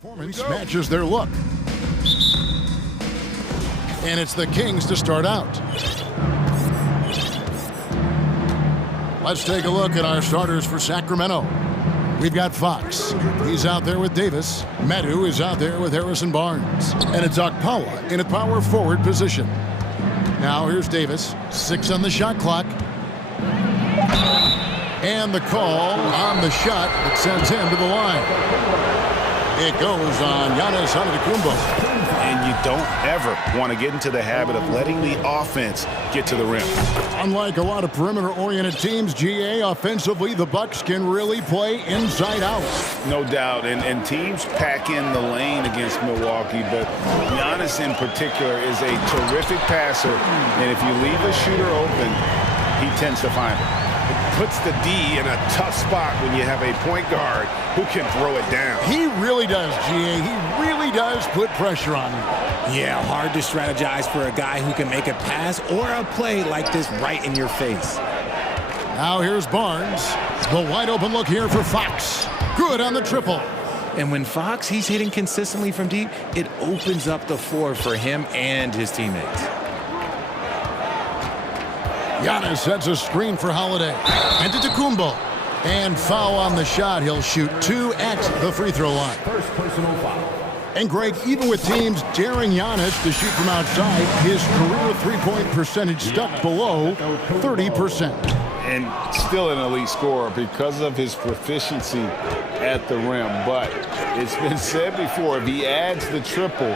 Performance matches their look. And it's the Kings to start out. Let's take a look at our starters for Sacramento. We've got Fox. He's out there with Davis. Medu is out there with Harrison Barnes. And it's Okpawa in a power forward position. Now here's Davis. 6 on the shot clock. And the call on the shot that sends him to the line. It goes on Giannis Antetokounmpo. And you don't ever want to get into the habit of letting the offense get to the rim. Unlike a lot of perimeter-oriented teams, GA, offensively, the Bucks can really play inside out. No doubt, and teams pack in the lane against Milwaukee, but Giannis in particular is a terrific passer, and if you leave a shooter open, he tends to find it. Puts the D in a tough spot when you have a point guard who can throw it down. He really does, GA. He really does put pressure on him. Yeah, hard to strategize for a guy who can make a pass or a play like this right in your face. Now here's Barnes. The wide open look here for Fox. Good on the triple. And when Fox, he's hitting consistently from deep, it opens up the floor for him and his teammates. Giannis sets a screen for Holiday. Antetokounmpo. And foul on the shot. He'll shoot 2 at the free throw line. First personal foul. And Greg, even with teams daring Giannis to shoot from outside, his career three-point percentage stuck below 30%. And still an elite scorer because of his proficiency at the rim. But it's been said before, if he adds the triple,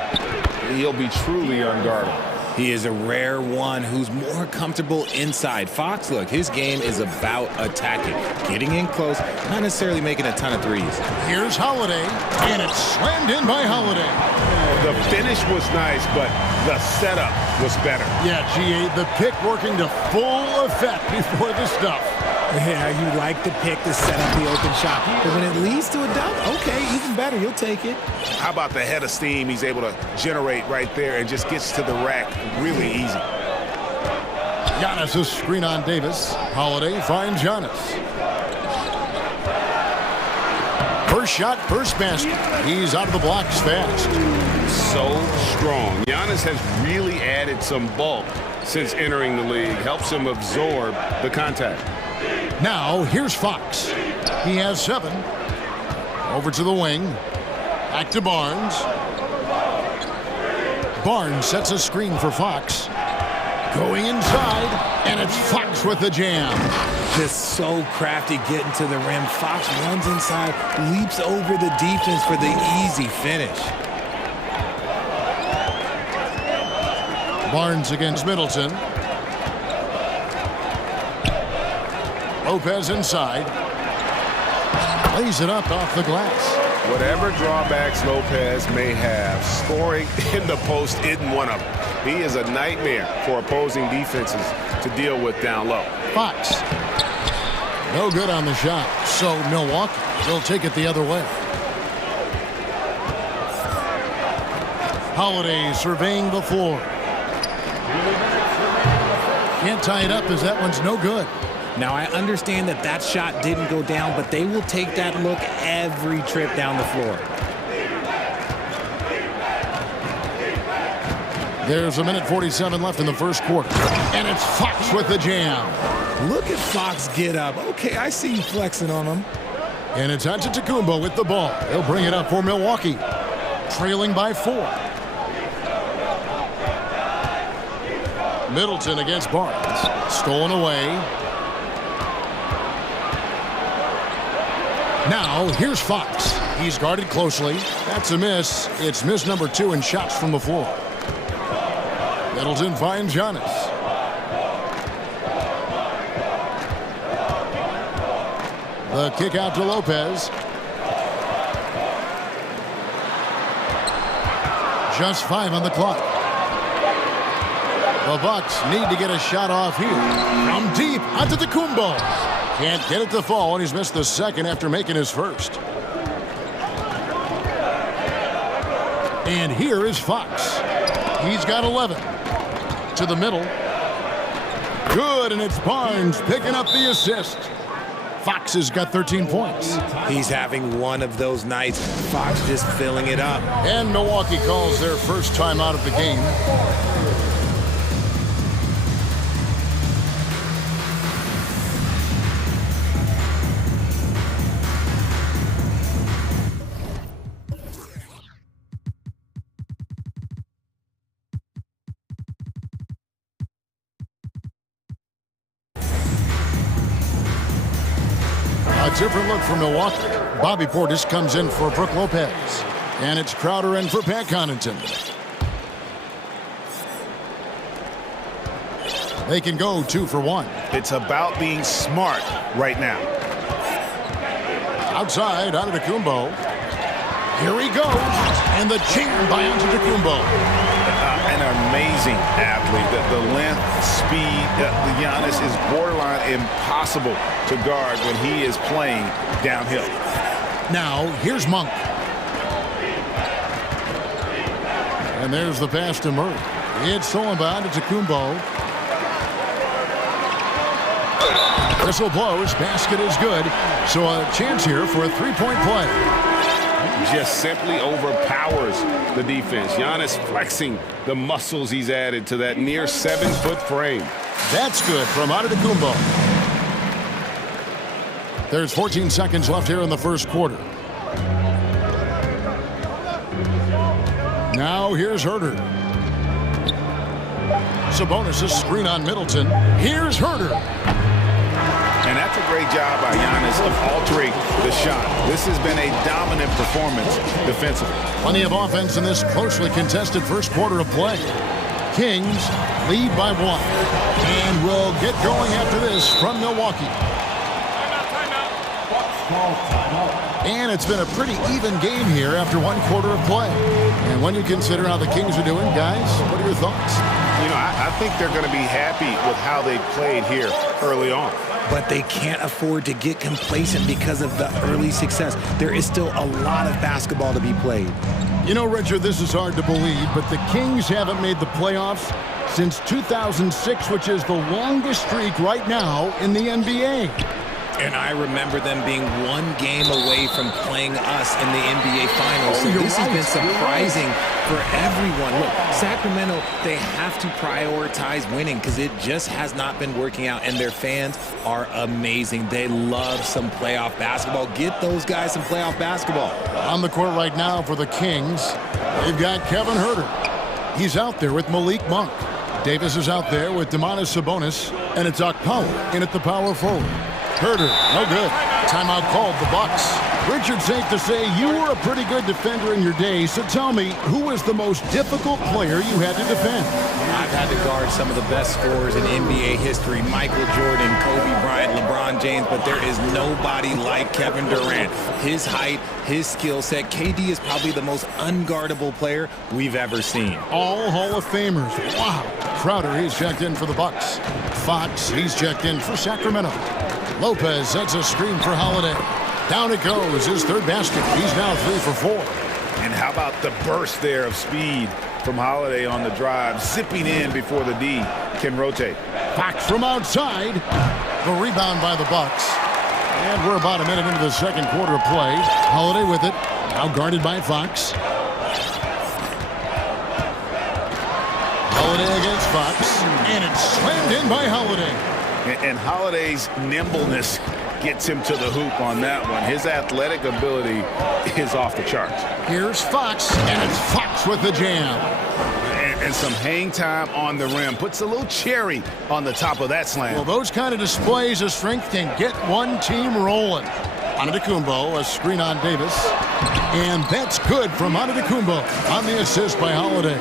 he'll be truly unguardable. He is a rare one who's more comfortable inside. Fox, look, his game is about attacking, getting in close, not necessarily making a ton of threes. Here's Holiday, and it's slammed in by Holiday. The finish was nice, but the setup was better. Yeah, GA, the pick working to full effect before the stuff. Yeah, you like the pick to set up the open shot. But when it leads to a dunk, okay, even better, you'll take it. How about the head of steam he's able to generate right there and just gets to the rack really easy. Giannis a screen on Davis. Holiday finds Giannis. First shot, first basket. He's out of the blocks fast. So strong. Giannis has really added some bulk since entering the league. Helps him absorb the contact. Now, here's Fox. He has 7. Over to the wing. Back to Barnes. Barnes sets a screen for Fox. Going inside, and it's Fox with the jam. Just so crafty getting to the rim. Fox runs inside, leaps over the defense for the easy finish. Barnes against Middleton. Lopez inside. Lays it up off the glass. Whatever drawbacks Lopez may have, scoring in the post isn't one of them. He is a nightmare for opposing defenses to deal with down low. Fox. No good on the shot. So Milwaukee will take it the other way. Holiday surveying the floor. Can't tie it up as that one's no good. Now, I understand that that shot didn't go down, but they will take that look every trip down the floor. There's 1:47 left in the first quarter. And it's Fox with the jam. Look at Fox get up. Okay, I see you flexing on him. And it's Antetokounmpo with the ball. He'll bring it up for Milwaukee. Trailing by 4. Middleton against Barnes. Stolen away. Now, here's Fox. He's guarded closely. That's a miss. It's miss number 2 in shots from the floor. Middleton finds Giannis. The kick out to Lopez. Just 5 on the clock. The Bucks need to get a shot off here. From deep, Antetokounmpo. Can't get it to fall, and he's missed the second after making his first. And here is Fox. He's got 11. To the middle. Good, and it's Barnes picking up the assist. Fox has got 13 points. He's having one of those nights. Fox just filling it up. And Milwaukee calls their first time out of the game. A different look for Milwaukee. Bobby Portis comes in for Brook Lopez. And it's Crowder in for Pat Connaughton. They can go 2 for 1. It's about being smart right now. Outside, Antetokounmpo. Here he goes. And the jam by Antetokounmpo. An amazing athlete. The length, speed, Giannis is borderline impossible to guard when he is playing downhill. Now, here's Monk. And there's the pass to Murray. It's stolen by Antetokounmpo. Whistle blows. Basket is good. So a chance here for a three-point play. Just simply overpowers the defense. Giannis flexing the muscles he's added to that near 7-foot frame. That's good from Antetokounmpo. There's 14 seconds left here in the first quarter. Now here's Herter. Sabonis' screen on Middleton. Here's Herter. And that's a great job by Giannis of altering the shot. This has been a dominant performance defensively. Plenty of offense in this closely contested first quarter of play. Kings lead by 1. And we'll get going after this from Milwaukee. And it's been a pretty even game here after 1 quarter of play. And when you consider how the Kings are doing, guys, what are your thoughts? You know, I think they're going to be happy with how they played here early on. But they can't afford to get complacent because of the early success. There is still a lot of basketball to be played. You know, Richard, this is hard to believe, but the Kings haven't made the playoffs since 2006, which is the longest streak right now in the NBA. And I remember them being 1 game away from playing us in the NBA Finals. So this has been surprising for everyone. Look, Sacramento, they have to prioritize winning because it just has not been working out. And their fans are amazing. They love some playoff basketball. Get those guys some playoff basketball. On the court right now for the Kings, they've got Kevin Herter. He's out there with Malik Monk. Davis is out there with Domantas Sabonis. And it's Okpala in at the power forward. Herter, no good. Timeout called, the Bucks. Richard, safe to say you were a pretty good defender in your day, so tell me, who was the most difficult player you had to defend? I've had to guard some of the best scorers in NBA history. Michael Jordan, Kobe Bryant, LeBron James, but there is nobody like Kevin Durant. His height, his skill set. KD is probably the most unguardable player we've ever seen. All Hall of Famers. Wow. Crowder, he's checked in for the Bucks. Fox, he's checked in for Sacramento. Lopez sets a screen for Holiday. Down it goes, his 3rd basket. He's now 3 for 4. And how about the burst there of speed from Holiday on the drive, zipping in before the D can rotate. Fox from outside. The rebound by the Bucks. And we're about a minute into the second quarter of play. Holiday with it. Now guarded by Fox. Holiday against Fox. And it's slammed in by Holiday. And Holiday's nimbleness gets him to the hoop on that one. His athletic ability is off the charts. Here's Fox, and it's Fox with the jam. And some hang time on the rim. Puts a little cherry on the top of that slam. Well, those kind of displays of strength can get one team rolling. Antetokounmpo, a screen on Davis. And that's good from Antetokounmpo on the assist by Holiday.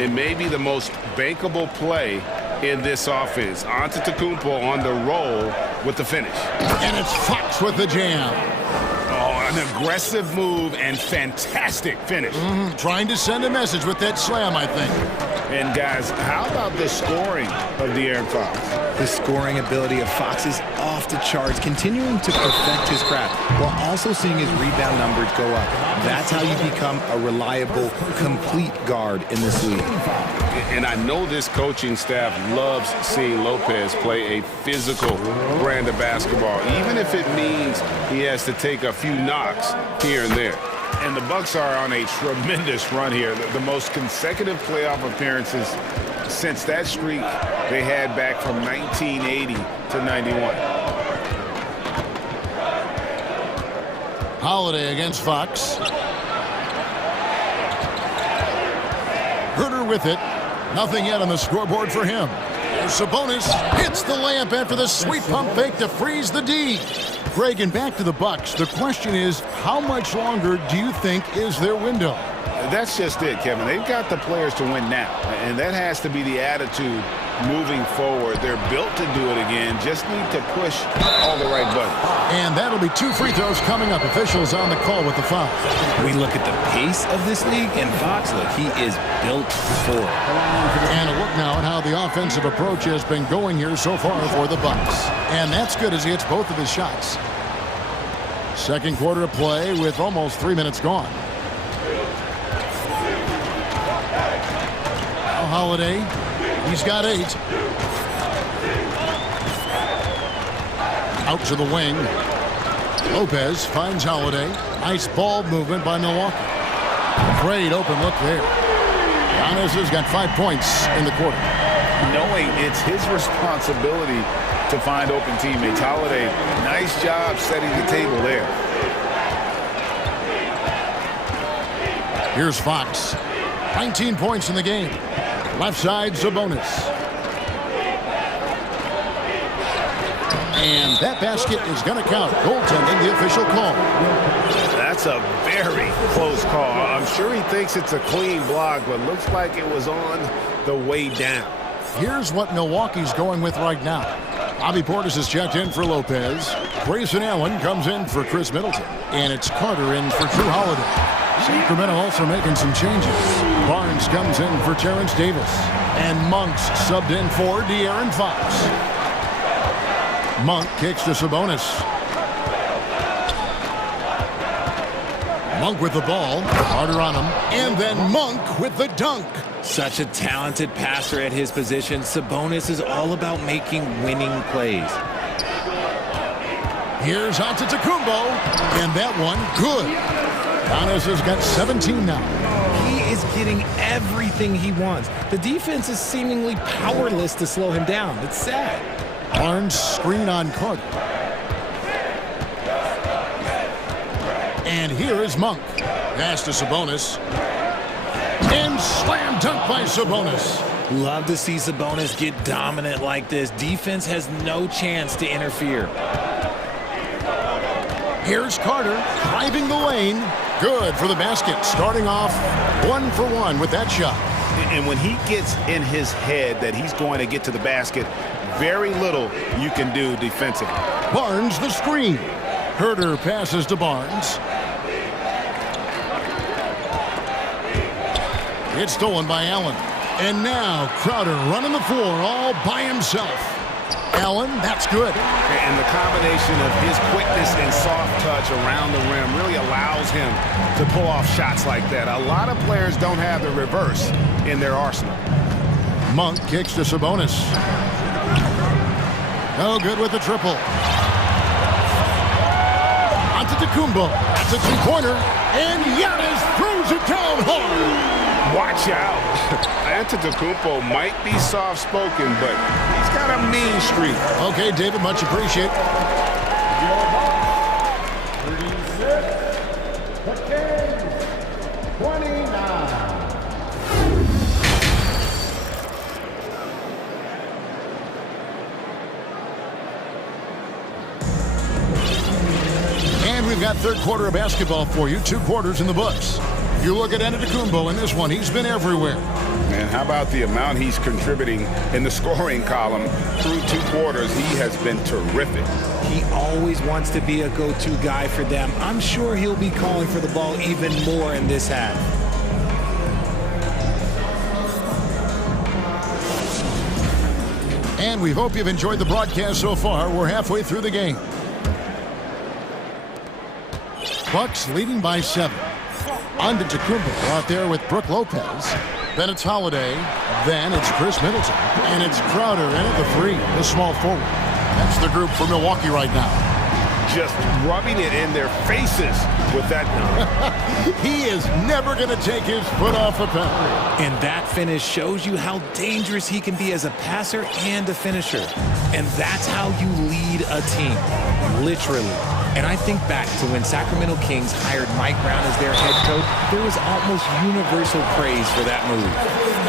It may be the most bankable play in this offense. Antetokounmpo on the roll with the finish. And it's Fox with the jam. Oh, an aggressive move and fantastic finish. Trying to send a message with that slam, I think. And guys, how about the scoring of De'Aaron Fox? The scoring ability of Fox is off off the charts, continuing to perfect his craft while also seeing his rebound numbers go up. That's how you become a reliable, complete guard in this league. And I know this coaching staff loves seeing Lopez play a physical brand of basketball, even if it means he has to take a few knocks here and there. And the Bucks are on a tremendous run here. The most consecutive playoff appearances since that streak they had back from 1980 to 91. Holiday against Fox. Herder with it. Nothing yet on the scoreboard for him. There's Sabonis. Hits the layup after the sweet pump fake to freeze the D. Greg, and back to the Bucks. The question is, how much longer do you think is their window? That's just it, Kevin. They've got the players to win now, and that has to be the attitude moving forward. They're built to do it again, just need to push all the right buttons. And that'll be 2 free throws coming up. Officials on the call with the foul. We look at the pace of this league, and Fox, look, he is built for it. And a look now at how the offensive approach has been going here so far for the Bucks. And that's good as he hits both of his shots. Second quarter of play with almost 3 minutes gone. Now Holiday, he's got 8. Out to the wing. Lopez finds Holiday. Nice ball movement by Milwaukee. Great open look there. Giannis has got 5 points in the quarter. Knowing it's his responsibility to find open teammates. Holiday, nice job setting the table there. Here's Fox. 19 points in the game. Left side, Sabonis. And that basket is going to count. Goaltending, the official call. That's a very close call. I'm sure he thinks it's a clean block, but looks like it was on the way down. Here's what Milwaukee's going with right now. Bobby Portis has checked in for Lopez. Grayson Allen comes in for Chris Middleton. And it's Carter in for Drew Holiday. Sacramento also making some changes. Barnes comes in for Terrence Davis. And Monk's subbed in for De'Aaron Fox. Monk kicks to Sabonis. Monk with the ball. Carter on him. And then Monk with the dunk. Such a talented passer at his position. Sabonis is all about making winning plays. Here's Antetokounmpo. And that one, good. Giannis has got 17 now. He is getting everything he wants. The defense is seemingly powerless to slow him down. It's sad. Barnes screen on Carter. And here is Monk. Pass to Sabonis. And slam dunk by Sabonis. Love to see Sabonis get dominant like this. Defense has no chance to interfere. Here's Carter driving the lane. Good for the basket. Starting off 1 for 1 with that shot. And when he gets in his head that he's going to get to the basket, very little you can do defensively. Barnes the screen. Herder passes to Barnes. It's stolen by Allen. And now Crowder running the floor all by himself. Allen, that's good. And the combination of his quickness and soft touch around the rim really allows him to pull off shots like that. A lot of players don't have the reverse in their arsenal. Monk kicks to Sabonis. No good with the triple. Antetokounmpo. That's a two-pointer. And Giannis throws it down hard. Watch out. Antetokounmpo might be soft-spoken, but he's got a mean streak. Okay, David, much appreciated. And we've got third quarter of basketball for you. 2 quarters in the books. You look at Antetokounmpo in this one, he's been everywhere. And how about the amount he's contributing in the scoring column through 2 quarters? He has been terrific. He always wants to be a go-to guy for them. I'm sure he'll be calling for the ball even more in this half. And we hope you've enjoyed the broadcast so far. We're halfway through the game. Bucks leading by 7. Antetokounmpo out there with Brook Lopez. Then it's Holiday. Then it's Chris Middleton. And it's Crowder in at the 3, the small forward. That's the group for Milwaukee right now. Just rubbing it in their faces with that. He is never going to take his foot off the pedal. And that finish shows you how dangerous he can be as a passer and a finisher. And that's how you lead a team, literally. And I think back to when Sacramento Kings hired Mike Brown as their head coach, there was almost universal praise for that move.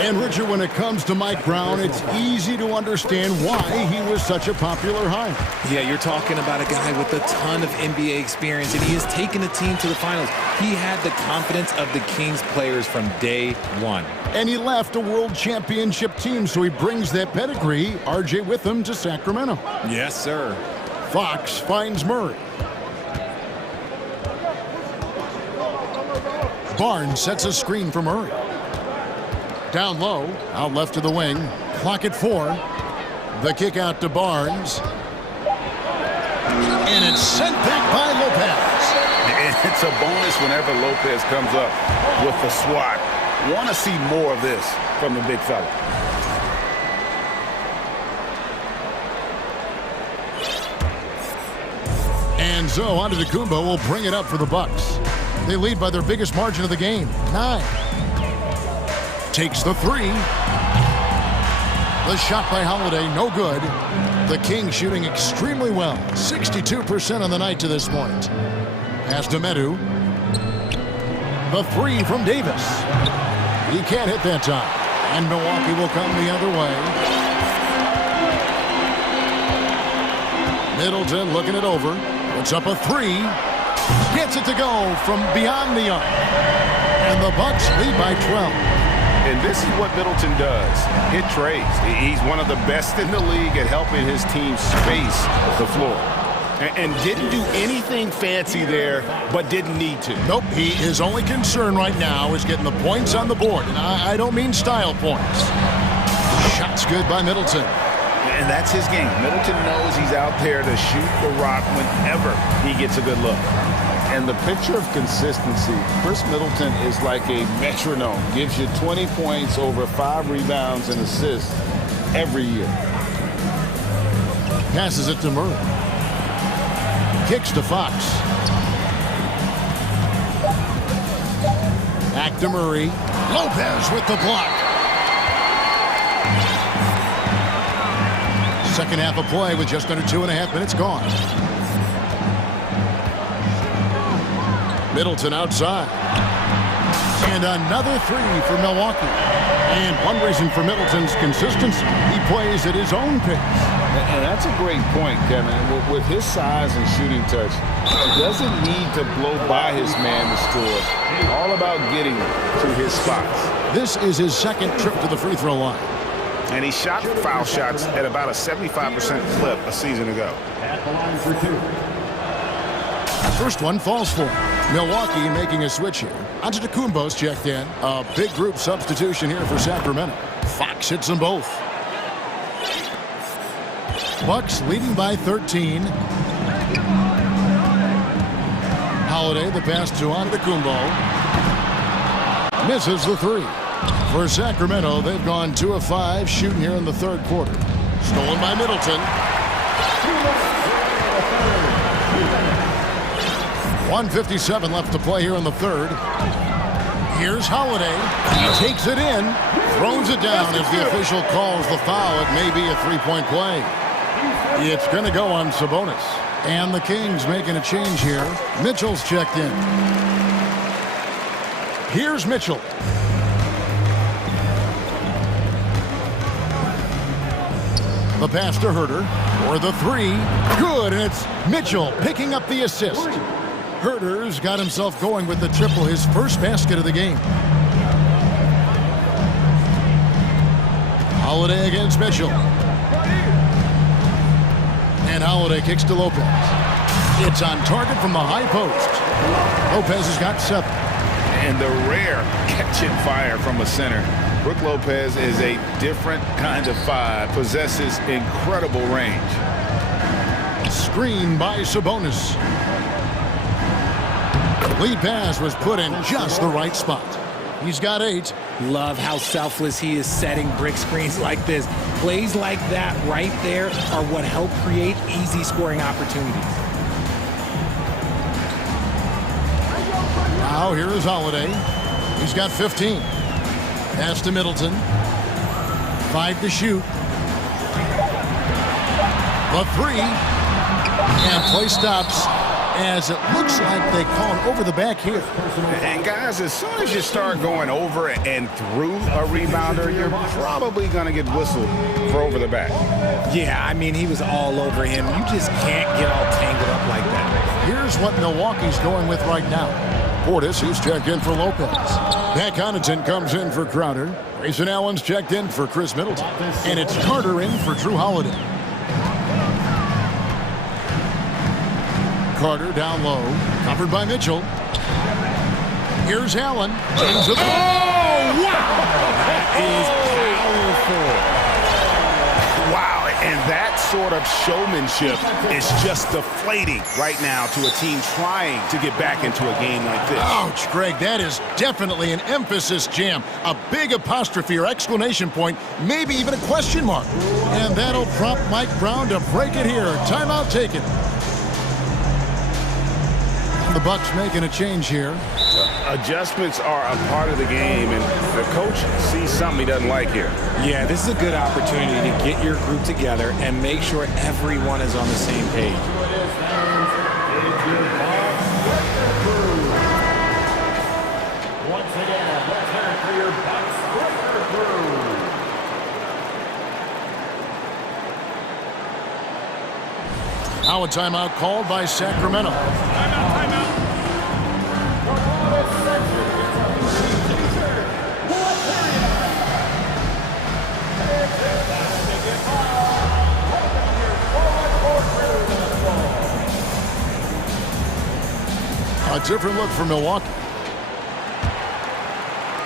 And Richard, when it comes to Mike Brown, it's easy to understand why he was such a popular hire. Yeah, you're talking about a guy with a ton of NBA experience, and he has taken a team to the finals. He had the confidence of the Kings players from day one. And he left a world championship team, so he brings that pedigree, RJ, with him to Sacramento. Yes, sir. Fox finds Murray. Barnes sets a screen for Murray. Down low, out left to the wing. Clock at 4. The kick out to Barnes. And it's sent back by Lopez. And it's a bonus whenever Lopez comes up with the swat. Want to see more of this from the big fella. And so Antetokounmpo will bring it up for the Bucks. They lead by their biggest margin of the game, 9. Takes the 3. The shot by Holiday, no good. The Kings shooting extremely well, 62% on the night to this point. Pass to Medu. The 3 from Davis. He can't hit that time. And Milwaukee will come the other way. Middleton looking it over. Puts up a 3. Gets it to go from beyond the arc. And the Bucks lead by 12. And this is what Middleton does. Hit trades. He's one of the best in the league at helping his team space the floor. And didn't do anything fancy there, but didn't need to. Nope, his only concern right now is getting the points on the board. And I don't mean style points. Shot's good by Middleton. And that's his game. Middleton knows he's out there to shoot the rock whenever he gets a good look. And the picture of consistency, Chris Middleton is like a metronome. Gives you 20 points, over 5 rebounds and assists every year. Passes it to Murray. Kicks to Fox. Back to Murray. Lopez with the block. Second half of play with just under 2.5 minutes gone. Middleton outside. And another 3 for Milwaukee. And one reason for Middleton's consistency, he plays at his own pace. And that's a great point, Kevin. With his size and shooting touch, he doesn't need to blow by his man to score. All about getting to his spots. This is his second trip to the free throw line. And he shot foul shots at about a 75% clip a season ago. At the line for 2. First one falls for him. Milwaukee making a switch here. Antetokounmpo's checked in. A big group substitution here for Sacramento. Fox hits them both. Bucks leading by 13. Holiday, the pass to Antetokounmpo. Misses the 3. For Sacramento, they've gone 2 of 5 shooting here in the third quarter. Stolen by Middleton. 1:57 left to play here in the third. Here's Holiday. He takes it in, throws it down as the official calls the foul. It may be a 3-point play. It's going to go on Sabonis. And the Kings making a change here. Mitchell's checked in. Here's Mitchell. The pass to Herter for the 3. Good, and it's Mitchell picking up the assist. Herter's got himself going with the triple, his first basket of the game. Holiday against Mitchell. And Holiday kicks to Lopez. It's on target from the high post. Lopez has got 7. And the rare catching fire from a center Brook Lopez is a different kind of five, possesses incredible range. Screen by Sabonis. Lead pass was put in just the right spot. He's got 8. Love how selfless he is setting brick screens like this. Plays like that right there are what help create easy scoring opportunities. Now here is Holiday. He's got 15. Pass to Middleton. 5 to shoot. The 3. And play stops as it looks like they call it over the back here. And guys, as soon as you start going over and through a rebounder, you're probably going to get whistled for over the back. Yeah, I mean, he was all over him. You just can't get all tangled up like that. Here's what Milwaukee's going with right now. Portis, who's checked in for Lopez. Pat Connaughton comes in for Crowder. Grayson Allen's checked in for Chris Middleton. And it's Carter in for Drew Holiday. Carter down low, covered by Mitchell. Here's Allen. Into the... Oh, wow! That is powerful. Wow, and that sort of showmanship is just deflating right now to a team trying to get back into a game like this. Ouch, Greg, that is definitely an emphasis jam. A big apostrophe or exclamation point, maybe even a question mark. And that'll prompt Mike Brown to break it here. Timeout taken. The Bucks making a change here. Adjustments are a part of the game, and the coach sees something he doesn't like here. Yeah, this is a good opportunity to get your group together and make sure everyone is on the same page. Once again, let's hear it for your Bucks crew. Now a timeout called by Sacramento. Timeout. A different look for Milwaukee.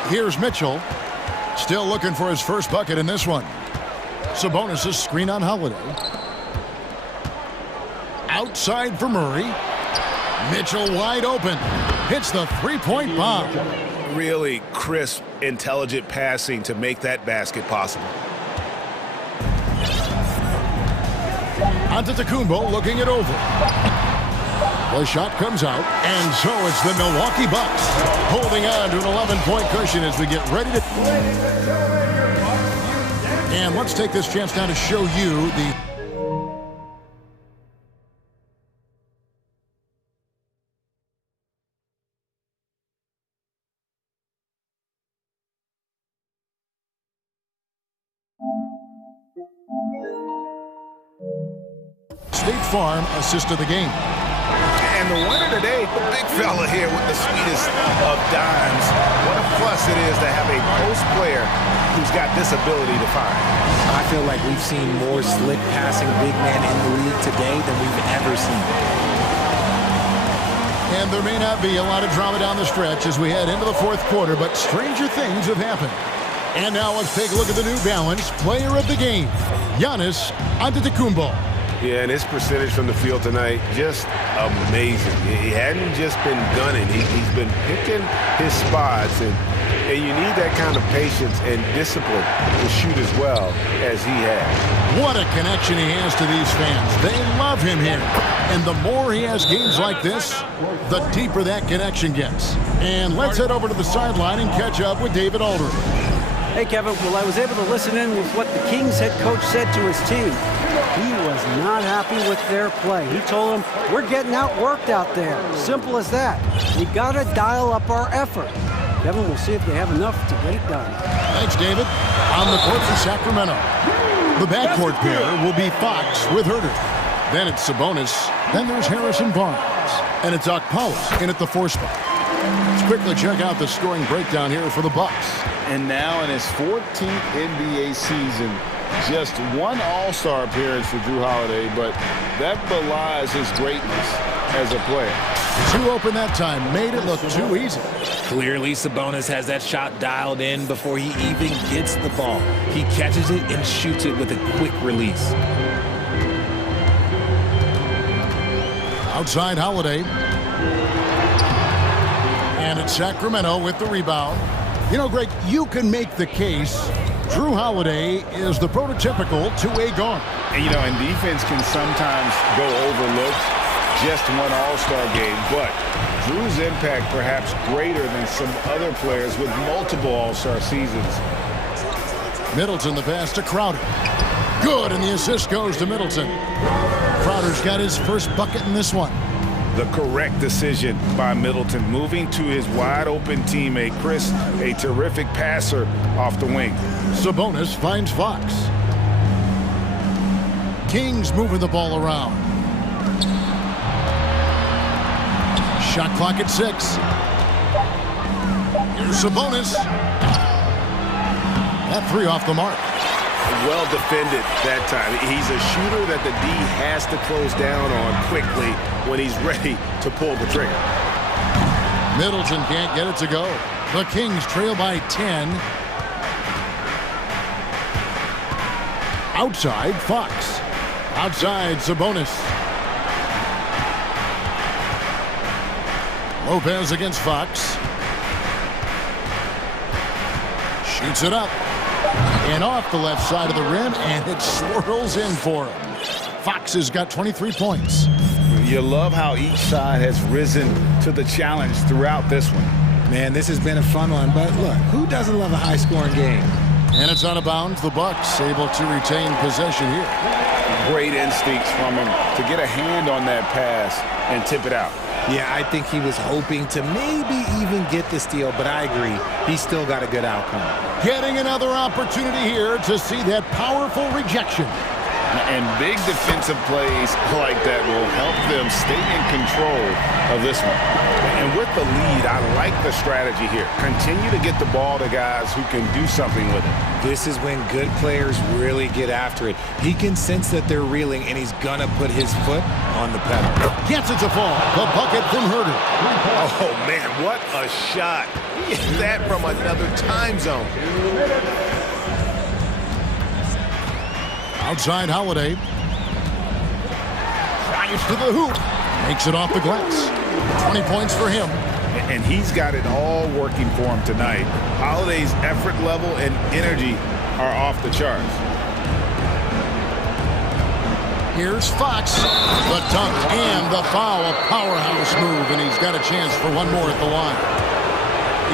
Here's Mitchell. Still looking for his first bucket in this one. Sabonis' screen on Holiday. Outside for Murray. Mitchell wide open. Hits the three-point bomb. Really crisp, intelligent passing to make that basket possible. Antetokounmpo looking it over. The shot comes out, and so it's the Milwaukee Bucks holding on to an 11-point cushion as we get ready to... And let's take this chance now to show you the... State Farm assist of the game. And the winner today, the big fella here with the sweetest of dimes. What a plus it is to have a post player who's got this ability to fire. I feel like we've seen more slick passing big men in the league today than we've ever seen. And there may not be a lot of drama down the stretch as we head into the fourth quarter, but stranger things have happened. And now let's take a look at the New Balance player of the game, Giannis Antetokounmpo. Yeah, and his percentage from the field tonight, just amazing. He hadn't just been gunning. He's been picking his spots, and you need that kind of patience and discipline to shoot as well as he has. What a connection he has to these fans. They love him here. And the more he has games like this, the deeper that connection gets. And let's head over to the sideline and catch up with David Aldridge. Hey, Kevin. Well, I was able to listen in with what the Kings head coach said to his team. He was not happy with their play. He told them, we're getting outworked out there. Simple as that. We got to dial up our effort. Kevin, we'll see if they have enough to get it done. Thanks, David. On the court for Sacramento. The backcourt pair will be Fox with Herter. Then it's Sabonis. Then there's Harrison Barnes. And it's Okpala in at the 4 spot. Let's quickly check out the scoring breakdown here for the Bucks. And now in his 14th NBA season, just one All-Star appearance for Drew Holiday, but that belies his greatness as a player. 2 open that time, made it look too easy. Clearly, Sabonis has that shot dialed in before he even gets the ball. He catches it and shoots it with a quick release. Outside Holiday. And it's Sacramento with the rebound. You know, Greg, you can make the case Drew Holiday is the prototypical two-way guard. And, you know, and defense can sometimes go overlooked just one all-star game, but Drew's impact perhaps greater than some other players with multiple all-star seasons. Middleton, the pass to Crowder. Good, and the assist goes to Middleton. Crowder's got his first bucket in this one. The correct decision by Middleton, moving to his wide-open teammate, Chris, a terrific passer off the wing. Sabonis finds Fox. Kings moving the ball around. Shot clock at 6. Here's Sabonis. That three off the mark. Well defended that time. He's a shooter that the D has to close down on quickly when he's ready to pull the trigger. Middleton can't get it to go. The Kings trail by 10. Outside, Fox. Outside, Sabonis. Lopez against Fox. Shoots it up. And off the left side of the rim, and it swirls in for him. Fox has got 23 points. You love how each side has risen to the challenge throughout this one. Man, this has been a fun one, but look, who doesn't love a high-scoring game? And it's out of bounds. The Bucks able to retain possession here. Great instincts from him to get a hand on that pass and tip it out. Yeah, I think he was hoping to maybe even get the steal, but I agree. He still got a good outcome. Getting another opportunity here to see that powerful rejection. And big defensive plays like that will help them stay in control of this one. And with the lead, I like the strategy here. Continue to get the ball to guys who can do something with it. This is when good players really get after it. He can sense that they're reeling, and he's gonna put his foot on the pedal. Gets it to fall. The bucket from Herter. Oh, man, what a shot. He hit that from another time zone. Outside Holiday. Drives to the hoop. Makes it off the glass. 20 points for him. And he's got it all working for him tonight. Holiday's effort level and energy are off the charts. Here's Fox. The dunk and the foul. A powerhouse move, and he's got a chance for one more at the line.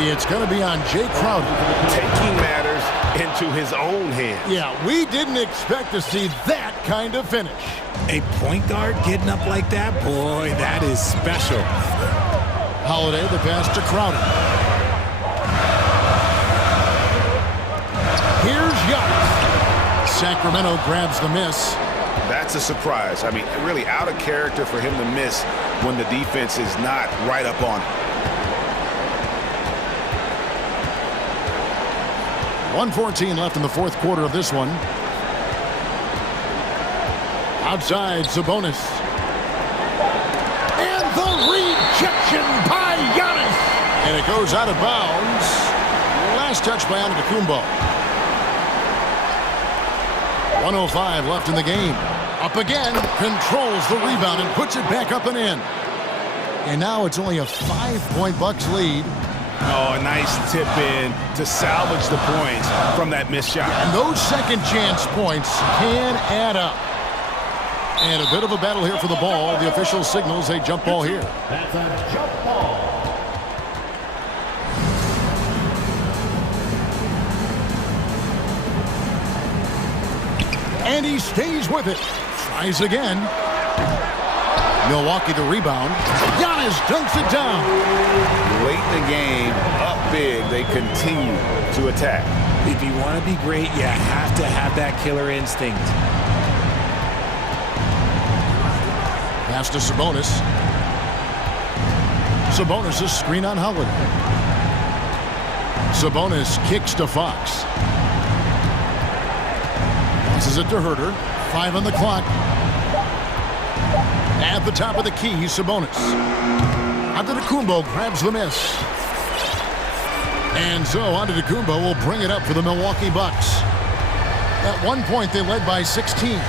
It's going to be on Jay Crowder. Taking matters into his own hands. Yeah, we didn't expect to see that kind of finish. A point guard getting up like that? Boy, that is special. Holiday, the pass to Crowder. Here's Giannis. Sacramento grabs the miss. That's a surprise. I mean, really out of character for him to miss when the defense is not right up on it. 1:14 left in the fourth quarter of this one. Outside, Sabonis. And the rejection by Giannis. And it goes out of bounds. Last touch by Antetokounmpo. 1:05 left in the game. Up again, controls the rebound and puts it back up and in. And now it's only a 5-point Bucks lead. Oh, a nice tip in to salvage the points from that missed shot. And those second chance points can add up. And a bit of a battle here for the ball. The official signals a jump ball here. That's a jump ball. And he stays with it. Tries again. Milwaukee the rebound. Giannis dunks it down. Late in the game, up big, they continue to attack. If you want to be great, you have to have that killer instinct. Pass to Sabonis. Sabonis' screen on Holiday. Sabonis kicks to Fox. Passes it to Herter. 5 on the clock. At the top of the key, Sabonis. Antetokounmpo grabs the miss. And so Antetokounmpo will bring it up for the Milwaukee Bucks. At one point, they led by 16.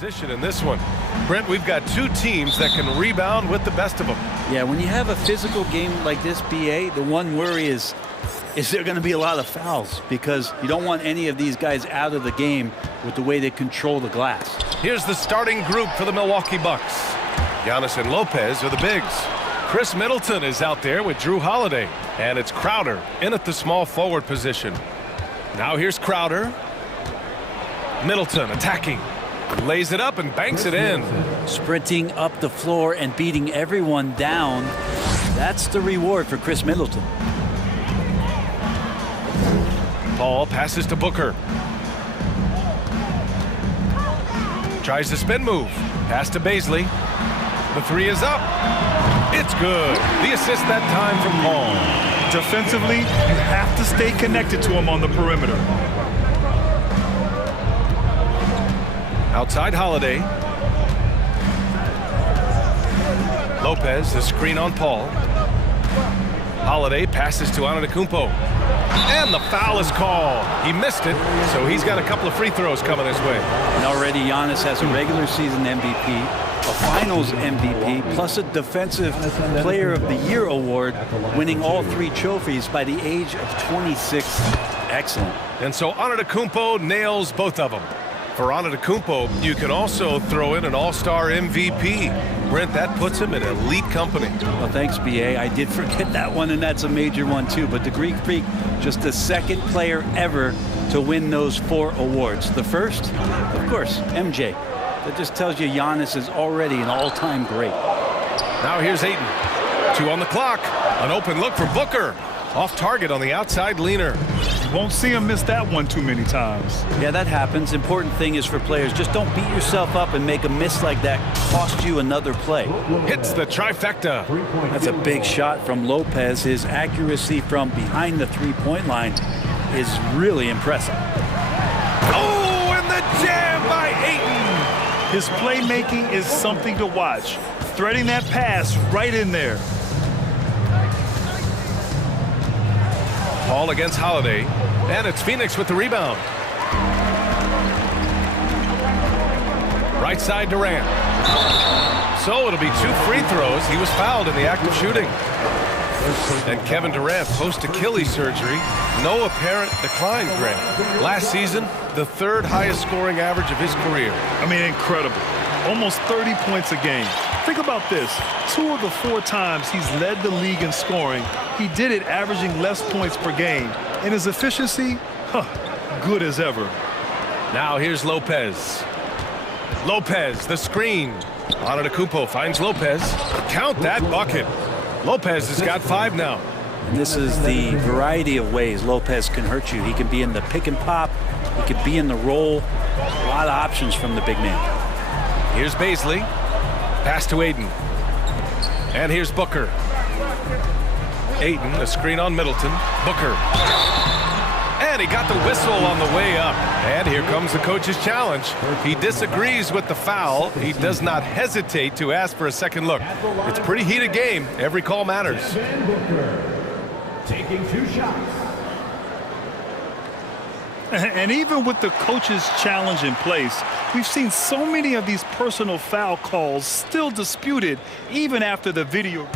position in this one. Brent, we've got two teams that can rebound with the best of them. Yeah, when you have a physical game like this, BA, the one worry is there going to be a lot of fouls? Because you don't want any of these guys out of the game with the way they control the glass. Here's the starting group for the Milwaukee Bucks. Giannis and Lopez are the bigs. Chris Middleton is out there with Drew Holiday. And it's Crowder in at the small forward position. Now here's Crowder. Middleton attacking. Lays it up and banks it in. Sprinting up the floor and beating everyone down. That's the reward for Chris Middleton. Paul passes to Booker. Tries the spin move. Pass to Baisley. The three is up. It's good. The assist that time from Paul. Defensively, you have to stay connected to him on the perimeter. Outside Holiday. Lopez, the screen on Paul. Holiday passes to Antetokounmpo. And the foul is called. He missed it, so he's got a couple of free throws coming his way. And already Giannis has a regular season MVP, a finals MVP, plus a defensive player of the year award, winning all three trophies by the age of 26. Excellent. And so Antetokounmpo nails both of them. For Antetokounmpo, you can also throw in an all-star MVP. Brent, that puts him in elite company. Well, thanks, BA. I did forget that one, and that's a major one, too. But the Greek Freak, just the second player ever to win those 4 awards. The first, of course, MJ. That just tells you Giannis is already an all-time great. Now here's Ayton. 2 on the clock. An open look for Booker. Off target on the outside leaner. You won't see him miss that one too many times. Yeah, that happens. Important thing is for players, just don't beat yourself up and make a miss like that cost you another play. Hits the trifecta. That's a big shot from Lopez. His accuracy from behind the three-point line is really impressive. Oh, and the jam by Ayton. His playmaking is something to watch. Threading that pass right in there. Paul against Holiday, and it's Phoenix with the rebound. Right side Durant. So it'll be 2 free throws. He was fouled in the act of shooting. And Kevin Durant post Achilles surgery. No apparent decline, Grant. Last season, the 3rd highest scoring average of his career. I mean, incredible. Almost 30 points a game. Think about this. 2 of the 4 times he's led the league in scoring, he did it averaging less points per game. And his efficiency, good as ever. Now here's Lopez. Lopez, the screen. Antetokounmpo finds Lopez. Count that bucket. Lopez has got 5 now. And this is the variety of ways Lopez can hurt you. He can be in the pick and pop. He could be in the roll. A lot of options from the big man. Here's Baisley. Pass to Ayton. And here's Booker. Ayton, a screen on Middleton. Booker. And he got the whistle on the way up. And here comes the coach's challenge. He disagrees with the foul. He does not hesitate to ask for a second look. It's a pretty heated game. Every call matters. Taking 2 shots. And even with the coach's challenge in place, we've seen so many of these personal foul calls still disputed even after the video.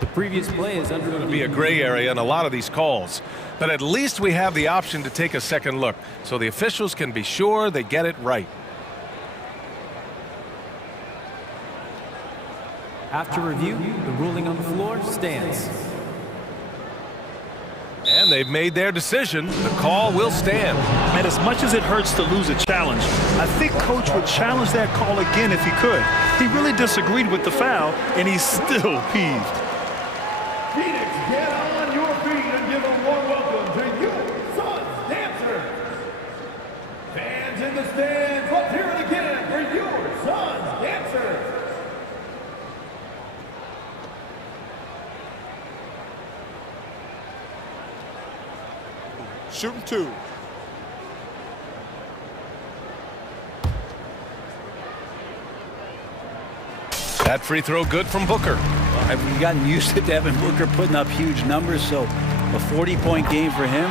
The previous play is under going to be a gray area in a lot of these calls. But at least we have the option to take a second look, so the officials can be sure they get it right. After review, the ruling on the floor stands. And they've made their decision. The call will stand. And as much as it hurts to lose a challenge, I think Coach would challenge that call again if he could. He really disagreed with the foul, and he's still peeved. Phoenix, get on your feet and give a warm welcome to your Suns dancers. Fans in the stands, let's hear it again for your Suns dancers. Shooting 2. That free throw good from Booker. I've gotten used to Devin Booker putting up huge numbers, so a 40-point game for him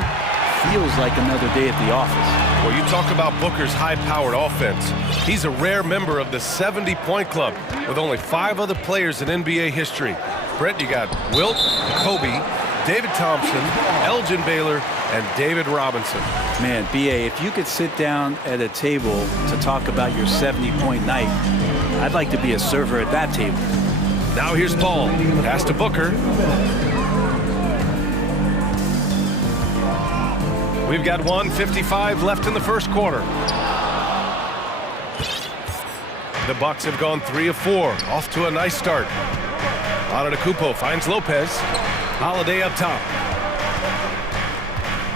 feels like another day at the office. Well, you talk about Booker's high-powered offense. He's a rare member of the 70-point club with only 5 other players in NBA history. Brent, you got Wilt, Kobe, David Thompson, Elgin Baylor, and David Robinson. Man, B.A., if you could sit down at a table to talk about your 70-point night, I'd like to be a server at that table. Now here's Paul. Pass to Booker. We've got 1:55 left in the first quarter. The Bucks have gone 3 of 4, off to a nice start. Antetokounmpo finds Lopez. Holiday up top.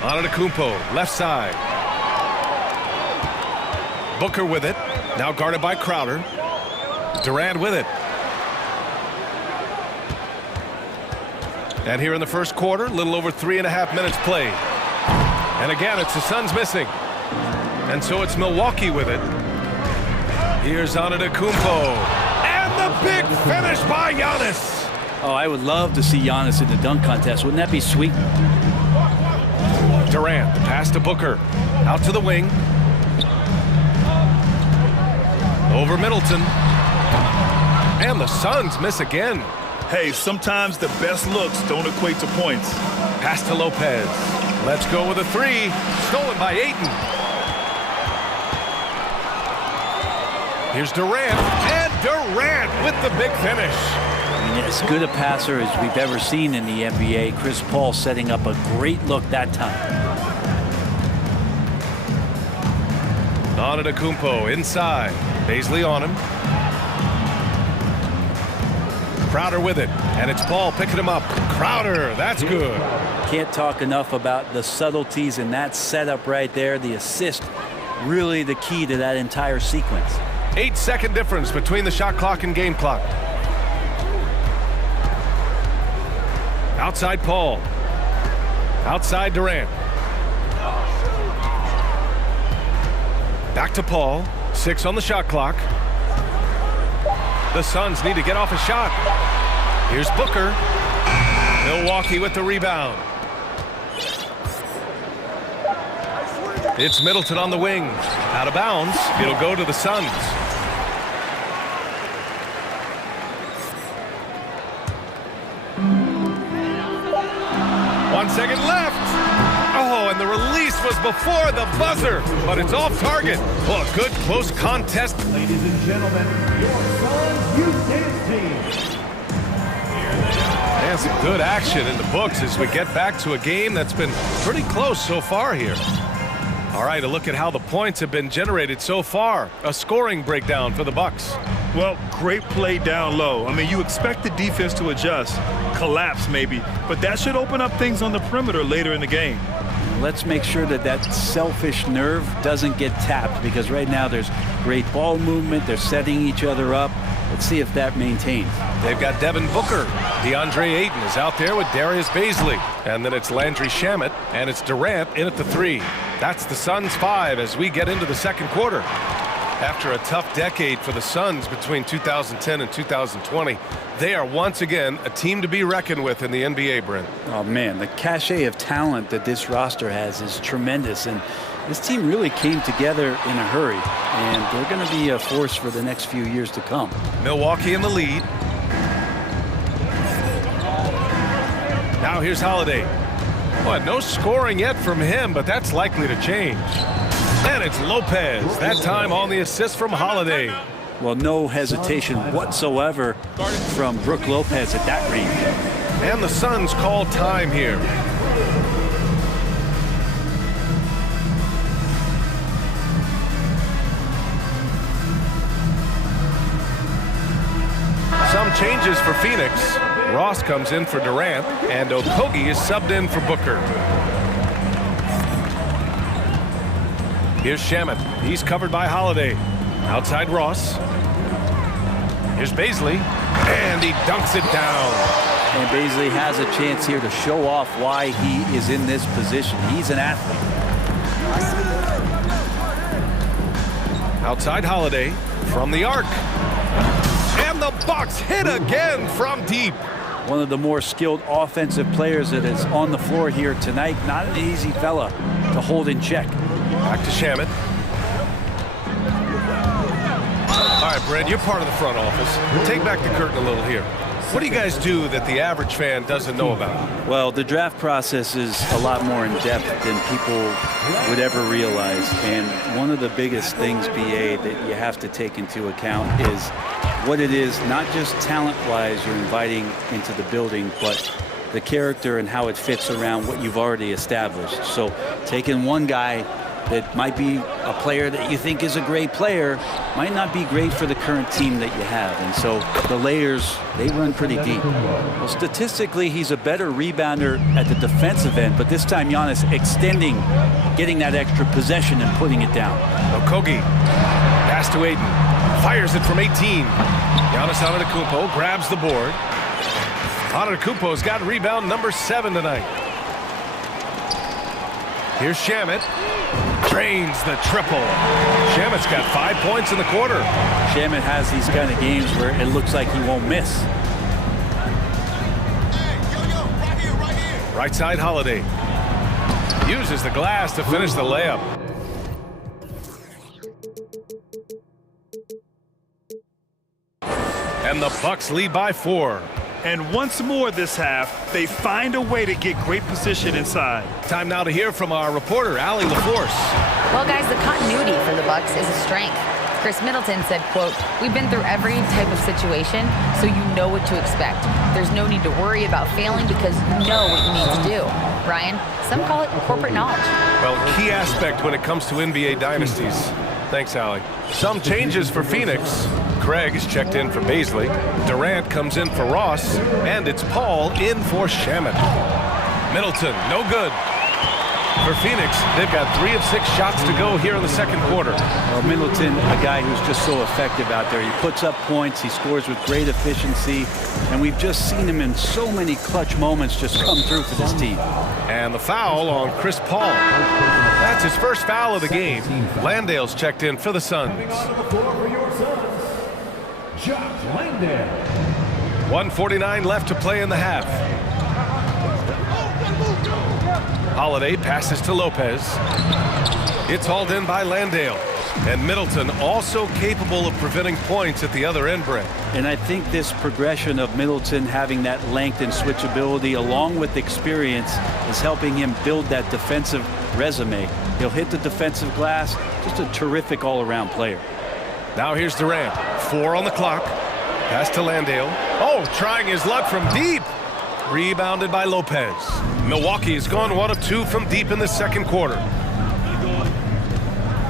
Antetokounmpo, left side. Booker with it, now guarded by Crowder. Durant with it. And here in the first quarter, a little over 3.5 minutes played. And again, it's the Suns missing. And so it's Milwaukee with it. Here's Antetokounmpo. And the big finish by Giannis. Oh, I would love to see Giannis in the dunk contest. Wouldn't that be sweet? Durant, the pass to Booker. Out to the wing. Over Middleton. And the Suns miss again. Hey, sometimes the best looks don't equate to points. Pass to Lopez. Let's go with a 3. Stolen by Ayton. Here's Durant. And Durant with the big finish. I mean, as good a passer as we've ever seen in the NBA. Chris Paul setting up a great look that time. Antetokounmpo inside. Baisley on him. Crowder with it, and it's Paul picking him up. Crowder, that's good. Can't talk enough about the subtleties in that setup right there. The assist, really the key to that entire sequence. 8-second difference between the shot clock and game clock. Outside Paul. Outside Durant. Back to Paul. 6 on the shot clock. The Suns need to get off a shot. Here's Booker. Milwaukee with the rebound. It's Middleton on the wing. Out of bounds. It'll go to the Suns. One second left. Oh, and the release was before the buzzer, but it's off target. Well, a good close contest. Ladies and gentlemen, your Suns Youth Dance Team. And some good action in the books as we get back to a game that's been pretty close so far here. All right, a look at how the points have been generated so far. A scoring breakdown for the Bucks. Well, great play down low. I mean, you expect the defense to adjust, collapse maybe, but that should open up things on the perimeter later in the game. Let's make sure that that selfish nerve doesn't get tapped, because right now there's great ball movement. They're setting each other up. Let's see if that maintains. They've got Devin Booker. DeAndre Ayton is out there with Darius Baisley. And then it's Landry Shamet, and it's Durant in at the 3. That's the Suns 5 as we get into the second quarter. After a tough decade for the Suns between 2010 and 2020, they are once again a team to be reckoned with in the NBA, Brent. Oh, man, the cachet of talent that this roster has is tremendous, and this team really came together in a hurry, and they're going to be a force for the next few years to come. Milwaukee in the lead. Now here's Holiday. Well, no scoring yet from him, but that's likely to change. And it's Lopez, that time on the assist from Holiday. Well, no hesitation whatsoever from Brook Lopez at that range. And the Suns call time here. Some changes for Phoenix. Ross comes in for Durant, and Okogie is subbed in for Booker. Here's Shamet. He's covered by Holiday. Outside Ross. Here's Baisley, and he dunks it down. And Baisley has a chance here to show off why he is in this position. He's an athlete. Outside Holiday from the arc. And the Bucks hit again from deep. One of the more skilled offensive players that is on the floor here tonight. Not an easy fella to hold in check. Back to Shamet. All right, Brad, you're part of the front office. Take back the curtain a little here. What do you guys do that the average fan doesn't know about? Well, the draft process is a lot more in depth than people would ever realize. And one of the biggest things, BA, that you have to take into account is what it is, not just talent-wise you're inviting into the building, but the character and how it fits around what you've already established. So taking one guy that might be a player that you think is a great player might not be great for the current team that you have. And so the layers, they run pretty deep. Well, statistically, he's a better rebounder at the defensive end, but this time Giannis extending, getting that extra possession and putting it down. Okogie, pass to Aiden, fires it from 18. Giannis Antetokounmpo grabs the board. Antetokounmpo's got rebound number 7 tonight. Here's Shamet. Drains the triple. Shamet's got 5 points in the quarter. Shamet has these kind of games where it looks like he won't miss. Right side, Holiday. Uses the glass to finish the layup. And the Bucks lead by 4. And once more this half, they find a way to get great position inside. Time now to hear from our reporter, Allie LaForce. Well, guys, the continuity for the Bucks is a strength. Chris Middleton said, quote, "We've been through every type of situation, so you know what to expect. There's no need to worry about failing because you know what you need to do." Brian, some call it corporate knowledge. Well, key aspect when it comes to NBA dynasties. Thanks, Allie. Some changes for Phoenix. Craig is checked in for Baisley. Durant comes in for Ross. And it's Paul in for Shamet. Middleton, no good. For Phoenix, they've got 3 of 6 shots to go here in the second quarter. Well, Middleton, a guy who's just so effective out there. He puts up points, he scores with great efficiency, and we've just seen him in so many clutch moments just come through for this team. And the foul on Chris Paul. That's his first foul of the game. Landale's checked in for the Suns. 1:49 left to play in the half. Holiday passes to Lopez. It's hauled in by Landale. And Middleton also capable of preventing points at the other end, Brett. And I think this progression of Middleton having that length and switchability along with experience is helping him build that defensive resume. He'll hit the defensive glass, just a terrific all-around player. Now here's Durant. 4 on the clock. Pass to Landale. Oh, trying his luck from deep. Rebounded by Lopez. Milwaukee has gone 1 of 2 from deep in the second quarter.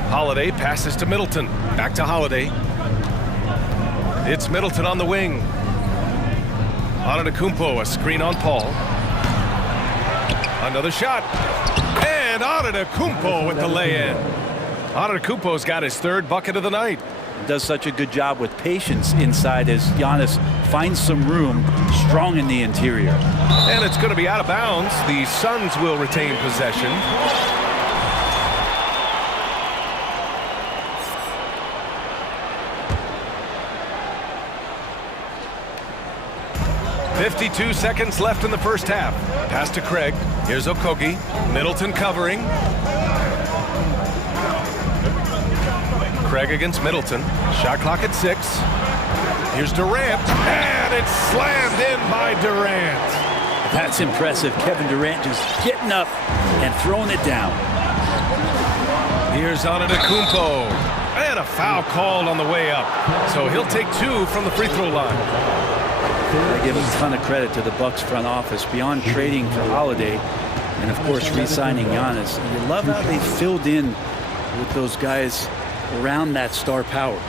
Holiday passes to Middleton. Back to Holiday. It's Middleton on the wing. Antetokounmpo, a screen on Paul. Another shot. And Antetokounmpo with the lay-in. Antetokounmpo's got his 3rd bucket of the night. Does such a good job with patience inside as Giannis finds some room, strong in the interior. And it's going to be out of bounds. The Suns will retain possession. .52 seconds left in the first half. Pass to Craig. Here's Okogie. Middleton covering. Craig against Middleton. Shot clock at 6. Here's Durant. And it's slammed in by Durant. That's impressive. Kevin Durant just getting up and throwing it down. Here's Antetokounmpo. And a foul called on the way up. So he'll take 2 from the free throw line. I give a ton of credit to the Bucks front office beyond trading for Holiday and, of course, re-signing Giannis. You love how they filled in with those guys around that star power.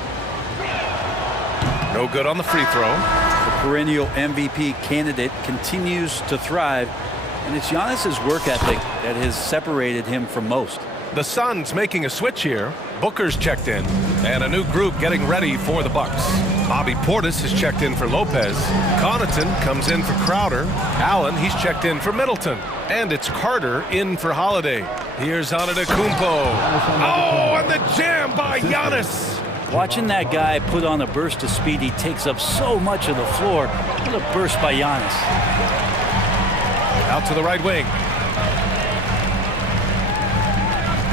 No good on the free throw. The perennial MVP candidate continues to thrive, and it's Giannis's work ethic that has separated him from most. The Suns making a switch here. Booker's checked in, and a new group getting ready for the Bucks. Bobby Portis has checked in for Lopez. Connaughton comes in for Crowder. Allen, he's checked in for Middleton. And it's Carter in for Holiday. Here's Antetokounmpo. Oh, and the jam by Giannis. Watching that guy put on a burst of speed, he takes up so much of the floor. What a burst by Giannis. Out to the right wing.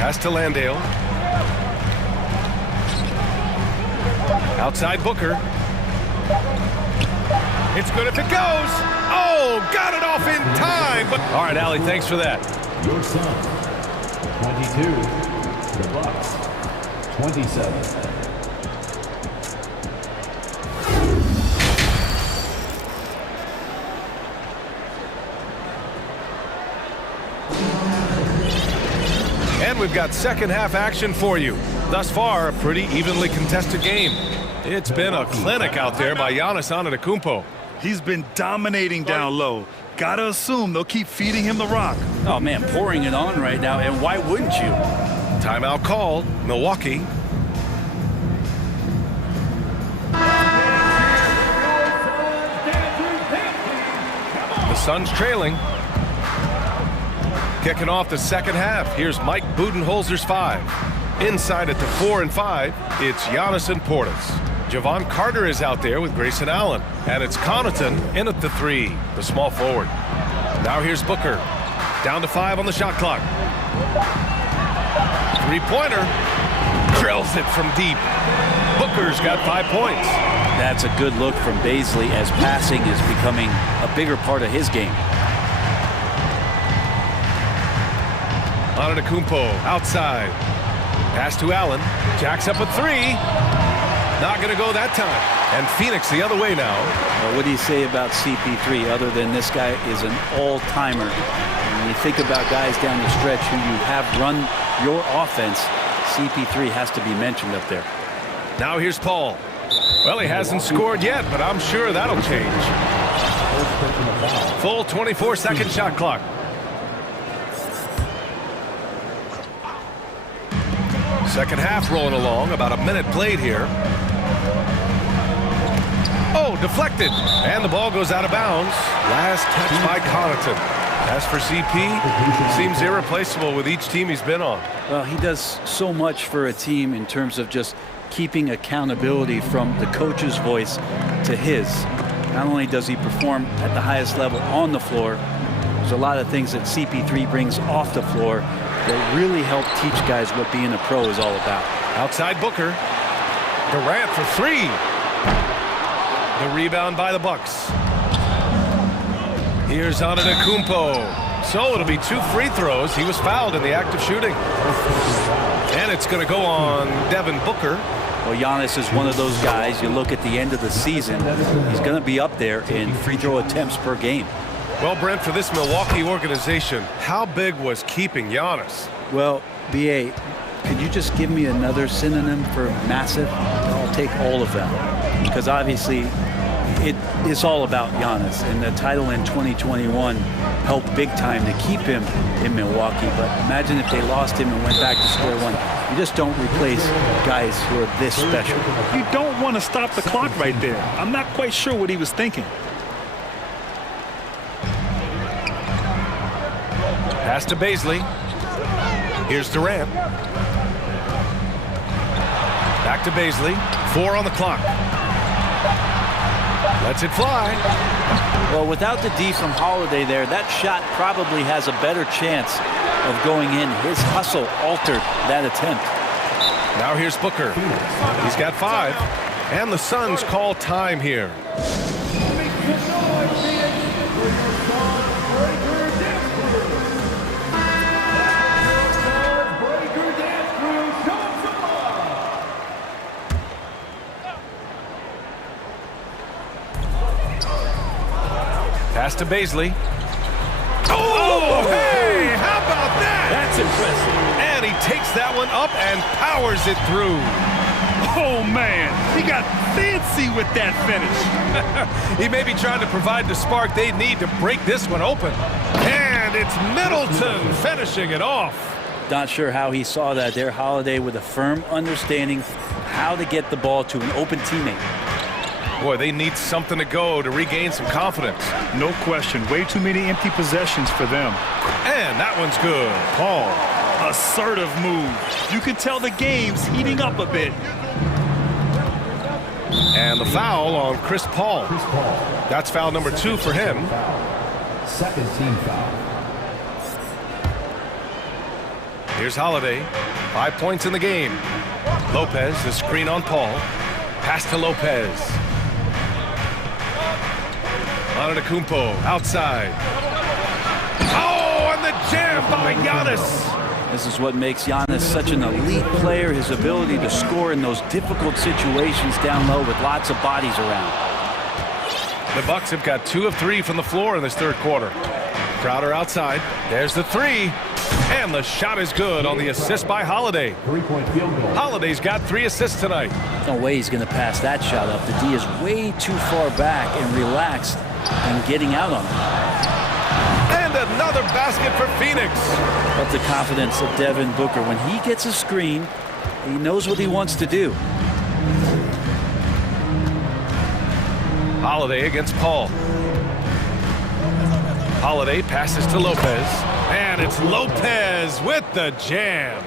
Pass to Landale. Outside Booker. It's good if it goes. Oh, got it off in time. But all right, Allie, thanks for that. Your Suns, 22. The Bucks, 27. And we've got second half action for you. Thus far, a pretty evenly contested game. It's been a clinic out there by Giannis Antetokounmpo. He's been dominating down low. Gotta assume they'll keep feeding him the rock. Oh, man, pouring it on right now, and why wouldn't you? Timeout called. Milwaukee. The Suns trailing. Kicking off the second half. Here's Mike Budenholzer's 5. Inside at the 4 and 5, it's Giannis and Portis. Javon Carter is out there with Grayson Allen. And it's Connaughton in at the 3, the small forward. Now here's Booker. Down to 5 on the shot clock. Three-pointer. Drills it from deep. Booker's got 5 points. That's a good look from Bazley as passing is becoming a bigger part of his game. Antetokounmpo outside. Pass to Allen. Jacks up a 3. Not going to go that time. And Phoenix the other way now. Well, what do you say about CP3 other than this guy is an all-timer? When you think about guys down the stretch who you have run your offense, CP3 has to be mentioned up there. Now here's Paul. Well, he hasn't scored yet, but I'm sure that'll change. Full 24-second shot clock. Second half rolling along, about a minute played here. Oh, deflected, and the ball goes out of bounds. Last touch by Connaughton. As for CP, seems irreplaceable with each team he's been on. Well, he does so much for a team in terms of just keeping accountability from the coach's voice to his. Not only does he perform at the highest level on the floor, there's a lot of things that CP3 brings off the floor that really help teach guys what being a pro is all about. Outside Booker. Durant for 3. The rebound by the Bucks. Here's Antetokounmpo. So it'll be 2 free throws. He was fouled in the act of shooting. And it's going to go on Devin Booker. Well, Giannis is one of those guys, you look at the end of the season, he's going to be up there in free throw attempts per game. Well, Brent, for this Milwaukee organization, how big was keeping Giannis? Well, B.A., could you just give me another synonym for massive? I'll take all of them. Because obviously, it's all about Giannis. And the title in 2021 helped big time to keep him in Milwaukee. But imagine if they lost him and went back to square one. You just don't replace guys who are this special. You don't want to stop the clock right there. I'm not quite sure what he was thinking. Pass to Bazley. Here's Durant. Back to Bazley. 4 on the clock. Lets it fly. Well, without the D from Holiday there, that shot probably has a better chance of going in. His hustle altered that attempt. Now here's Booker. He's got 5. And the Suns call time here. Pass to Bazley. Oh, hey, how about that? That's impressive. And he takes that one up and powers it through. Oh, man, he got fancy with that finish. He may be trying to provide the spark they need to break this one open. And it's Middleton finishing it off. Not sure how he saw that there. Holiday with a firm understanding how to get the ball to an open teammate. Boy, they need something to go to regain some confidence. No question. Way too many empty possessions for them. And that one's good. Paul. Assertive move. You can tell the game's heating up a bit. And the foul on Chris Paul. That's foul number 2 for him. Second team foul. Here's Holiday. 5 points in the game. Lopez, the screen on Paul. Pass to Lopez. Antetokounmpo outside. Oh, and the jam by Giannis. This is what makes Giannis such an elite player, his ability to score in those difficult situations down low with lots of bodies around. The Bucks have got 2 of 3 from the floor in this third quarter. Crowder outside. There's the three. And the shot is good on the assist by Holiday. Holiday's got 3 assists tonight. No way he's going to pass that shot up. The D is way too far back and relaxed and getting out on him. And another basket for Phoenix. But the confidence of Devin Booker. When he gets a screen, he knows what he wants to do. Holiday against Paul. Holiday passes to Lopez. And it's Lopez with the jam.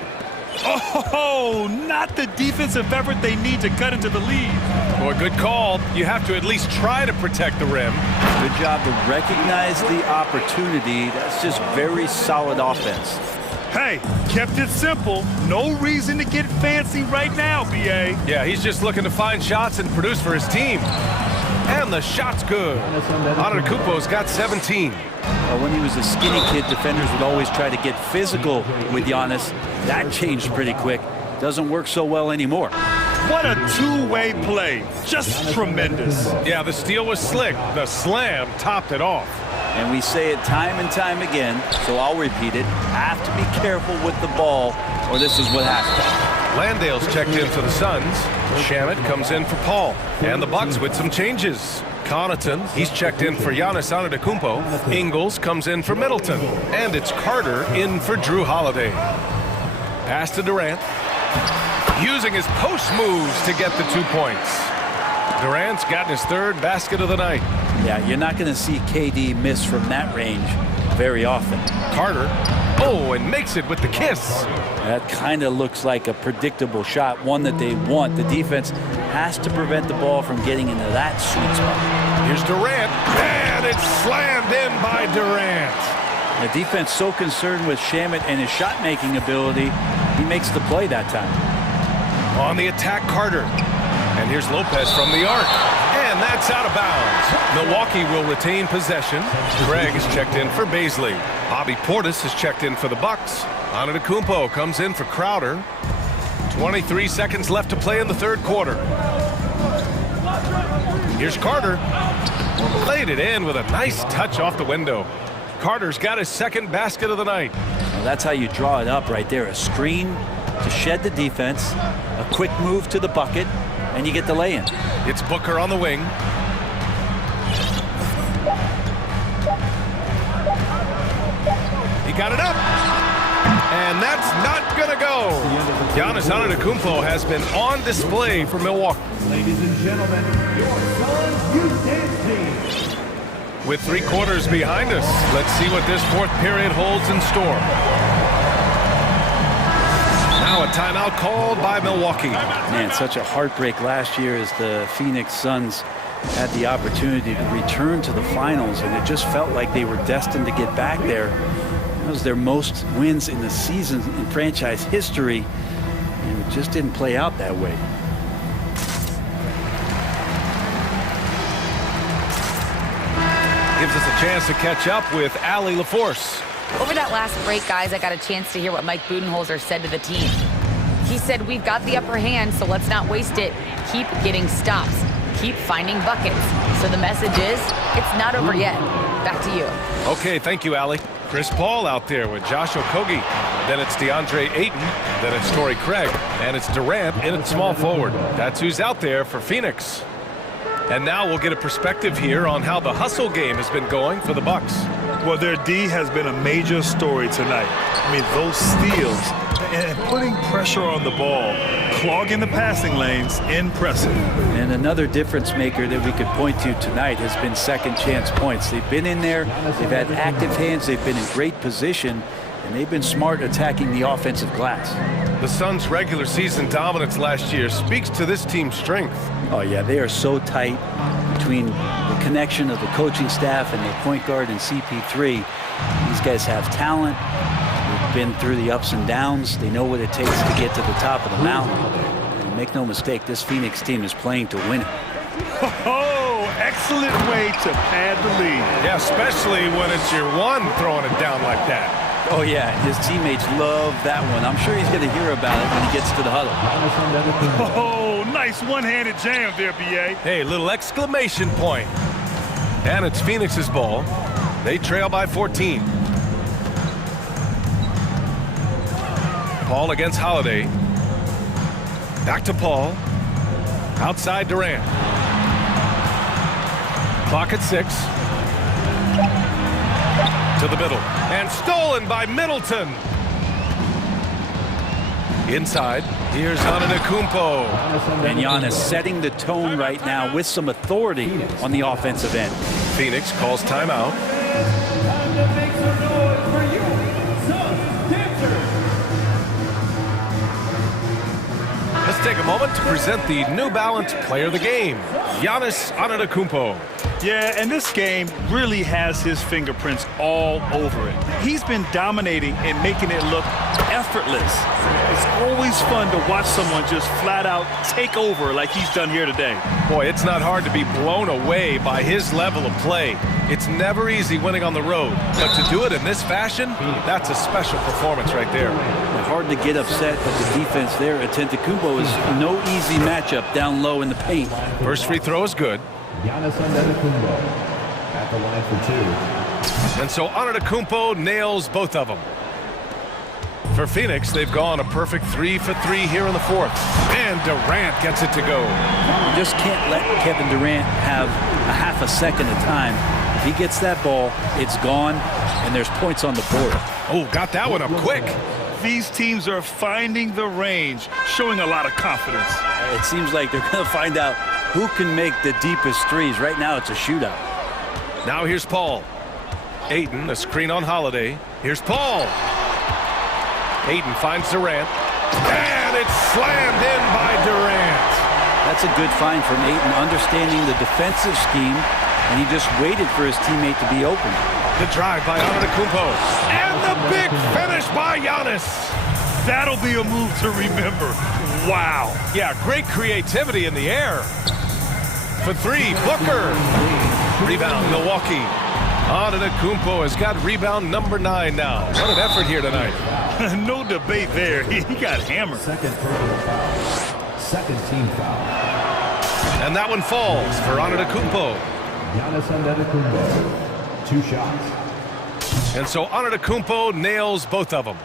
Oh, not the defensive effort they need to cut into the lead. Boy, good call. You have to at least try to protect the rim. Good job to recognize the opportunity. That's just very solid offense. Hey, kept it simple. No reason to get fancy right now, B.A. Yeah, he's just looking to find shots and produce for his team. And the shot's good. Antetokounmpo's got 17. When he was a skinny kid, defenders would always try to get physical with Giannis. That changed pretty quick. Doesn't work so well anymore. What a two-way play. Just tremendous. Yeah, the steal was slick. The slam topped it off. And we say it time and time again, so I'll repeat it. Have to be careful with the ball, or this is what happens. Landale's checked in for the Suns. Shamet comes in for Paul. And the Bucks with some changes. Connaughton, he's checked in for Giannis Antetokounmpo. Ingles comes in for Middleton. And it's Carter in for Drew Holiday. Pass to Durant. Using his post moves to get the 2 points. Durant's gotten his 3rd basket of the night. Yeah, you're not going to see KD miss from that range very often. Carter, oh, and makes it with the kiss. That kind of looks like a predictable shot, one that they want. The defense has to prevent the ball from getting into that sweet spot. Here's Durant, and it's slammed in by Durant. The defense so concerned with Shamet and his shot-making ability, he makes the play that time. On the attack, Carter. And here's Lopez from the arc. And that's out of bounds. Milwaukee will retain possession. Craig is checked in for Baisley. Bobby Portis is checked in for the Bucks. Antetokounmpo comes in for Crowder. 23 seconds left to play in the third quarter. Here's Carter. Played it in with a nice touch off the window. Carter's got his 2nd basket of the night. Well, that's how you draw it up right there. A screen to shed the defense, a quick move to the bucket, and you get the lay-in. It's Booker on the wing. He got it up. And that's not going to go. Giannis Antetokounmpo has been on display for Milwaukee. Ladies and gentlemen, your Suns Youth Dance Team. With 3 quarters behind us, let's see what this 4th period holds in store. Now a timeout called by Milwaukee. Man, such a heartbreak last year as the Phoenix Suns had the opportunity to return to the finals, and it just felt like they were destined to get back there. That was their most wins in the season in franchise history, and it just didn't play out that way. Gives us a chance to catch up with Allie LaForce. Over that last break, guys, I got a chance to hear what Mike Budenholzer said to the team. He said, we've got the upper hand, so let's not waste it. Keep getting stops. Keep finding buckets. So the message is, it's not over yet. Back to you. Okay, thank you, Allie. Chris Paul out there with Josh Okogie. Then it's DeAndre Ayton. Then it's Torrey Craig. And it's Durant in at small forward. That's who's out there for Phoenix. And now we'll get a perspective here on how the hustle game has been going for the Bucks. Well, their D has been a major story tonight. I mean, those steals and putting pressure on the ball, clogging the passing lanes, impressive. And another difference maker that we could point to tonight has been second chance points. They've been in there, they've had active hands, they've been in great position, and they've been smart attacking the offensive glass. The Suns' regular season dominance last year speaks to this team's strength. Oh, yeah, they are so tight between the connection of the coaching staff and the point guard and CP3. These guys have talent. They're been through the ups and downs. They know what it takes to get to the top of the mountain. And make no mistake, this Phoenix team is playing to win it. Oh, excellent way to pad the lead. Yeah, especially when it's your one throwing it down like that. Oh, yeah, his teammates love that one. I'm sure he's going to hear about it when he gets to the huddle. Oh, nice one-handed jam there, B.A. Hey, little exclamation point. And it's Phoenix's ball. They trail by 14. Paul against Holiday. Back to Paul. Outside Durant. Clock at 6. To the middle. And stolen by Middleton. Inside. Here's Antetokounmpo. And Giannis setting the tone right now with some authority on the offensive end. Phoenix calls timeout. Time to make some noise for you, Suns dancers. Let's take a moment to present the New Balance Player of the Game, Giannis Antetokounmpo. Yeah, and this game really has his fingerprints all over it. He's been dominating and making it look effortless. It's always fun to watch someone just flat out take over like he's done here today. Boy, it's not hard to be blown away by his level of play. It's never easy winning on the road, but to do it in this fashion, that's a special performance right there. Hard to get upset at the defense there. Antetokounmpo is no easy matchup down low in the paint. First free throw is good. Giannis Antetokounmpo at the line for 2. And so Antetokounmpo nails both of them. For Phoenix, they've gone a perfect 3 for 3 here in the fourth. And Durant gets it to go. You just can't let Kevin Durant have a half a second of time. If he gets that ball, it's gone, and there's points on the board. Oh, got that one up quick. These teams are finding the range, showing a lot of confidence. It seems like they're going to find out who can make the deepest threes. Right now, it's a shootout. Now here's Paul. Ayton, a screen on Holiday. Here's Paul. Ayton finds Durant. And it's slammed in by Durant. That's a good find from Ayton, understanding the defensive scheme, and he just waited for his teammate to be open. The drive by Antetokounmpo. And the big finish by Giannis. That'll be a move to remember. Wow. Yeah, great creativity in the air. For 3, Booker. Rebound, Milwaukee. Antetokounmpo has got rebound number 9 now. What an effort here tonight. No debate there. He got hammered. Second team foul. And that one falls for Antetokounmpo. Giannis Antetokounmpo. 2 shots. And so Antetokounmpo nails both of them.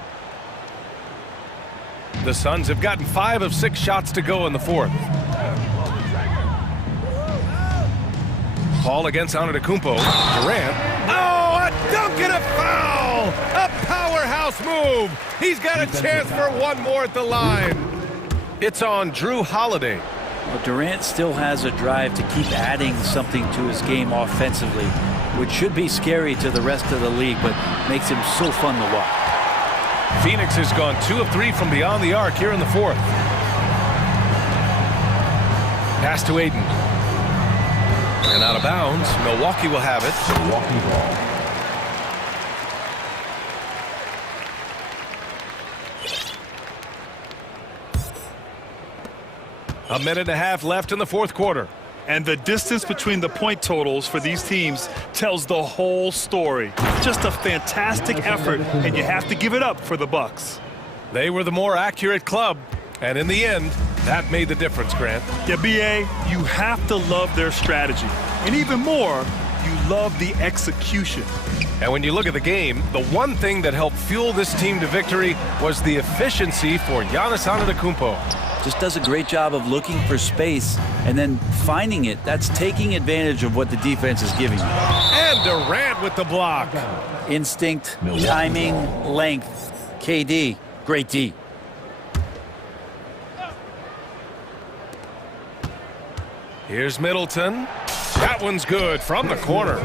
The Suns have gotten 5 of 6 shots to go in the fourth. Paul against Antetokounmpo. Durant. Oh, a dunk and a foul! A powerhouse move! He's got a chance for one more at the line. It's on Drew Holiday. Well, Durant still has a drive to keep adding something to his game offensively, which should be scary to the rest of the league, but makes him so fun to watch. Phoenix has gone 2 of 3 from beyond the arc here in the fourth. Pass to Ayton. And out of bounds. Milwaukee will have it. Milwaukee ball. A minute and a half left in the fourth quarter. And the distance between the point totals for these teams tells the whole story. Just a fantastic effort, and you have to give it up for the Bucks. They were the more accurate club, and in the end, that made the difference, Grant. Yeah, B.A., you have to love their strategy. And even more, you love the execution. And when you look at the game, the one thing that helped fuel this team to victory was the efficiency for Giannis Antetokounmpo. Just does a great job of looking for space and then finding it. That's taking advantage of what the defense is giving you. And Durant with the block. Instinct, timing, length. KD, great D. Here's Middleton. That one's good from the corner.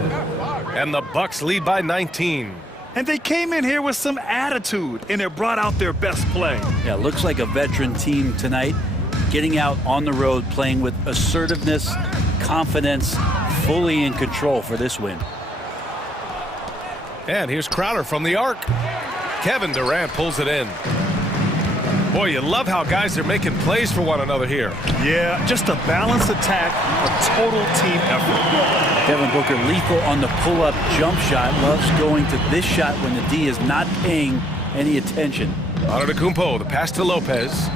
And the Bucks lead by 19. And they came in here with some attitude, and it brought out their best play. Yeah, looks like a veteran team tonight, getting out on the road, playing with assertiveness, confidence, fully in control for this win. And here's Crowder from the arc. Kevin Durant pulls it in. Boy, you love how guys are making plays for one another here. Yeah, just a balanced attack, a total team effort. Devin Booker lethal on the pull-up jump shot. Loves going to this shot when the D is not paying any attention. Antetokounmpo, the pass to Lopez.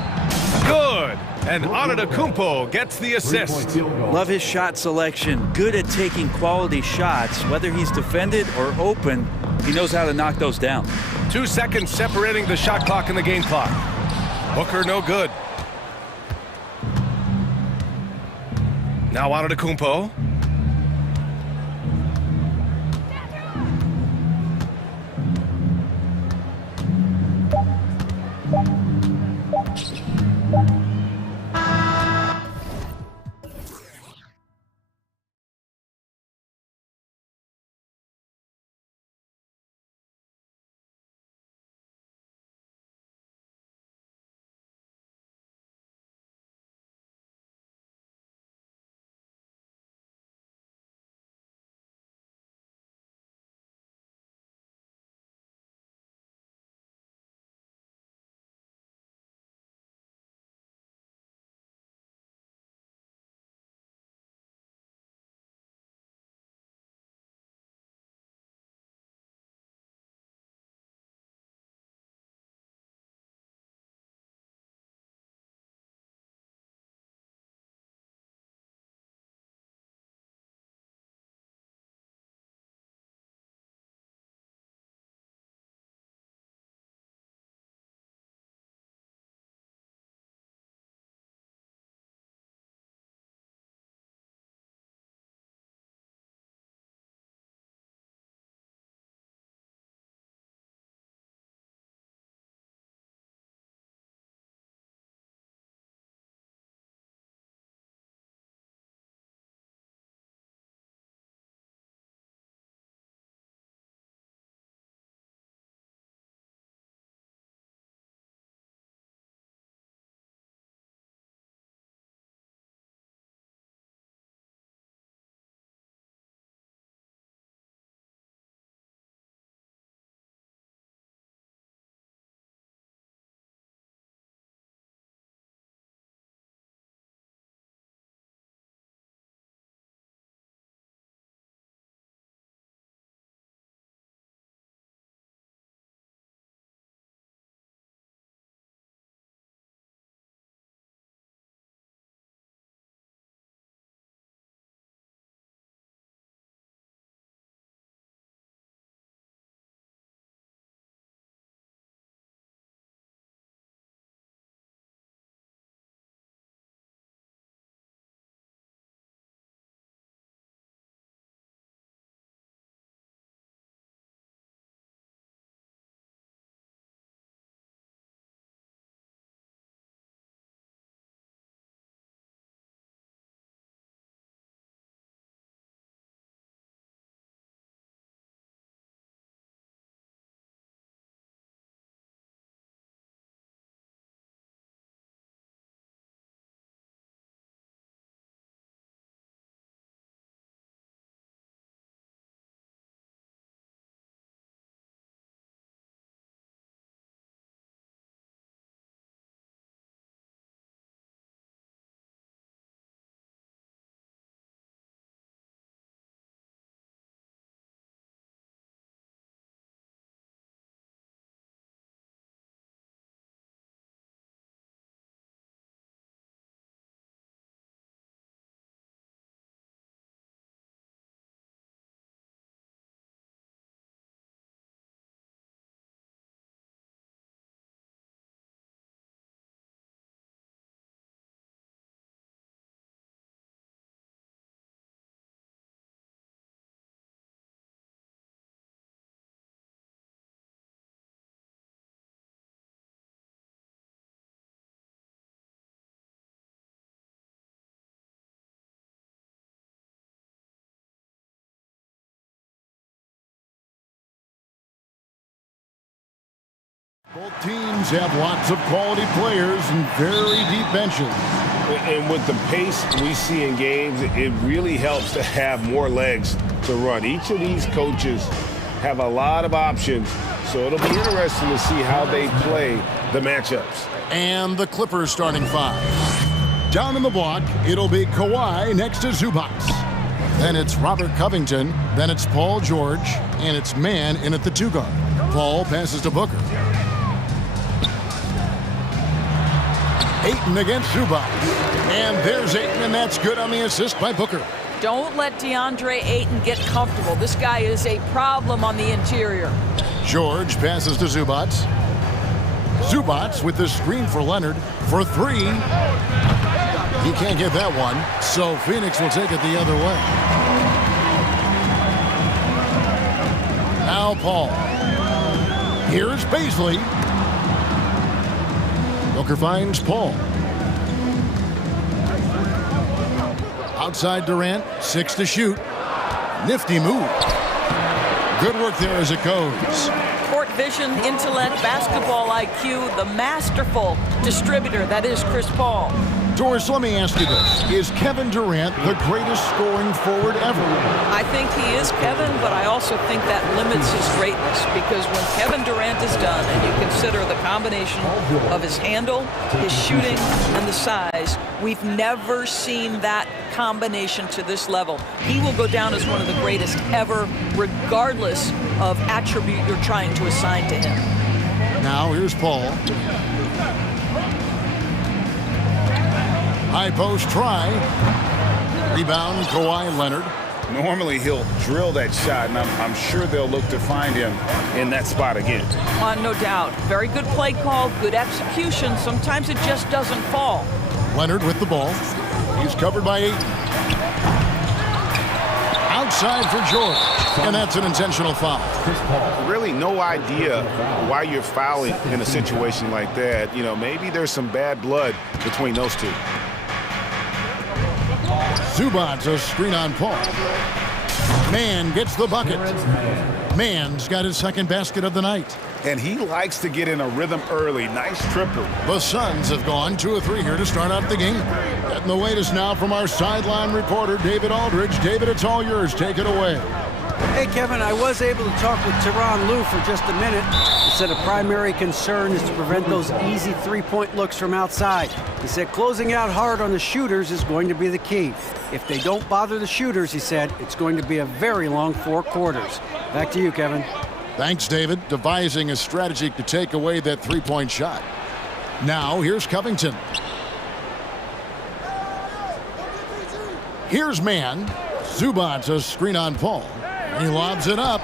Good! And Antetokounmpo gets the assist. Love his shot selection. Good at taking quality shots. Whether he's defended or open, he knows how to knock those down. 2 seconds separating the shot clock and the game clock. Booker no good. Now Antetokounmpo. Both teams have lots of quality players and very deep benches. And with the pace we see in games, it really helps to have more legs to run. Each of these coaches have a lot of options, so it'll be interesting to see how they play the matchups. And the Clippers starting five. Down in the block, it'll be Kawhi next to Zubac. Then it's Robert Covington, then it's Paul George, and it's man in at the two guard. Paul passes to Booker. Ayton against Zubac. And there's Ayton, and that's good on the assist by Booker. Don't let DeAndre Ayton get comfortable. This guy is a problem on the interior. George passes to Zubac. Zubac with the screen for Leonard for three. He can't get that one, so Phoenix will take it the other way. Now Paul. Here's Paisley. Booker finds Paul. Outside Durant, 6 to shoot. Nifty move. Good work there as it goes. Court vision, intellect, basketball IQ, the masterful distributor that is Chris Paul. Doris, let me ask you this. Is Kevin Durant the greatest scoring forward ever? I think he is, Kevin, but I also think that limits his greatness, because when Kevin Durant is done and you consider the combination of his handle, his shooting, and the size, we've never seen that combination to this level. He will go down as one of the greatest ever, regardless of attribute you're trying to assign to him. Now here's Paul. High post try. Rebound, Kawhi Leonard. Normally he'll drill that shot, and I'm sure they'll look to find him in that spot again. No doubt. Very good play call, good execution. Sometimes it just doesn't fall. Leonard with the ball. He's covered by Ayton. Outside for George, and that's an intentional foul. Really no idea why you're fouling in a situation like that. You know, maybe there's some bad blood between those two. Zubac, a screen on Paul. Man gets the bucket. Man's got his second basket of the night. And he likes to get in a rhythm early. Nice triple. The Suns have gone 2 of 3 here to start out the game. Getting the latest now from our sideline reporter, David Aldridge. David, it's all yours. Take it away. Hey, Kevin, I was able to talk with Tyronn Lue for just a minute. He said a primary concern is to prevent those easy three-point looks from outside. He said closing out hard on the shooters is going to be the key. If they don't bother the shooters, he said, it's going to be a very long 4 quarters. Back to you, Kevin. Thanks, David. Devising a strategy to take away that three-point shot. Now, here's Covington. Here's man. Zubac, a screen on Paul. He lobs it up.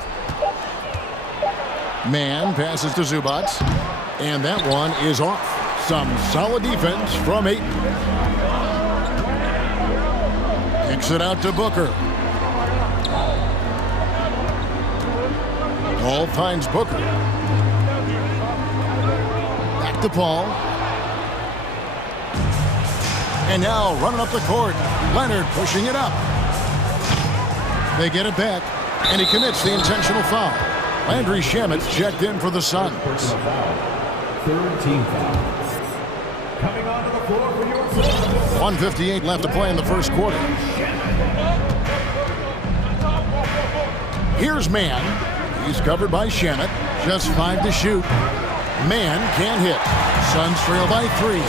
Man passes to Zubac. And that one is off. Some solid defense from Ayton. Kicks it out to Booker. Paul finds Booker. Back to Paul. And now running up the court. Leonard pushing it up. They get it back. And he commits the intentional foul. Landry Shamet's checked in for the Suns. Third team foul. Coming onto the floor for your Suns. 1:58 left to play in the first quarter. Here's Man. He's covered by Shamet. Just 5 to shoot. Man can't hit. Suns trail by 3.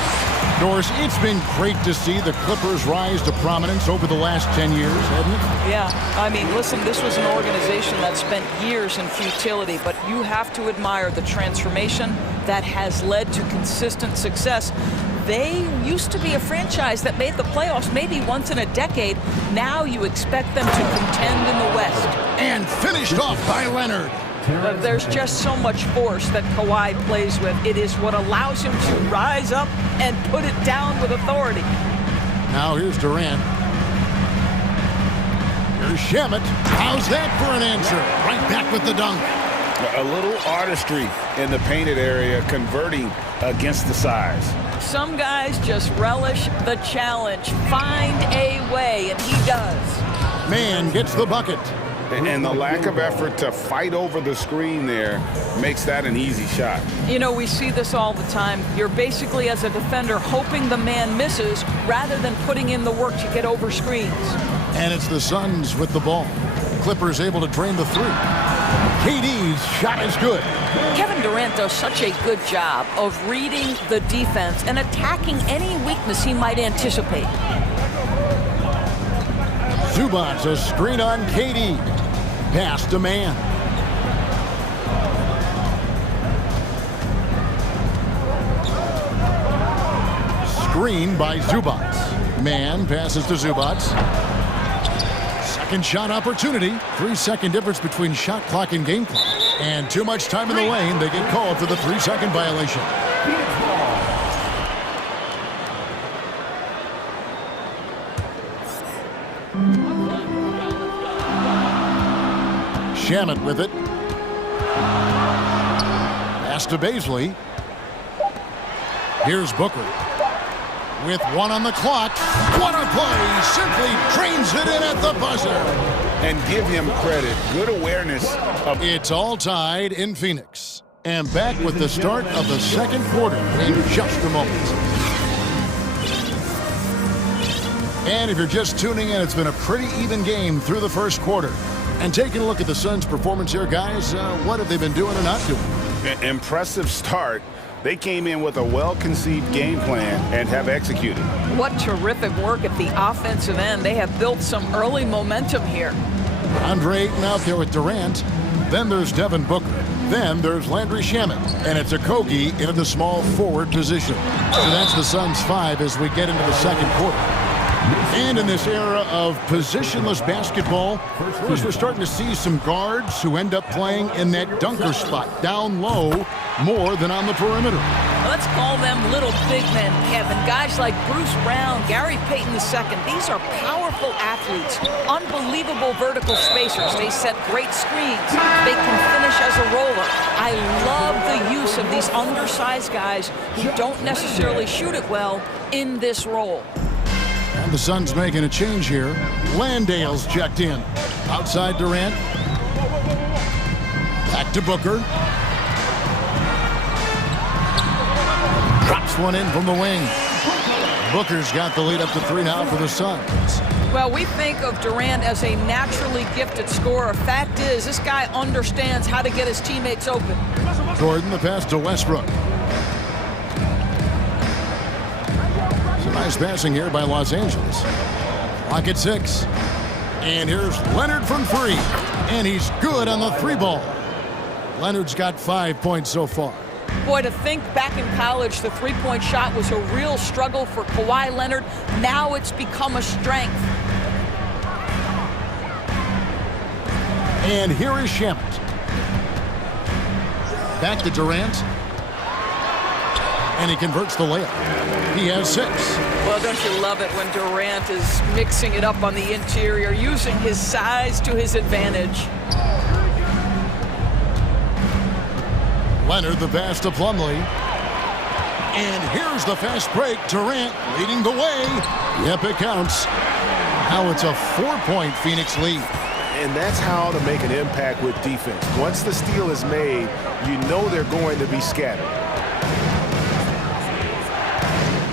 Doris, it's been great to see the Clippers rise to prominence over the last 10 years, hasn't it? Yeah, I mean, listen, this was an organization that spent years in futility, but you have to admire the transformation that has led to consistent success. They used to be a franchise that made the playoffs maybe once in a decade. Now you expect them to contend in the West. And finished off by Leonard. There's just so much force that Kawhi plays with. It is what allows him to rise up and put it down with authority. Now here's Durant. Here's Shamet. How's that for an answer? Right back with the dunk. A little artistry in the painted area, converting against the size. Some guys just relish the challenge. Find a way, and he does. Man gets the bucket. And the lack of effort to fight over the screen there makes that an easy shot. You know, we see this all the time. You're basically, as a defender, hoping the man misses rather than putting in the work to get over screens. And it's the Suns with the ball. Clippers able to drain the 3. KD's shot is good. Kevin Durant does such a good job of reading the defense and attacking any weakness he might anticipate. Zubac, a screen on KD. Pass to man. Screen by Zubac. Man passes to Zubac. Second shot opportunity. 3-second difference between shot clock and game clock. And too much time in the lane. They get called for the 3-second violation. Shamet with it. Pass to Baisley. Here's Booker. With 1 on the clock. What a play! Simply trains it in at the buzzer. And give him credit. Good awareness of... It's all tied in Phoenix. And back with the start of the second quarter in just a moment. And if you're just tuning in, it's been a pretty even game through the first quarter. And taking a look at the Suns' performance here, guys, what have they been doing or not doing? Impressive start. They came in with a well-conceived game plan and have executed. What terrific work at the offensive end. They have built some early momentum here. Andre Ayton out there with Durant. Then there's Devin Booker. Then there's Landry Shamet. And it's Okogie into the small forward position. So that's the Suns' 5 as we get into the second quarter. And in this era of positionless basketball, first we're starting to see some guards who end up playing in that dunker spot, down low, more than on the perimeter. Let's call them little big men, Kevin. Guys like Bruce Brown, Gary Payton II. These are powerful athletes, unbelievable vertical spacers. They set great screens. They can finish as a roller. I love the use of these undersized guys who don't necessarily shoot it well in this role. And the Suns making a change here. Landale's checked in. Outside Durant. Back to Booker. Drops one in from the wing. Booker's got the lead up to 3 now for the Suns. Well, we think of Durant as a naturally gifted scorer. Fact is, this guy understands how to get his teammates open. Gordon, the pass to Westbrook. Nice passing here by Los Angeles. Clock at 6. And here's Leonard from 3. And he's good on the 3 ball. Leonard's got 5 points so far. Boy, to think back in college, the three-point shot was a real struggle for Kawhi Leonard. Now it's become a strength. And here is Shamet. Back to Durant. And he converts the layup. He has 6. Well, don't you love it when Durant is mixing it up on the interior, using his size to his advantage. Leonard, the pass to Plumlee. And here's the fast break. Durant leading the way. Yep, it counts. Now it's a 4-point Phoenix lead. And that's how to make an impact with defense. Once the steal is made, you know they're going to be scattered.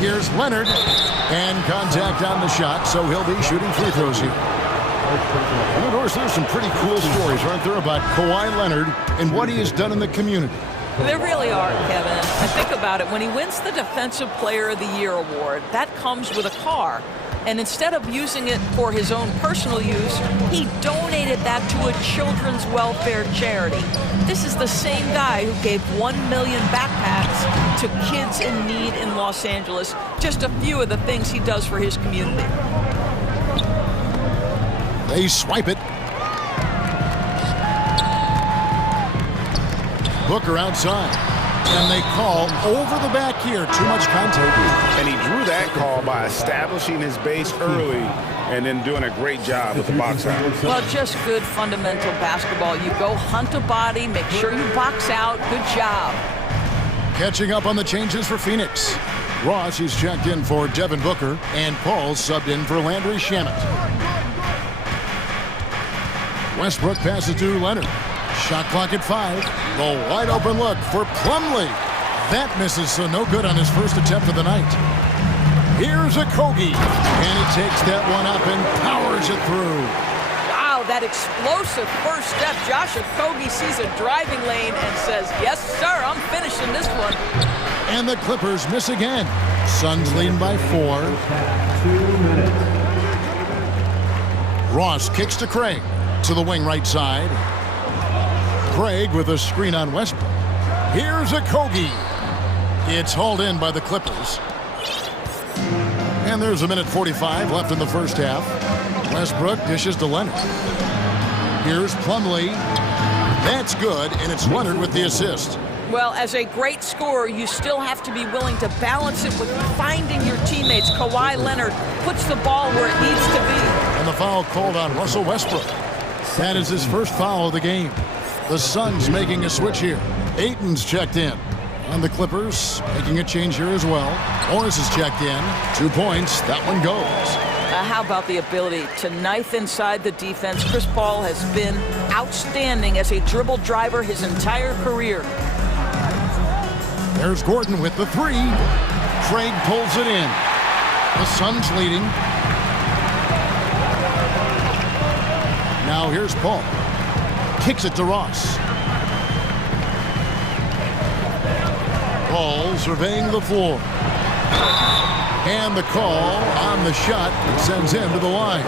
Here's Leonard, and contact on the shot, so he'll be shooting free throws here. And of course, there's some pretty cool stories, aren't there, about Kawhi Leonard and what he has done in the community. There really are, Kevin. I think about it. When he wins the Defensive Player of the Year award, that comes with a car. And instead of using it for his own personal use, he donated that to a children's welfare charity. This is the same guy who gave 1 million backpacks to kids in need in Los Angeles. Just a few of the things he does for his community. They swipe it. Booker outside. And they call over the back here. Too much contact. And he drew that call by establishing his base early and then doing a great job with the box out. Well, just good fundamental basketball. You go hunt a body, make sure you box out. Good job. Catching up on the changes for Phoenix. Ross, he's checked in for Devin Booker, and Paul subbed in for Landry Shamet. Westbrook passes to Leonard. Shot clock at 5. The wide open look for Plumlee. That misses, so no good on his first attempt of the night. Here's Okogie, and he takes that one up and powers it through. Wow, that explosive first step. Josh Okogie sees a driving lane and says, yes, sir, I'm finishing this one. And the Clippers miss again. Suns lead by 4. 2 minutes. Ross kicks to Craig to the wing right side. Craig with a screen on Westbrook. Here's Okogie. It's hauled in by the Clippers. And there's 1:45 left in the first half. Westbrook dishes to Leonard. Here's Plumlee. That's good, and it's Leonard with the assist. Well, as a great scorer, you still have to be willing to balance it with finding your teammates. Kawhi Leonard puts the ball where it needs to be. And the foul called on Russell Westbrook. That is his first foul of the game. The Suns making a switch here. Ayton's checked in. And the Clippers making a change here as well. Morris is checked in. 2 points. That one goes. How about the ability to knife inside the defense? Chris Paul has been outstanding as a dribble driver his entire career. There's Gordon with the 3. Craig pulls it in. The Suns leading. Now here's Paul. Kicks it to Ross. Paul surveying the floor. And the call on the shot sends him to the line.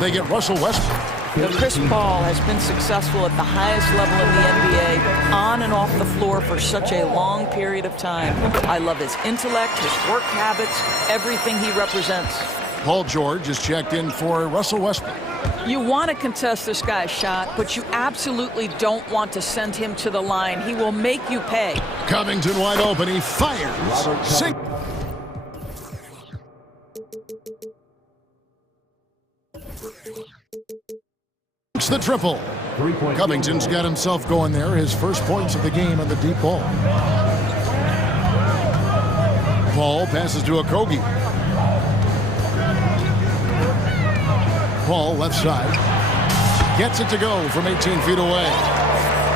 They get Russell Westbrook. Chris Paul has been successful at the highest level in the NBA, on and off the floor for such a long period of time. I love his intellect, his work habits, everything he represents. Paul George is checked in for Russell Westbrook. You want to contest this guy's shot, but you absolutely don't want to send him to the line. He will make you pay. Covington wide open. He fires. Sink. The triple. Covington's got himself going there. His first points of the game on the deep ball. Paul passes to Okogie. Paul left side. Gets it to go from 18 feet away.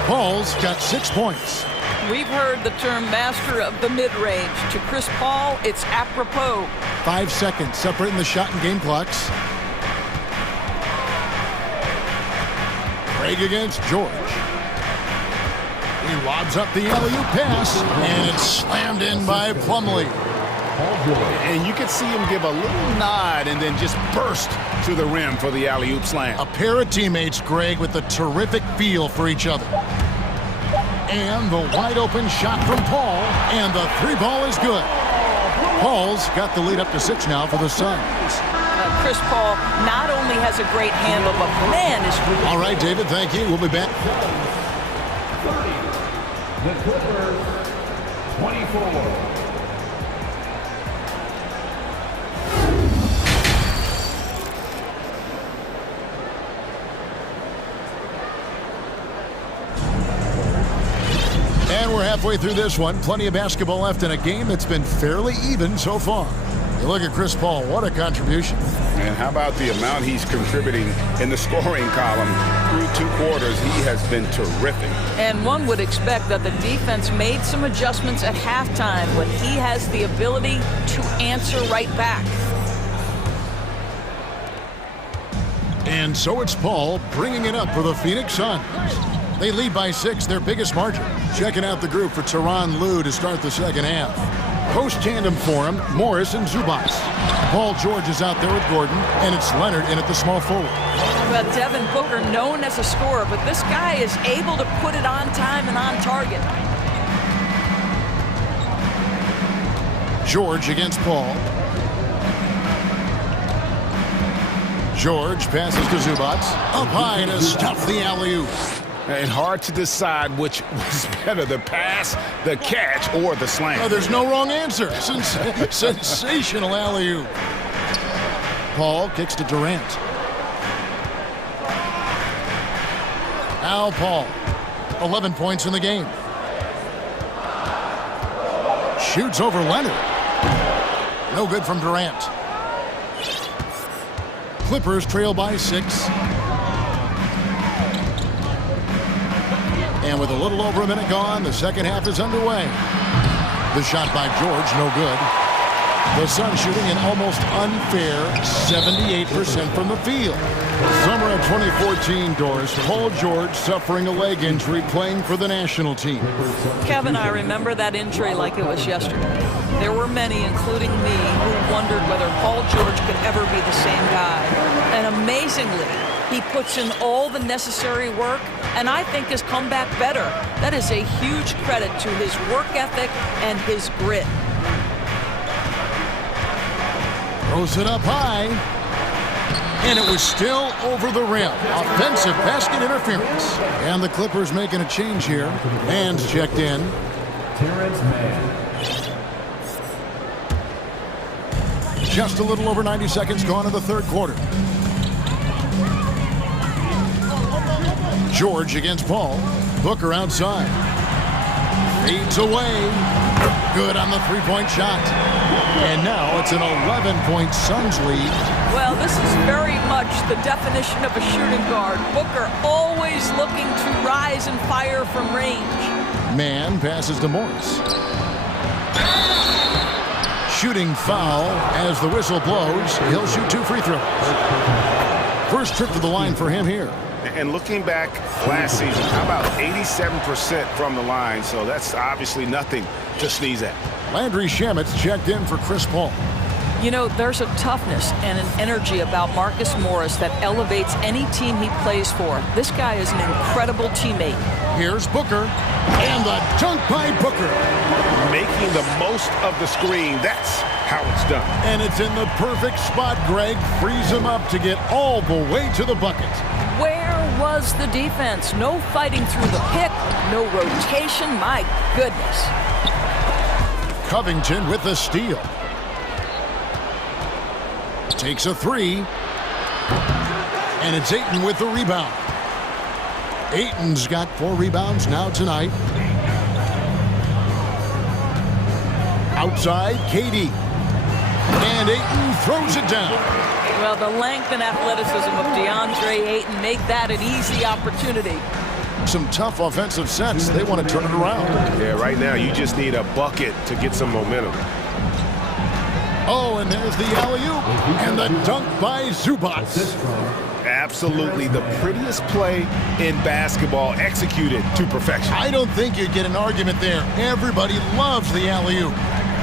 Paul's got 6 points. We've heard the term master of the mid-range. To Chris Paul, it's apropos. 5 seconds separating the shot and game clocks. Craig against George. He lobs up the alley-oop pass, and it's slammed in by Plumlee. And you could see him give a little nod and then just burst to the rim for the alley-oop slam. A pair of teammates, Greg, with a terrific feel for each other. And the wide-open shot from Paul, and the 3-ball is good. Paul's got the lead up to 6 now for the Suns. Chris Paul not only has a great handle, but man is... All right, David, thank you. We'll be back. 30. The Clippers, 24. And we're halfway through this one. Plenty of basketball left in a game that's been fairly even so far. You look at Chris Paul, what a contribution. And how about the amount he's contributing in the scoring column through 2 quarters? He has been terrific. And one would expect that the defense made some adjustments at halftime, but he has the ability to answer right back. And so it's Paul bringing it up for the Phoenix Suns. They lead by 6, their biggest margin. Checking out the group for Tyronn Lue to start the second half. Post-tandem for him, Morris and Zubac. Paul George is out there with Gordon, and it's Leonard in at the small forward. Well, Devin Booker, known as a scorer, but this guy is able to put it on time and on target. George against Paul. George passes to Zubac. Up high to stuff the alley-oop. And hard to decide which was better, the pass, the catch, or the slam. Oh, there's no wrong answer. Sensational alley-oop. Paul kicks to Durant. Now Paul, 11 points in the game. Shoots over Leonard. No good from Durant. Clippers trail by 6. And with a little over a minute gone, the second half is underway. The shot by George, no good. The Suns shooting an almost unfair 78% from the field. Summer of 2014, Doris, Paul George suffering a leg injury playing for the national team. Kevin, I remember that injury like it was yesterday. There were many, including me, who wondered whether Paul George could ever be the same guy. And amazingly, he puts in all the necessary work, and I think has come back better. That is a huge credit to his work ethic and his grit. Throws it up high, and it was still over the rim. Offensive basket interference. And the Clippers making a change here. Man's checked in. Terrence Mann. Just a little over 90 seconds gone in the third quarter. George against Paul. Booker outside. Fades away. Good on the three-point shot. And now it's an 11-point Suns lead. Well, this is very much the definition of a shooting guard. Booker always looking to rise and fire from range. Man passes to Morris. Shooting foul as the whistle blows. He'll shoot 2 free throws. First trip to the line for him here. And looking back last season, how about 87% from the line? So that's obviously nothing to sneeze at. Landry Shamet's checked in for Chris Paul. You know, there's a toughness and an energy about Marcus Morris that elevates any team he plays for. This guy is an incredible teammate. Here's Booker, and the dunk by Booker. Making the most of the screen. That's how it's done. And it's in the perfect spot. Greg frees him up to get all the way to the bucket. Where was the defense? No fighting through the pick, no rotation. My goodness. Covington with the steal. Takes a three. And it's Ayton with the rebound. Ayton's got 4 rebounds now tonight. Outside, KD. And Ayton throws it down. Well, the length and athleticism of DeAndre Ayton make that an easy opportunity. Some tough offensive sets. They want to turn it around. Yeah, right now you just need a bucket to get some momentum. Oh, and there's the alley-oop. And the dunk by Zubac. Absolutely the prettiest play in basketball, executed to perfection. I don't think you'd get an argument there. Everybody loves the alley-oop.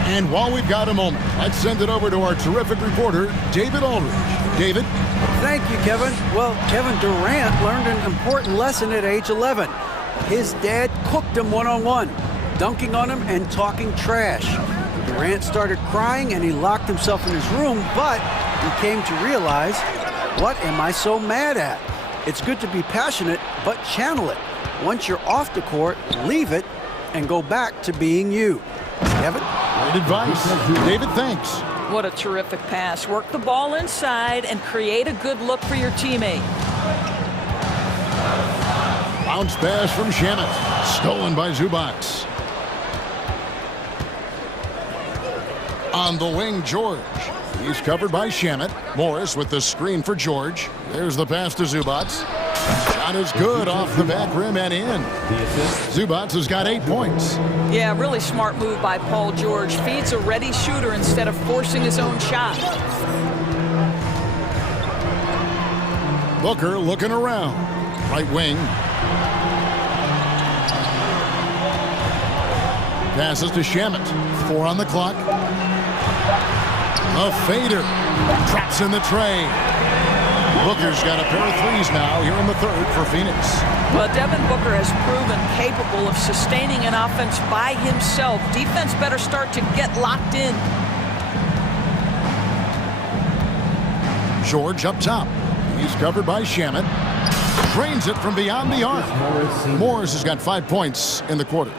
And while we've got a moment, let's send it over to our terrific reporter, David Aldridge. David? Thank you, Kevin. Well, Kevin Durant learned an important lesson at age 11. His dad cooked him one-on-one, dunking on him and talking trash. Durant started crying and he locked himself in his room, but he came to realize, what am I so mad at? It's good to be passionate, but channel it. Once you're off the court, leave it and go back to being you. Kevin? Great advice. David, thanks. What a terrific pass. Work the ball inside and create a good look for your teammate. Bounce pass from Shamet. Stolen by Zubac. On the wing, George. He's covered by Shamet. Morris with the screen for George. There's the pass to Zubac. Shot is good off the back rim and in. Zubac has got 8 points. Yeah, really smart move by Paul George. Feeds a ready shooter instead of forcing his own shot. Booker looking around. Right wing. Passes to Shamet. 4 on the clock. A fader. Traps in the tray. Booker's got a pair of threes now here in the third for Phoenix. Well, Devin Booker has proven capable of sustaining an offense by himself. Defense better start to get locked in. George up top. He's covered by Shamet. Drains it from beyond the arc. Morris has got 5 points in the quarter.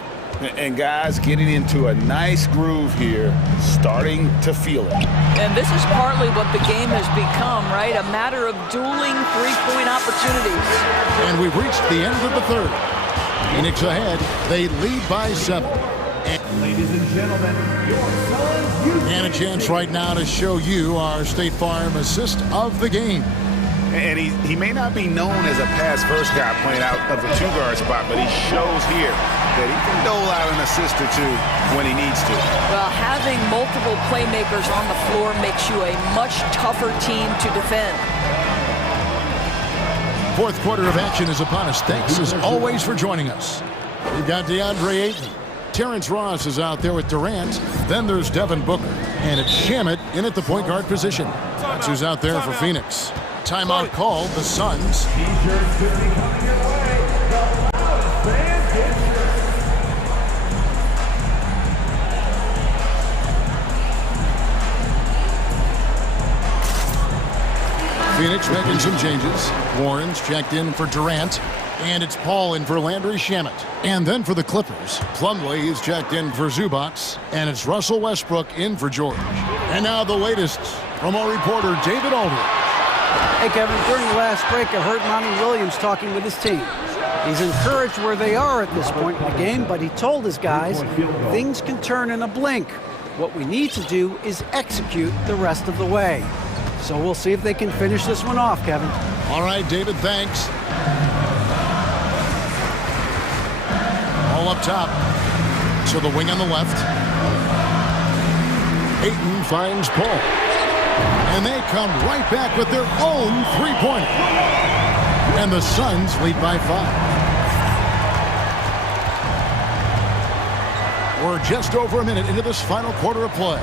And guys getting into a nice groove here, starting to feel it. And this is partly what the game has become, right? A matter of dueling three-point opportunities. And we've reached the end of the third. Phoenix ahead. They lead by 7. Ladies and gentlemen, your Suns. And a chance right now to show you our State Farm assist of the game. And he may not be known as a pass-first guy playing out of the two-guard spot, but he shows here that he can dole out an assist or two when he needs to. Well, having multiple playmakers on the floor makes you a much tougher team to defend. Fourth quarter of action is upon us. Thanks, as always, for joining us. We've got DeAndre Ayton. Terrence Ross is out there with Durant. Then there's Devin Booker. And it's Shamet in at the point guard position. That's who's out there for Phoenix. Timeout called, the Suns. Phoenix making some changes. Warren's checked in for Durant. And it's Paul in for Landry Shamet. And then for the Clippers, Plumlee is checked in for Zubac. And it's Russell Westbrook in for George. And now the latest from our reporter, David Aldridge. Hey, Kevin, during the last break, I heard Monty Williams talking with his team. He's encouraged where they are at this point in the game, but he told his guys things can turn in a blink. What we need to do is execute the rest of the way. So we'll see if they can finish this one off, Kevin. All right, David, thanks. All up top. So the wing on the left. Ayton finds Paul. And they come right back with their own three-pointer. And the Suns lead by 5. We're just over a minute into this final quarter of play.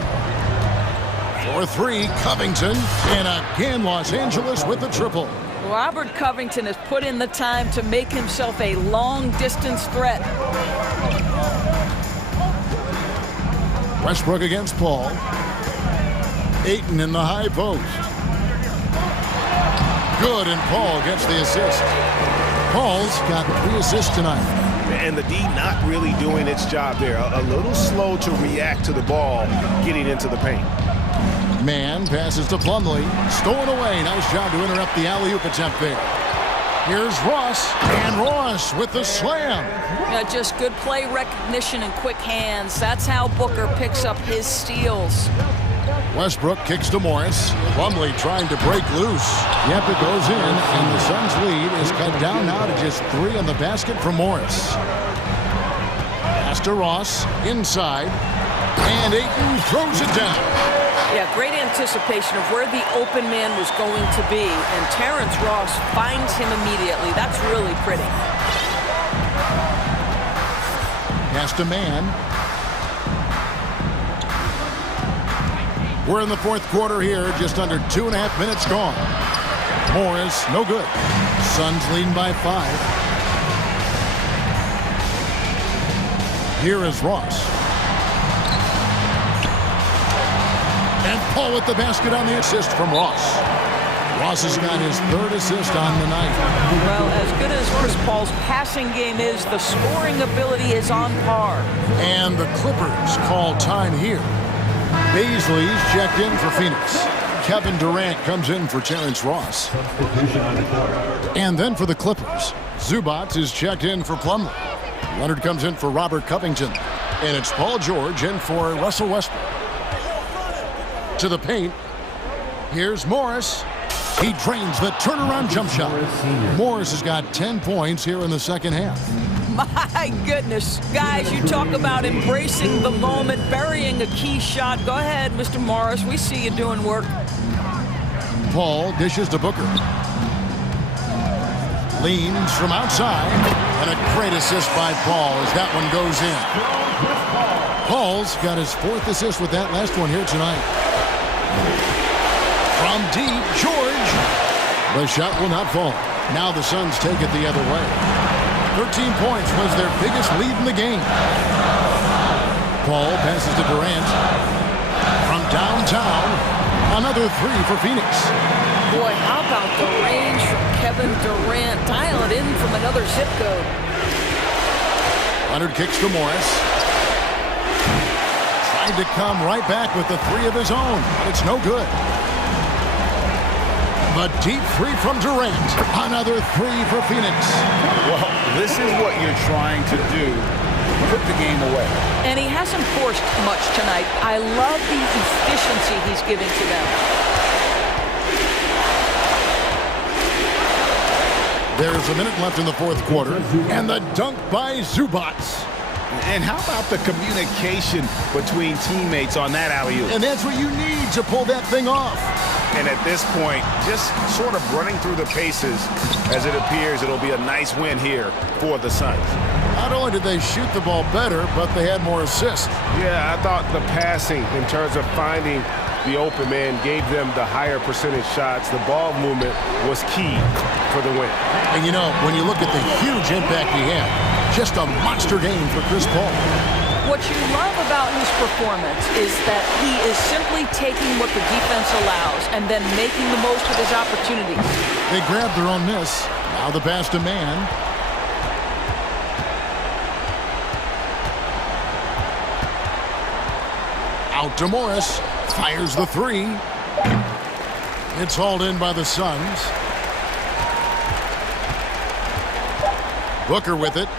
For three, Covington. And again, Los Angeles with the triple. Robert Covington has put in the time to make himself a long-distance threat. Westbrook against Paul. Ayton in the high post. Good, and Paul gets the assist. Paul's got 3 assists tonight. And the D not really doing its job there. A little slow to react to the ball getting into the paint. Man passes to Plumlee. Stolen away. Nice job to interrupt the alley-oop attempt there. Here's Ross. And Ross with the slam. Yeah, just good play recognition and quick hands. That's how Booker picks up his steals. Westbrook kicks to Morris. Plumlee trying to break loose. Yep, it goes in, and the Suns' lead is cut down now to just 3 on the basket for Morris. Pass to Ross, inside, and Ayton throws it down. Yeah, great anticipation of where the open man was going to be, and Terrence Ross finds him immediately. That's really pretty. Pass to Man. We're in the fourth quarter here, just under 2.5 minutes gone. Morris, no good. Suns leading by 5. Here is Ross. And Paul with the basket on the assist from Ross. Ross has got his 3rd assist on the night. Well, as good as Chris Paul's passing game is, the scoring ability is on par. And the Clippers call time here. Baisley's checked in for Phoenix. Kevin Durant comes in for Terrence Ross. And then for the Clippers, Zubac is checked in for Plumlee. Leonard comes in for Robert Covington. And it's Paul George in for Russell Westbrook. To the paint. Here's Morris. He drains the turnaround jump shot. Morris has got 10 points here in the second half. My goodness. Guys, you talk about embracing the moment, burying a key shot. Go ahead, Mr. Morris. We see you doing work. Paul dishes to Booker. Leans from outside. And a great assist by Paul as that one goes in. Paul's got his 4th assist with that last one here tonight. From deep, George. The shot will not fall. Now the Suns take it the other way. 13 points was their biggest lead in the game. Paul passes to Durant. From downtown, another 3 for Phoenix. Boy, how about the range from Kevin Durant? Dial it in from another zip code. Leonard kicks to Morris. Tried to come right back with the 3 of his own, but it's no good. A deep 3 from Durant. Another 3 for Phoenix. Well, this is what you're trying to do. Put the game away. And he hasn't forced much tonight. I love the efficiency he's giving to them. There's a minute left in the fourth quarter, and the dunk by Zubac. And how about the communication between teammates on that alley-oop? And that's what you need to pull that thing off. And at this point, just sort of running through the paces, as it appears it'll be a nice win here for the Suns. Not only did they shoot the ball better, but they had more assists. Yeah, I thought the passing in terms of finding the open man gave them the higher percentage shots. The ball movement was key for the win. And you know, when you look at the huge impact he had, just a monster game for Chris Paul. What you love about his performance is that he is simply taking what the defense allows and then making the most of his opportunities. They grabbed their own miss. Now the pass to man. Out to Morris. Fires the three. It's hauled in by the Suns. Booker with it.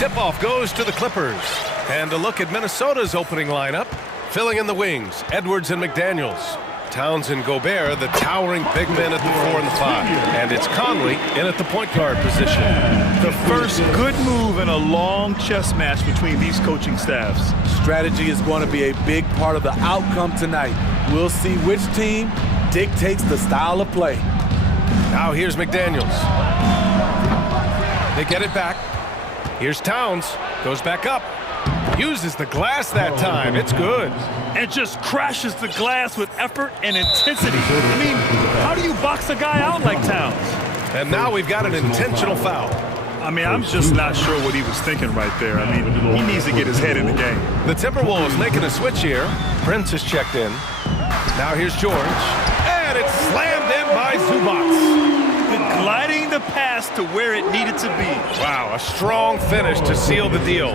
Tip-off goes to the Clippers. And a look at Minnesota's opening lineup. Filling in the wings, Edwards and McDaniels. Towns and Gobert, the towering big men at the 4 and the 5. And it's Conley in at the point guard position. The first good move in a long chess match between these coaching staffs. Strategy is going to be a big part of the outcome tonight. We'll see which team dictates the style of play. Now here's McDaniels. They get it back. Here's Towns. Goes back up. Uses the glass that time. It's good. And just crashes the glass with effort and intensity. I mean, how do you box a guy out like Towns? And now we've got an intentional foul. I mean, I'm just not sure what he was thinking right there. I mean, he needs to get his head in the game. The Timberwolves making a switch here. Prince is checked in. Now here's George. And it's slammed in by Zubac. Gliding the pass to where it needed to be. Wow, a strong finish to seal the deal.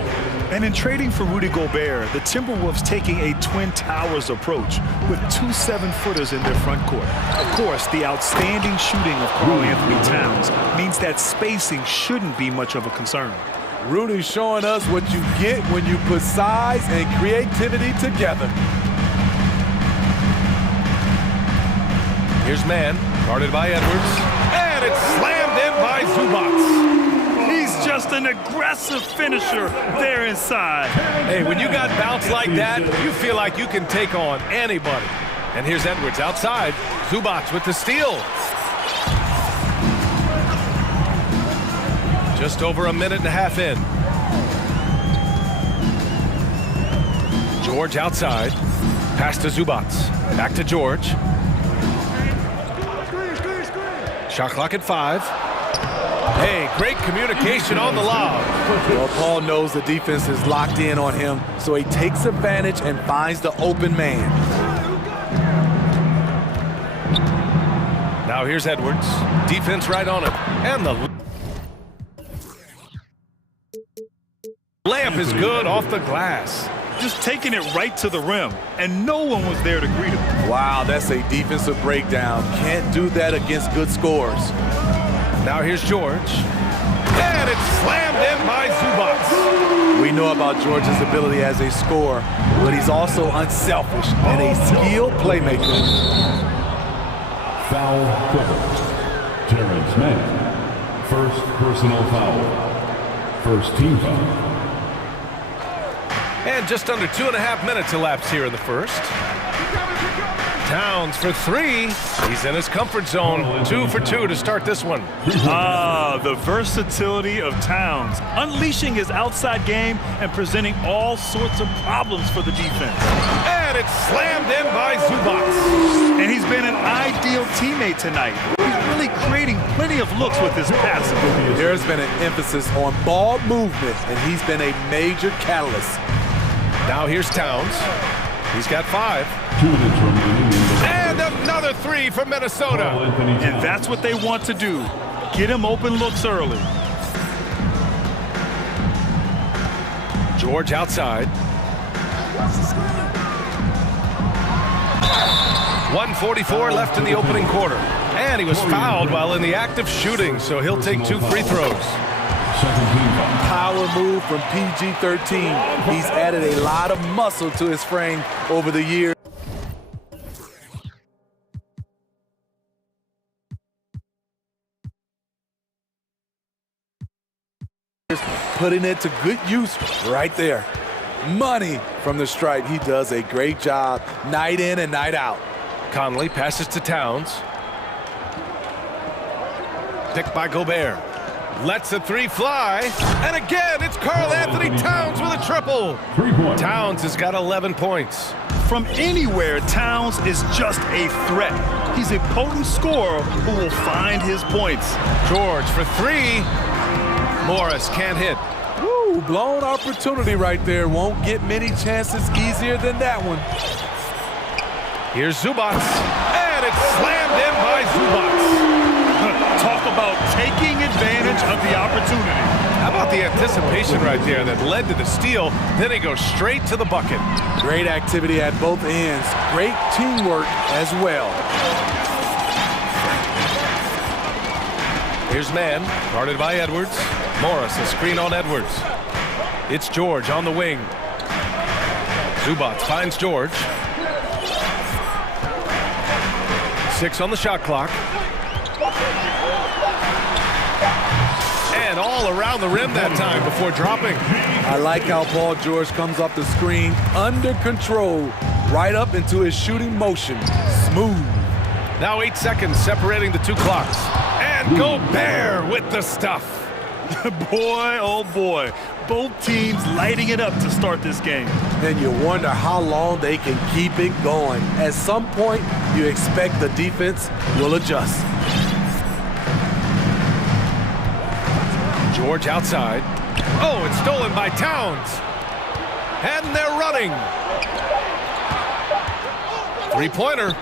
And in trading for Rudy Gobert, the Timberwolves taking a Twin Towers approach with 2 7-footers in their front court. Of course, the outstanding shooting of Karl-Anthony Towns means that spacing shouldn't be much of a concern. Rudy's showing us what you get when you put size and creativity together. Here's Mann, guarded by Edwards. And it's slammed in by Zubac. He's just an aggressive finisher there inside. Hey, when you got bounce like that, you feel like you can take on anybody. And here's Edwards outside. Zubac with the steal. Just over a minute and a half in. George outside. Pass to Zubac. Back to George. Shot clock at 5. Hey, great communication on the lob. Well, Paul knows the defense is locked in on him, so he takes advantage and finds the open man. Now here's Edwards. Defense right on it. And the layup is good off the glass. Just taking it right to the rim, and no one was there to greet him. Wow, that's a defensive breakdown. Can't do that against good scores. Now here's George. And it's slammed in by Zubac. We know about George's ability as a scorer, but he's also unselfish and a skilled playmaker. Foul trouble. Terrence Mann. First personal foul. First team foul. And just under 2.5 minutes elapsed here in the first. Towns for 3. He's in his comfort zone. 2 for 2 to start this one. Ah, the versatility of Towns. Unleashing his outside game and presenting all sorts of problems for the defense. And it's slammed in by Zubac. And he's been an ideal teammate tonight. He's really creating plenty of looks with his passing. There's been an emphasis on ball movement, and he's been a major catalyst. Now here's Towns. He's got 5. 2 minutes remaining. And another 3 for Minnesota. And that's what they want to do. Get him open looks early. George outside. 1:44 left in the opening quarter. And he was fouled while in the act of shooting, so he'll take 2 free throws. Power move from PG-13. He's added a lot of muscle to his frame over the years. Putting it to good use right there. Money from the stripe. He does a great job night in and night out. Conley passes to Towns. Picked by Gobert. Lets a 3 fly. And again, it's Karl-Anthony Towns with a triple. Towns has got 11 points. From anywhere, Towns is just a threat. He's a potent scorer who will find his points. George for 3. Morris can't hit. Woo, blown opportunity right there. Won't get many chances easier than that one. Here's Zubac. And it's slammed in by Zubac. Talk about taking advantage of the opportunity. How about the anticipation right there that led to the steal? Then he goes straight to the bucket. Great activity at both ends. Great teamwork as well. Here's Mann, guarded by Edwards. Morris, a screen on Edwards. It's George on the wing. Zubac finds George. 6 on the shot clock. And all around the rim that time before dropping. I like how Paul George comes off the screen under control, right up into his shooting motion. Smooth. Now 8 seconds separating the two clocks. And Gobert with the stuff. Boy, oh boy. Both teams lighting it up to start this game. And you wonder how long they can keep it going. At some point, you expect the defense will adjust. George outside. Oh, it's stolen by Towns. And they're running. Three-pointer.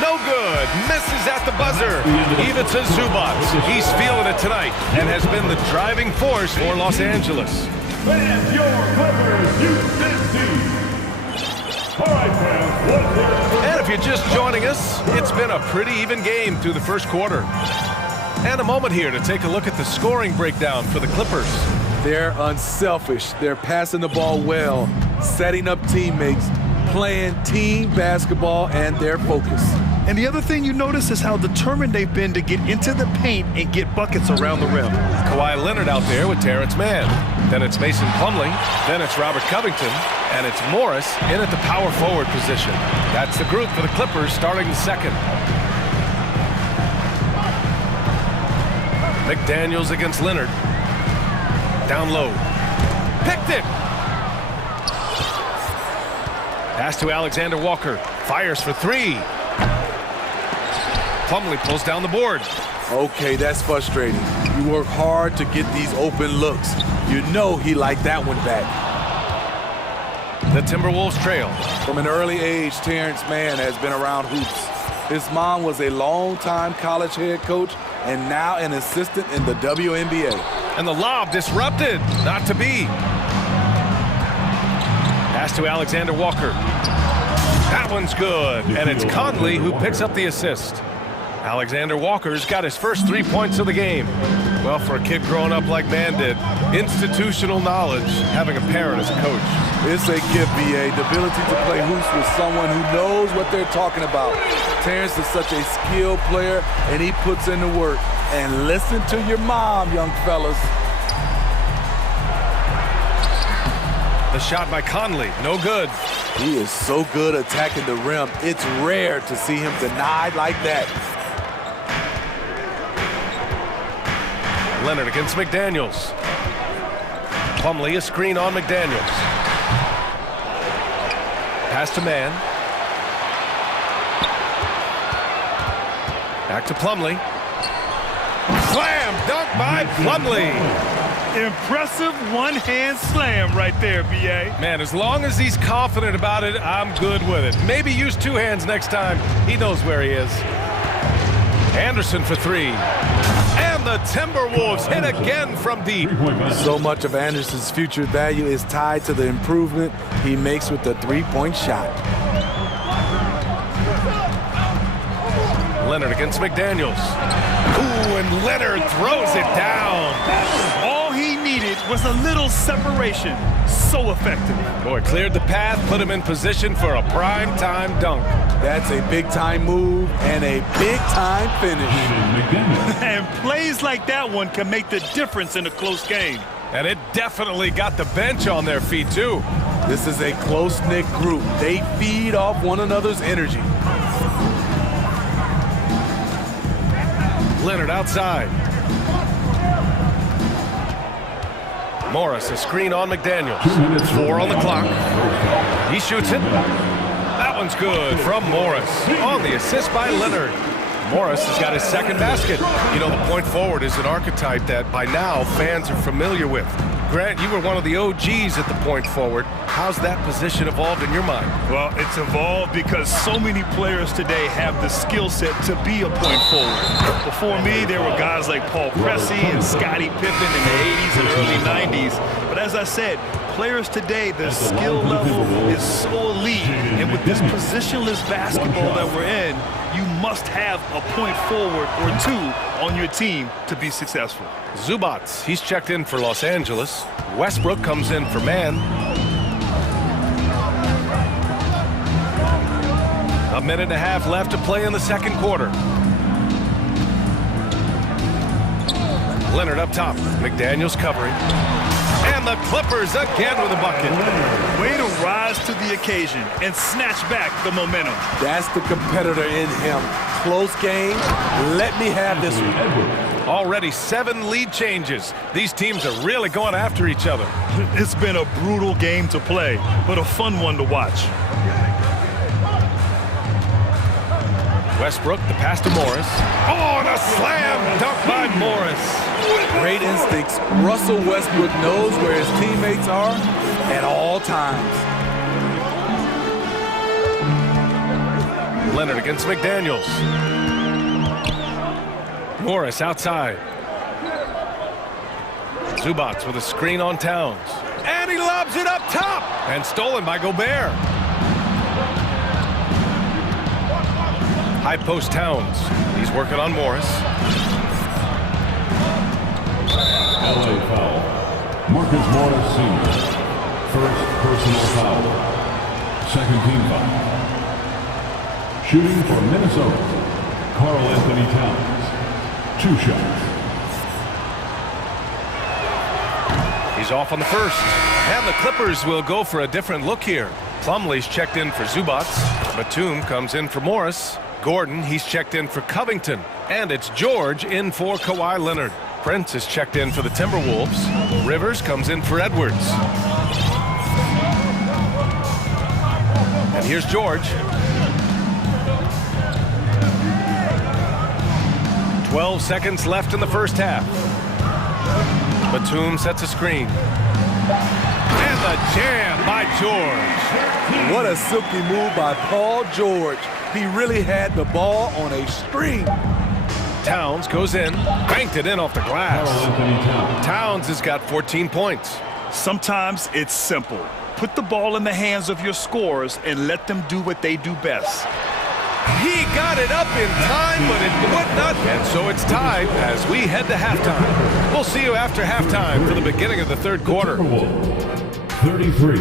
No good. Misses at the buzzer. Even to Zubac. He's feeling it tonight and has been the driving force for Los Angeles. And your Clippers, All right, fans, what's there? And if you're just joining us, it's been a pretty even game through the first quarter. And a moment here to take a look at the scoring breakdown for the Clippers. They're unselfish. They're passing the ball well, setting up teammates, playing team basketball, and their focus. And the other thing you notice is how determined they've been to get into the paint and get buckets around the rim. Kawhi Leonard out there with Terrence Mann. Then it's Mason Plumlee. Then it's Robert Covington. And it's Morris in at the power forward position. That's the group for the Clippers starting the second. McDaniels against Leonard. Down low. Picked it. Pass to Alexander Walker. Fires for three. Plumlee pulls down the board. Okay, that's frustrating. You work hard to get these open looks. You know he liked that one back. The Timberwolves trail. From an early age, Terrence Mann has been around hoops. His mom was a long-time college head coach and now an assistant in the WNBA. And the lob disrupted. Not to be. Pass to Alexander Walker. That one's good. And it's Conley who picks up the assist. Alexander Walker's got his first 3 points of the game. Well, for a kid growing up like Mann did, institutional knowledge, having a parent as a coach. It's a gift, BA. The ability to play hoops with someone who knows what they're talking about. Terrence is such a skilled player, and he puts in the work. And listen to your mom, young fellas. The shot by Conley, no good. He is so good attacking the rim. It's rare to see him denied like that. Leonard against McDaniels. Plumlee, a screen on McDaniels. Pass to Mann. Back to Plumlee. Slam dunk by Plumlee. Impressive one-hand slam right there, B.A. Man, as long as he's confident about it, I'm good with it. Maybe use two hands next time. He knows where he is. Anderson for three. And the Timberwolves hit again from deep. So much of Anderson's future value is tied to the improvement he makes with the three-point shot. Leonard against McDaniels. Ooh, and Leonard throws it down. All he needed was a little separation. So effective. Boy, cleared the path, put him in position for a prime-time dunk. That's a big-time move and a big-time finish. And plays like that one can make the difference in a close game. And it definitely got the bench on their feet, too. This is a close-knit group. They feed off one another's energy. Leonard outside. Morris, a screen on McDaniels. 4 on the clock. He shoots it. That one's good from Morris. On the assist by Leonard. Morris has got his second basket. You know, the point forward is an archetype that by now fans are familiar with. Grant, you were one of the OGs at the point forward. How's that position evolved in your mind? Well, it's evolved because so many players today have the skill set to be a point forward. Before me, there were guys like Paul Pressey and Scottie Pippen in the 80s and early 90s. But as I said, players today, the skill level is so elite. And with this positionless basketball that we're in, you must have a point forward or two on your team to be successful. Zubac, he's checked in for Los Angeles. Westbrook comes in for man. A minute and a half left to play in the second quarter. Leonard up top. McDaniels covering. And the Clippers again with a bucket. Way to rise to the occasion and snatch back the momentum. That's the competitor in him. Close game. Let me have this one. Already 7 lead changes. These teams are really going after each other. It's been a brutal game to play, but a fun one to watch. Westbrook, the pass to Morris. Oh, and a slam dunk by Morris. Great instincts. Russell Westbrook knows where his teammates are at all times. Leonard against McDaniels. Morris outside. Zubac with a screen on Towns. And he lobs it up top. And stolen by Gobert. High post Towns. He's working on Morris. LA foul. Marcus Morris Sr. First personal foul. Second team foul. Shooting for Minnesota, Karl Anthony Towns. 2 shots. He's off on the first. And the Clippers will go for a different look here. Plumlee's checked in for Zubac. Batum comes in for Morris. Gordon, he's checked in for Covington. And it's George in for Kawhi Leonard. Prince is checked in for the Timberwolves. Rivers comes in for Edwards. And here's George. 12 seconds left in the first half. Batum sets a screen. And the jam by George. What a silky move by Paul George. He really had the ball on a string. Towns goes in, banked it in off the glass. Towns has got 14 points. Sometimes it's simple. Put the ball in the hands of your scorers and let them do what they do best. He got it up in time, but it would not. And so it's tied as we head to halftime. We'll see you after halftime for the beginning of the third quarter. 33.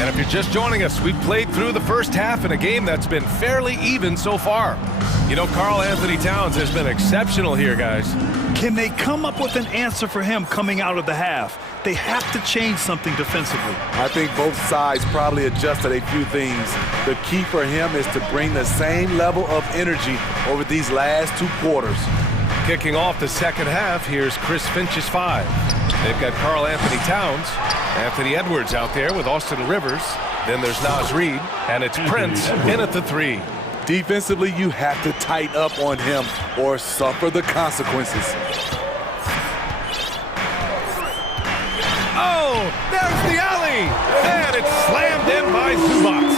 And if you're just joining us, we've played through the first half in a game that's been fairly even so far. You know, Karl Anthony Towns has been exceptional here, guys. Can they come up with an answer for him coming out of the half? They have to change something defensively. I think both sides probably adjusted a few things. The key for him is to bring the same level of energy over these last 2 quarters. Kicking off the second half, here's Chris Finch's 5. They've got Karl Anthony Towns, Anthony Edwards out there with Austin Rivers. Then there's Naz Reid, and it's Prince in at the 3. Defensively, you have to tighten up on him or suffer the consequences. Oh, there's the alley! And it's slammed in by Zubac.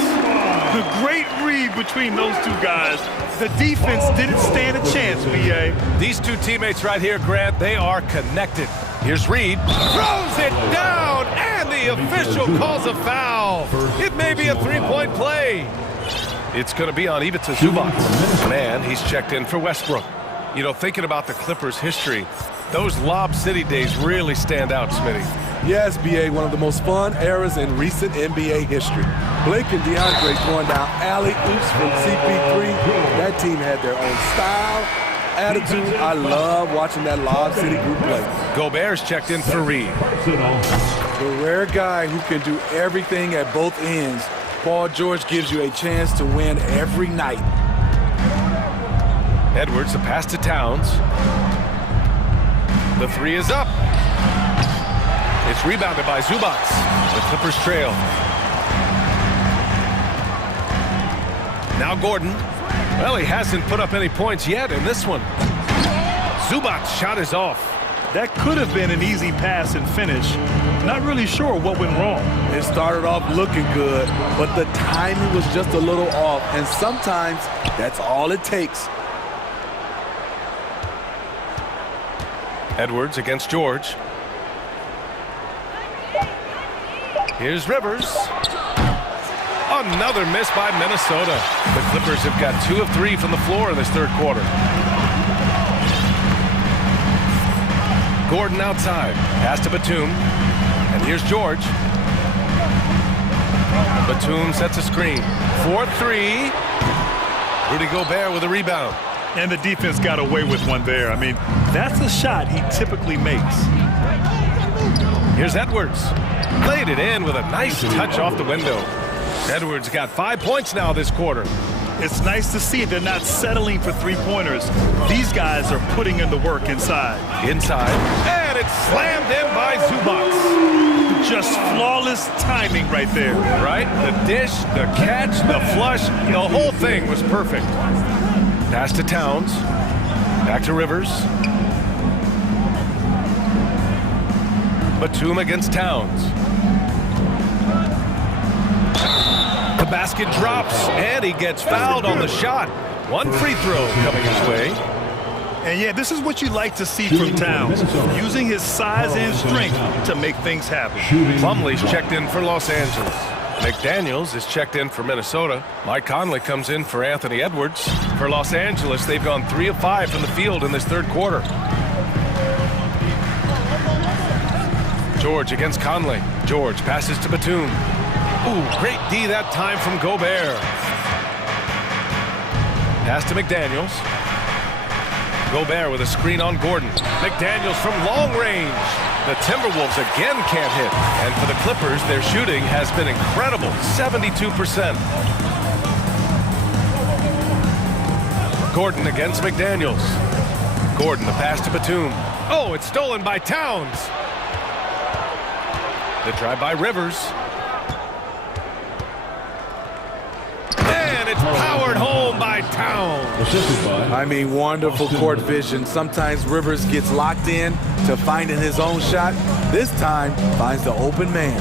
The great read between those 2 guys. The defense didn't stand a chance, B.A. These 2 teammates right here, Grant, they are connected. Here's Reid, throws it down, and the official calls a foul. It may be a 3-point play. It's going to be on Ivica Zubac. Man, he's checked in for Westbrook. You know, thinking about the Clippers' history, those Lob City days really stand out, Smitty. Yes, B.A., one of the most fun eras in recent NBA history. Blake and DeAndre throwing down alley-oops from CP3. That team had their own style, attitude. I love watching that Lob City group play. Gobert's checked in for Reid. The rare guy who can do everything at both ends. Paul George gives you a chance to win every night. Edwards, the pass to Towns. The 3 is up. It's rebounded by Zubac. The Clippers trail. Now Gordon. Well, he hasn't put up any points yet in this one. Zubac's shot is off. That could have been an easy pass and finish. Not really sure what went wrong. It started off looking good, but the timing was just a little off, and sometimes that's all it takes. Edwards against George. Here's Rivers. Another miss by Minnesota. The Clippers have got 2 of 3 from the floor in this third quarter. Gordon outside. Pass to Batum. And here's George. Batum sets a screen. 4-3. Rudy Gobert with a rebound. And the defense got away with one there. I mean, that's a shot he typically makes. Here's Edwards. Played it in with a nice touch off the window. Edwards got 5 points now this quarter. It's nice to see they're not settling for three-pointers. These guys are putting in the work inside. Inside. And it's slammed in by Zubac. Just flawless timing right there. Right? The dish, the catch, the flush, the whole thing was perfect. Pass to Towns. Back to Rivers. Batum against Towns. The basket drops, and he gets fouled on the shot. One free throw coming his way. And yeah, this is what you like to see from Towns, using his size and strength to make things happen. Plumlee's checked in for Los Angeles. McDaniels is checked in for Minnesota. Mike Conley comes in for Anthony Edwards. For Los Angeles, they've gone 3 of 5 from the field in this third quarter. George against Conley. George passes to Batum. Ooh, great D that time from Gobert. Pass to McDaniels. Gobert with a screen on Gordon. McDaniels from long range. The Timberwolves again can't hit. And for the Clippers, their shooting has been incredible, 72%. Gordon against McDaniels. Gordon, the pass to Batum. Oh, it's stolen by Towns. The try by Rivers. And it's powered home by Towns. I mean, wonderful court vision. Sometimes Rivers gets locked in to finding his own shot. This time, finds the open man.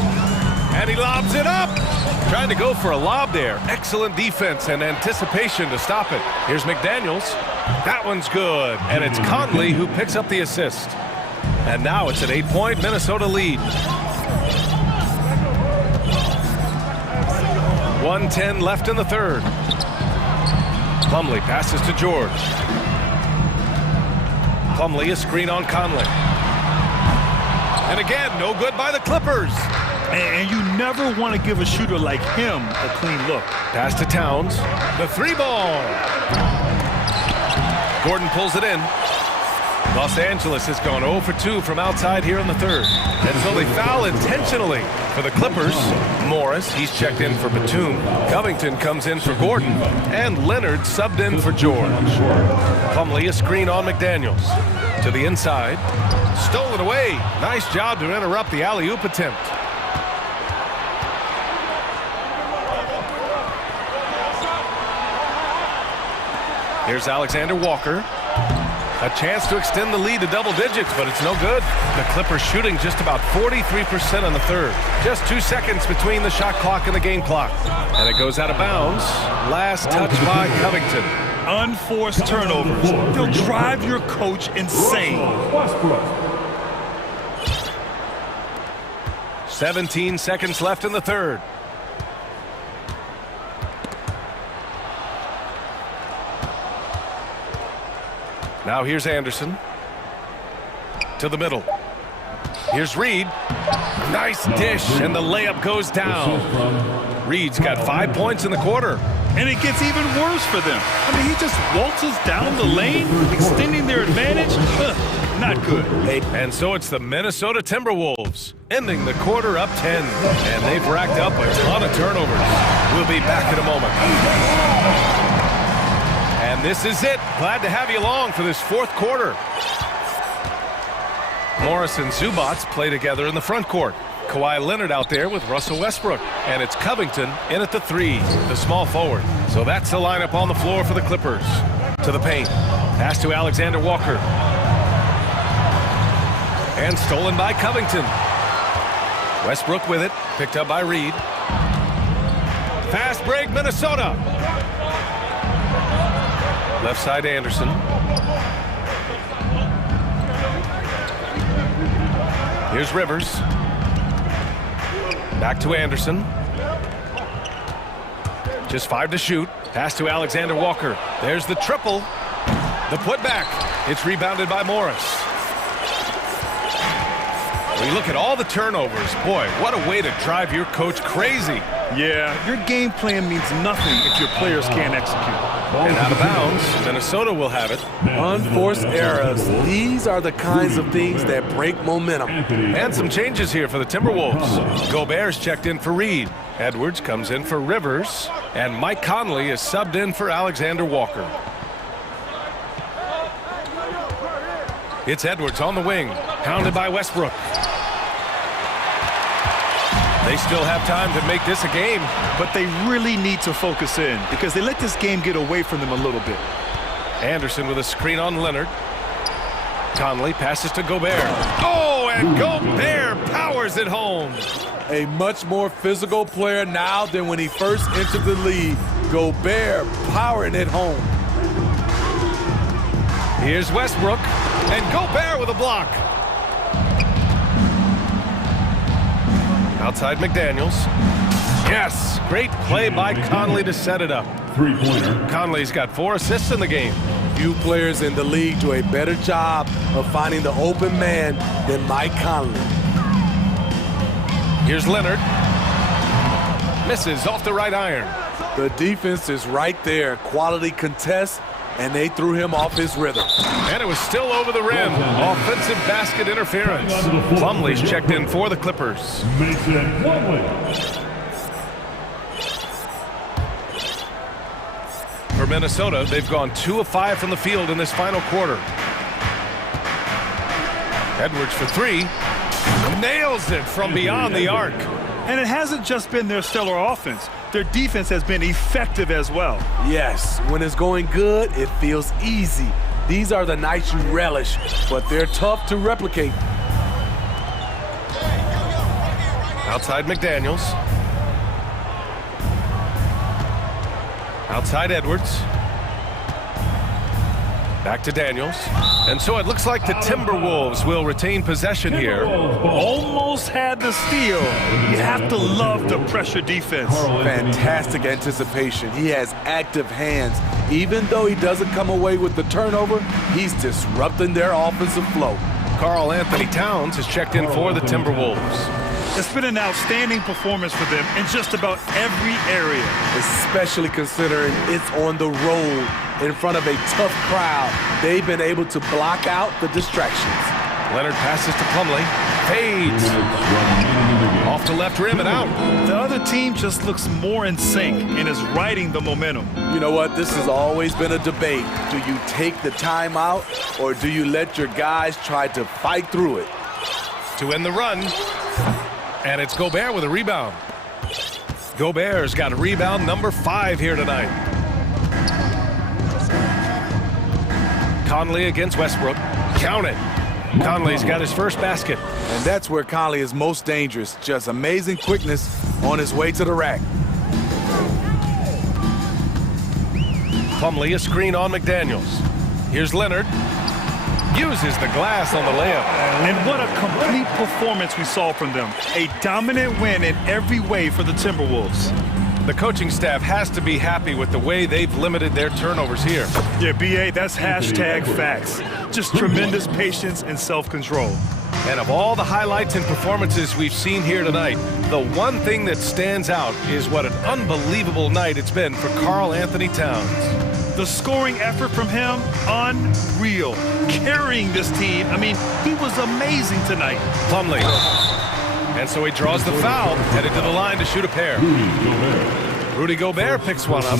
And he lobs it up. Trying to go for a lob there. Excellent defense and anticipation to stop it. Here's McDaniels. That one's good. And it's Conley who picks up the assist. And now it's an 8-point Minnesota lead. 1:10 left in the third. Plumlee passes to George. Plumlee, a screen on Conley. And again, no good by the Clippers. And you never want to give a shooter like him a clean look. Pass to Towns. The 3-ball. Gordon pulls it in. Los Angeles has gone 0 for 2 from outside here in the third. And so they foul intentionally for the Clippers. Morris, he's checked in for Batum. Covington comes in for Gordon. And Leonard subbed in for George. Plumlee, a screen on McDaniels. To the inside. Stolen away. Nice job to interrupt the alley-oop attempt. Here's Alexander Walker. A chance to extend the lead to double digits, but it's no good. The Clippers shooting just about 43% in the third. Just 2 seconds between the shot clock and the game clock. And it goes out of bounds. Last touch by Covington. Unforced turnovers. They'll drive your coach insane. 17 seconds left in the third. Now here's Anderson. To the middle. Here's Reed. Nice dish, and the layup goes down. Reed's got 5 points in the quarter. And it gets even worse for them. I mean, he just waltzes down the lane, extending their advantage. Not good. And so it's the Minnesota Timberwolves, ending the quarter up 10. And they've racked up a ton of turnovers. We'll be back in a moment. And this is it. Glad to have you along for this fourth quarter. Morris and Zubac play together in the front court. Kawhi Leonard out there with Russell Westbrook. And it's Covington in at the 3, the small forward. So that's the lineup on the floor for the Clippers. To the paint. Pass to Alexander Walker. And stolen by Covington. Westbrook with it. Picked up by Reed. Fast break, Minnesota. Left side, Anderson. Here's Rivers. Back to Anderson. Just 5 to shoot. Pass to Alexander Walker. There's the triple. The putback. It's rebounded by Morris. When you look at all the turnovers, boy, what a way to drive your coach crazy. Yeah, your game plan means nothing if your players can't execute. And out of bounds, Minnesota will have it. Unforced errors. These are the kinds of things that break momentum. And some changes here for the Timberwolves. Gobert's checked in for Reed. Edwards comes in for Rivers. And Mike Conley is subbed in for Alexander Walker. It's Edwards on the wing, pounded by Westbrook. They still have time to make this a game. But they really need to focus in because they let this game get away from them a little bit. Anderson with a screen on Leonard. Conley passes to Gobert. Oh, and Gobert powers it home. A much more physical player now than when he first entered the league. Gobert powering it home. Here's Westbrook, and Gobert with a block. Outside McDaniels. Yes, great play by Conley to set it up. Three-pointer. Conley's got 4 assists in the game. Few players in the league do a better job of finding the open man than Mike Conley. Here's Leonard. Misses off the right iron. The defense is right there. Quality contest, and they threw him off his rhythm. And it was still over the rim. Offensive basket interference. Plumlee's checked in for the Clippers. Mason Plumlee. For Minnesota, they've gone 2 of 5 from the field in this final quarter. Edwards for 3. Nails it from beyond the arc. And it hasn't just been their stellar offense. Their defense has been effective as well. Yes, when it's going good, it feels easy. These are the nights you relish, but they're tough to replicate. Outside McDaniels. Outside Edwards. Back to Daniels. And so it looks like the Timberwolves will retain possession here. Almost had the steal. You have to love the pressure defense. Fantastic anticipation. He has active hands. Even though he doesn't come away with the turnover, he's disrupting their offensive flow. Karl Anthony Towns has checked in for the Timberwolves. It's been an outstanding performance for them in just about every area. Especially considering it's on the road in front of a tough crowd. They've been able to block out the distractions. Leonard passes to Plumlee. Fades. Off the left rim and out. The other team just looks more in sync and is riding the momentum. You know what? This has always been a debate. Do you take the timeout or do you let your guys try to fight through it? To end the run. And it's Gobert with a rebound. Gobert's got rebound number 5 here tonight. Conley against Westbrook. Count it. Conley's got his first basket. And that's where Conley is most dangerous. Just amazing quickness on his way to the rack. Plumlee a screen on McDaniels. Here's Leonard. Uses the glass on the layup. And what a complete performance we saw from them. A dominant win in every way for the Timberwolves. The coaching staff has to be happy with the way they've limited their turnovers here. Yeah, B.A., that's hashtag facts. Just tremendous patience and self-control. And of all the highlights and performances we've seen here tonight, the one thing that stands out is what an unbelievable night it's been for Karl Anthony Towns. The scoring effort from him, unreal. Carrying this team, I mean, he was amazing tonight. Plumlee. And so he draws the foul, headed to the line to shoot a pair. Rudy Gobert picks one up.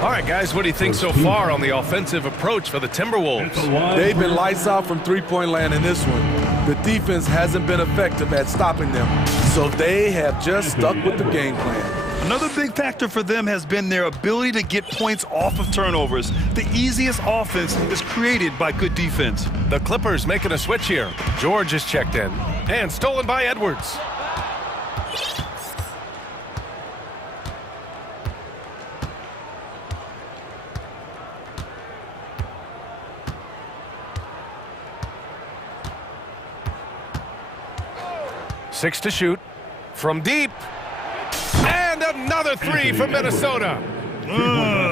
All right, guys, what do you think so far on the offensive approach for the Timberwolves? They've been lights out from three-point land in this one. The defense hasn't been effective at stopping them. So they have just stuck with the game plan. Another big factor for them has been their ability to get points off of turnovers. The easiest offense is created by good defense. The Clippers making a switch here. George is checked in. And stolen by Edwards. Six to shoot. From deep. And another three from Minnesota.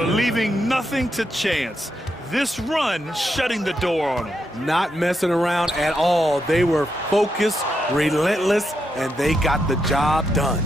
Leaving nothing to chance. This run shutting the door on them. Not messing around at all. They were focused, relentless, and they got the job done.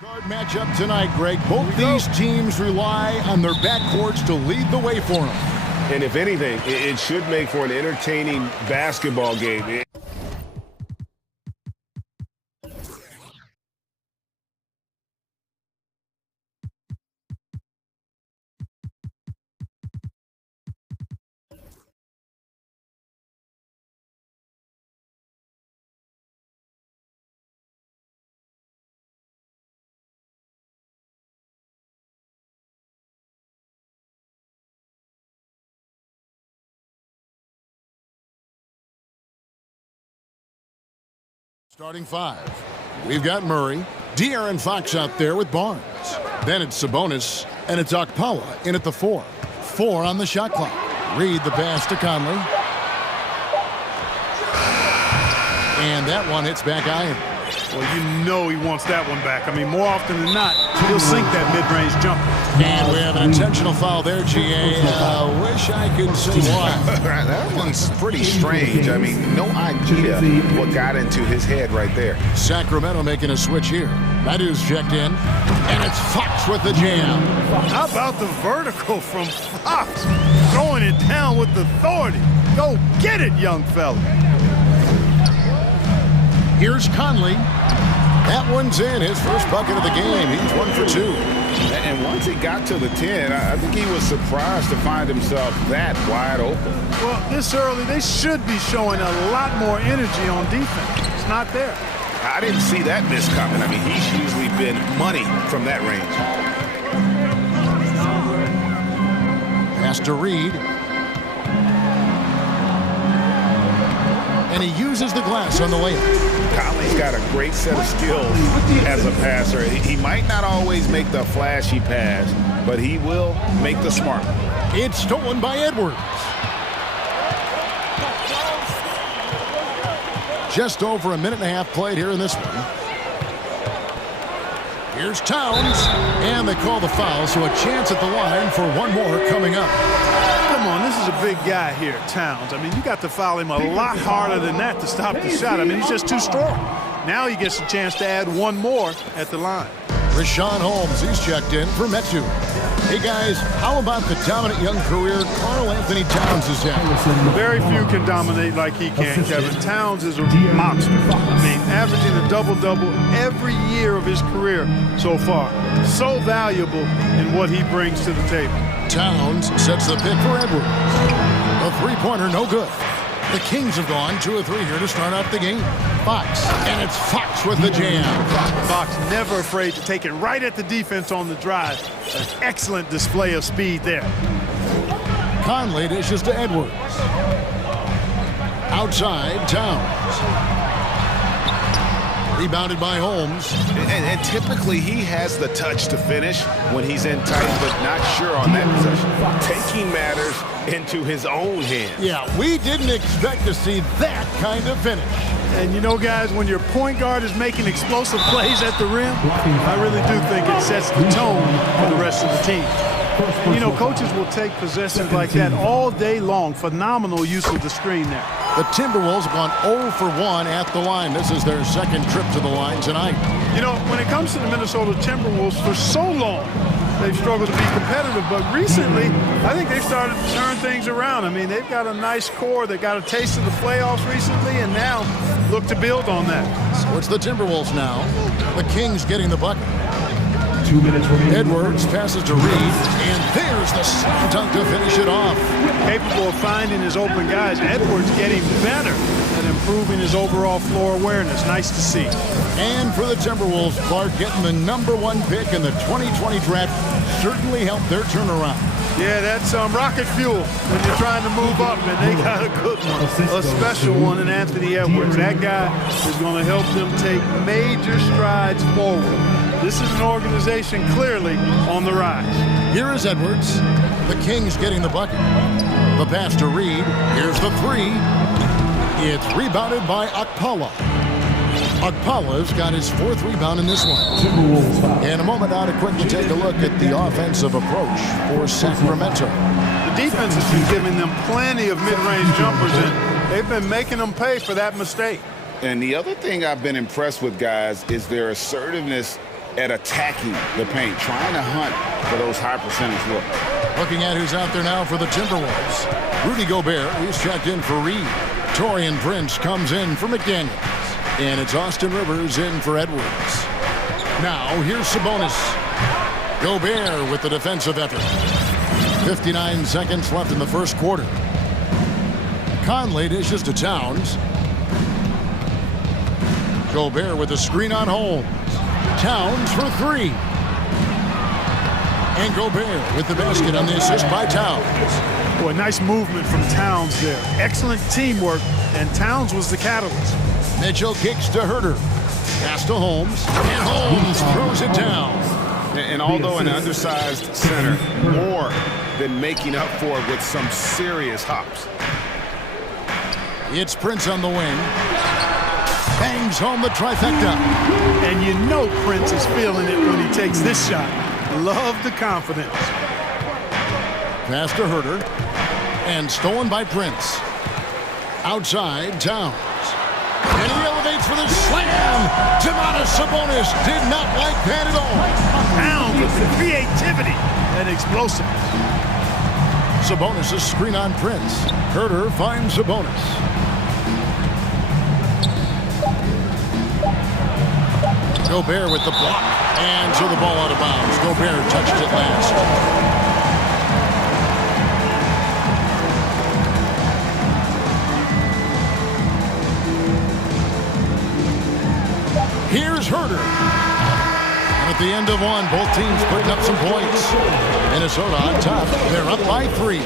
Guard matchup tonight, Greg. Both these teams rely on their backcourts to lead the way for them. And if anything, it should make for an entertaining basketball game. Starting five, we've got Murray, De'Aaron Fox out there with Barnes. Then it's Sabonis, and it's Okpala in at the 4. 4 on the shot clock. Reed the pass to Conley. And that one hits back iron. Well, you know he wants that one back. I mean, more often than not, he'll sink that mid-range jumper. And we have an intentional foul there, GA. Wish I could say why. That one's pretty strange. I mean, no idea what got into his head right there. Sacramento making a switch here. Madu's checked in, and it's Fox with the jam. How about the vertical from Fox? Throwing it down with authority. Go get it, young fella. Here's Conley. That one's in, his first bucket of the game. He's 1 for 2. And once he got to the 10, I think he was surprised to find himself that wide open. Well, this early, they should be showing a lot more energy on defense. It's not there. I didn't see that miss coming. I mean, he's usually been money from that range. Pass to Reed. And he uses the glass on the layup. Conley's got a great set of skills as a passer. He might not always make the flashy pass, but he will make the smart one. It's stolen by Edwards. Just over a minute and a half played here in this one. Here's Towns, and they call the foul, so a chance at the line for one more coming up. Come on, this is a big guy here, Towns. I mean, you got to foul him a lot harder than that to stop the shot. I mean, he's just too strong. Now he gets a chance to add one more at the line. Rashawn Holmes, he's checked in for Metu. Hey guys, how about the dominant young career Karl Anthony Towns has had? Very few can dominate like he can, Kevin. Towns is a monster. I mean, averaging a double-double every year of his career so far. So valuable in what he brings to the table. Towns sets the pick for Edwards. A three-pointer, no good. The Kings have gone 2 of 3 here to start out the game. Fox, and it's Fox with the jam. Fox never afraid to take it right at the defense on the drive. An excellent display of speed there. Conley dishes to Edwards. Outside, Towns. Rebounded by Holmes. And typically he has the touch to finish when he's in tight, but not sure on that possession. Taking matters into his own hands. Yeah, we didn't expect to see that kind of finish. And you know, guys, when your point guard is making explosive plays at the rim, I really do think it sets the tone for the rest of the team. And, you know, coaches will take possessions like that all day long. Phenomenal use of the screen there. The Timberwolves have gone 0 for 1 at the line. This is their second trip to the line tonight. You know, when it comes to the Minnesota Timberwolves, for so long, they've struggled to be competitive, but recently, I think they've started to turn things around. I mean, they've got a nice core. They got a taste of the playoffs recently, and now look to build on that. So it's the Timberwolves now. The Kings getting the bucket. 2 minutes remaining. Edwards passes to Reed, and there's the slam dunk to finish it off. Capable of finding his open guys. Edwards getting better at improving his overall floor awareness. Nice to see. And for the Timberwolves, Clark getting the #1 pick in the 2020 draft certainly helped their turnaround. Yeah, that's rocket fuel when you're trying to move up, and they got a good one, a special one in Anthony Edwards. That guy is going to help them take major strides forward. This is an organization clearly on the rise. Here is Edwards. The Kings getting the bucket. The pass to Reed. Here's the 3. It's rebounded by Okpala. Okpala's got his 4th rebound in this one. In a moment now to quickly take a look at the offensive approach for Sacramento. The defense has been giving them plenty of mid-range jumpers, and they've been making them pay for that mistake. And the other thing I've been impressed with, guys, is their assertiveness at attacking the paint, trying to hunt for those high percentage looks. Looking at who's out there now for the Timberwolves. Rudy Gobert, who's checked in for Reed. Taurean Prince comes in for McDaniels. And it's Austin Rivers in for Edwards. Now, here's Sabonis. Gobert with the defensive effort. 59 seconds left in the first quarter. Conley dishes to Towns. Gobert with a screen on Holmes. Towns for three. And Gobert with the basket on the assist by Towns. Boy, nice movement from Towns there. Excellent teamwork, and Towns was the catalyst. Mitchell kicks to Herter. Pass to Holmes. And Holmes throws it down. And although an undersized center, more than making up for it with some serious hops. It's Prince on the wing. Bangs home the trifecta. And you know Prince is feeling it when he takes this shot. Love the confidence. Pass to Herter. And stolen by Prince. Outside, Towns. And he elevates for the slam. Domantas Sabonis did not like that at all. Towns with the creativity and explosiveness. Sabonis' screen on Prince. Herter finds Sabonis. Gobert with the block. And so the ball out of bounds. Gobert touched it last. Here's Herter. And at the end of one, both teams putting up some points. Minnesota on top. They're up by 3.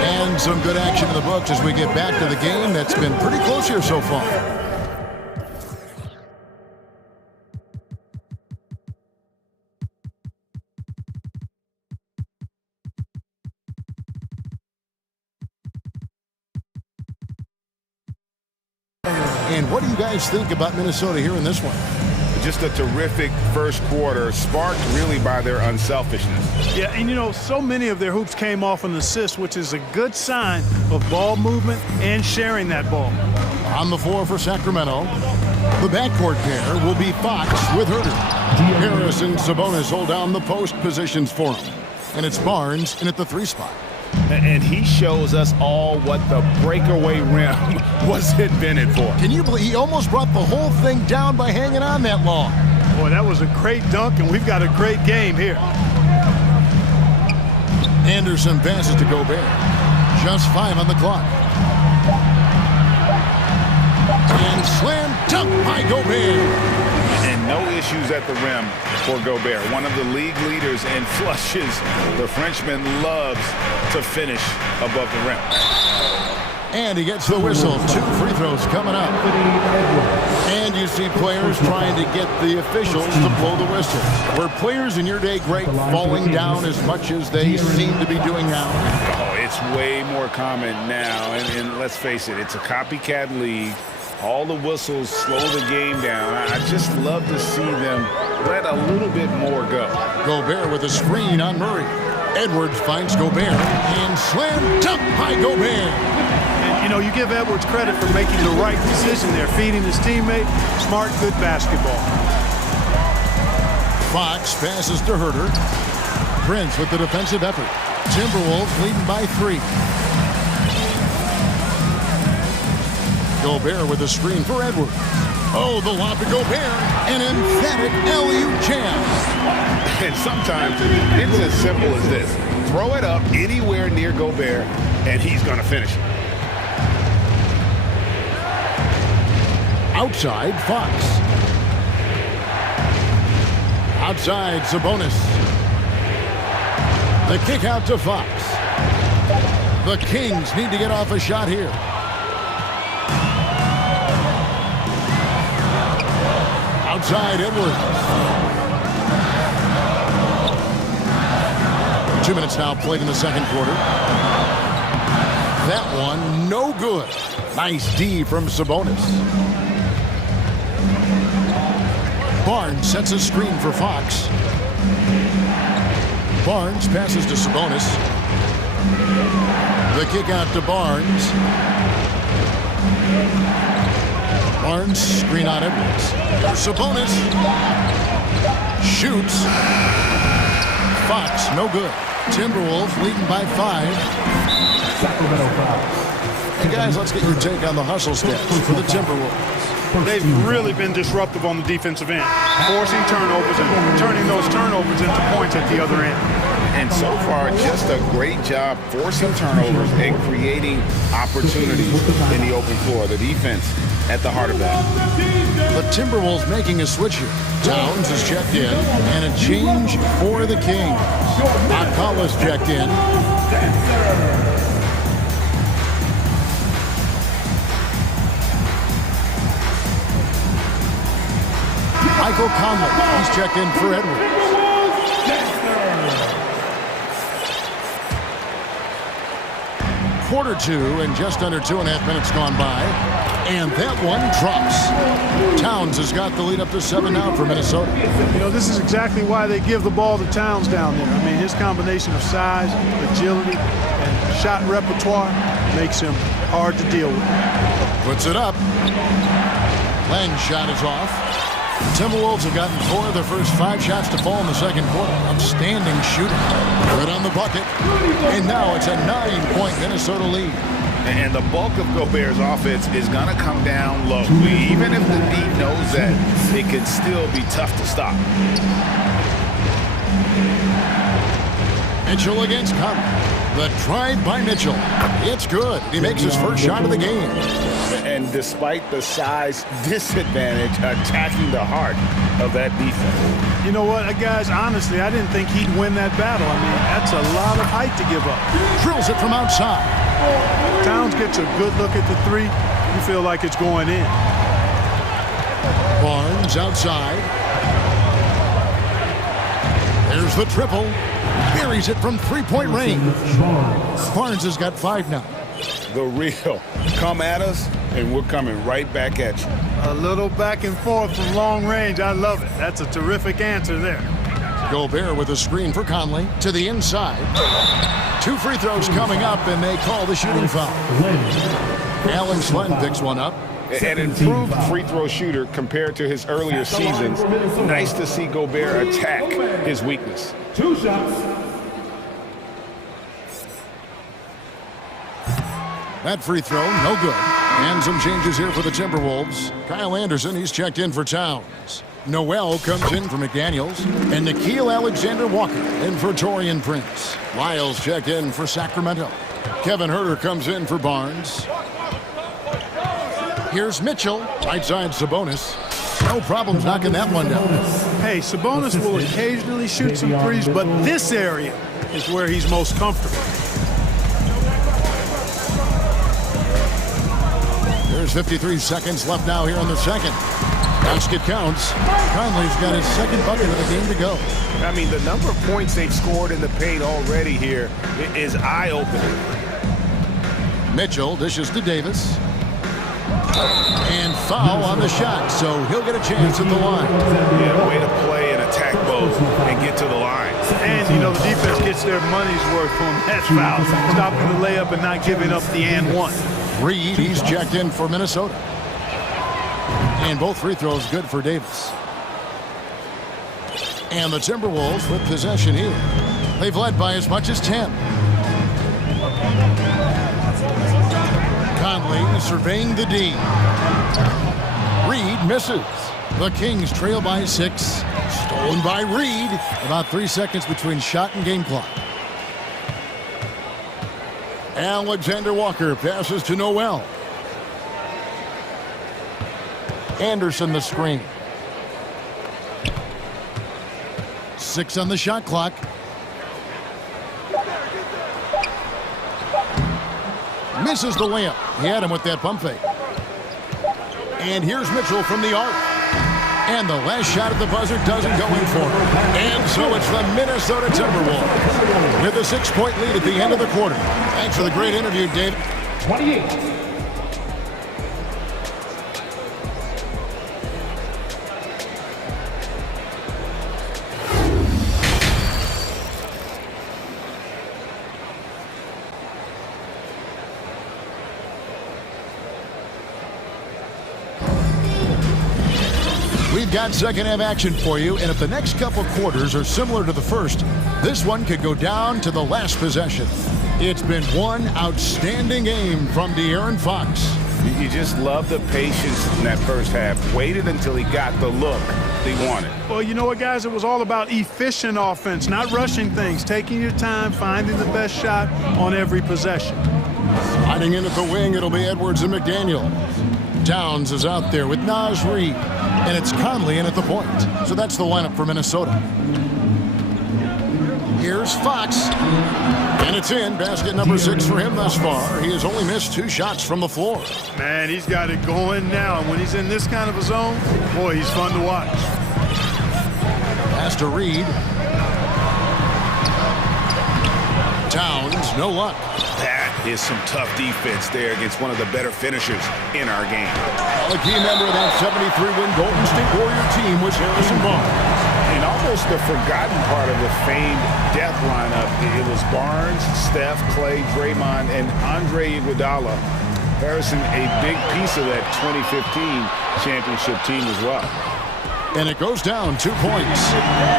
And some good action in the books as we get back to the game that's been pretty close here so far. And what do you guys think about Minnesota here in this one? Just a terrific first quarter, sparked really by their unselfishness. Yeah, and you know, so many of their hoops came off an assist, which is a good sign of ball movement and sharing that ball. On the floor for Sacramento, the backcourt pair will be Fox with Herter. Harris and Sabonis hold down the post positions for him. And it's Barnes in at the 3 spot. And he shows us all what the breakaway rim was invented for. Can you believe he almost brought the whole thing down by hanging on that long? Boy, that was a great dunk, and we've got a great game here. Anderson passes to Gobert. Just 5 on the clock. And slam dunk by Gobert. And no issues at the rim for Gobert. One of the league leaders in flushes. The Frenchman loves to finish above the rim. And he gets the whistle. 2 free throws coming up. And you see players trying to get the officials to blow the whistle. Were players in your day, Greg, falling down as much as they seem to be doing now? Oh, it's way more common now. And let's face it, it's a copycat league. All the whistles slow the game down. I just love to see them let a little bit more go. Gobert with a screen on Murray. Edwards finds Gobert. And slam dunk by Gobert. And, you know, you give Edwards credit for making the right decision there, feeding his teammate. Smart, good basketball. Fox passes to Herter. Prince with the defensive effort. Timberwolves leading by 3. Gobert with a screen for Edwards. Oh, the lob to Gobert. An emphatic alley-oop jam. And sometimes it's as simple as this. Throw it up anywhere near Gobert, and he's going to finish it. Outside, Fox. Outside, Sabonis. The kick out to Fox. The Kings need to get off a shot here. Outside, Edwards. 2 minutes now played in the second quarter. That one, no good. Nice D from Sabonis. Barnes sets a screen for Fox. Barnes passes to Sabonis. The kick out to Barnes. Barnes, screen on Edwards. Sabonis. Shoots. Fox, no good. Timberwolves leading by 5. Sacramento foul. Hey guys, let's get your take on the hustle stats for the Timberwolves. They've really been disruptive on the defensive end, forcing turnovers and turning those turnovers into points at the other end. And so far, just a great job forcing turnovers and creating opportunities in the open floor. The defense at the heart of that. The Timberwolves making a switch here. Towns is checked in, and a change for the Kings. Akala's checked in. Michael Conley, he's checked in for Edwards. Quarter 2 and just under 2.5 minutes gone by. And that one drops. Towns has got the lead up to 7 now for Minnesota. You know, this is exactly why they give the ball to Towns down there. I mean, his combination of size, agility, and shot repertoire makes him hard to deal with. Puts it up. Lang's shot is off. Timberwolves have gotten 4 of their first 5 shots to fall in the second quarter. Outstanding shooting. Good on the bucket. And now it's a 9-point Minnesota lead. And the bulk of Gobert's offense is going to come down low. Even if the D knows that, it can still be tough to stop. Mitchell against Conley. The drive by Mitchell. It's good. He makes his first shot of the game. And despite the size disadvantage, attacking the heart of that defense. You know what, guys, honestly, I didn't think he'd win that battle. I mean, that's a lot of height to give up. Drills it from outside. Towns gets a good look at the 3. You feel like it's going in. Barnes outside. There's the triple. Buries it from 3-point range. Barnes has got 5 now. The real. Come at us, and we're coming right back at you. A little back and forth from long range. I love it. That's a terrific answer there. Gobert with a screen for Conley to the inside. 2 free throws coming up, and they call the shooting foul. Alex Len picks one up. An improved free throw shooter compared to his earlier seasons. Nice to see Gobert attack his weakness. 2 shots. That free throw, no good. And some changes here for the Timberwolves. Kyle Anderson, he's checked in for Towns. Noel comes in for McDaniels. And Nickeil Alexander-Walker in for Taurean Prince. Lyles checked in for Sacramento. Kevin Huerter comes in for Barnes. Here's Mitchell, right side Sabonis. No problems knocking that one down. Hey, Sabonis will occasionally shoot some threes, but this area is where he's most comfortable. There's 53 seconds left now here in the second. Basket counts. Conley's got his second bucket of the game to go. I mean, the number of points they've scored in the paint already here is eye-opening. Mitchell dishes to Davis. And foul on the shot, so he'll get a chance at the line. Yeah, way to play and attack both and get to the line. And, you know, the defense gets their money's worth on that foul. Stopping the layup and not giving up the and one. Reed, he's checked in for Minnesota. And both free throws good for Davis. And the Timberwolves with possession here. They've led by as much as 10. Conley surveying the D. Reed misses. The Kings trail by 6. Stolen by Reed. About 3 seconds between shot and game clock. Alexander Walker passes to Noel. Anderson the screen. 6 on the shot clock. Misses the layup. He had him with that pump fake. And here's Mitchell from the arc. And the last shot at the buzzer doesn't go in for him. And so it's the Minnesota Timberwolves with a 6-point lead at the end of the quarter. Thanks for the great interview, David. 28. We've got second half action for you, and if the next couple quarters are similar to the first, this one could go down to the last possession. It's been one outstanding game from De'Aaron Fox. You just love the patience in that first half. Waited until he got the look he wanted. Well, you know what, guys? It was all about efficient offense, not rushing things, taking your time, finding the best shot on every possession. Sliding in at the wing, it'll be Edwards and McDaniel. Towns is out there with Naz Reid, and it's Conley in at the point. So that's the lineup for Minnesota. Here's Fox, and it's in. Basket number 6 for him thus far. He has only missed 2 shots from the floor. Man, he's got it going now. When he's in this kind of a zone, boy, he's fun to watch. Pass to Reid. Towns, no luck. That is some tough defense there against one of the better finishers in our game. Well, a key member of that 73-win Golden State Warrior team was Harrison Barnes. And almost the forgotten part of the famed death lineup, it was Barnes, Steph, Clay, Draymond, and Andre Iguodala. Harrison, a big piece of that 2015 championship team as well. And it goes down 2 points.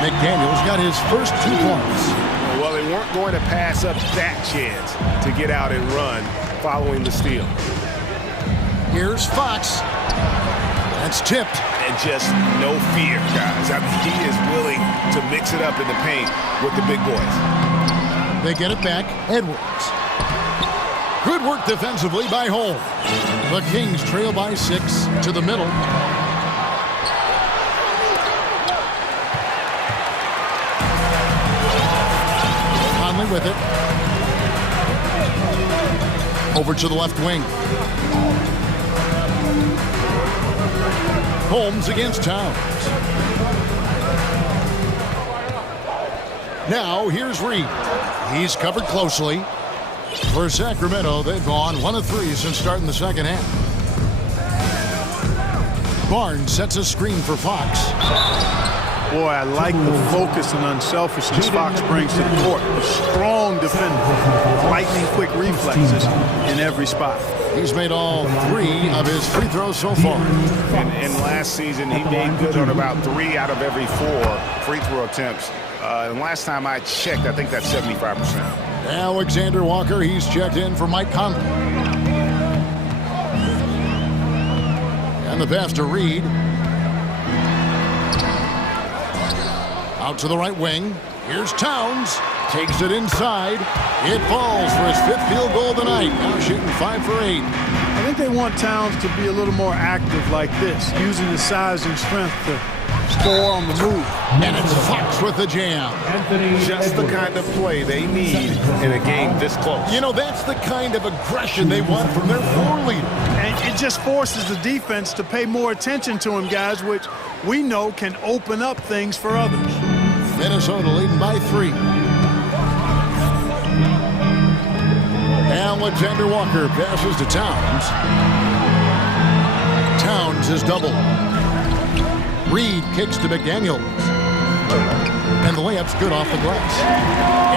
McDaniel's got his first 2 points. Well, they weren't going to pass up that chance to get out and run following the steal. Here's Fox. That's tipped. And just no fear, guys. I mean, he is willing to mix it up in the paint with the big boys. They get it back. Edwards. Good work defensively by Holmes. The Kings trail by 6 to the middle. Conley with it. Over to the left wing. Holmes against Towns. Now here's Reid. He's covered closely. For Sacramento, they've gone 1 of 3 since starting the second half. Barnes sets a screen for Fox. Boy, I like the focus and unselfishness Fox brings to the court. A strong defender, lightning quick reflexes in every spot. He's made all 3 of his free throws so far. And last season, he made good on about 3 out of every 4 free throw attempts. And last time I checked, I think that's 75%. Alexander Walker, he's checked in for Mike Conley. And the pass to Reid. Out to the right wing. Here's Towns. Takes it inside. It falls for his 5th field goal tonight. Now shooting 5 for 8. I think they want Towns to be a little more active like this, using his size and strength to score on the move. And it's Fox with the jam. Just the kind of play they need in a game this close. You know, that's the kind of aggression they want from their floor leader. And it just forces the defense to pay more attention to him, guys, which we know can open up things for others. Minnesota leading by 3. Alexander Walker passes to Towns. Towns is doubled. Reid kicks to McDaniel. And the layup's good off the glass.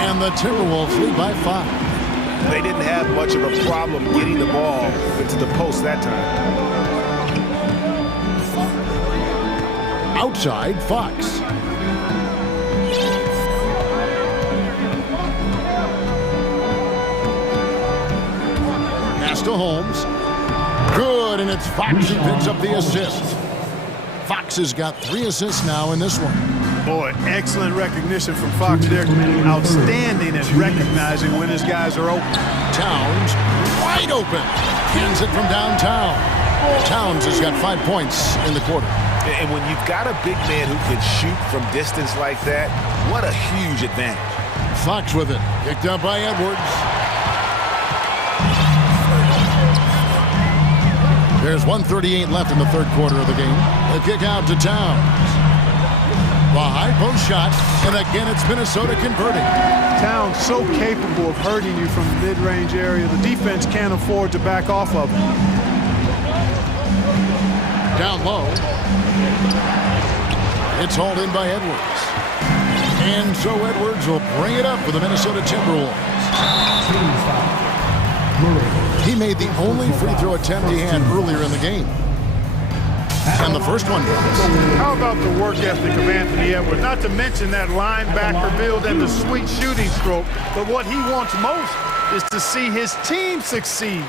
And the Timberwolves lead by 5. They didn't have much of a problem getting the ball into the post that time. Outside, Fox. Pass to Holmes. Good, and it's Fox who picks up the assist. Fox has got 3 assists now in this one. Boy, excellent recognition from Fox there. Outstanding at recognizing when his guys are open. Towns, wide open. Hands it from downtown. Towns has got 5 points in the quarter. And when you've got a big man who can shoot from distance like that, what a huge advantage. Fox with it. Picked up by Edwards. There's 1:38 left in the 3rd quarter of the game. The kick out to Towns. The high post shot, and again it's Minnesota converting. Towns so capable of hurting you from the mid-range area. The defense can't afford to back off of him. Down low. It's hauled in by Edwards. And so Edwards will bring it up for the Minnesota Timberwolves. He made the only free throw attempt he had earlier in the game. And the first one goes. How about the work ethic of Anthony Edwards? Not to mention that linebacker build and the sweet shooting stroke. But what he wants most is to see his team succeed.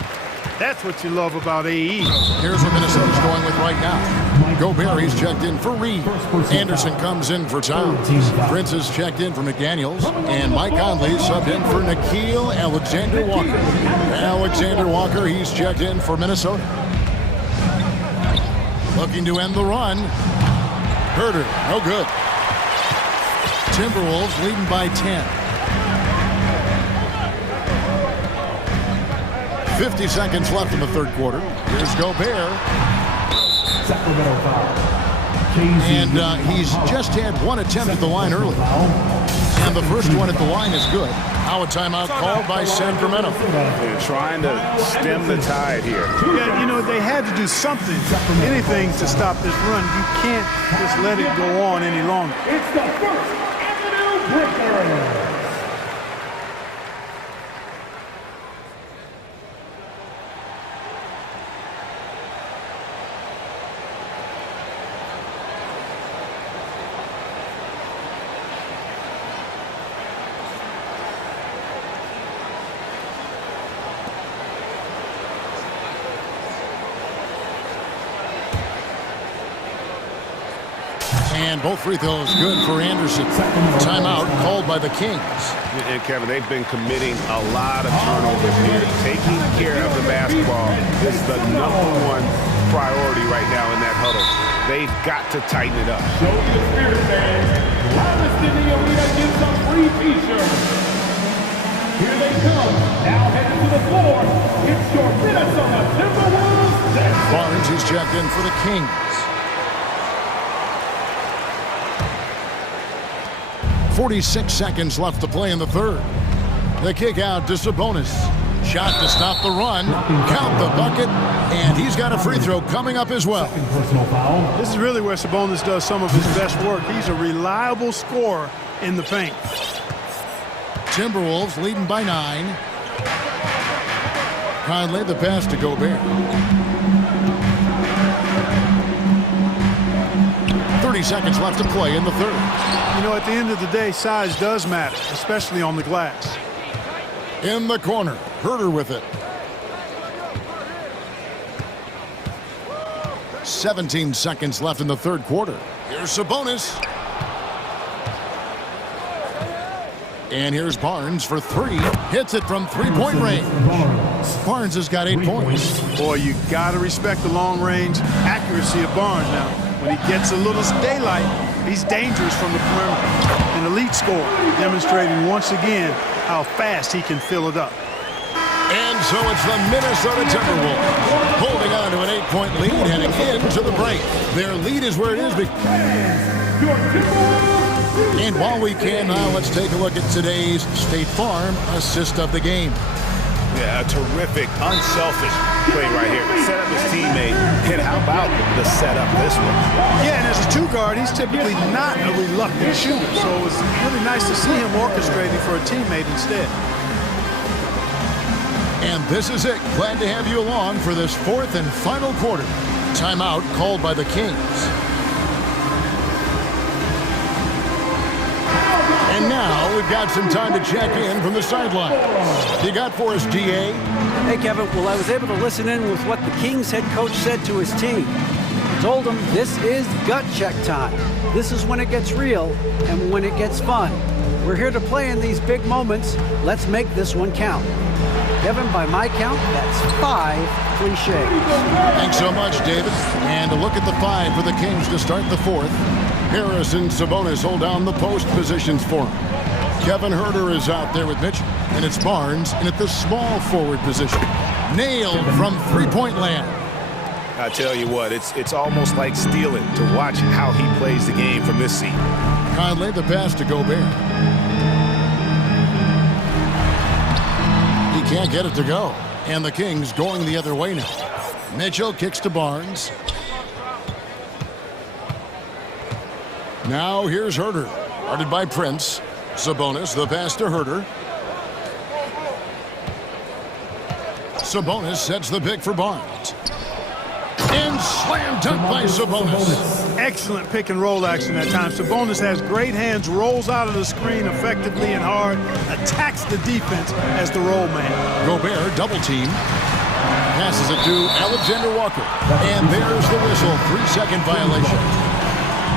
That's what you love about AE. Here's what Minnesota's going with right now. Gobert, he's checked in for Reed. Anderson comes in for Towns. Prince is checked in for McDaniels. And Mike Conley subbed in for Nickeil Alexander-Walker. Alexander-Walker, he's checked in for Minnesota. Looking to end the run. Herder, no good. Timberwolves leading by 10. 50 seconds left in the third quarter. Here's Gobert. Sacramento foul. And he's just had one attempt at the line early. And the first one at the line is good. Now a timeout called by Sacramento. They're trying to stem the tide here. Yeah, you know, they had to do something, anything to stop this run. You can't just let it go on any longer. It's the first Avenue breaker. And both free throws good for Anderson. Timeout called by the Kings. And Kevin, they've been committing a lot of turnovers here. Taking care of the basketball is the #1 priority right now in that huddle. They've got to tighten it up. Show the spirit, fans. Loudest in the arena gets some free t-shirts. Here they come. Now heading to the floor. It's your Minnesota Timberwolves. Barnes, he's checked in for the Kings. 46 seconds left to play in the third. The kick out to Sabonis. Shot to stop the run. Count the bucket. And he's got a free throw coming up as well. This is really where Sabonis does some of his best work. He's a reliable scorer in the paint. Timberwolves leading by 9. Conley the pass to Gobert. 30 seconds left to play in the third. You know, at the end of the day, size does matter, especially on the glass. In the corner, Herder with it. 17 seconds left in the third quarter. Here's Sabonis. And here's Barnes for 3. Hits it from three-point range. Barnes has got 8 points. Boy, you got to respect the long-range accuracy of Barnes now. When he gets a little daylight, he's dangerous from the perimeter. An elite scorer, demonstrating once again how fast he can fill it up. And so it's the Minnesota Timberwolves holding on to an 8-point lead heading into the break. Their lead is where it is. And while we can now, let's take a look at today's State Farm assist of the game. Yeah, a terrific, unselfish play right here. Set up his teammate. And how about the setup this one? Yeah, and as a 2-guard, he's typically not a reluctant shooter. So it was really nice to see him orchestrating for a teammate instead. And this is it. Glad to have you along for this fourth and final quarter. Timeout called by the Kings. And now we've got some time to check in from the sideline. You got for us, DA? Hey, Kevin. Well, I was able to listen in with what the Kings head coach said to his team. He told them this is gut check time. This is when it gets real and when it gets fun. We're here to play in these big moments. Let's make this one count. Kevin, by my count, that's 5 cliches. Thanks so much, David. And a look at the 5 for the Kings to start the fourth. Harris and Sabonis hold down the post positions for him. Kevin Herder is out there with Mitchell, and it's Barnes in at the small forward position. Nailed from three-point land. I tell you what, it's almost like stealing to watch how he plays the game from this seat. Conley the pass to Gobert. He can't get it to go. And the Kings going the other way now. Mitchell kicks to Barnes. Now here's Herder. Guarded by Prince. Sabonis the pass to Herder. Sabonis sets the pick for Barnes. And slam dunk by Sabonis. Excellent pick and roll action that time. Sabonis has great hands, rolls out of the screen effectively and hard, attacks the defense as the roll man. Gobert double team. Passes it to Alexander Walker. And there's the whistle. 3-second violation.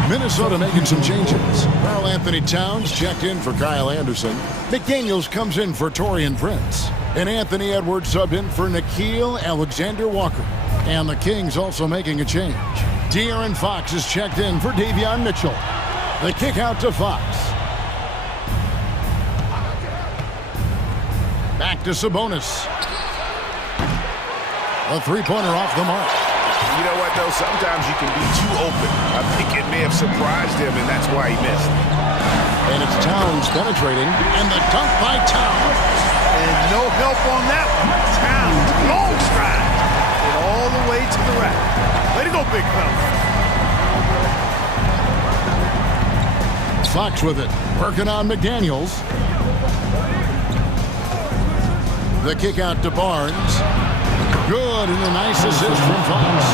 Minnesota making some changes. Karl Anthony Towns checked in for Kyle Anderson. McDaniels comes in for Taurean Prince. And Anthony Edwards subbed in for Nickeil Alexander-Walker. And the Kings also making a change. De'Aaron Fox is checked in for Davion Mitchell. The kick out to Fox. Back to Sabonis. A three-pointer off the mark. You know what, though? Sometimes you can be too open. I think it may have surprised him, and that's why he missed. And it's Towns penetrating, and the dunk by Towns. And no help on that one. Towns, long stride. And all the way to the rack. Way to go, big fella. Fox with it, working on McDaniels. The kick out to Barnes. Good, and a nice assist from Fox.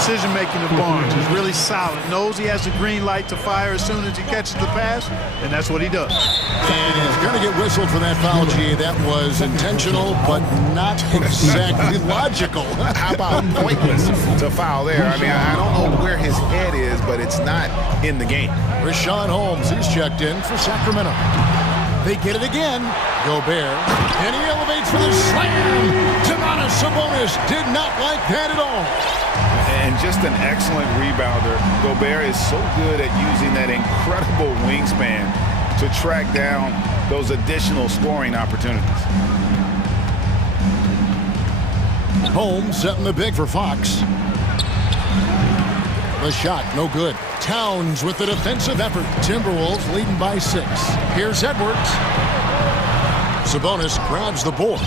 Decision-making of Barnes is really solid. Knows he has the green light to fire as soon as he catches the pass, and that's what he does. And he's going to get whistled for that foul, G. That was intentional, but not exactly logical. How about pointless to foul there? I mean, I don't know where his head is, but it's not in the game. Rashawn Holmes, he's checked in for Sacramento. They get it again. Gobert, and he elevates for the slam. Sabonis did not like that at all. And just an excellent rebounder. Gobert is so good at using that incredible wingspan to track down those additional scoring opportunities. Holmes setting the big for Fox. The shot, no good. Towns with the defensive effort. Timberwolves leading by 6. Here's Edwards. Sabonis grabs the board.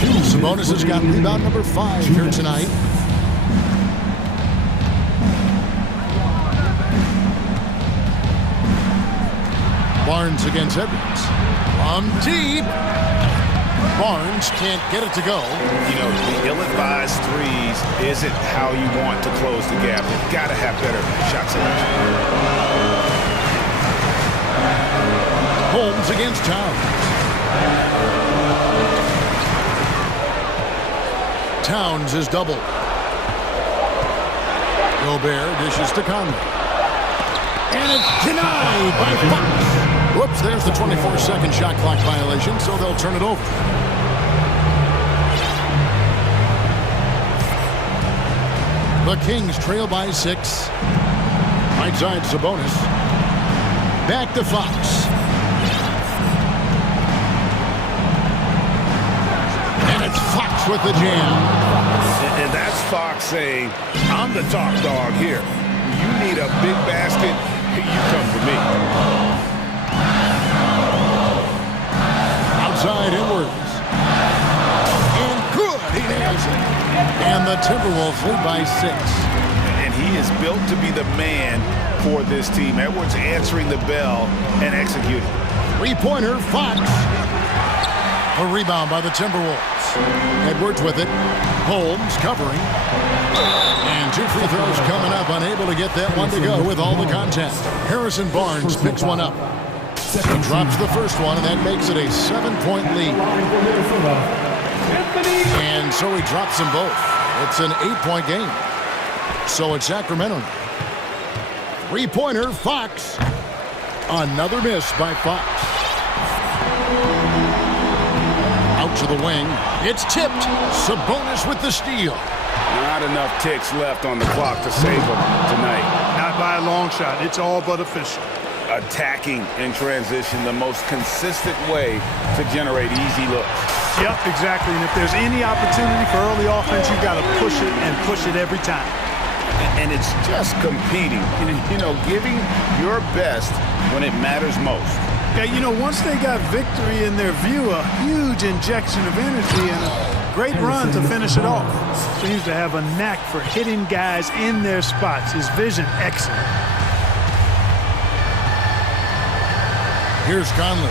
Sabonis has got rebound number 5 here tonight. Barnes against Edwards. From deep. Barnes can't get it to go. You know, the ill-advised threes isn't how you want to close the gap. You've got to have better shot selection. Holmes against Towns. Towns is doubled. Gobert dishes to Conley. And it's denied by Fox. Whoops, there's the 24-second shot clock violation, so they'll turn it over. The Kings trail by 6. Right side Sabonis. Back to Fox. And it's Fox with the jam. And that's Fox saying, I'm the top dog here. You need a big basket, you come to me. Outside Edwards. And good, he nails it. And the Timberwolves lead by 6. And he is built to be the man for this team. Edwards answering the bell and executing. Three-pointer, Fox. A rebound by the Timberwolves. Edwards with it. Holmes covering. And 2 free throws coming up. Unable to get that one to go with all the contact. Harrison Barnes picks one up. He drops the first one, and that makes it a 7-point lead. And so he drops them both. It's an 8-point game. So it's Sacramento. Three-pointer, Fox. Another miss by Fox. Out to the wing. It's tipped. Sabonis with the steal. Not enough ticks left on the clock to save him tonight. Not by a long shot. It's all but official. Attacking in transition, the most consistent way to generate easy looks. Yep, exactly. And if there's any opportunity for early offense, you've got to push it and push it every time. And it's just competing, you know, giving your best when it matters most. Yeah, you know, once they got victory in their view, a huge injection of energy and a great run to finish it off. Seems to have a knack for hitting guys in their spots. His vision, excellent. Here's Conley.